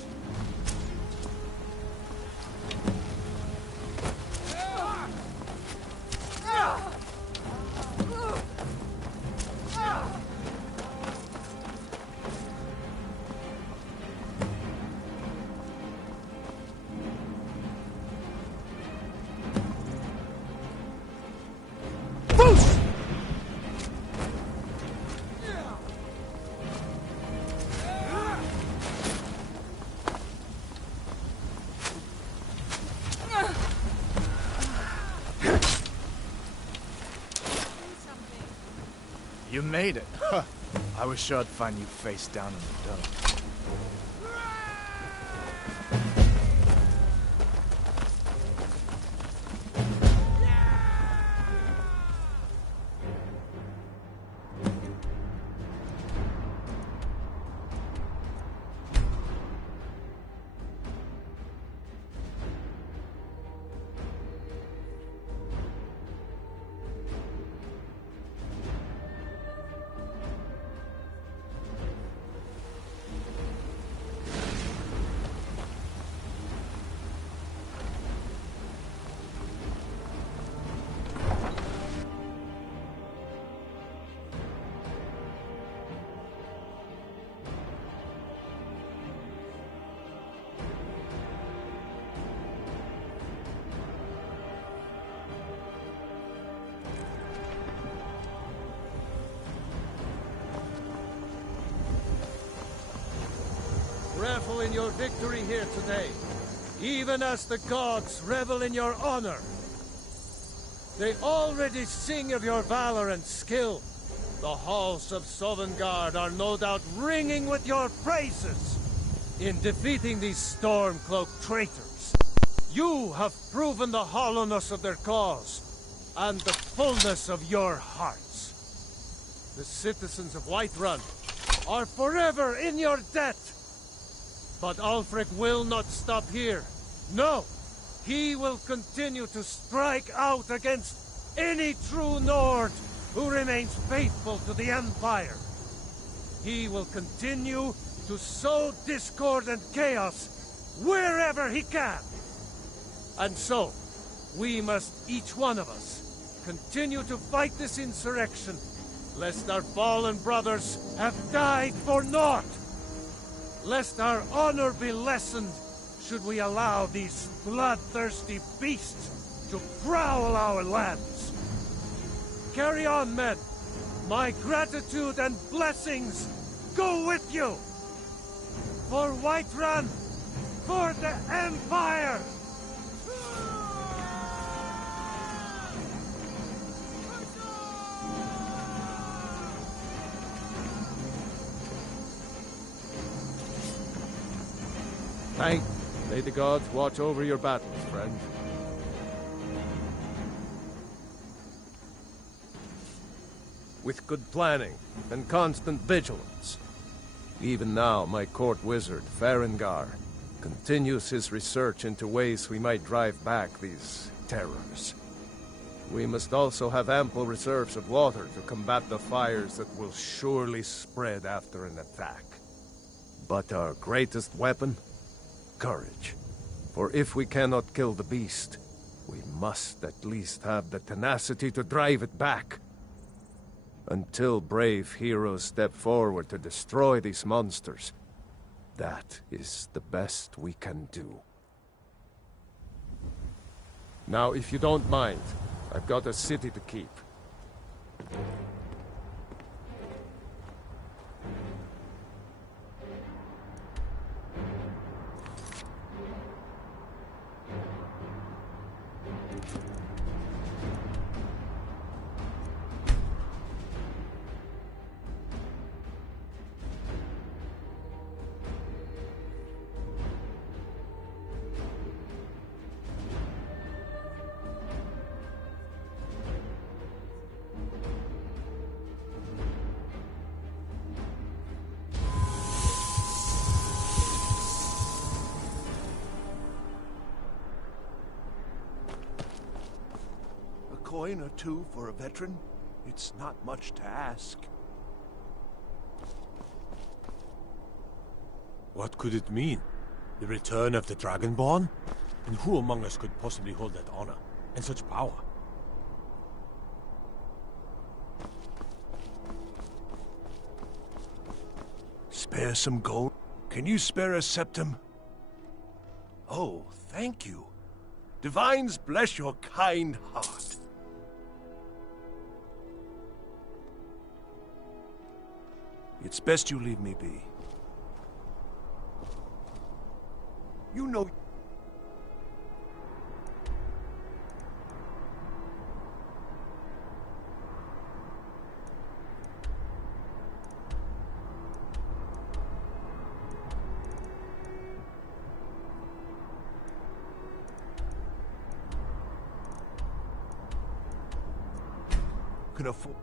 You made it. Huh. I was sure I'd find you face down in the dirt. Revel in your victory here today, even as the gods revel in your honor. They already sing of your valor and skill. The halls of Sovngarde are no doubt ringing with your praises. In defeating these Stormcloak traitors, you have proven the hollowness of their cause and the fullness of your hearts. The citizens of Whiterun are forever in your debt. But Ulfric will not stop here. No! He will continue to strike out against any true Nord who remains faithful to the Empire. He will continue to sow discord and chaos wherever he can. And so, we must, each one of us, continue to fight this insurrection, lest our fallen brothers have died for naught. Lest our honor be lessened, should we allow these bloodthirsty beasts to prowl our lands. Carry on, men. My gratitude and blessings go with you. For Whiterun, for the Empire! May the gods watch over your battles, friend. With good planning and constant vigilance. Even now, my court wizard, Farengar, continues his research into ways we might drive back these terrors. We must also have ample reserves of water to combat the fires that will surely spread after an attack. But our greatest weapon? Courage. For if we cannot kill the beast, we must at least have the tenacity to drive it back. Until brave heroes step forward to destroy these monsters, that is the best we can do. Now, if you don't mind, I've got a city to keep. Coin or two for a veteran? It's not much to ask. What could it mean? The return of the Dragonborn? And who among us could possibly hold that honor and such power? Spare some gold? Can you spare a septum? Oh, thank you. Divines bless your kind heart. It's best you leave me be. You know... can afford...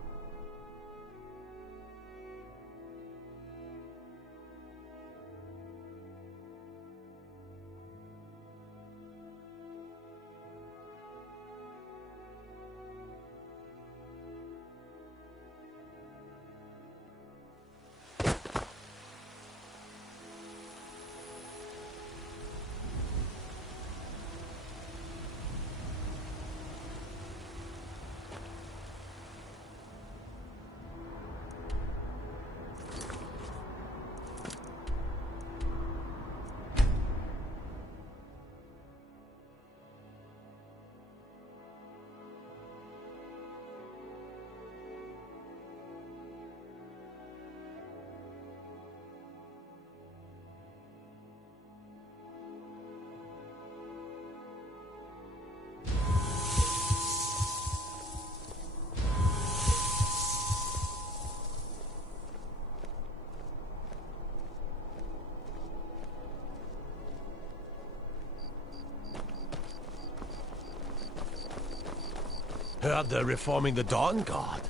Heard they're reforming the Dawn Guard.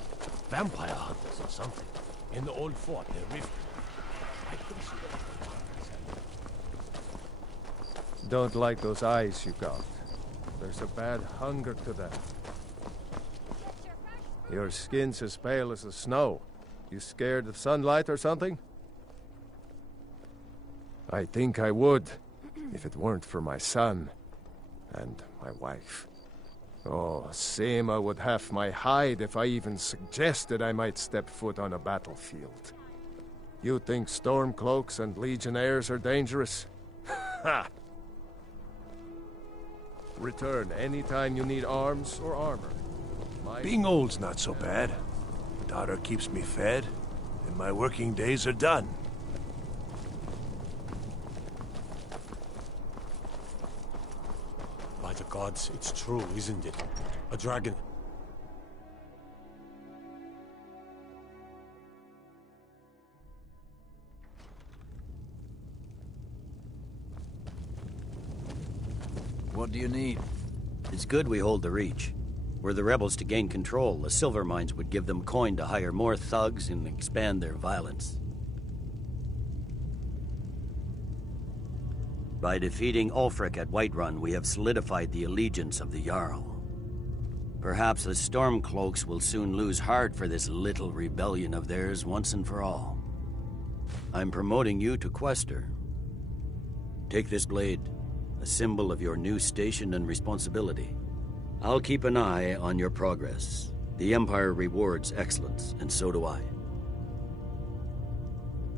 Vampire hunters or something. In the old fort, they're rifting. I couldn't see them. Don't like those eyes you got. There's a bad hunger to them. Your skin's as pale as the snow. You scared of sunlight or something? I think I would, if it weren't for my son and my wife. Oh, Seema would have my hide if I even suggested I might step foot on a battlefield. You think Stormcloaks and Legionnaires are dangerous? Ha! Return anytime you need arms or armor. Being old's not so bad. Daughter keeps me fed, and my working days are done. By the gods, it's true, isn't it? A dragon... What do you need? It's good we hold the Reach. Were the rebels to gain control, the silver mines would give them coin to hire more thugs and expand their violence. By defeating Ulfric at Whiterun, we have solidified the allegiance of the Jarl. Perhaps the Stormcloaks will soon lose heart for this little rebellion of theirs once and for all. I'm promoting you to Quester. Take this blade, a symbol of your new station and responsibility. I'll keep an eye on your progress. The Empire rewards excellence, and so do I.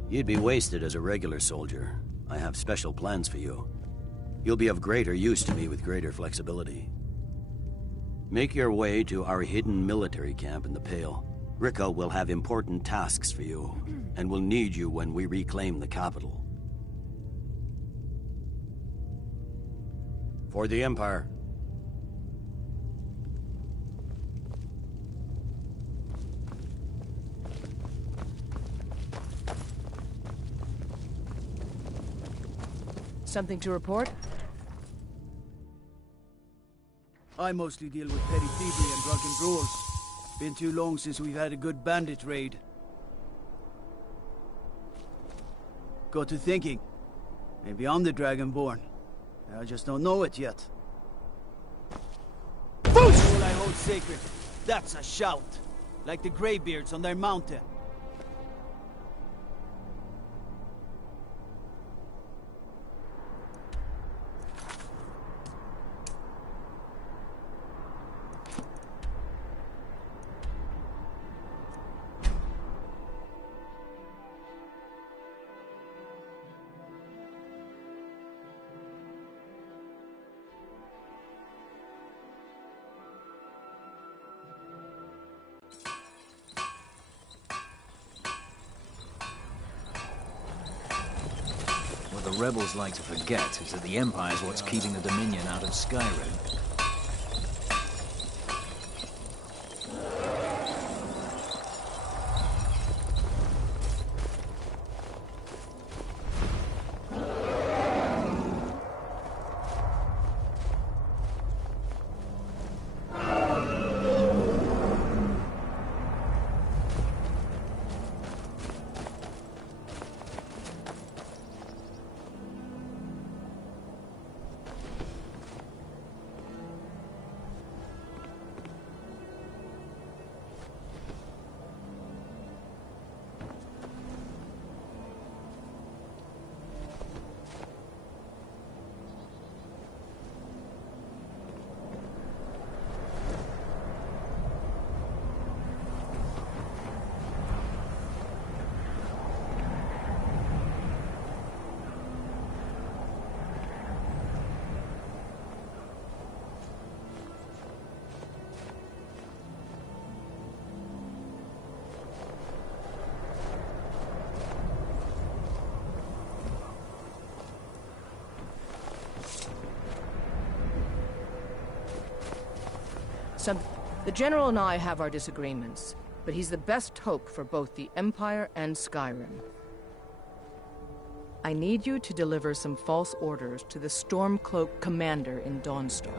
You'd be wasted as a regular soldier. I have special plans for you. You'll be of greater use to me with greater flexibility. Make your way to our hidden military camp in the Pale. Rico will have important tasks for you, and will need you when we reclaim the capital. For the Empire. Something to report? I mostly deal with petty thievery and drunken brawls. Been too long since we've had a good bandit raid. Got to thinking. Maybe I'm the Dragonborn. I just don't know it yet. All I hold sacred. That's a shout. Like the Greybeards on their mountain. What the rebels like to forget is that the Empire's what's keeping the Dominion out of Skyrim. The General and I have our disagreements, but he's the best hope for both the Empire and Skyrim. I need you to deliver some false orders to the Stormcloak commander in Dawnstar.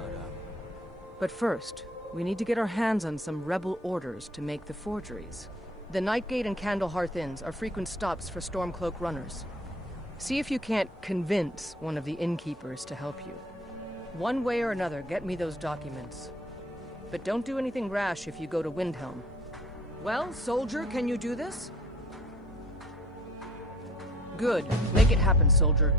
But first, we need to get our hands on some rebel orders to make the forgeries. The Nightgate and Candlehearth Inns are frequent stops for Stormcloak runners. See if you can't convince one of the innkeepers to help you. One way or another, get me those documents. But don't do anything rash if you go to Windhelm. Well, soldier, can you do this? Good. Make it happen, soldier.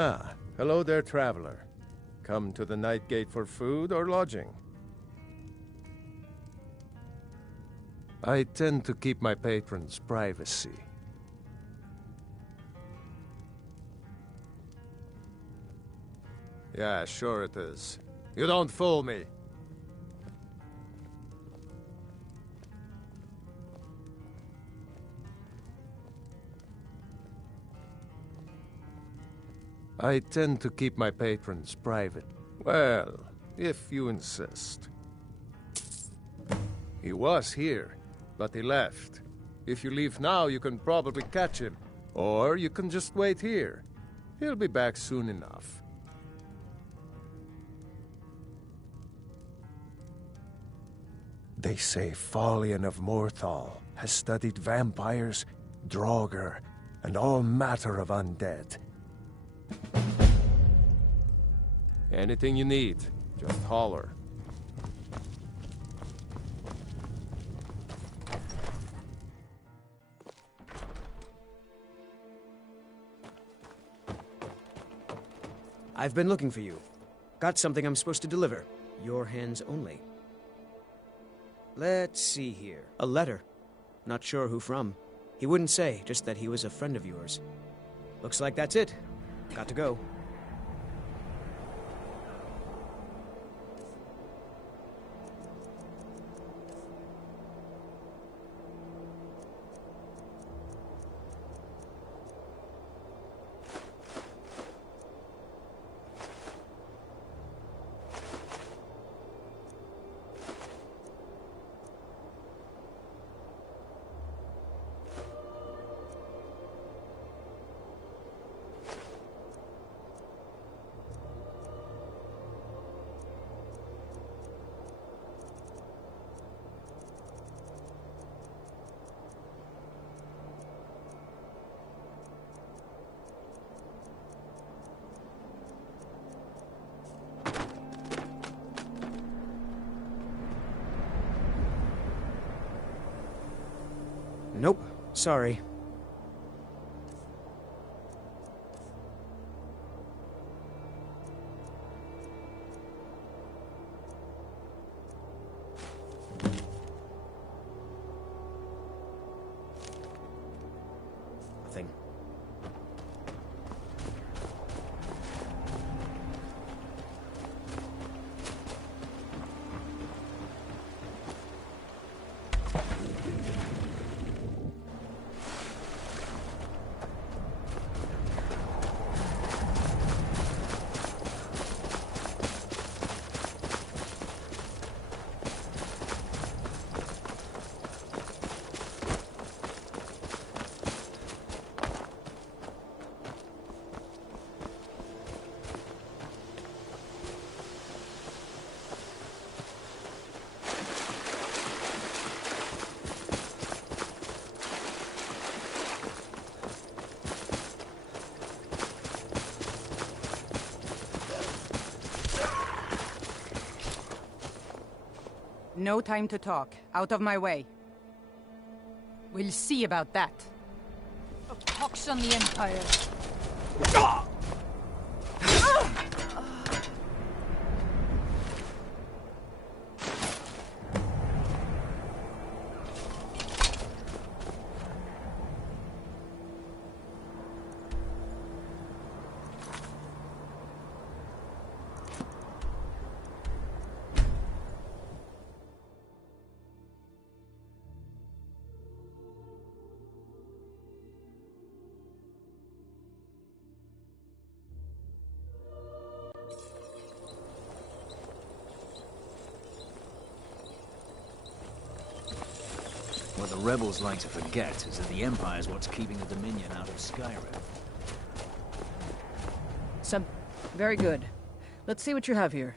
Ah, hello there, traveler. Come to the Nightgate for food or lodging? I tend to keep my patrons' privacy. Yeah, sure it is. You don't fool me. I tend to keep my patrons private. Well, if you insist. He was here, but he left. If you leave now, you can probably catch him. Or you can just wait here. He'll be back soon enough. They say Folian of Morthal has studied vampires, Draugr, and all matter of undead. Anything you need, just holler. I've been looking for you. Got something I'm supposed to deliver. Your hands only. Let's see here. A letter. Not sure who from. He wouldn't say, just that he was a friend of yours. Looks like that's it. Got to go. Nope. Sorry. Nothing. No time to talk. Out of my way. We'll see about that. A pox on the Empire. What the rebels like to forget is that the Empire's what's keeping the Dominion out of Skyrim. Very good. Let's see what you have here.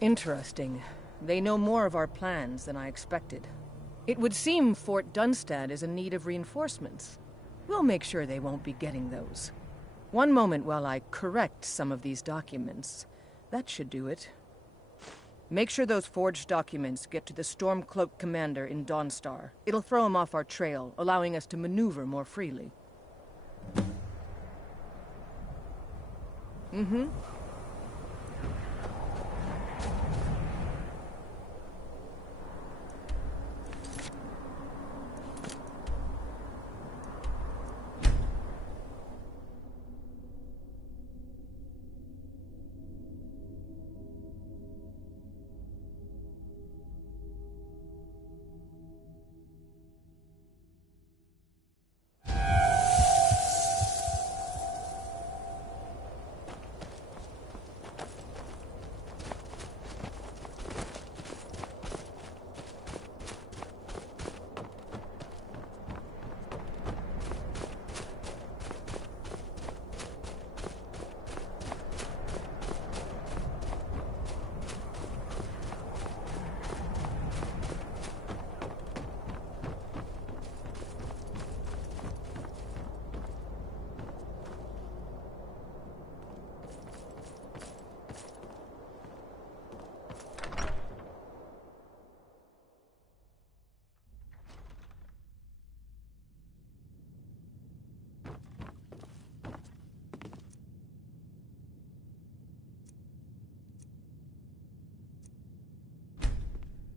Interesting. They know more of our plans than I expected. It would seem Fort Dunstad is in need of reinforcements. We'll make sure they won't be getting those. One moment while I correct some of these documents. That should do it. Make sure those forged documents get to the Stormcloak commander in Dawnstar. It'll throw him off our trail, allowing us to maneuver more freely. Mm-hmm.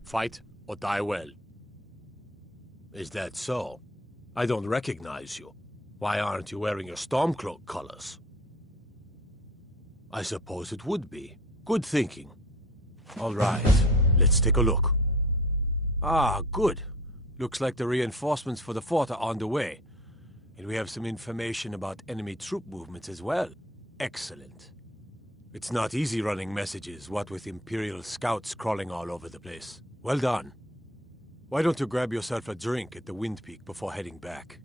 Fight or die well. Is that so? I don't recognize you. Why aren't you wearing your Stormcloak colors? I suppose it would be. Good thinking. All right, let's take a look. Ah, good. Looks like the reinforcements for the fort are on the way. And we have some information about enemy troop movements as well. Excellent. It's not easy running messages, what with Imperial scouts crawling all over the place. Well done. Why don't you grab yourself a drink at the Wind Peak before heading back?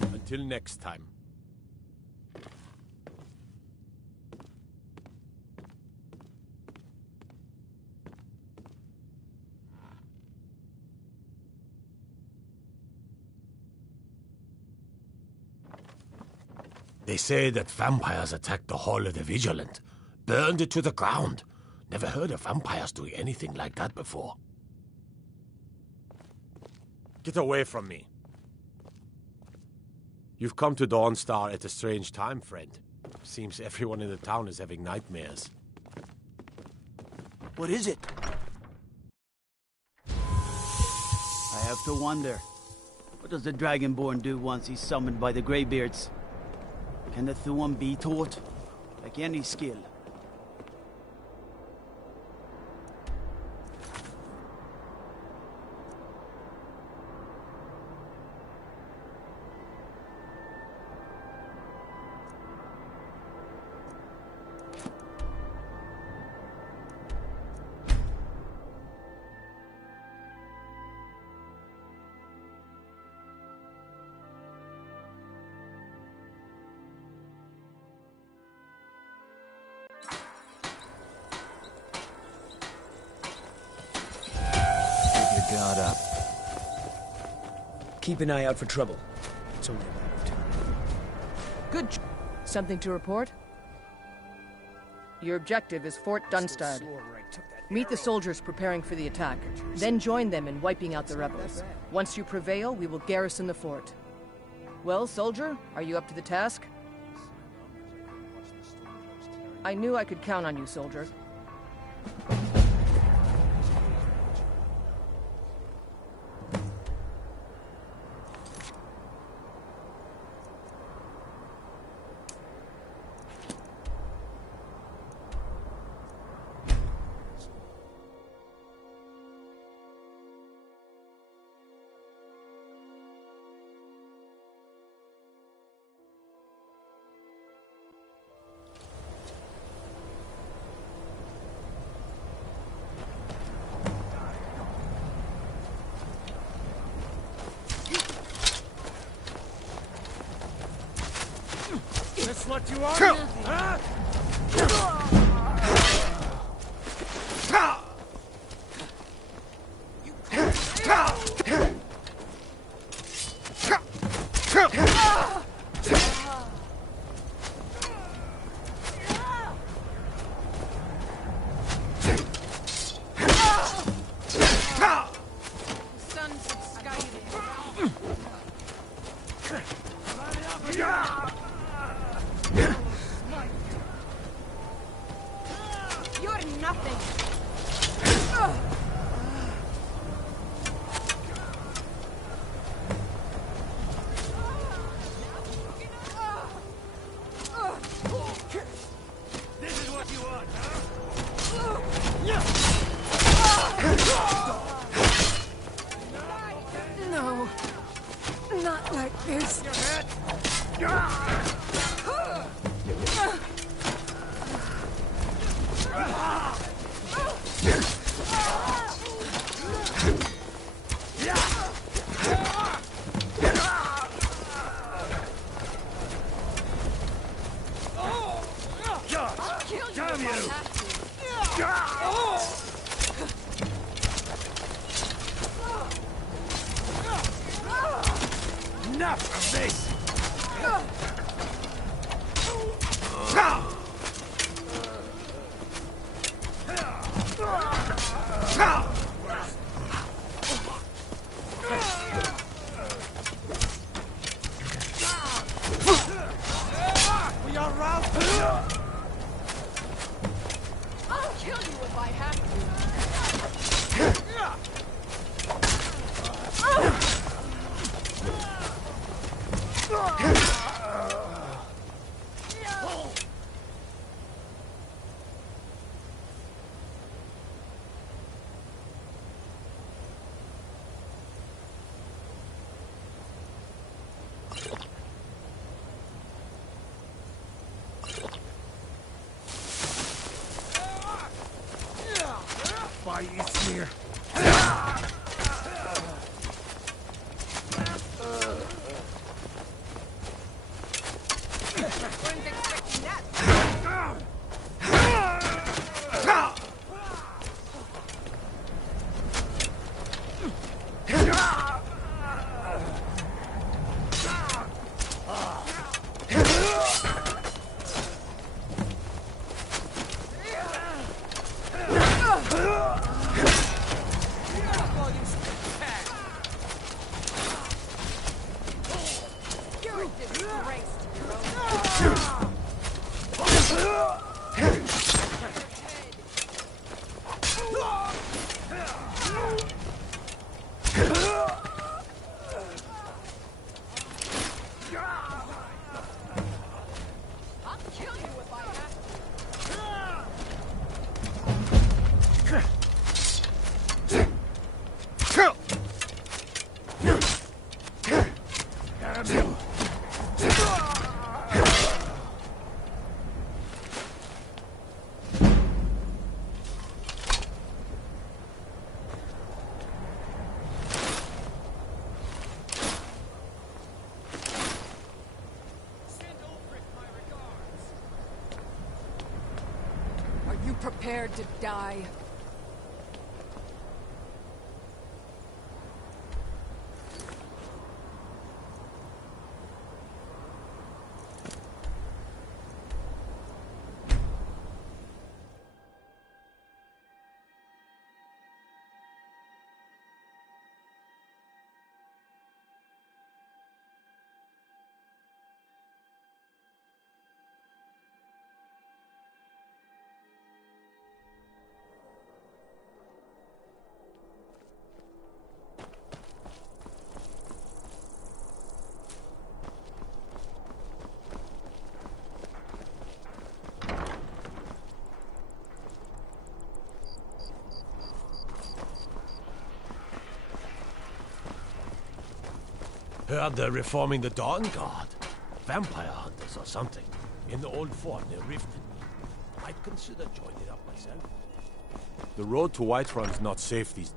Until next time. They say that vampires attacked the Hall of the Vigilant, burned it to the ground. Never heard of vampires doing anything like that before. Get away from me. You've come to Dawnstar at a strange time, friend. Seems everyone in the town is having nightmares. What is it? I have to wonder. What does the Dragonborn do once he's summoned by the Greybeards? Can the Thuan be taught? Like any skill. Guard up. Keep an eye out for trouble. It's only a matter of time. Good. Something to report? Your objective is Fort Dunstad. Meet the soldiers preparing for the attack. Then join them in wiping out the rebels. Once you prevail, we will garrison the fort. Well, soldier, are you up to the task? I knew I could count on you, soldier. That's what you are? Huh? No, not like this. Damn you! Enough of this! We are routed! I'll kill you if I have to. By Ismir. prepared to die. Heard they're reforming the Dawn Guard. Vampire hunters or something. In the old fort near Riften. I'd consider joining up myself. The road to Whiterun's not safe these...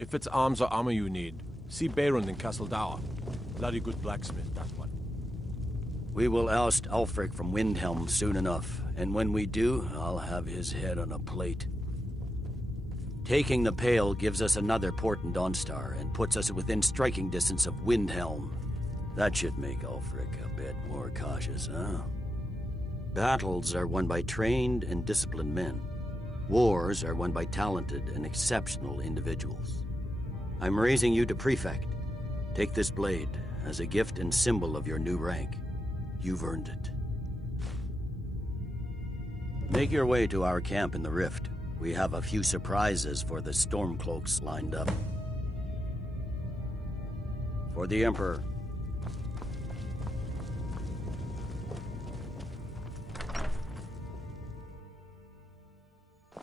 If it's arms or armor you need, see Beirund in Castle Dower. Bloody good blacksmith, that one. We will oust Ulfric from Windhelm soon enough, and when we do, I'll have his head on a plate. Taking the Pale gives us another port in Dawnstar, and puts us within striking distance of Windhelm. That should make Ulfric a bit more cautious, huh? Battles are won by trained and disciplined men. Wars are won by talented and exceptional individuals. I'm raising you to Prefect. Take this blade as a gift and symbol of your new rank. You've earned it. Make your way to our camp in the Rift. We have a few surprises for the Stormcloaks lined up. For the Emperor.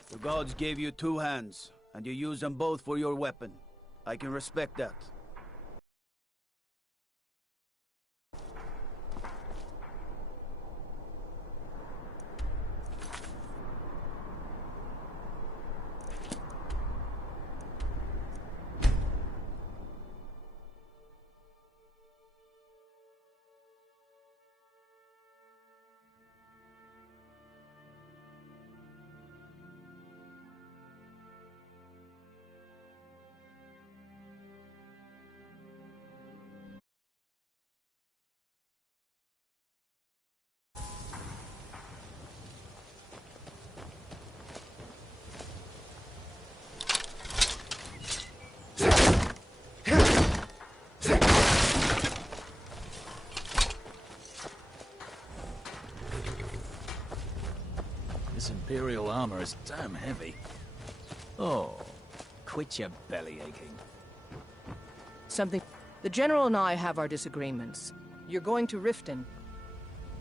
The gods gave you two hands, and you used them both for your weapon. I can respect that. This Imperial armor is damn heavy. Oh, quit your belly aching. Something... The General and I have our disagreements. You're going to Riften.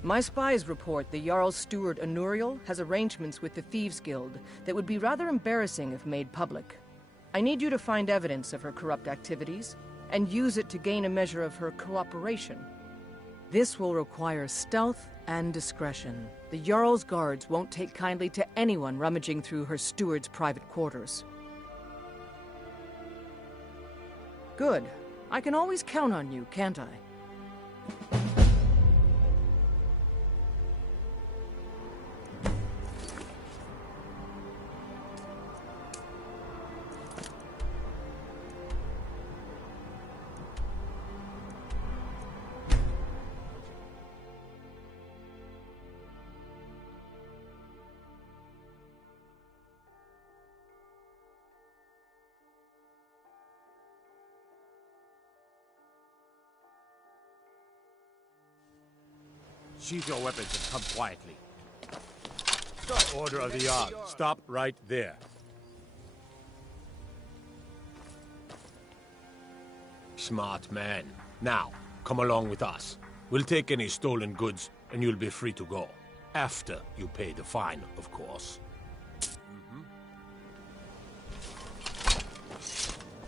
My spies report the Jarl's steward Anuriel has arrangements with the Thieves Guild that would be rather embarrassing if made public. I need you to find evidence of her corrupt activities and use it to gain a measure of her cooperation. This will require stealth and discretion. The Jarl's guards won't take kindly to anyone rummaging through her steward's private quarters. Good. I can always count on you, can't I? Sheath your weapons and come quietly. Order of the Jarl. Stop right there. Smart man. Now, come along with us. We'll take any stolen goods, and you'll be free to go. After you pay the fine, of course.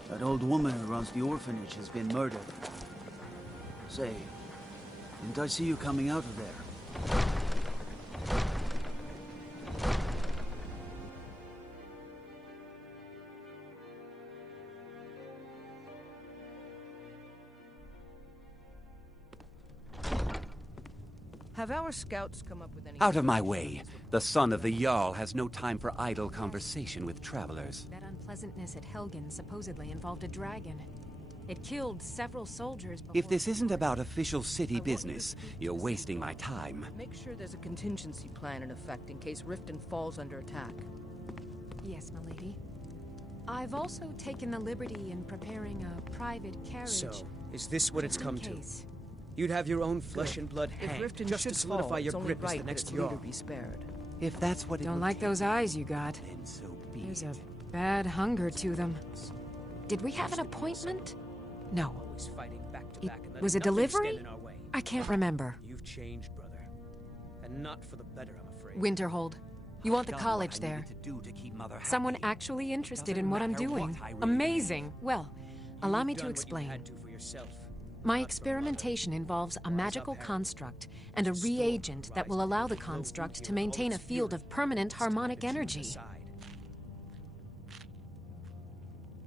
That old woman who runs the orphanage has been murdered. Say, didn't I see you coming out of there? Have our scouts come up with any... Out of my way. The son of the Jarl has no time for idle conversation with travelers. That unpleasantness at Helgen supposedly involved a dragon. It killed several soldiers before... If this isn't about official city business, you're wasting my time. Make sure there's a contingency plan in effect in case Riften falls under attack. Yes, milady. I've also taken the liberty in preparing a private carriage. So, is this what it's come to? Case. You'd have your own flesh and blood If hanged Riften just should to solidify fall, your it's only grip as right the that next its leader Jarl. be spared. If that's what it Don't would like those eyes you got. then so be There's it. a bad hunger to them. Did we have an appointment? No. Always fighting back to It back and letting was a nothing delivery? stand in our way. I can't remember. You've changed, brother. And not for the better, I'm afraid. Winterhold, you want the Done college what I there. needed to do to keep Mother Someone happy. actually interested Doesn't in what I'm matter doing. what I really Amazing. Well, allow me You've to done what you explain. had to for yourself. My experimentation involves a magical construct and a reagent that will allow the construct to maintain a field of permanent harmonic energy.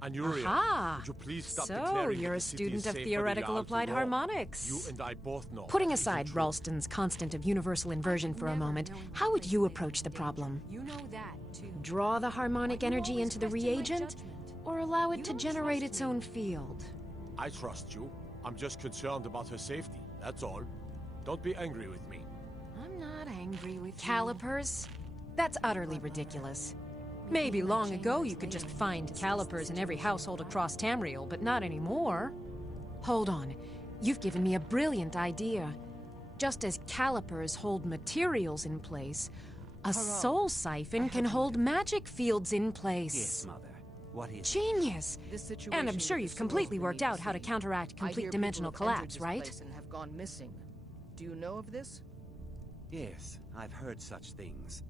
Anuria, Aha! would you please stop So, declaring you're that a the city is student of safe for the theoretical Jarl to applied roam? harmonics. You and I both know. Putting that isn't aside true. Ralston's constant of universal inversion for a moment, how would you approach the problem? You know that, too. Draw the harmonic energy into the reagent, or allow it to generate its own field? I trust you. I'm just concerned about her safety, that's all. Don't be angry with me. I'm not angry with calipers. That's utterly ridiculous. Maybe long ago you could just find calipers in every household across Tamriel, but not anymore. Hold on. You've given me a brilliant idea. Just as calipers hold materials in place, a soul siphon can hold magic fields in place. Yes, Mother. What is Genius! This situation And I'm sure with you've the completely souls worked beneath out the how to sea. counteract I hear complete people dimensional have entered collapse, this right? place and have gone missing. Do you know of this? Yes, I've heard such things.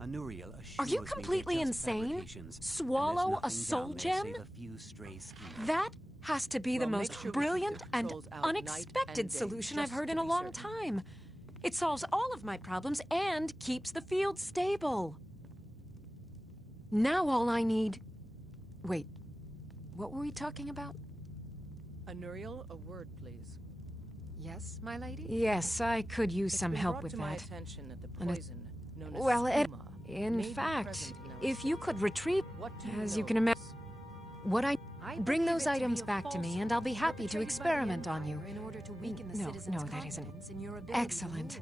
Anuriel assures Are you me completely they're just insane? fabrications, and Swallow a there's soul nothing down there gem? save a few stray schemes. That has to be the Well, most make sure we keep brilliant the and patrols out night unexpected and day, solution I've just heard to in a be long certain. time. It solves all of my problems and keeps the field stable. Now all I need... Wait, what were we talking about? Anuriel, a word, please. Yes, my lady? Yes, I could use some help with It's been brought that. to my attention that the And it- poison, known as Well, skooma, in may be fact, present in our if you could retrieve... What do As know you can of imagine... this? What I... Bring believe those it to be items a back to me, falsehood and I'll be happy to perpetrated by the experiment on you. Empire in order to weaken the No, citizens' no, that isn't. confidence in your ability to Excellent.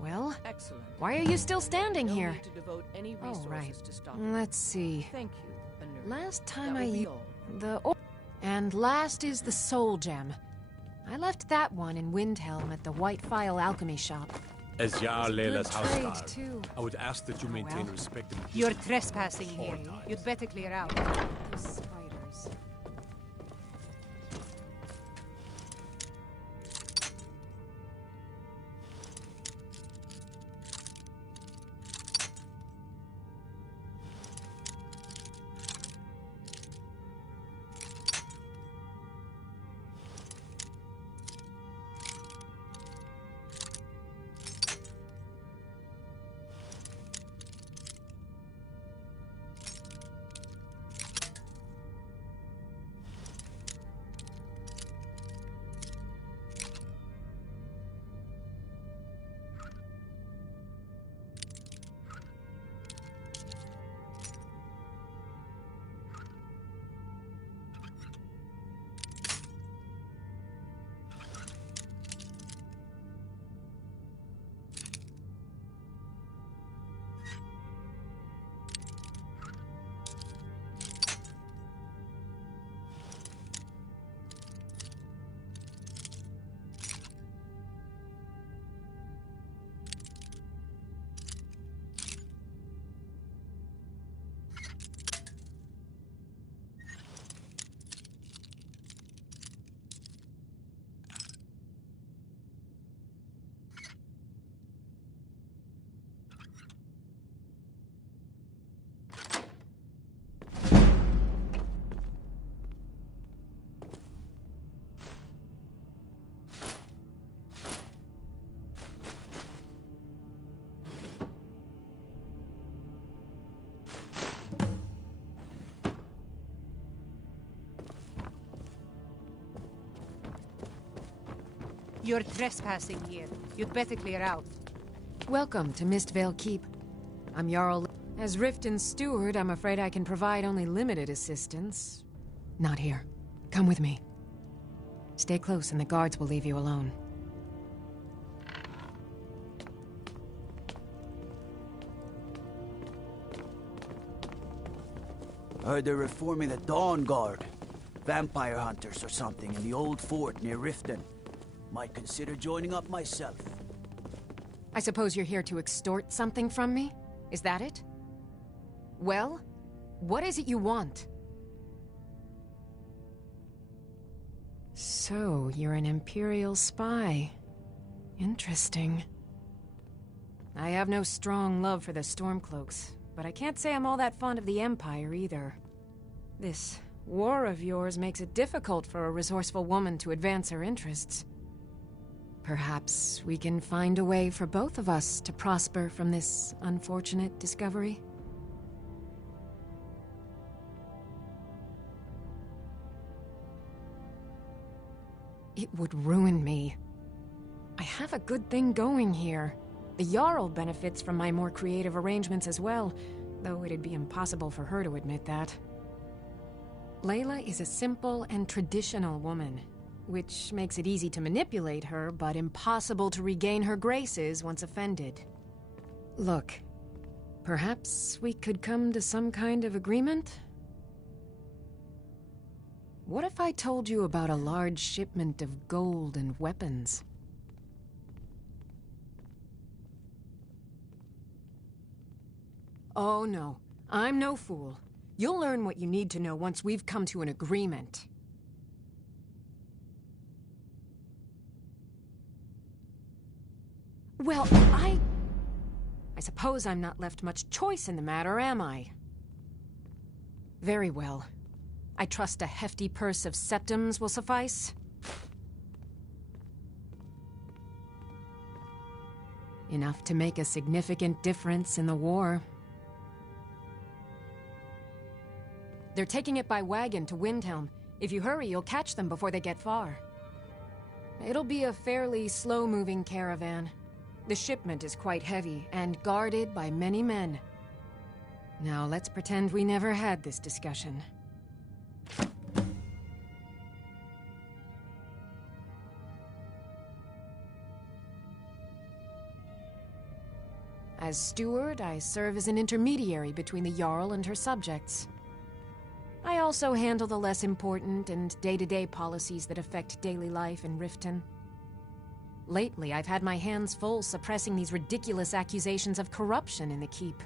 rule. Well, Excellent. why are you still standing No here? need to devote any Oh, resources right. to stop Let's see. Thank you, Anuriel. Last time That I will be used all. the... And last is the soul gem. I left that one in Windhelm at the White File Alchemy Shop. As Jarl Leila's Good trade, houseguard, too. I would ask that you maintain well. respect and You're decency trespassing at all here. times. You'd better clear out. Those spiders. You're trespassing here. You'd better clear out. Welcome to Mistvale Keep. I'm Jarl. As Riften's steward, I'm afraid I can provide only limited assistance. Not here. Come with me. Stay close and the guards will leave you alone. Heard they're reforming the Dawn Guard. Vampire hunters or something in the old fort near Riften. Might consider joining up myself. I suppose you're here to extort something from me? Is that it? Well, what is it you want? So, you're an Imperial spy. Interesting. I have no strong love for the Stormcloaks, but I can't say I'm all that fond of the Empire either. This war of yours makes it difficult for a resourceful woman to advance her interests. Perhaps we can find a way for both of us to prosper from this unfortunate discovery? It would ruin me. I have a good thing going here. The Jarl benefits from my more creative arrangements as well, though it'd be impossible for her to admit that. Layla is a simple and traditional woman, which makes it easy to manipulate her, but impossible to regain her graces once offended. Look, perhaps we could come to some kind of agreement? What if I told you about a large shipment of gold and weapons? Oh no, I'm no fool. You'll learn what you need to know once we've come to an agreement. Well, I suppose I'm not left much choice in the matter, am I? Very well. I trust a hefty purse of septims will suffice. Enough to make a significant difference in the war. They're taking it by wagon to Windhelm. If you hurry, you'll catch them before they get far. It'll be a fairly slow-moving caravan. The shipment is quite heavy and guarded by many men. Now let's pretend we never had this discussion. As steward, I serve as an intermediary between the Jarl and her subjects. I also handle the less important and day-to-day policies that affect daily life in Riften. Lately, I've had my hands full suppressing these ridiculous accusations of corruption in the keep.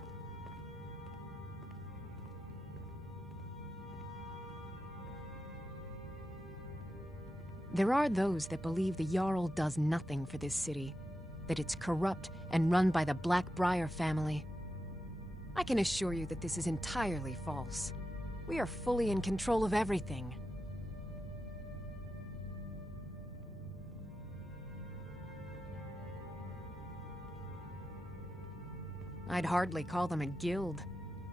There are those that believe the Jarl does nothing for this city, that it's corrupt and run by the Blackbriar family. I can assure you that this is entirely false. We are fully in control of everything. I'd hardly call them a guild.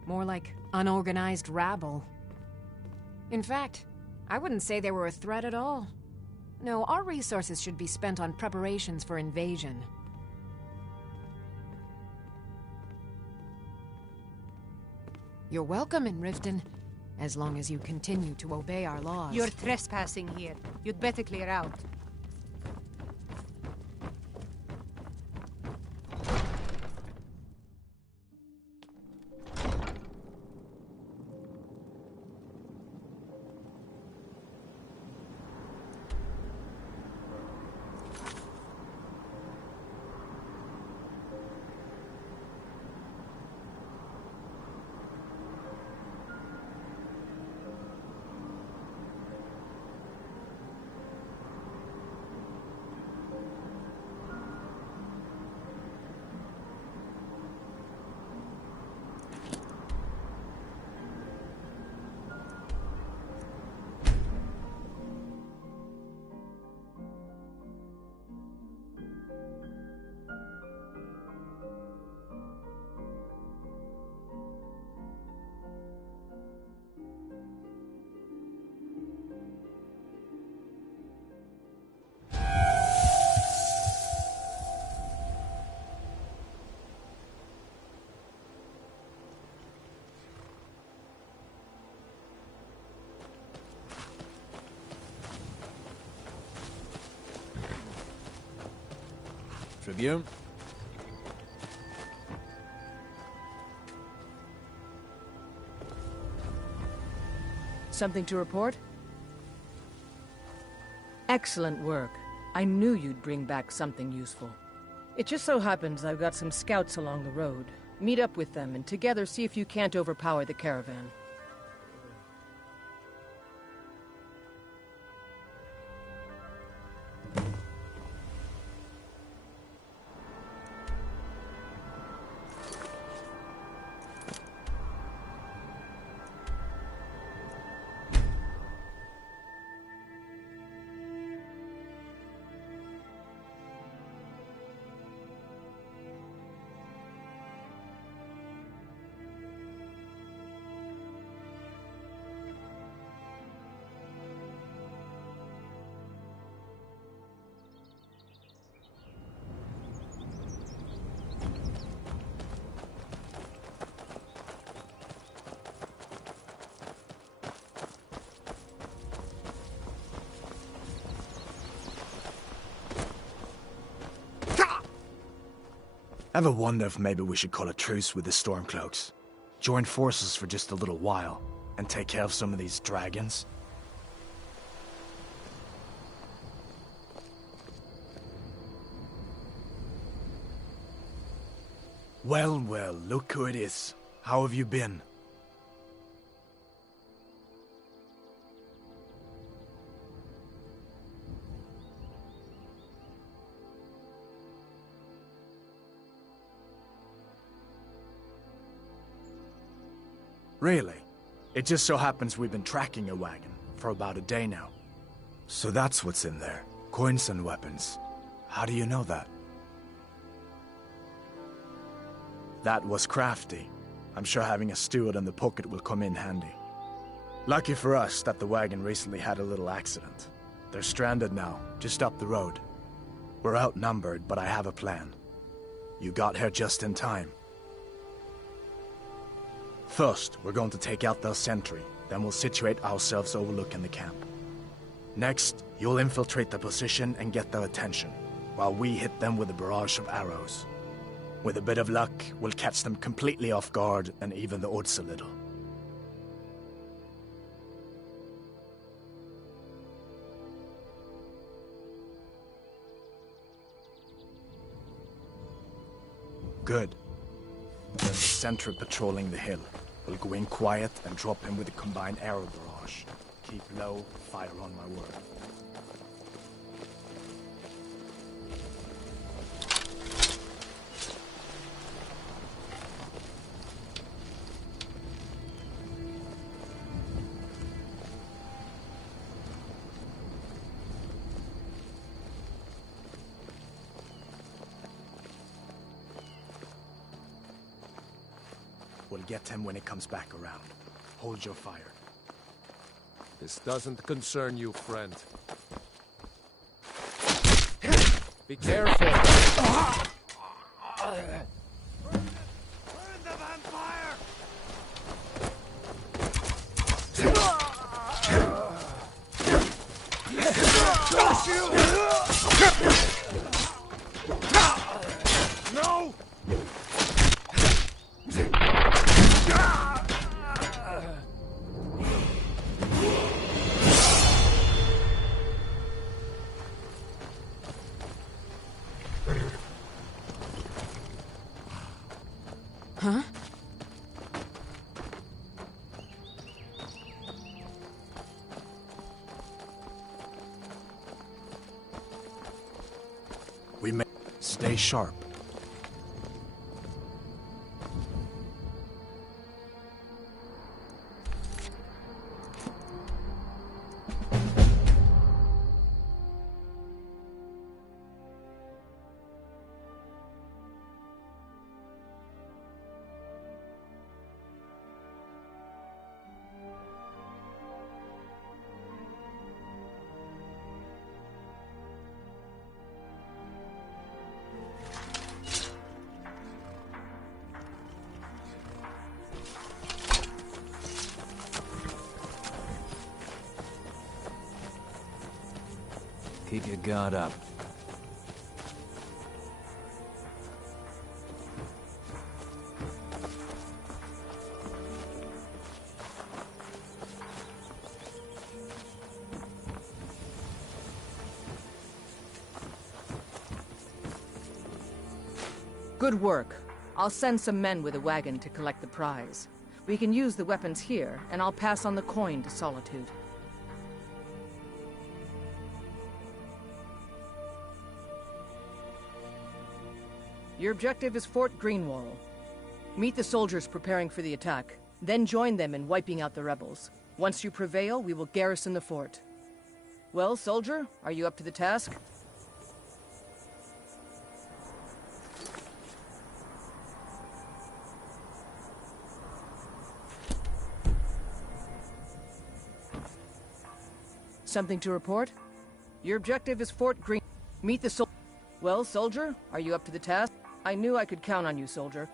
More like unorganized rabble. In fact, I wouldn't say they were a threat at all. No, our resources should be spent on preparations for invasion. You're welcome in Riften, as long as you continue to obey our laws. You're trespassing here. You'd better clear out. Tribune. Something to report? Excellent work. I knew you'd bring back something useful. It just so happens I've got some scouts along the road. Meet up with them and together see if you can't overpower the caravan. Ever wonder if maybe we should call a truce with the Stormcloaks? Join forces for just a little while, and take care of some of these dragons? Well, well, look who it is. How have you been? Really? It just so happens we've been tracking a wagon for about a day now. So that's what's in there. Coins and weapons. How do you know that? That was crafty. I'm sure having a steward in the pocket will come in handy. Lucky for us that the wagon recently had a little accident. They're stranded now, just up the road. We're outnumbered, but I have a plan. You got here just in time. First, we're going to take out their sentry, then we'll situate ourselves overlooking the camp. Next, you'll infiltrate the position and get their attention, while we hit them with a barrage of arrows. With a bit of luck, we'll catch them completely off guard and even the odds a little. Good. There's a sentry patrolling the hill. We'll go in quiet and drop him with a combined arrow barrage. Keep low, fire on my word. We'll get him when he comes back around. Hold your fire. This doesn't concern you, friend. Be careful! Burn the vampire! No! Huh? We may stay sharp. Keep your guard up. Good work. I'll send some men with a wagon to collect the prize. We can use the weapons here, and I'll pass on the coin to Solitude. Your objective is Fort Greenwall. Meet the soldiers preparing for the attack, then join them in wiping out the rebels. Once you prevail, we will garrison the fort. Well, soldier, are you up to the task? Something to report? Your objective is Fort Green. Meet the Well, soldier, are you up to the task? I knew I could count on you, soldier.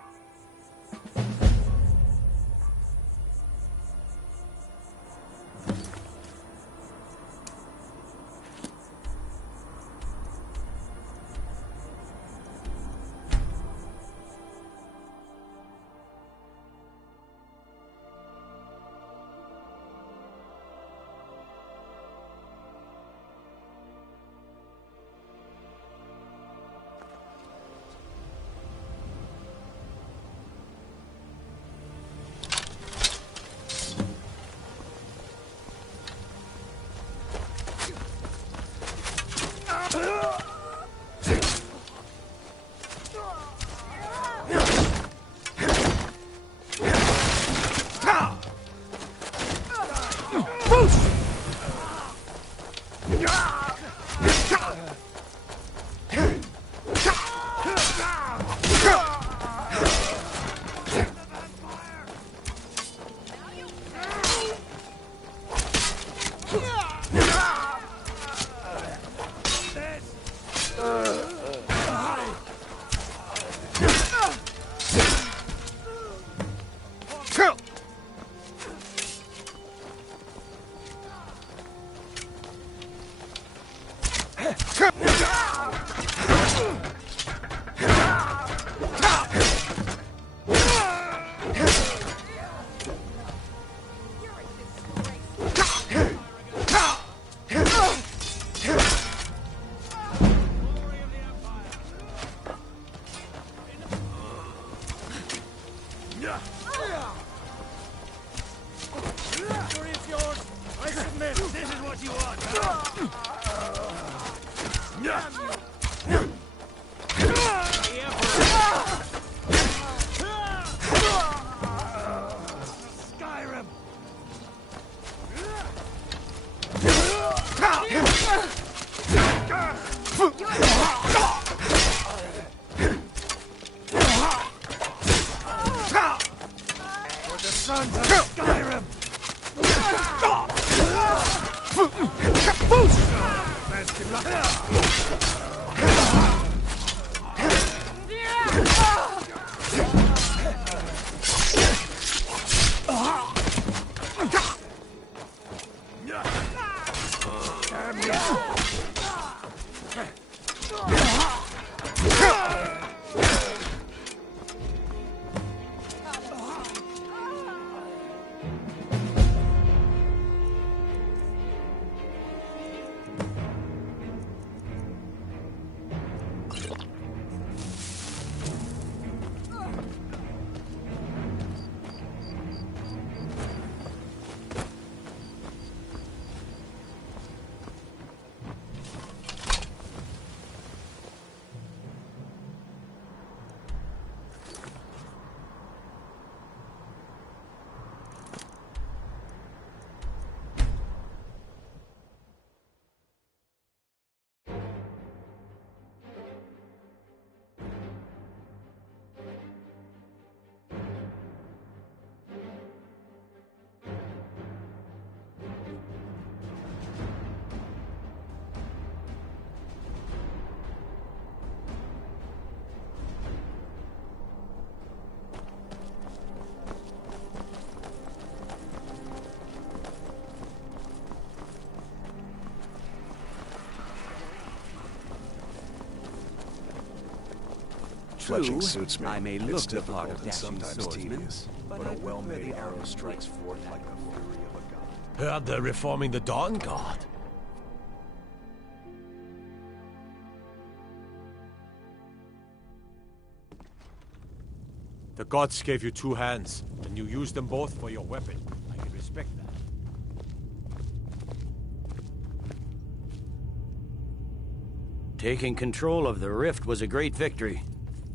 True, suits me. I may It's look the difficult part of and dashing sometimes swordsman, tedious, but a well-made arrow strikes forth like the fury of a god. Heard they're reforming the Dawn Guard. The gods gave you two hands, and you used them both for your weapon. I can respect that. Taking control of the rift was a great victory.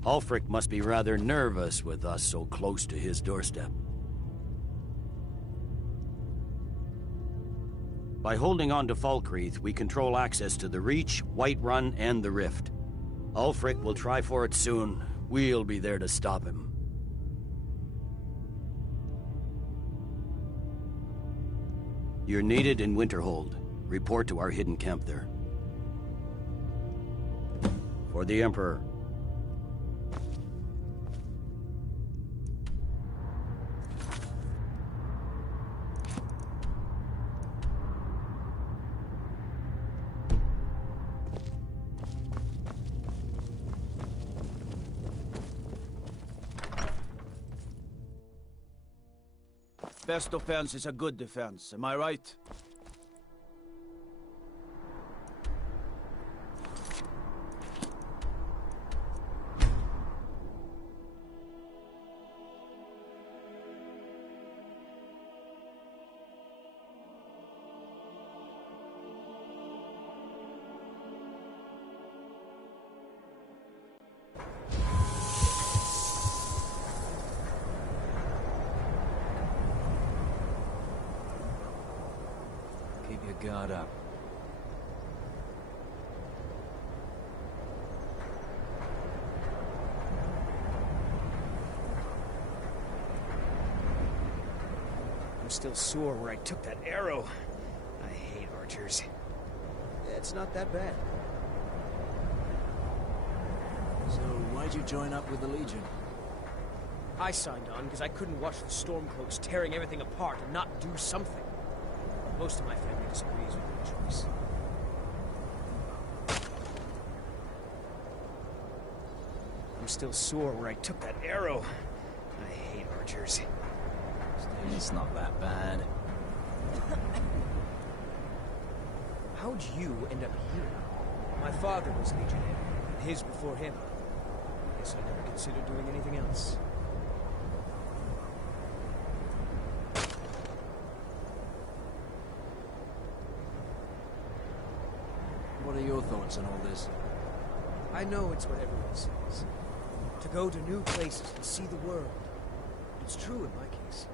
Ulfric must be rather nervous with us so close to his doorstep. By holding on to Falkreath, we control access to the Reach, Whiterun, and the Rift. Ulfric will try for it soon. We'll be there to stop him. You're needed in Winterhold. Report to our hidden camp there. For the Emperor. Best defense is a good defense, am I right? Guard up. I'm still sore where I took that arrow. I hate archers. It's not that bad. So, why'd you join up with the Legion? I signed on because I couldn't watch the Stormcloaks tearing everything apart and not do something. Most of my family disagrees with my choice. I'm still sore where I took that arrow. I hate archers. It's not that bad. How'd you end up here? My father was Legionnaire, and his before him. I guess I never considered doing anything else. What are your thoughts on all this? I know it's what everyone says. To go to new places and see the world. It's true in my case.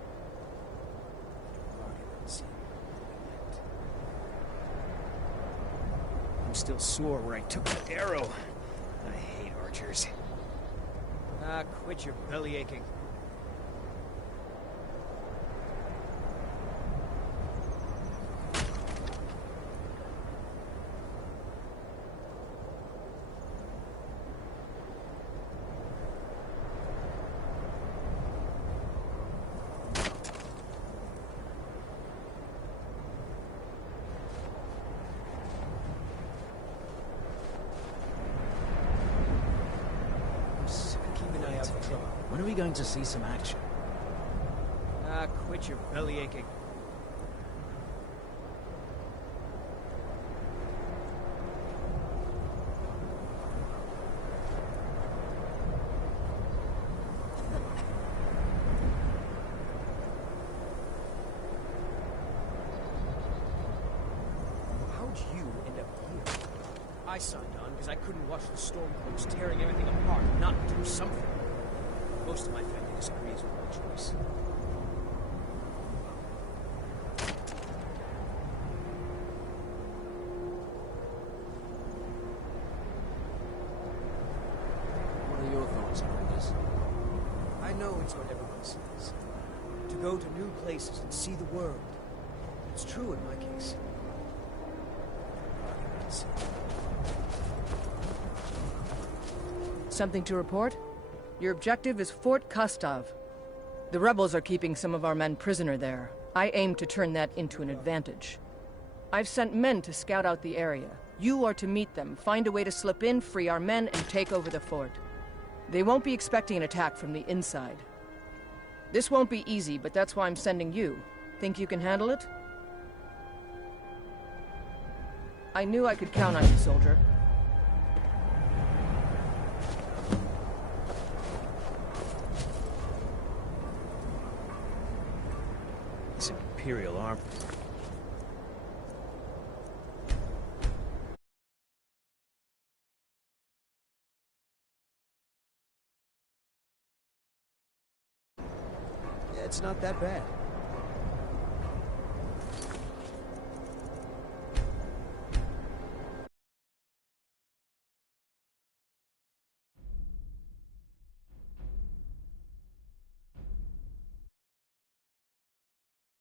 I'm still sore where I took that arrow. I hate archers. Ah, quit your belly aching. When are we going to see some action? Ah, quit your belly aching. How'd you end up here? I signed on because I couldn't watch the Stormcloaks tearing everything apart and not do something. Most of my family disagrees with my choice. What are your thoughts on all this? I know it's what everyone says. To go to new places and see the world. It's true in my case. Something to report? Your objective is Fort Kustov. The rebels are keeping some of our men prisoner there. I aim to turn that into an advantage. I've sent men to scout out the area. You are to meet them, find a way to slip in, free our men, and take over the fort. They won't be expecting an attack from the inside. This won't be easy, but that's why I'm sending you. Think you can handle it? I knew I could count on you, soldier. This Imperial arm. Yeah, it's not that bad.